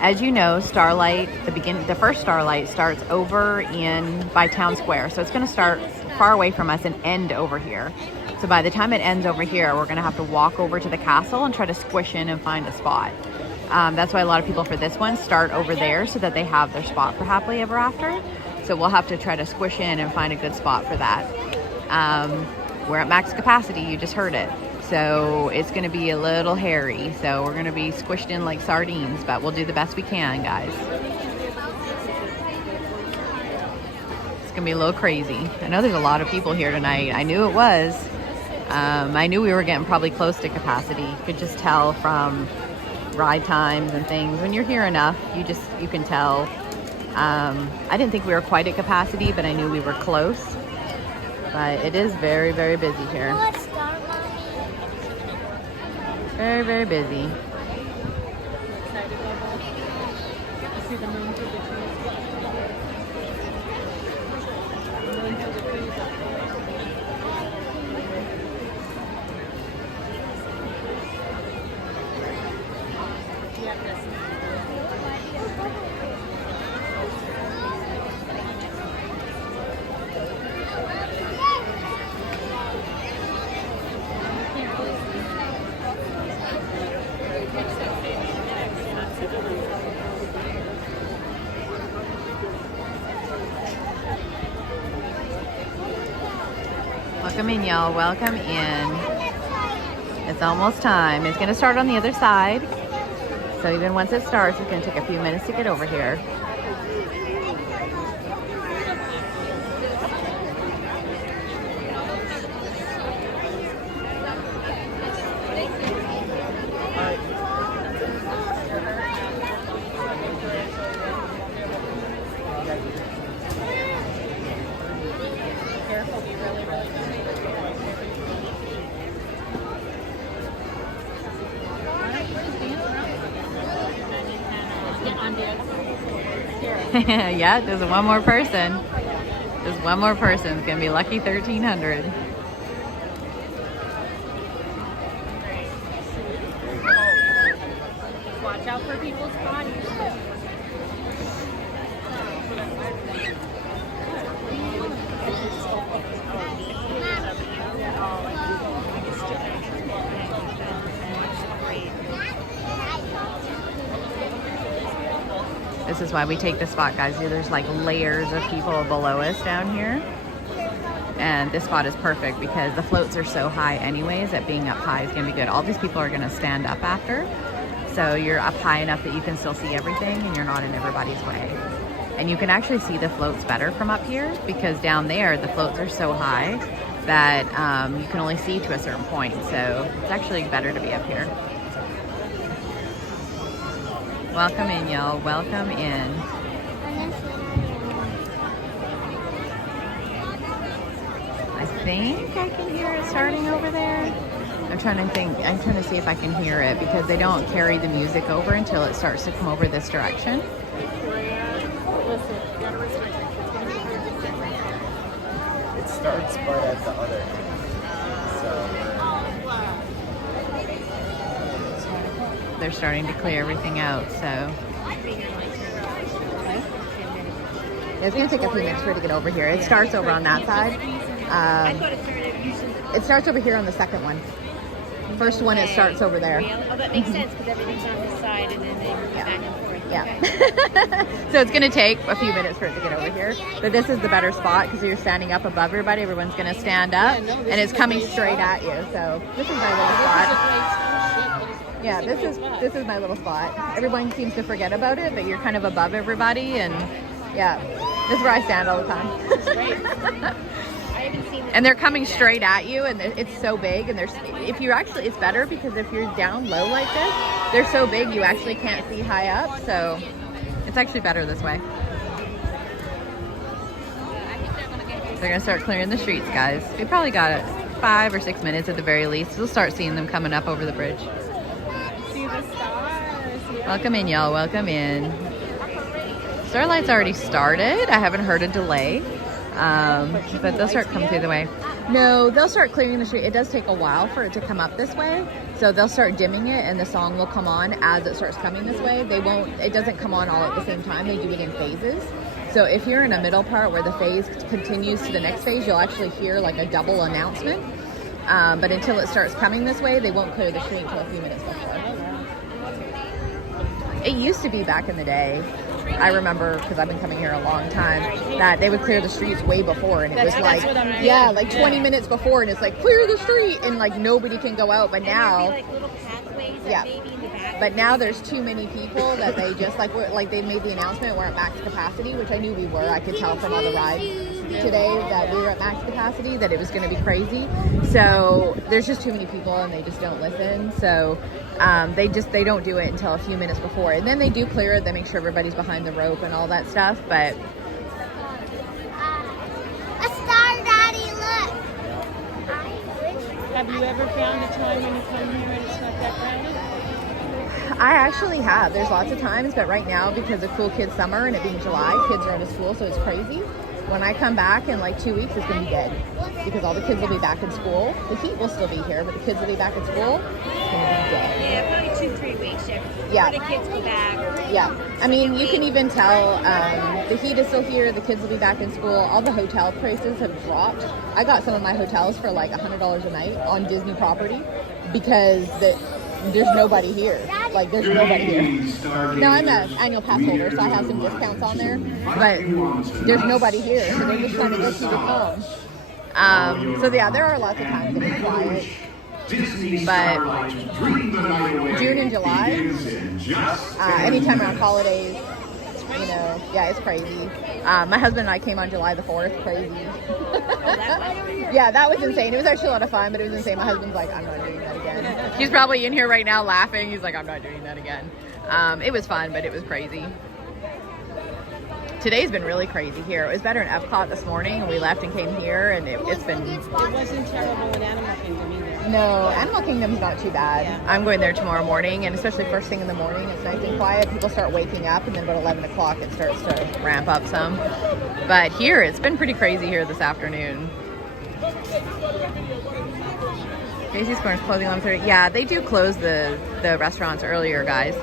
as you know, Starlight, the first Starlight starts over by Town Square. So it's gonna start far away from us and end over here. So by the time it ends over here, we're gonna have to walk over to the castle and try to squish in and find a spot. That's why a lot of people for this one start over there so that they have their spot for Happily Ever After. So we'll have to try to squish in and find a good spot for that. We're at max capacity, you just heard it. So it's gonna be a little hairy. So we're gonna be squished in like sardines, but we'll do the best we can, guys. It's gonna be a little crazy. I know there's a lot of people here tonight. I knew it was. I knew we were getting probably close to capacity. You could just tell from ride times and things. When you're here enough, you can tell. I didn't think we were quite at capacity, but I knew we were close. But it is very, very busy here. Very, very busy. Welcome in, y'all. Welcome in. It's almost time. It's going to start on the other side. So even once it starts, it's going to take a few minutes to get over here. Yeah, there's one more person. There's one more person. It's gonna be lucky 1,300. Watch out for people's bodies. This is why we take this spot, guys. There's like layers of people below us down here. And this spot is perfect because the floats are so high anyways that being up high is gonna be good. All these people are gonna stand up after. So you're up high enough that you can still see everything and you're not in everybody's way. And you can actually see the floats better from up here because down there, the floats are so high that you can only see to a certain point. So it's actually better to be up here. Welcome in, y'all. Welcome in. I think I can hear it starting over there. I'm trying to see if I can hear it because they don't carry the music over until it starts to come over this direction. It starts but at the other end. They're starting to clear everything out, so. It's gonna take a few minutes for it to get over here. It starts over on that side. It starts over here on the second one. First one, it starts over there. Oh, that makes sense because everything's on this side and then they move back and forth. Yeah. So it's gonna take a few minutes for it to get over here. But this is the better spot because you're standing up above everybody. Everyone's gonna stand up and it's coming straight at you. So this is my little spot. Yeah, this is my little spot. Everyone seems to forget about it, but you're kind of above everybody, and yeah, this is where I stand all the time. And they're coming straight at you, and it's so big. And if you're actually, it's better because if you're down low like this, they're so big you actually can't see high up. So it's actually better this way. They're gonna start clearing the streets, guys. We probably got 5 or 6 minutes at the very least. We'll start seeing them coming up over the bridge. Welcome in, y'all. Welcome in. Starlight's already started. I haven't heard a delay, but they'll start coming through the way. No, they'll start clearing the street. It does take a while for it to come up this way, so they'll start dimming it, and the song will come on as it starts coming this way. It doesn't come on all at the same time. They do it in phases. So if you're in a middle part where the phase continues to the next phase, you'll actually hear like a double announcement. But until it starts coming this way, they won't clear the street until a few minutes before. It used to be back in the day, I remember, because I've been coming here a long time, that they would clear the streets way before, and it was like, yeah, like 20 minutes before, and it's like, clear the street, and like nobody can go out. But now, yeah, but now there's too many people that they just like they made the announcement we're at max capacity, which I knew we were. I could tell from all the rides today that we were at max capacity, that it was going to be crazy. So there's just too many people, and they just don't listen. So they don't do it until a few minutes before, and then they do clear it. They make sure everybody's behind the rope and all that stuff. But a star, Daddy, look. Have you ever found a time when you come here and it's not that crowded? I actually have. There's lots of times, but right now, because of Cool Kids Summer and it being July, kids are out of school, so it's crazy. When I come back in like 2 weeks, it's going to be dead because all the kids will be back in school. The heat will still be here, but the kids will be back in school. It's going to be dead. Yeah, probably 2-3 weeks. Yeah. The kids go back. Yeah. I mean, you can even tell the heat is still here. The kids will be back in school. All the hotel prices have dropped. I got some of my hotels for like $100 a night on Disney property because there's nobody here. Like, there's nobody here. Now, I'm an annual pass holder, so I have some discounts on there, but there's nobody here, so they're just trying to go keep it home. So, yeah, there are lots of times that it's quiet. But June and July, anytime around holidays, you know, yeah, it's crazy. My husband and I came on July the 4th, crazy. Yeah, that was insane. It was actually a lot of fun, but it was insane. My husband's like, I'm not doing that again. He's probably in here right now laughing. He's like, I'm not doing that again. It was fun, but it was crazy. Today's been really crazy here. It was better in Epcot this morning, and we left and came here, and it's been... It wasn't terrible in Animal Kingdom either. No, Animal Kingdom's not too bad. Yeah. I'm going there tomorrow morning, and especially first thing in the morning, it's nice and quiet. People start waking up, and then about 11 o'clock it starts to ramp up some. But here, it's been pretty crazy here this afternoon. Macy's Corner's closing 11:30. Yeah, they do close the restaurants earlier, guys.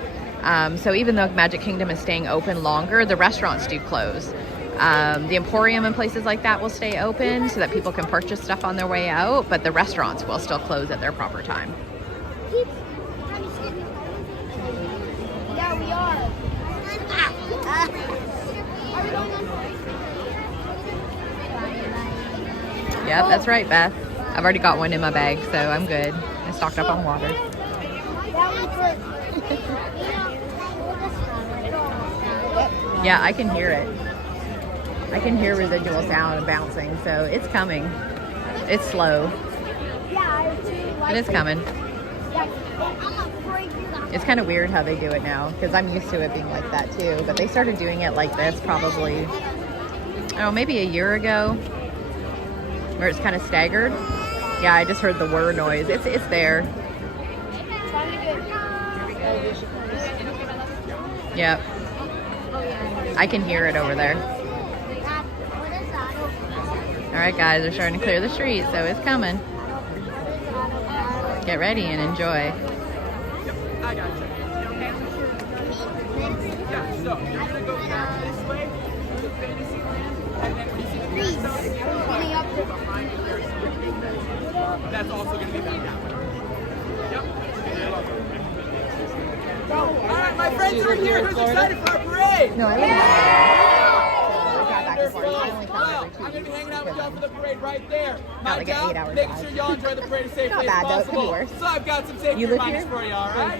So even though Magic Kingdom is staying open longer, the restaurants do close. The Emporium and places like that will stay open so that people can purchase stuff on their way out, but the restaurants will still close at their proper time. Yeah, we are. Yep, that's right, Beth. I've already got one in my bag, so I'm good. I stocked up on water. Yeah, I can hear it. I can hear residual sound bouncing, so it's coming. It's slow. But it's coming. It's kind of weird how they do it now, because I'm used to it being like that too. But they started doing it like this probably, oh, maybe a year ago, where it's kind of staggered. Yeah, I just heard the whir noise. It's there. Yep. I can hear it over there. All right, guys, they're starting to clear the street, so it's coming. Get ready and enjoy. I got you. Yeah, so you're going to go down this way to the Fantasyland, and then when you see the behind it, there's that's also going to be back down. Yep. Alright, my friends are here. Who's excited for our parade? No, I live I'm going to be hanging out with y'all for the parade right there. My like job, making sure y'all enjoy the parade as safely as possible. So I've got some safety reminders for you, alright?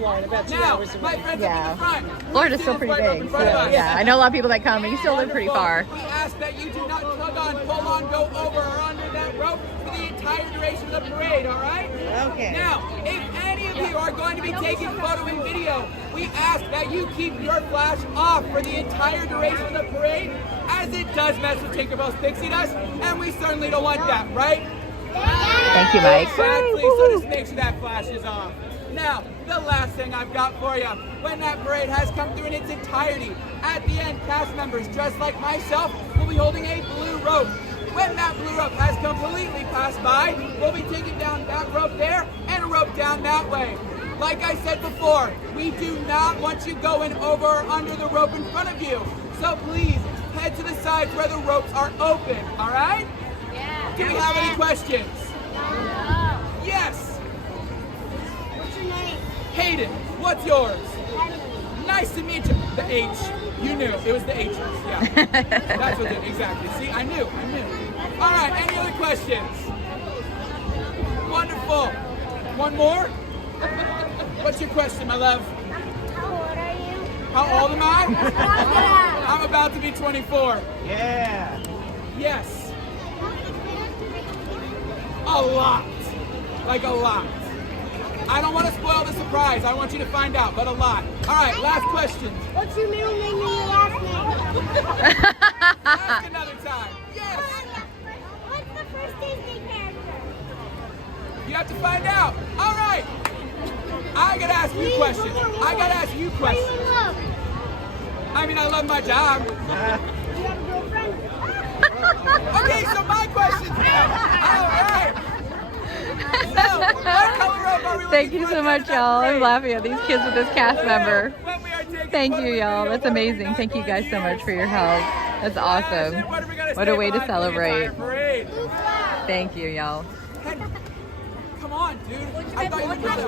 Now, my friends up in the front. Florida's still pretty big, so yeah. I know a lot of people that come, but you still live pretty far. We ask that you do not tug on, pull on, go over or under that rope for the entire duration of the parade, alright? Okay. Now, if any of you are going to be taking photo and video, we ask that you keep your flash off for the entire duration of the parade, as it does mess with Tinkerbell's pixie dust, and we certainly don't want that, right? Thank you, Mike. Exactly, so just make sure that flash is off. Now, the last thing I've got for you, when that parade has come through in its entirety, at the end, cast members dressed like myself will be holding a blue rope. When that blue rope has completely passed by, we'll be taking down that rope there and a rope down that way. Like I said before, we do not want you going over or under the rope in front of you. So please, head to the sides where the ropes are open, all right? Yeah. Do we have any questions? No. Yes. What's your name? Hayden. What's yours? Nice to meet you. The H. You knew. It was the H's. Yeah. That's what it is. Exactly. See, I knew. All right. Any other questions? Wonderful. One more? What's your question, my love? How old are you? How old am I? I'm about to be 24. Yeah. Yes. A lot. Like a lot. I don't want to spoil the surprise. I want you to find out, but a lot. All right, last question. What's your middle name and your last name? Ask another time. Yes. What's the first Disney character? You have to find out. All right. I got to ask you questions. I mean, I love my job. Do you have a girlfriend? Okay, so my questions now. All right. So, what color rope are we Thank you so much, y'all. I'm laughing at these kids with this cast member. Thank you, y'all. That's amazing. Thank you guys so much for your help. That's awesome. What a way to celebrate. Thank you, y'all. Come on, dude. I thought you were going to.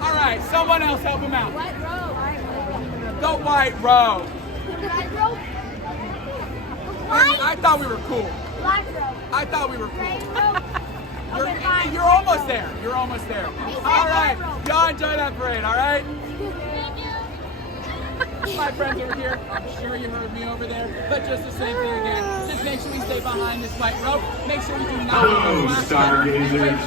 All right, someone else help him out. The white row. I thought we were cool. I thought we were cool. You're almost there. You're almost there. All right, y'all enjoy that parade. All right. My friends over here, I'm sure you heard me over there, but just the same thing again. Just make sure we stay behind this white rope. Make sure we do not Hello, stargazers.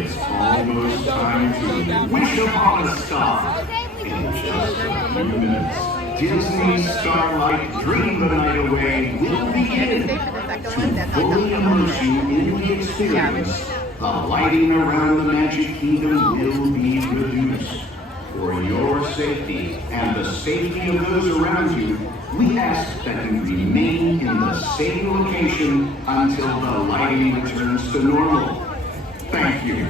It's almost time to wish upon a star. In just a few minutes, Disney's Starlight Dream the Night Away will begin. To fully immerse you in the experience, the lighting around the Magic Kingdom will be reduced. For your safety and the safety of those around you, we ask that you remain in the same location until the lighting returns to normal. Thank you.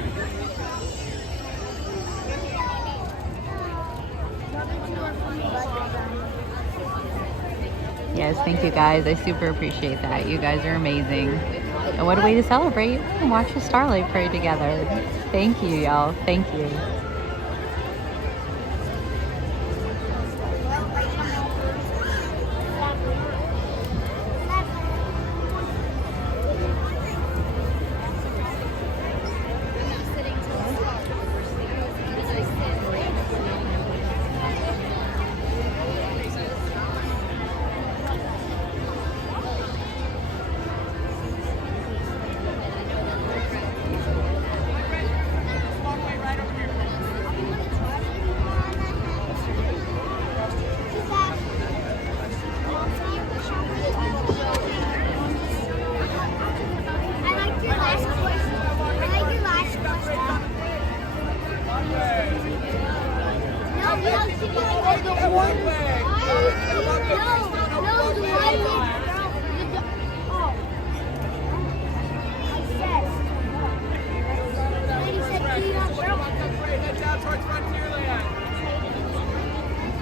Yes, thank you guys. I super appreciate that. You guys are amazing. And what a way to celebrate and watch the Starlight Parade together. Thank you, y'all. Thank you.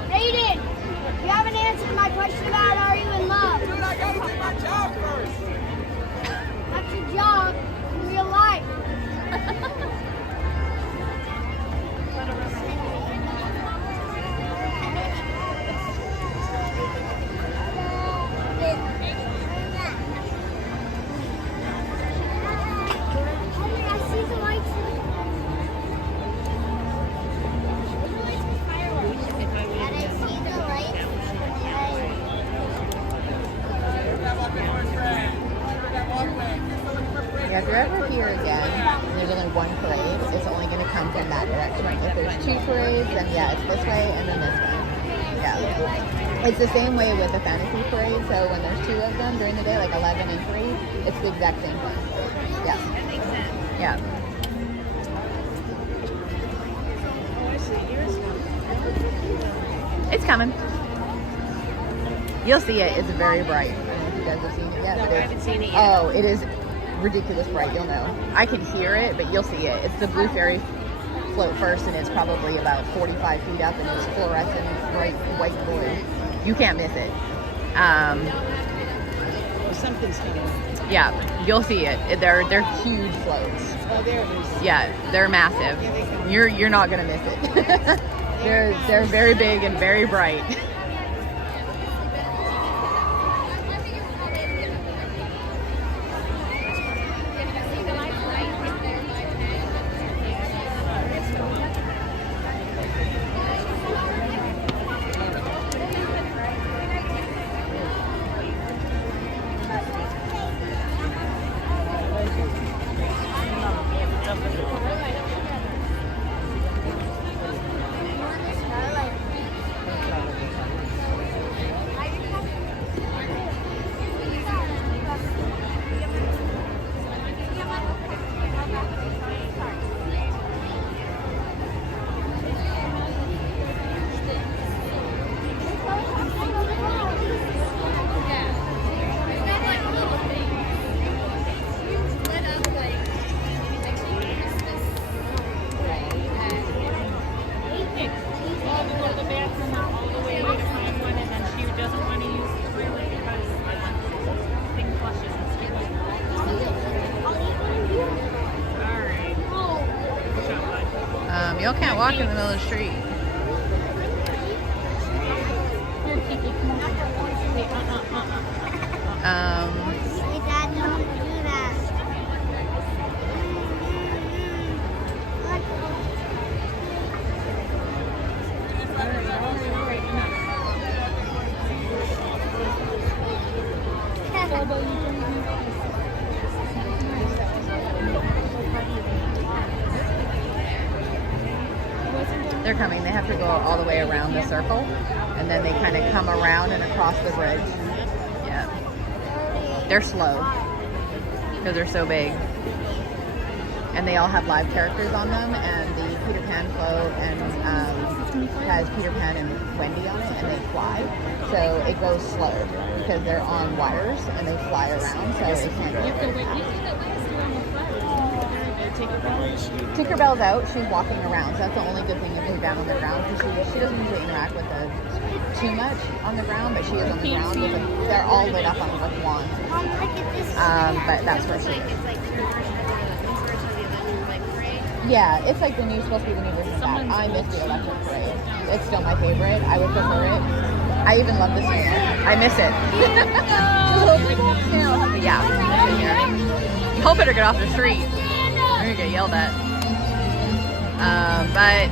Aiden, you haven't answered my question about are you in love? Dude, I gotta do my job first. That's your job in real life. I see the lights. Yeah, if you're ever here again, and there's only one parade, it's only going to come from that direction. If there's two parades, then yeah, it's this way and then this way. Yeah. It's the same way with the fantasy parade, so when there's two of them during the day, like 11 and 3, it's the exact same thing. Yeah. Yeah. It's coming. You'll see it. It's very bright. I don't know if you guys have seen it yet. No, but I haven't seen it yet. Oh, it is ridiculous bright. You'll know. I can hear it, but you'll see it. It's the Blue Fairy float first, and it's probably about 45 feet up, and it's fluorescent bright white blue. You can't miss it. Something's coming. Yeah, you'll see it. They're huge floats. Oh, there it is. Yeah, they're massive. Yeah, they come. You're not gonna miss it. they're very big and very bright. Y'all can't walk in the middle of the street. Hey, Dad, don't do that. They're coming. They have to go all the way around the circle, and then they kind of come around and across the bridge. Yeah. They're slow because they're so big. And they all have live characters on them, and the Peter Pan float and has Peter Pan and Wendy on it, and they fly. So it goes slow because they're on wires and they fly around, so it can't go very fast. Tinkerbell's out. She's walking around, so that's the only good thing if they're down on the ground, because she doesn't usually interact with us too much on the ground, but she is on the ground. They're all lit up on with wands. But that's where she is. Yeah, it's like when you're supposed to be the new version of that. I miss the Electric Parade. It's still my favorite. I would prefer it. I even love the snail. I miss it. But yeah, it's in here. Y'all better get off the street. We're gonna get yelled at. But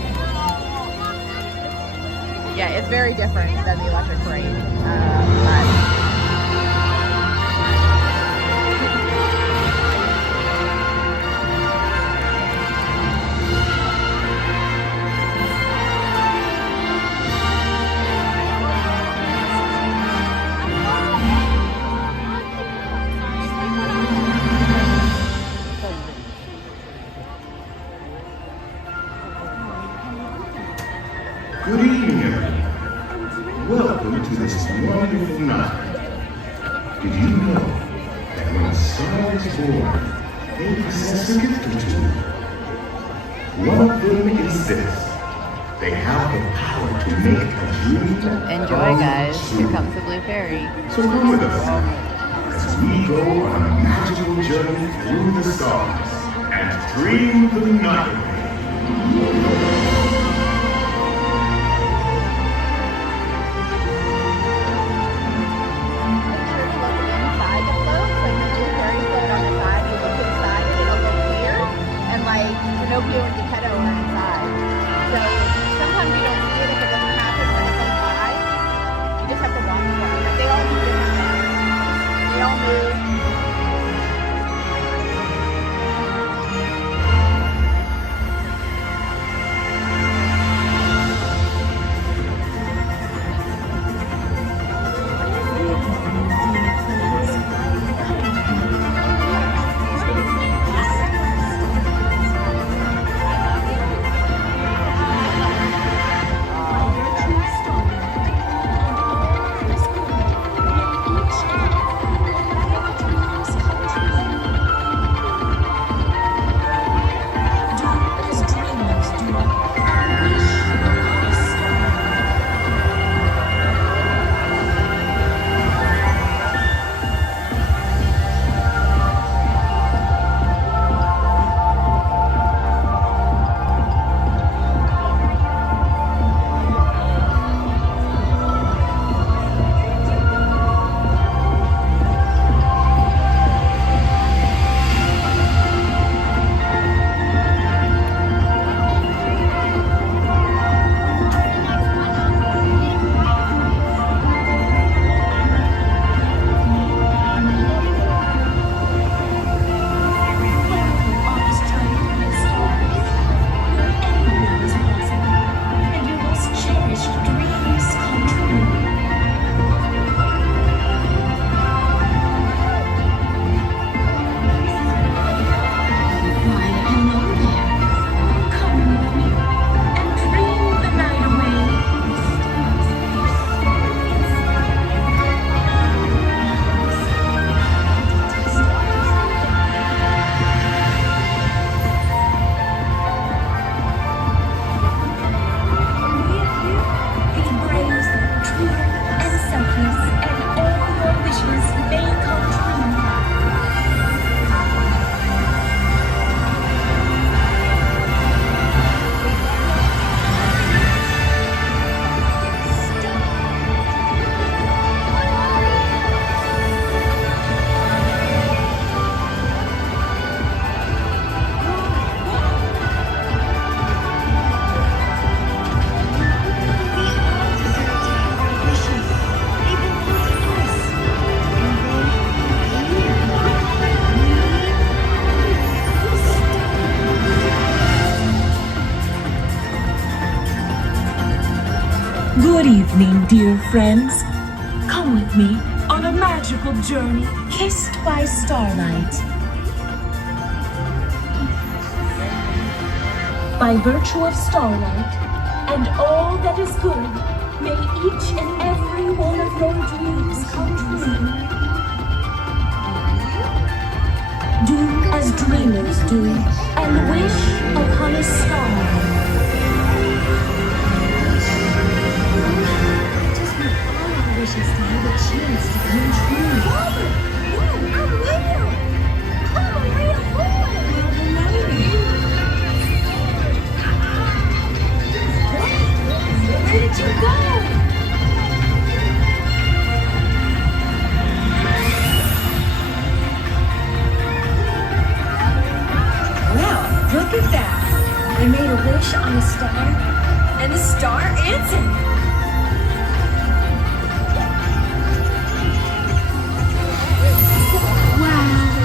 yeah, it's very different than the Electric Parade. Good evening, everyone. Welcome to this wonderful night. Did you know that when a star is born, they possess a gift or two? One of them is this. They have the power to make a dream. Enjoy, guys. Here comes the Blue Fairy. So come with us as we go on a magical journey through the stars and dream the night away. Pinocchio and Geppetto are inside. So sometimes you don't see it if it doesn't happen when it goes by. You just have to watch for it. Like they all move different fast. They all move. Good evening, dear friends. Come with me on a magical journey, kissed by starlight. By virtue of starlight and all that is good, may each and every one of your dreams come true. Do as dreamers do, and wish upon a star. Wishes to have a chance to come true. Whoa, I'm real! I'm a real boy! Where did you go? Well, look at that. I made a wish on a star, and the star answered. Wow,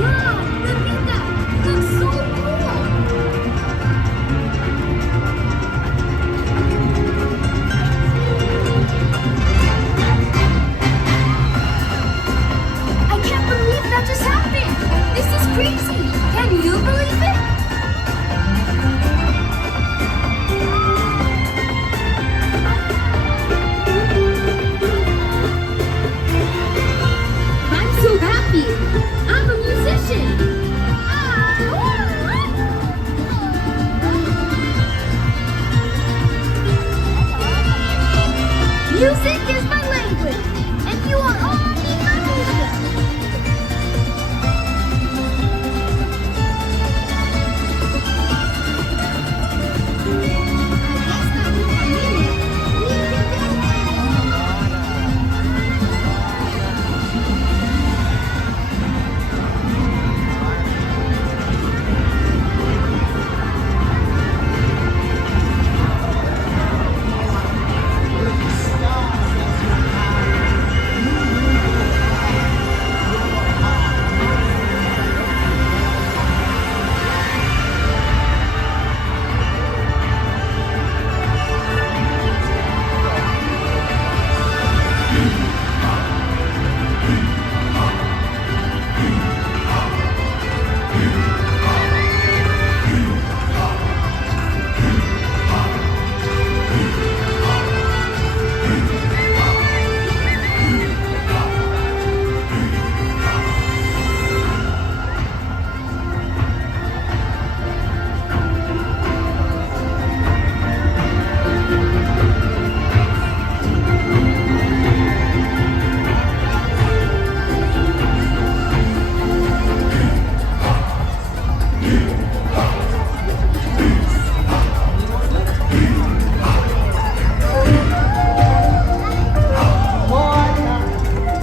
Wow, look at that! Looks so cool! I can't believe that just happened! This is crazy! Can you believe it? I'm so happy! I'm a musician! Music is my language, and you are all need my music!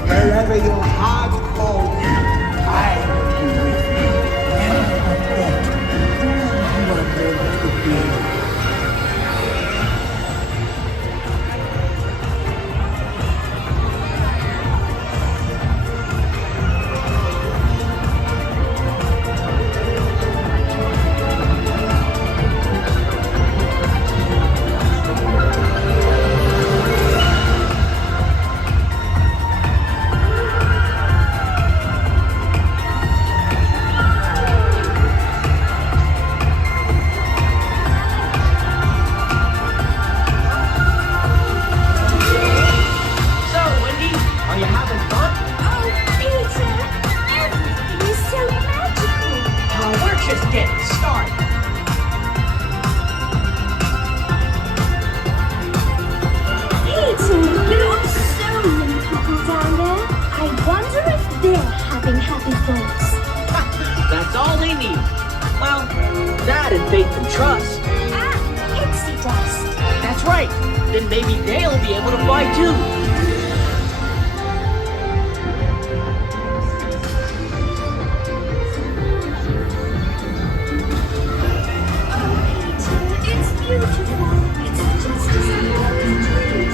Wherever your heart goes, I will be with you. Never forget, you are meant to be. That's all they need. Well, that and faith and trust. Pixie dust. That's right. Then maybe they'll be able to fly too. It's beautiful. It's just as I always dreamed.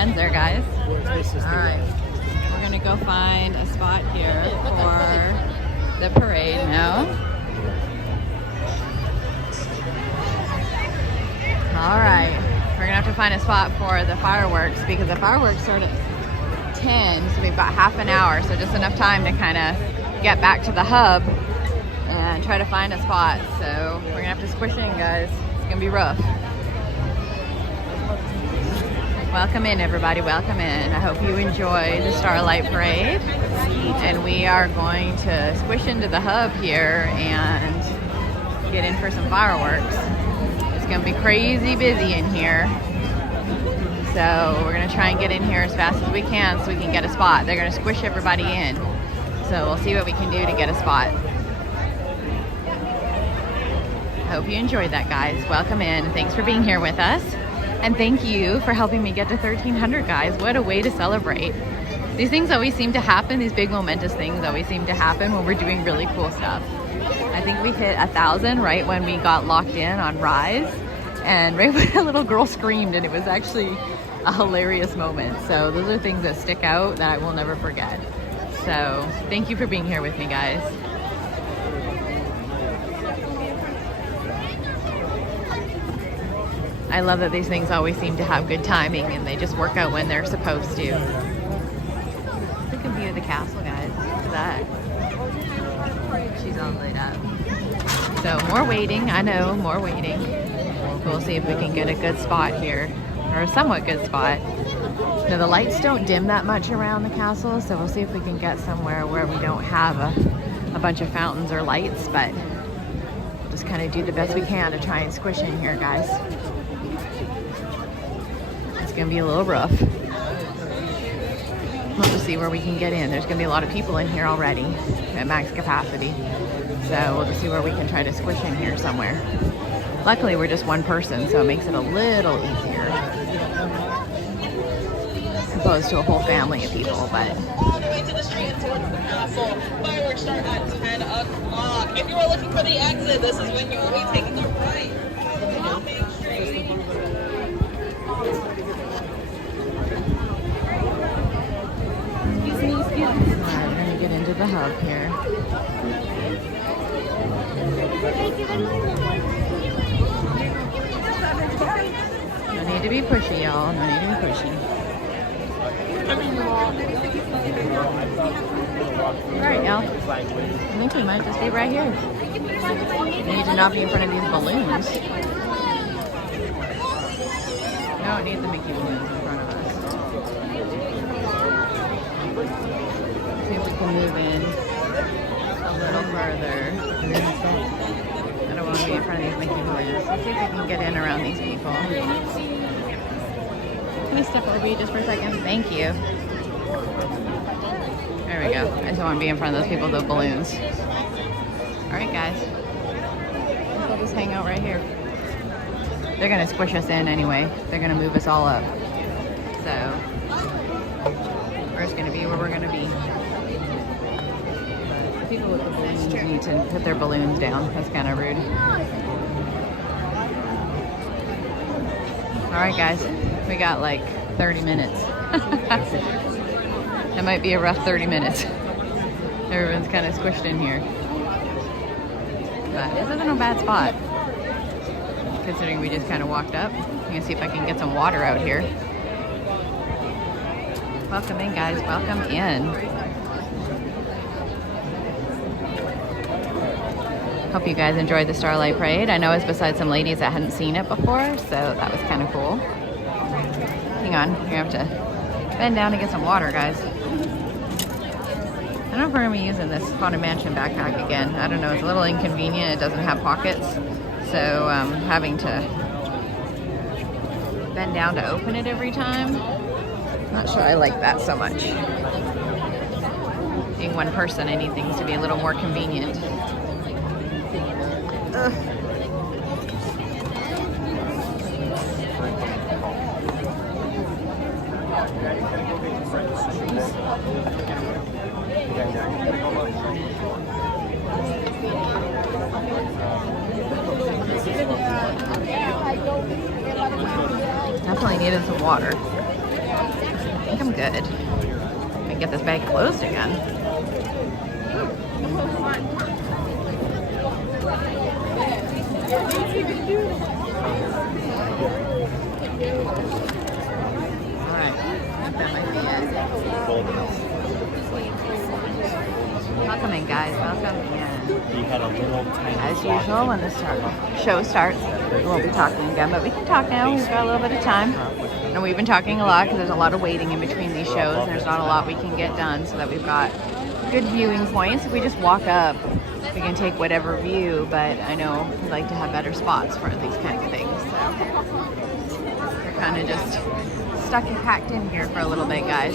friends there, guys. Alright, we're gonna go find a spot here for the parade now. Alright, we're gonna have to find a spot for the fireworks because the fireworks start at 10, so we've got half an hour, so just enough time to kind of get back to the hub and try to find a spot. So we're gonna have to squish in, guys. It's gonna be rough. Welcome in, everybody, welcome in. I hope you enjoy the Starlight Parade. And we are going to squish into the hub here and get in for some fireworks. It's gonna be crazy busy in here. So we're gonna try and get in here as fast as we can so we can get a spot. They're gonna squish everybody in. So we'll see what we can do to get a spot. Hope you enjoyed that, guys. Welcome in. Thanks for being here with us. And thank you for helping me get to 1,300, guys. What a way to celebrate. These things always seem to happen. These big momentous things always seem to happen when we're doing really cool stuff. I think we hit 1,000 right when we got locked in on Rise. And right when a little girl screamed, and it was actually a hilarious moment. So those are things that stick out that I will never forget. So thank you for being here with me, guys. I love that these things always seem to have good timing and they just work out when they're supposed to. Look at the view of the castle, guys. Look at that. She's all lit up. So more waiting, I know, more waiting. We'll see if we can get a good spot here, or a somewhat good spot. Now the lights don't dim that much around the castle, so we'll see if we can get somewhere where we don't have a bunch of fountains or lights, but we'll just kind of do the best we can to try and squish in here, guys. It's gonna be a little rough. We'll just see where we can get in. There's gonna be a lot of people in here already at max capacity. So we'll just see where we can try to squish in here somewhere. Luckily, we're just one person, so it makes it a little easier. As opposed to a whole family of people, but. All the way to the street towards the castle. Fireworks start at 10 o'clock. If you are looking for the exit, this is when you will be taking a right. On Main Street. Alright, we're gonna get into the hub here. No need to be pushy, y'all. No need to be pushy. Alright, y'all. I think we might just be right here. We need to not be in front of these balloons. We don't need the Mickey balloons in front of us. See if we can move in a little further. I don't want to be in front of these Mickey balloons. Let's see if we can get in around these people. Can you step over me just for a second? Thank you. There we go. I just don't want to be in front of those people with the balloons. Alright, guys. We'll just hang out right here. They're going to squish us in anyway. They're going to move us all up. So, we're just going to be where we're going to be. People with the balloons need to put their balloons down. That's kind of rude. Alright, guys. We got like 30 minutes. It might be a rough 30 minutes. Everyone's kind of squished in here. But this isn't a bad spot, considering we just kind of walked up. I'm gonna see if I can get some water out here. Welcome in, guys. Welcome in. Hope you guys enjoyed the Starlight Parade. I know it's besides some ladies that hadn't seen it before, so that was kind of cool. Hang on, you have to bend down to get some water, guys. I don't know if we're gonna be using this Haunted Mansion backpack again. I don't know, it's a little inconvenient. It doesn't have pockets. So having to bend down to open it every time. Not sure I like that so much. Being one person, I need things to be a little more convenient. Ugh. Definitely needed some water. think I'm good. Let me get this bag closed again. Alright, that might be it. Welcome in, guys. Welcome in. As usual, when the show starts, we won't be talking again, but we can talk now. We've got a little bit of time. And we've been talking a lot because there's a lot of waiting in between these shows, and there's not a lot we can get done, so that we've got good viewing points. If we just walk up, we can take whatever view, but I know we like to have better spots for these kinds of things. So we're kind of just stuck and packed in here for a little bit, guys.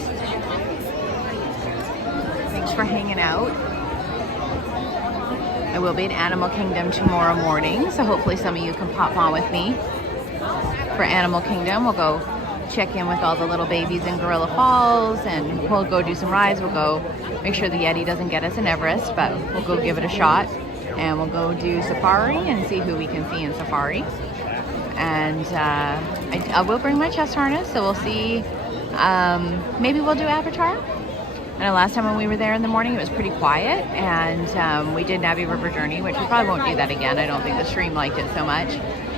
Thanks for hanging out. I will be at Animal Kingdom tomorrow morning, so hopefully some of you can pop on with me for Animal Kingdom. We'll go check in with all the little babies in Gorilla Falls, and we'll go do some rides. We'll go make sure the Yeti doesn't get us in Everest, but we'll go give it a shot. And we'll go do Safari and see who we can see in Safari. And I will bring my chest harness, so we'll see. Maybe we'll do Avatar. I know last time when we were there in the morning, it was pretty quiet, and we did Navi River Journey, which we probably won't do that again. I don't think the stream liked it so much.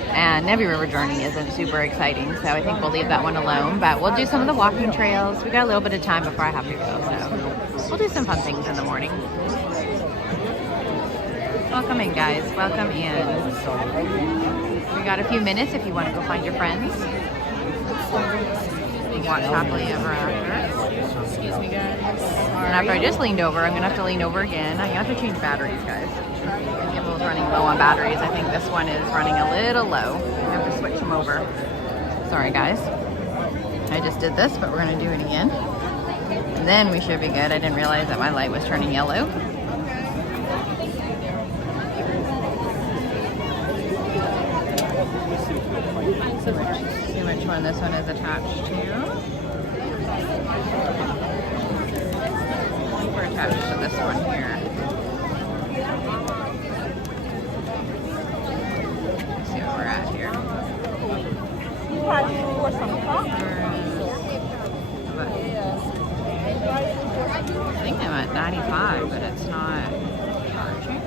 And Navi River Journey isn't super exciting, so I think we'll leave that one alone. But we'll do some of the walking trails. We got a little bit of time before I have to go, so we'll do some fun things in the morning. Welcome in, guys. Welcome in. We got a few minutes if you want to go find your friends. Watch happily ever after. Excuse me, guys. And after I just leaned over, I'm gonna have to lean over again. I'm gonna have to change batteries, guys. The gimbal's running low on batteries. I think this one is running a little low. I have to switch them over. Sorry, guys. I just did this, but we're gonna do it again. And then we should be good. I didn't realize that my light was turning yellow. See which one this one is attached to. I think we're attached to this one here. Let's see what we're at here. I think I'm at 95, but it's not charging.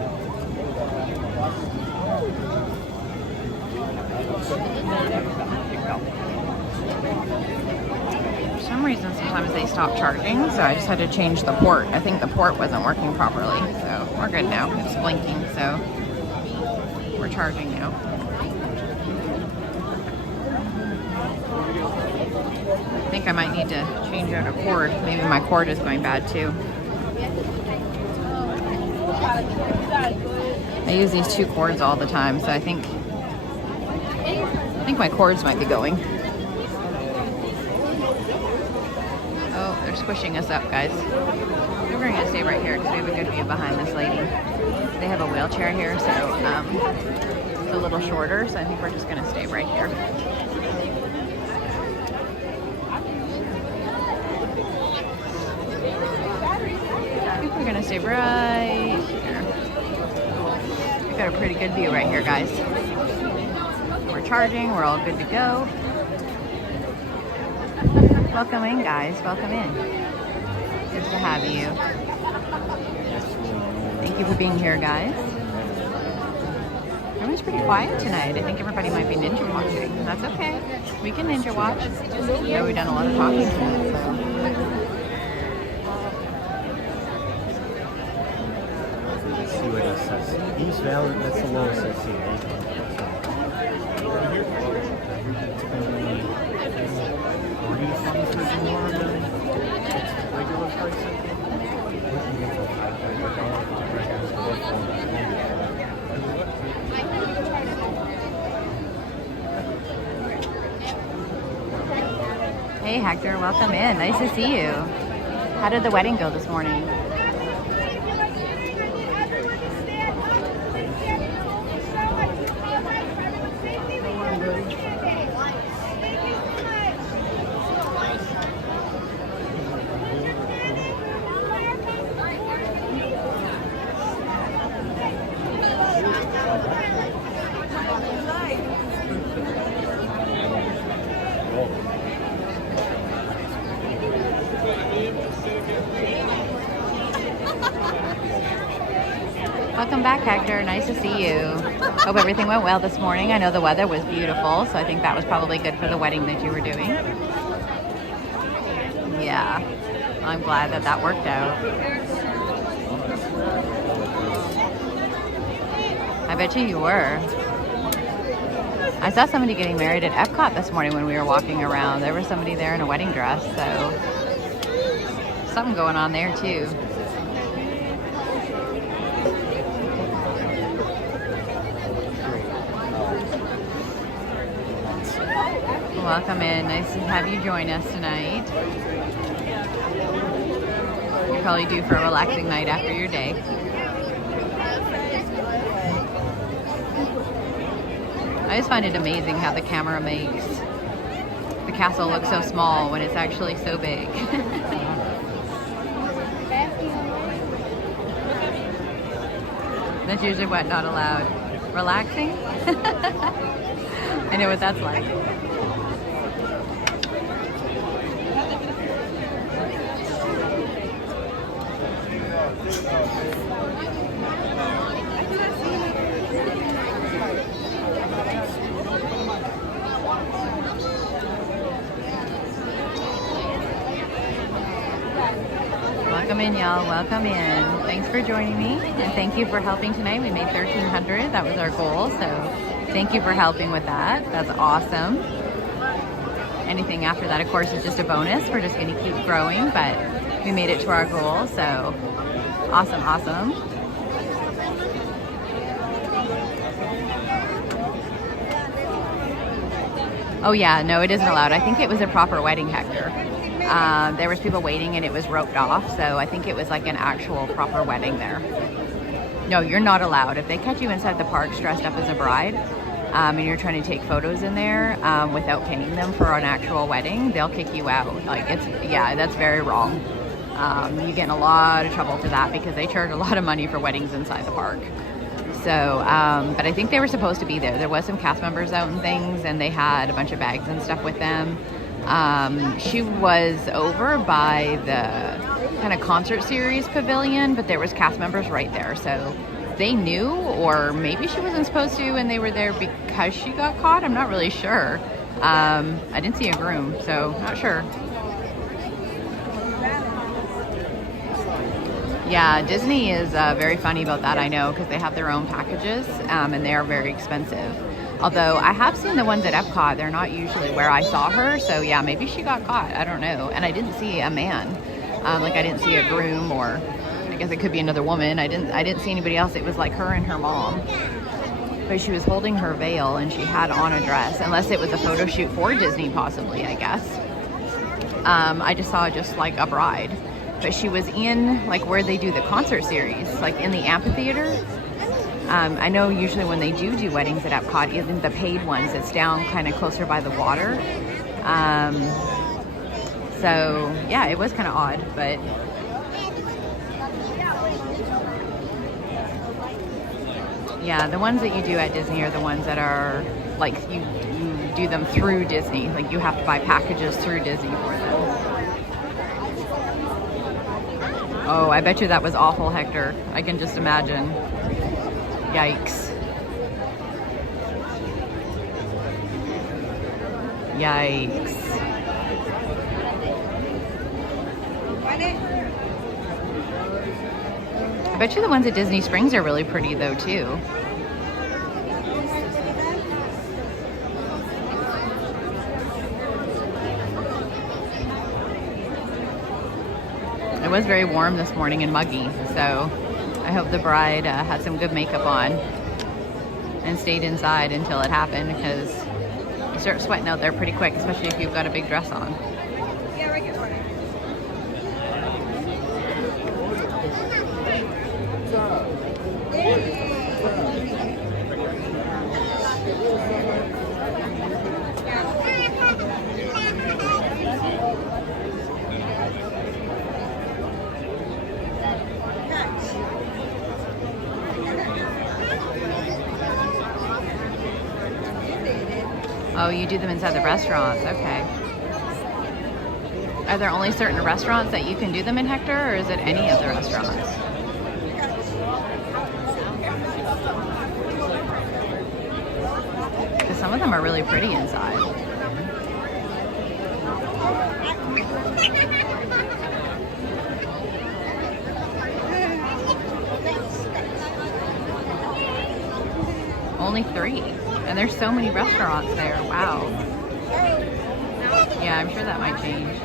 For some reason, sometimes they stop charging, so I just had to change the port. I think the port wasn't working properly, so we're good now. It's blinking, so we're charging now. I think I might need to change out a cord. Maybe my cord is going bad too. I use these two cords all the time, so I think my cords might be going. Oh, they're squishing us up, guys. We're going to stay right here because we have a good view behind this lady. They have a wheelchair here, so it's a little shorter, so I think we're just going to stay right here. I think we're going to stay right here. We got a pretty good view right here, guys. We're charging, we're all good to go. Welcome in, guys. Welcome in. Good to have you. Thank you for being here, guys. Everyone's pretty quiet tonight. I think everybody might be ninja watching. That's okay. We can ninja watch. You know, we've done a lot of talking tonight, so. Let's see what it says. East Valley, that's the lowest I've seen. Hey Hector, welcome in. Nice to see you. How did the wedding go this morning? Welcome back, Hector. Nice to see you. Hope everything went well this morning. I know the weather was beautiful, so I think that was probably good for the wedding that you were doing. Yeah, I'm glad that that worked out. I bet you were. I saw somebody getting married at Epcot this morning when we were walking around. There was somebody there in a wedding dress, so something going on there too. Welcome in. Nice to have you join us tonight. You're probably due for a relaxing night after your day. I just find it amazing how the camera makes the castle look so small when it's actually so big. That's usually what not allowed. Relaxing? I know what that's like. Welcome in, y'all. Welcome in. Thanks for joining me, and thank you for helping tonight. We made 1,300. That was our goal, so thank you for helping with that. That's awesome. Anything after that, of course, is just a bonus. We're just going to keep growing, but we made it to our goal, so awesome, awesome. Oh yeah, no, it isn't allowed. I think it was a proper wedding, Hector. There was people waiting and it was roped off, so I think it was like an actual proper wedding there. No, you're not allowed. If they catch you inside the parks dressed up as a bride, and you're trying to take photos in there without paying them for an actual wedding, they'll kick you out. Like, it's, yeah, that's very wrong. You get in a lot of trouble for that because they charge a lot of money for weddings inside the park. So, but I think they were supposed to be there. There was some cast members out and things, and they had a bunch of bags and stuff with them. She was over by the kind of concert series pavilion, but there was cast members right there. So they knew, or maybe she wasn't supposed to, and they were there because she got caught. I'm not really sure. I didn't see a groom, so not sure. Yeah, Disney is very funny about that, I know, because they have their own packages, and they are very expensive. Although I have seen the ones at Epcot, they're not usually where I saw her, so yeah, maybe she got caught, I don't know. And I didn't see a man, like I didn't see a groom, or I guess it could be another woman. I didn't see anybody else. It was like her and her mom. But she was holding her veil and she had on a dress, unless it was a photo shoot for Disney possibly, I guess. I just saw just like a bride. But she was in like where they do the concert series, like in the amphitheater. I know usually when they do weddings at Epcot, even the paid ones, it's down kind of closer by the water. So yeah, it was kind of odd, but yeah, the ones that you do at Disney are the ones that are like you do them through Disney. Like you have to buy packages through Disney for them. Oh, I bet you that was awful, Hector. I can just imagine. Yikes. Yikes. I bet you the ones at Disney Springs are really pretty though too. It was very warm this morning and muggy, so I hope the bride had some good makeup on and stayed inside until it happened, because you start sweating out there pretty quick, especially if you've got a big dress on. Oh, you do them inside the restaurants, okay. Are there only certain restaurants that you can do them in, Hector, or is it any of the restaurants? them are really pretty inside. Only 3. And there's so many restaurants there. Wow. Yeah, I'm sure that might change.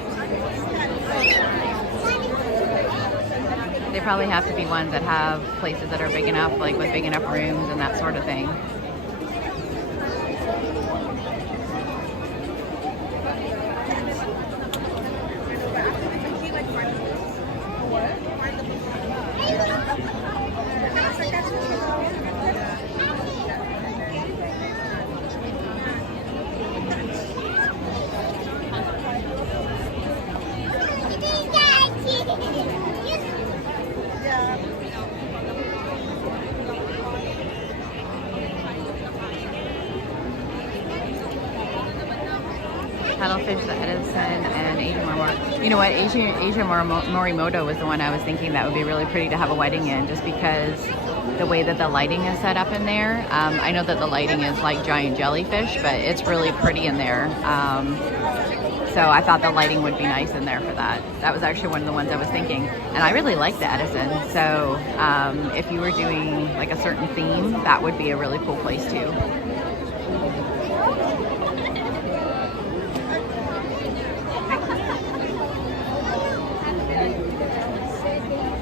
They probably have to be ones that have places that are big enough, like with big enough rooms and that sort of thing. Paddlefish, the Edison, and Asia Morimoto. You know what? Asia Morimoto was the one I was thinking that would be really pretty to have a wedding in, just because the way that the lighting is set up in there. I know that the lighting is like giant jellyfish, but it's really pretty in there. So I thought the lighting would be nice in there for that. That was actually one of the ones I was thinking. And I really like the Edison. So if you were doing like a certain theme, that would be a really cool place too.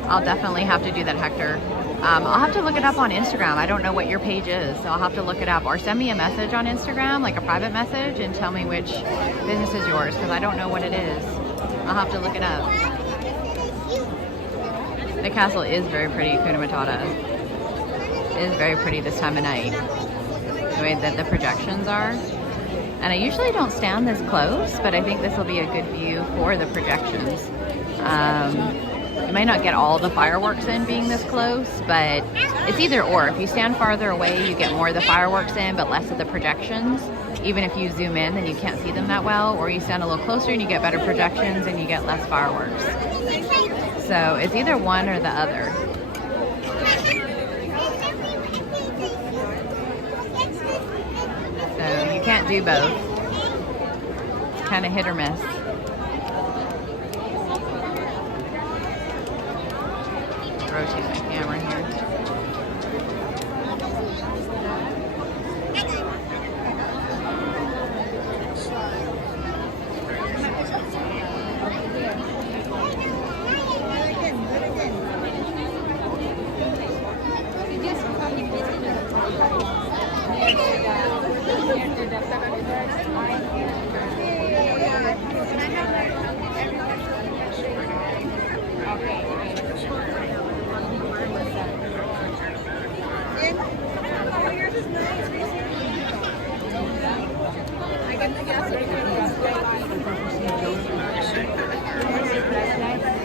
I'll definitely have to do that, Hector. I'll have to look it up on Instagram. I don't know what your page is, so I'll have to look it up. Or send me a message on Instagram, like a private message, and tell me which business is yours, because I don't know what it is. I'll have to look it up. The castle is very pretty, Hakuna Matata. It is very pretty this time of night, the way that the projections are. And I usually don't stand this close, but I think this will be a good view for the projections. You might not get all the fireworks in being this close, but it's either or. If you stand farther away, you get more of the fireworks in, but less of the projections. Even if you zoom in, then you can't see them that well, or you stand a little closer and you get better projections and you get less fireworks. So it's either one or the other. So you can't do both. It's kind of hit or miss. Rotate my camera here.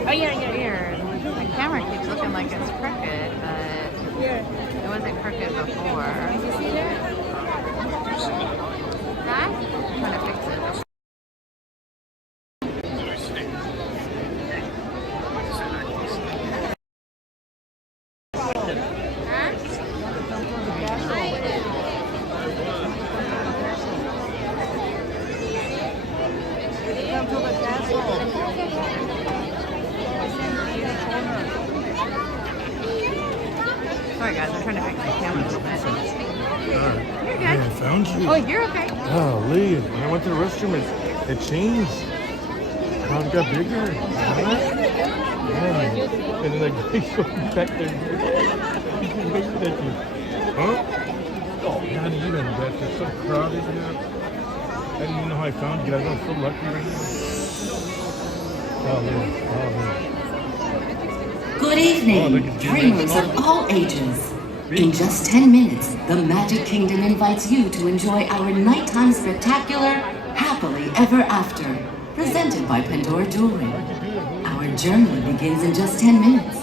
Oh yeah, weird. My camera keeps looking like it's crooked, but it wasn't crooked before. Did you see that? Huh? I'm trying to fix it. Sorry guys, I'm trying to fix my camera a little bit. You're good. I found you. Oh, you're okay. Golly, when I went to the restroom, it changed. How it got bigger. Yeah. And then the guy showed me back there. He's waving at you. Huh? Oh, not even. It's so crowded here. I didn't even know how I found you guys. I'm so lucky right now. Oh, man. Good evening, dreamers of all ages. In just 10 minutes, the Magic Kingdom invites you to enjoy our nighttime spectacular Happily Ever After, presented by Pandora Jewelry. Our journey begins in just 10 minutes.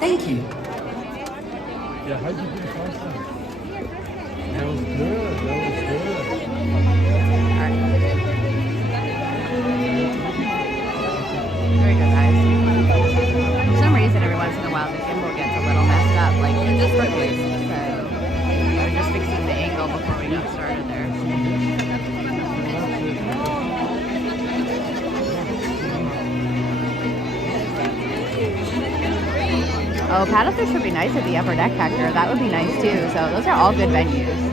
Thank you. Yeah, how'd you do the first time? That was good. There we go, guys. For some reason, every once in a while, the gimbal gets a little messed up, like just quickly. So I was just fixing the angle before we got started there. Oh, Paddlefish would be nice at the upper deck, Hector. That would be nice too. So those are all good venues.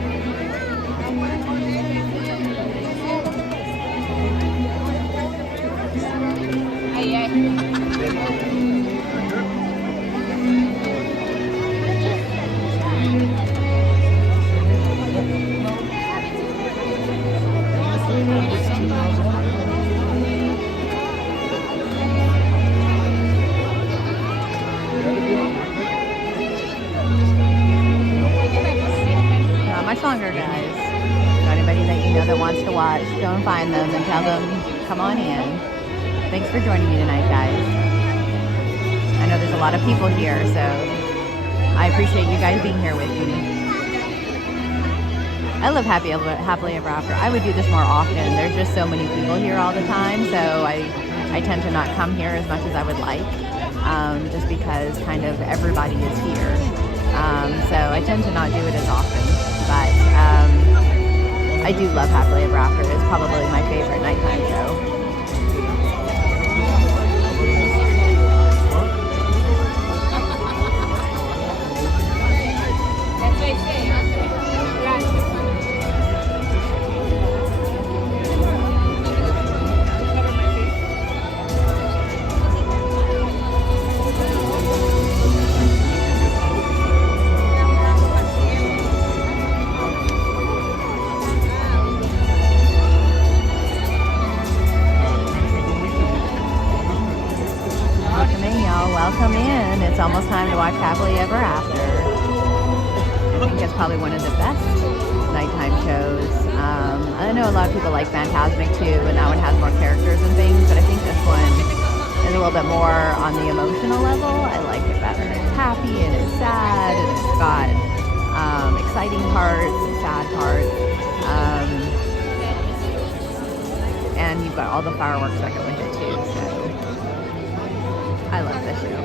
Not much longer, guys. So anybody that you know that wants to watch, go and find them and tell them, come on in. Thanks for joining me tonight, guys. I know there's a lot of people here, so I appreciate you guys being here with me. I love Happily Ever After. I would do this more often. There's just so many people here all the time, so I tend to not come here as much as I would like, just because kind of everybody is here. So I tend to not do it as often, but I do love Happily Ever After. It's probably my favorite nighttime show. Welcome in. It's almost time to watch Happily Ever After. I think it's probably one of the best nighttime shows. I know a lot of people like Fantasmic too, and that one has more characters and things, but I think this one is a little bit more on the emotional level. I like it better. It's happy and it's sad, and it's got exciting parts and sad parts. And you've got all the fireworks that go with it too, so I love this show.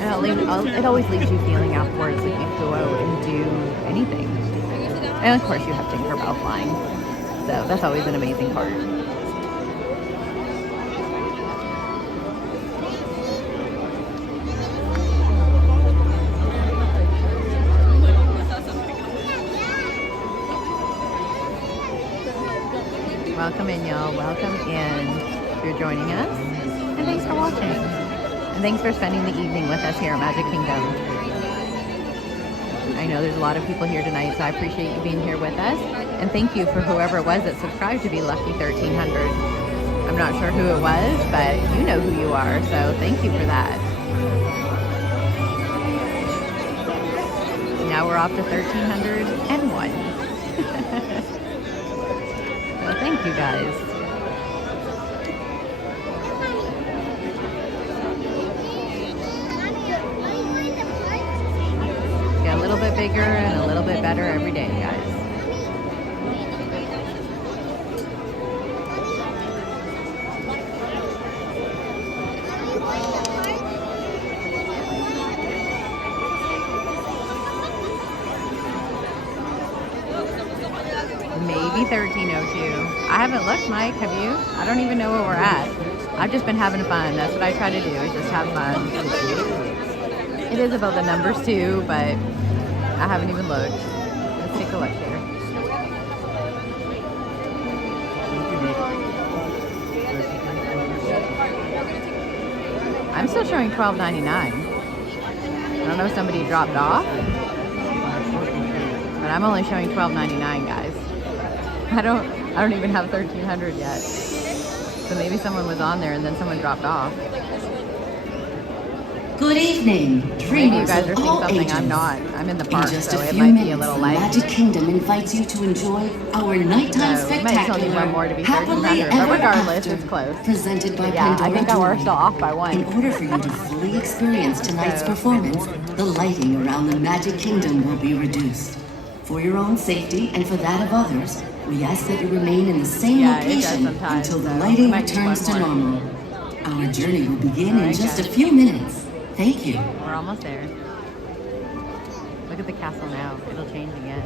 And it always leaves you feeling afterwards like you go out and do anything. And of course you have Tinkerbell flying. So that's always an amazing part. Welcome in, y'all. Welcome in. If you're joining us. And thanks for watching. And thanks for spending the evening with us here at Magic Kingdom. I know there's a lot of people here tonight, so I appreciate you being here with us. And thank you for whoever it was that subscribed to be Lucky 1300. I'm not sure who it was, but you know who you are, so thank you for that. Now we're off to 1301. So thank you guys. Get a little bit bigger and a little bit better every day, guys. Maybe 1302. I haven't looked, Mike. Have you? I don't even know where we're at. I've just been having fun. That's what I try to do, is just have fun. It is about the numbers too, but I haven't even looked. Let's take a look here. I'm still showing $12.99. I don't know if somebody dropped off, but I'm only showing $12.99, guys. I don't even have 1300 yet. So maybe someone was on there and then someone dropped off. Good evening, Maybe you dreamers guys are of seeing all something ages. I'm not. I'm in the park, In just so a it few might be a minutes, little the light. Magic Kingdom invites you to enjoy our nighttime So we might still need one more to be Happily 1300, but Ever regardless, After, it's close. presented by Yeah, I Pandora think we're Jewelry. still off by one. In order for you to fully experience tonight's performance, the lighting around the Magic Kingdom will be reduced. For your own safety and for that of others, we ask that you remain in the same Yeah, it does location sometimes, until the so lighting might need returns to one more. normal. Our journey will begin in Alright, just a guys. few minutes. Thank you. We're almost there. Look at the castle now. It'll change again.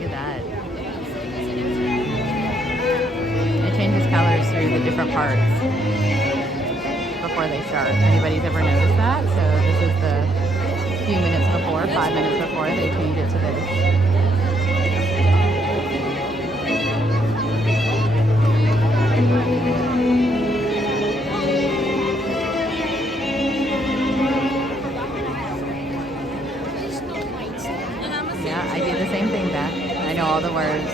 Look at that. It changes colors through the different parts. before they start. Anybody's ever noticed that? So this is the few minutes before, 5 minutes before they change it to this. Yeah, I do the same thing, Beth. I know all the words.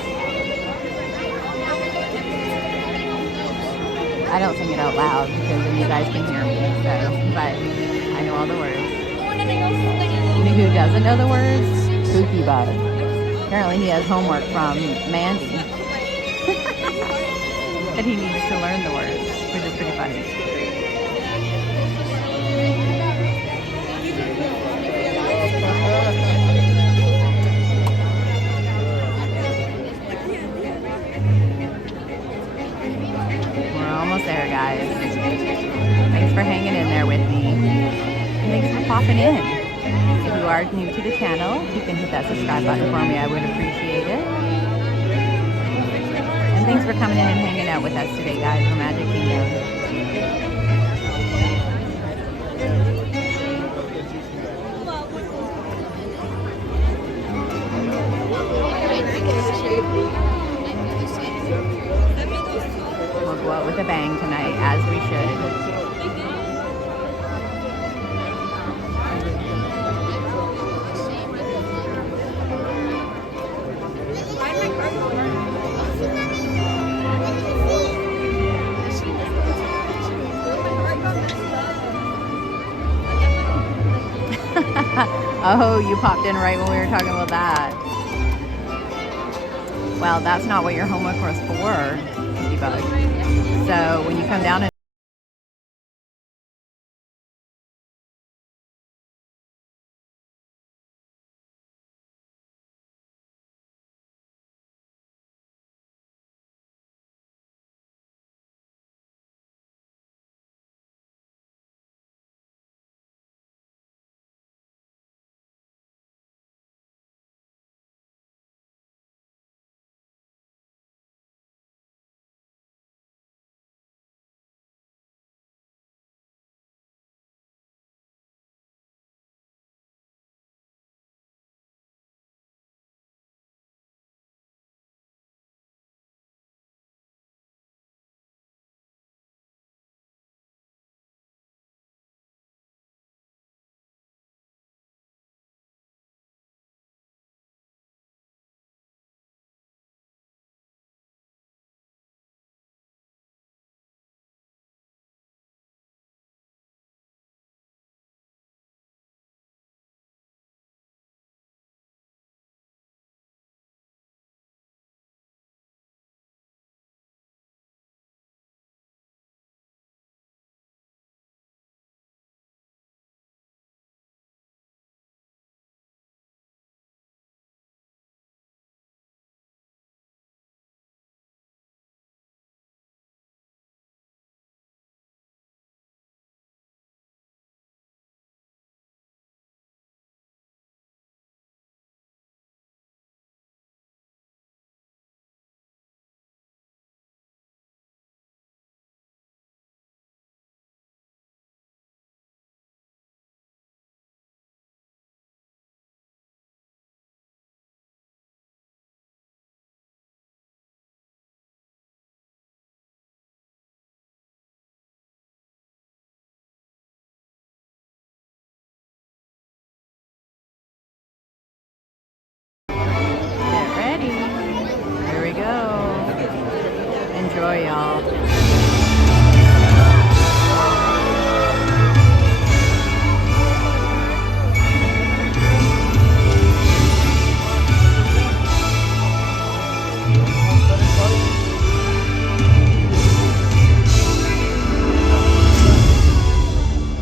I don't sing it out loud because then you guys can hear me, so, but I know all the words. You know who doesn't know the words? Spooky Bug. Apparently he has homework from Mandy. That he needs to learn the words, which is pretty funny. Almost there, guys. Thanks for hanging in there with me. And thanks for popping in. If you are new to the channel, you can hit that subscribe button for me. I would appreciate it. And thanks for coming in and hanging out with us today, guys, for Magic Kingdom. We'll go out with a bang tonight, as we should. Oh, you popped in right when we were talking about that. Well, that's not what your homework was for, Debug. So when you come down and get ready. Here we go. Enjoy, y'all.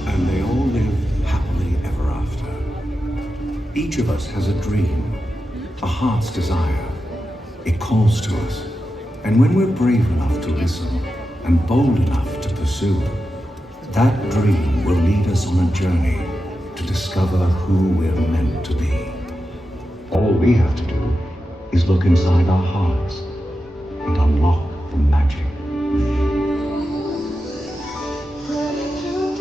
And they all lived happily ever after. Each of us has a dream, a heart's desire. It calls to us. And when we're brave enough to listen and bold enough to pursue, that dream will lead us on a journey to discover who we're meant to be. All we have to do is look inside our hearts and unlock the magic. Running through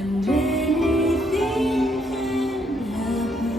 and anything can happen.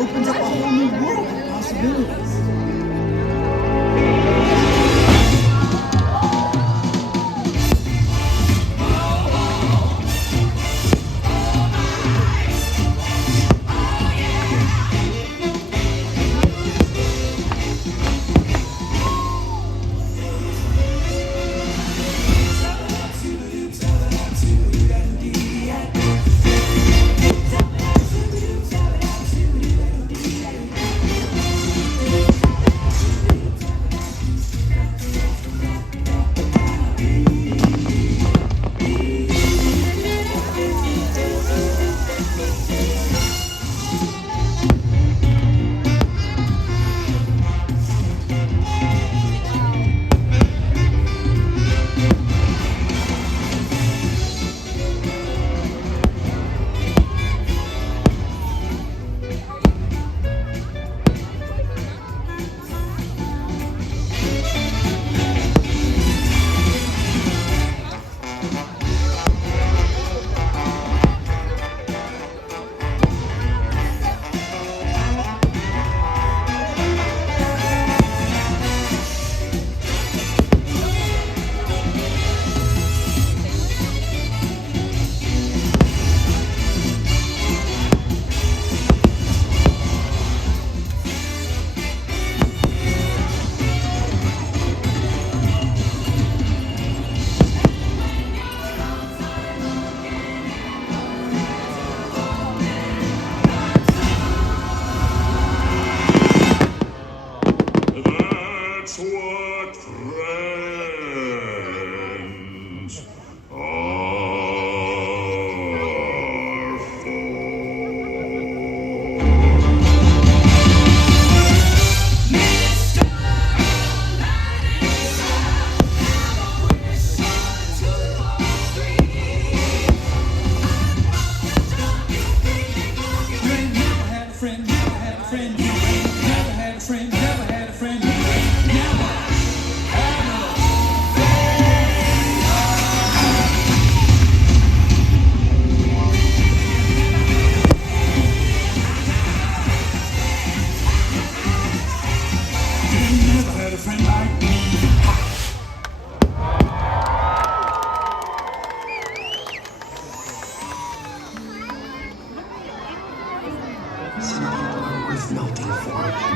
Opens up a whole new world of possibilities. what friends are for.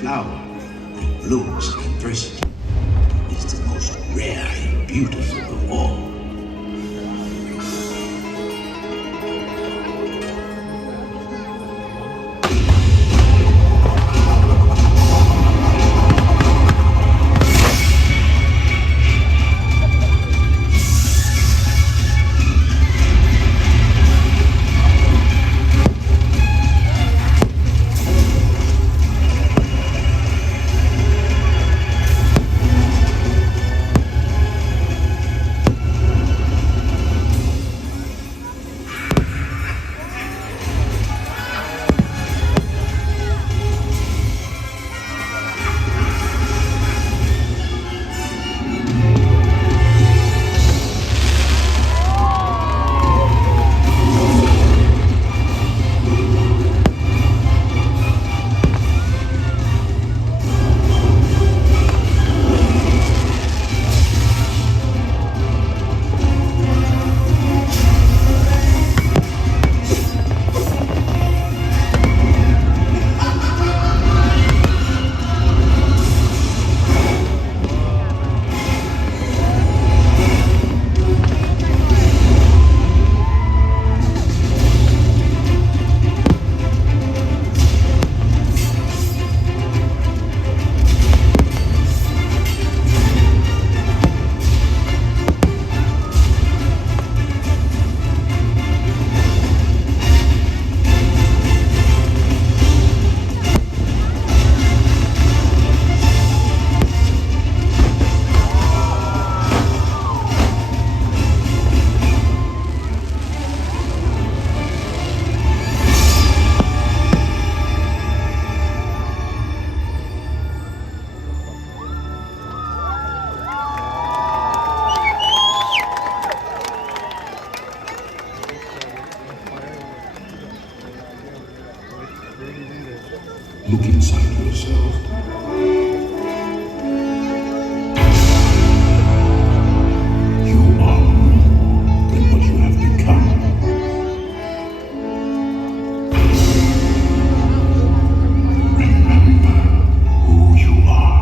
Flower that blooms in adversity is the most rare and beautiful of all. Look inside yourself. You are more than what you have become. Remember who you are.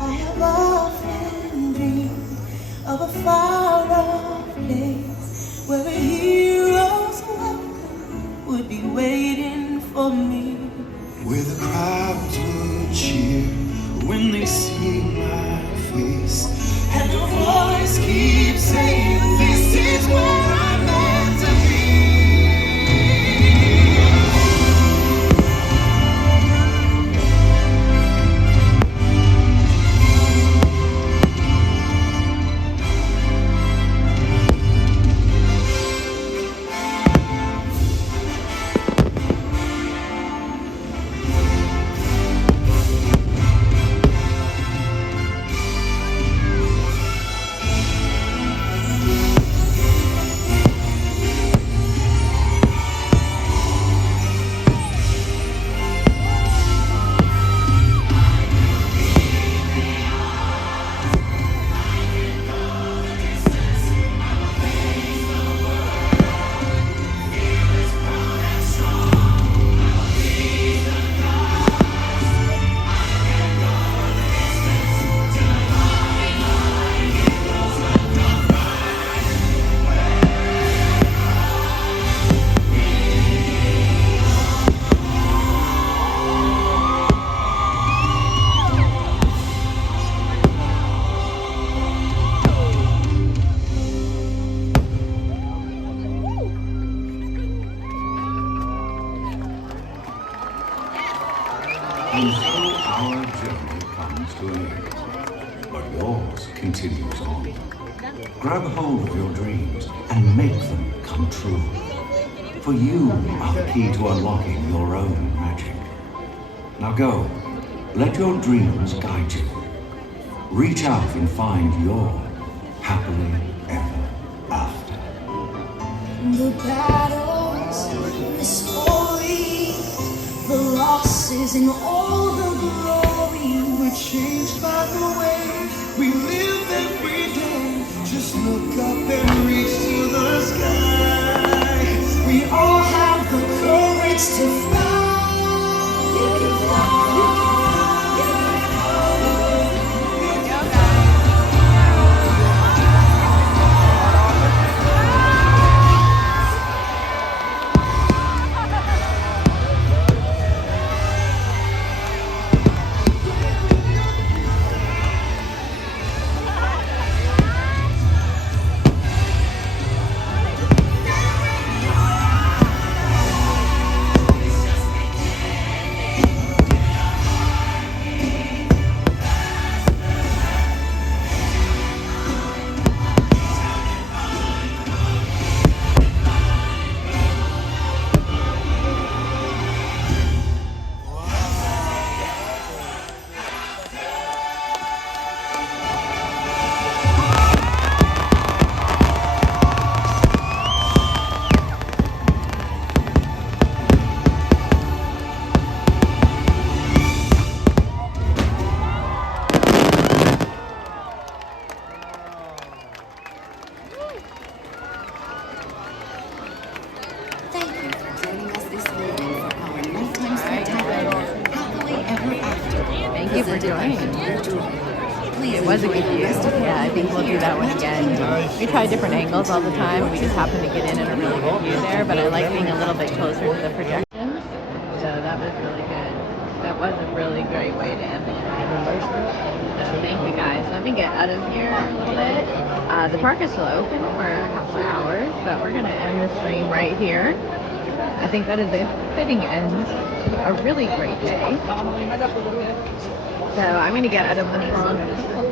I have often dreamed of a far-off place where a hero's welcome would be waiting for me. Where the crowds would cheer when they see my face, And the voice keeps saying, this is where I'm meant to be. And so our journey comes to an end. But yours continues on. Grab hold of your dreams and make them come true. For you are the key to unlocking your own magic. Now go, let your dreams guide you. Reach out and find your happily ever after. The battles, the stories, the losses, and all the glory we're changed by the way we live every day. Just look up and reach to the sky. We all have the courage to fly. You can fly. Thank you for joining us this evening for our Lifetime Spectacular Happily Ever After. Thank you for joining. Please It was a good enjoy the view. rest of your Yeah, I think we'll do that one again. We try different angles all the time. We just happen to get in at a really good view there, but I like being a little bit closer to the projections. So that was really good. That was a really great way to end the trip. So thank you guys. Let me get out of here a little bit. The park is still open for a couple of hours, but we're going to end the stream right here. I think that is a fitting end to a really great day. So I'm going to get out of the Tron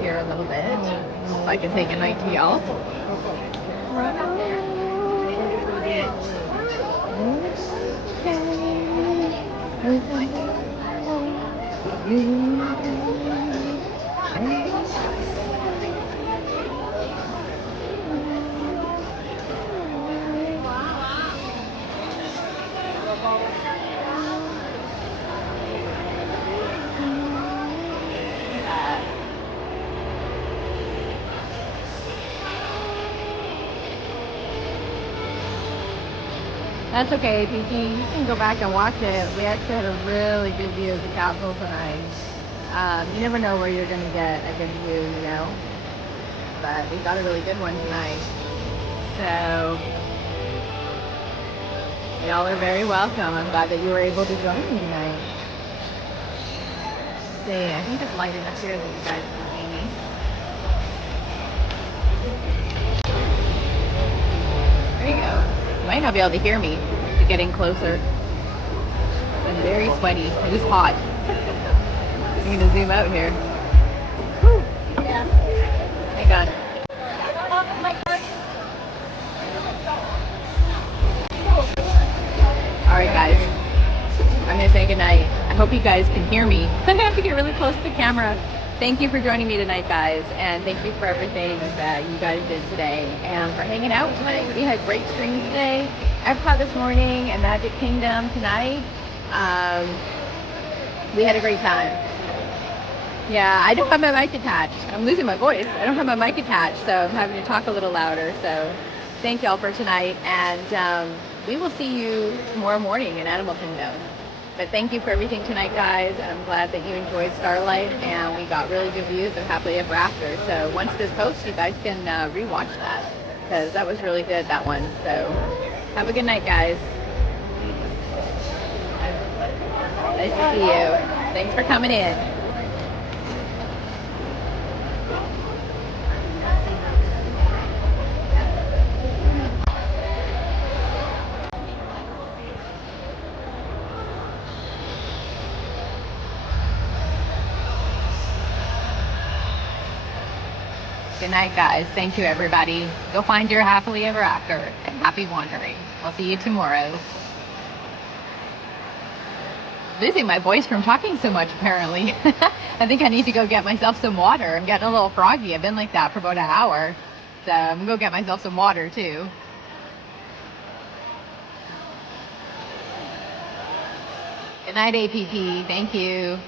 here a little bit so I can take a night to y'all. Okay. That's okay, APT. You can go back and watch it. We actually had a really good view of the Capitol tonight. You never know where you're going to get a good view, you know. But we got a really good one tonight. So, y'all are very welcome. I'm glad that you were able to join me tonight. Let's see, I think it's light enough here that you guys can see me. There you go. You might not be able to hear me. It's getting closer. I'm very sweaty. It is hot. I'm going to zoom out here. Whew. Yeah. Hang on. Alright guys, I'm going to say goodnight. I hope you guys can hear me. I'm going to have to get really close to the camera. Thank you for joining me tonight, guys, and thank you for everything that you guys did today and for hanging out tonight. We had great streams today. Epcot this morning and Magic Kingdom tonight. We had a great time. Yeah, I don't have my mic attached. I'm losing my voice. I don't have my mic attached, so I'm having to talk a little louder. So thank y'all for tonight, and we will see you tomorrow morning in Animal Kingdom. But thank you for everything tonight, guys. I'm glad that you enjoyed Starlight, and we got really good views of Happily Ever After. So once this posts, you guys can rewatch that, because that was really good, that one. So have a good night, guys. Nice to see you. Thanks for coming in. Good night, guys. Thank you, everybody. Go find your happily ever after and happy wandering. I'll see you tomorrow. Losing my voice from talking so much, apparently. I think I need to go get myself some water. I'm getting a little froggy. I've been like that for about an hour. So I'm going to go get myself some water, too. Good night, APP. Thank you.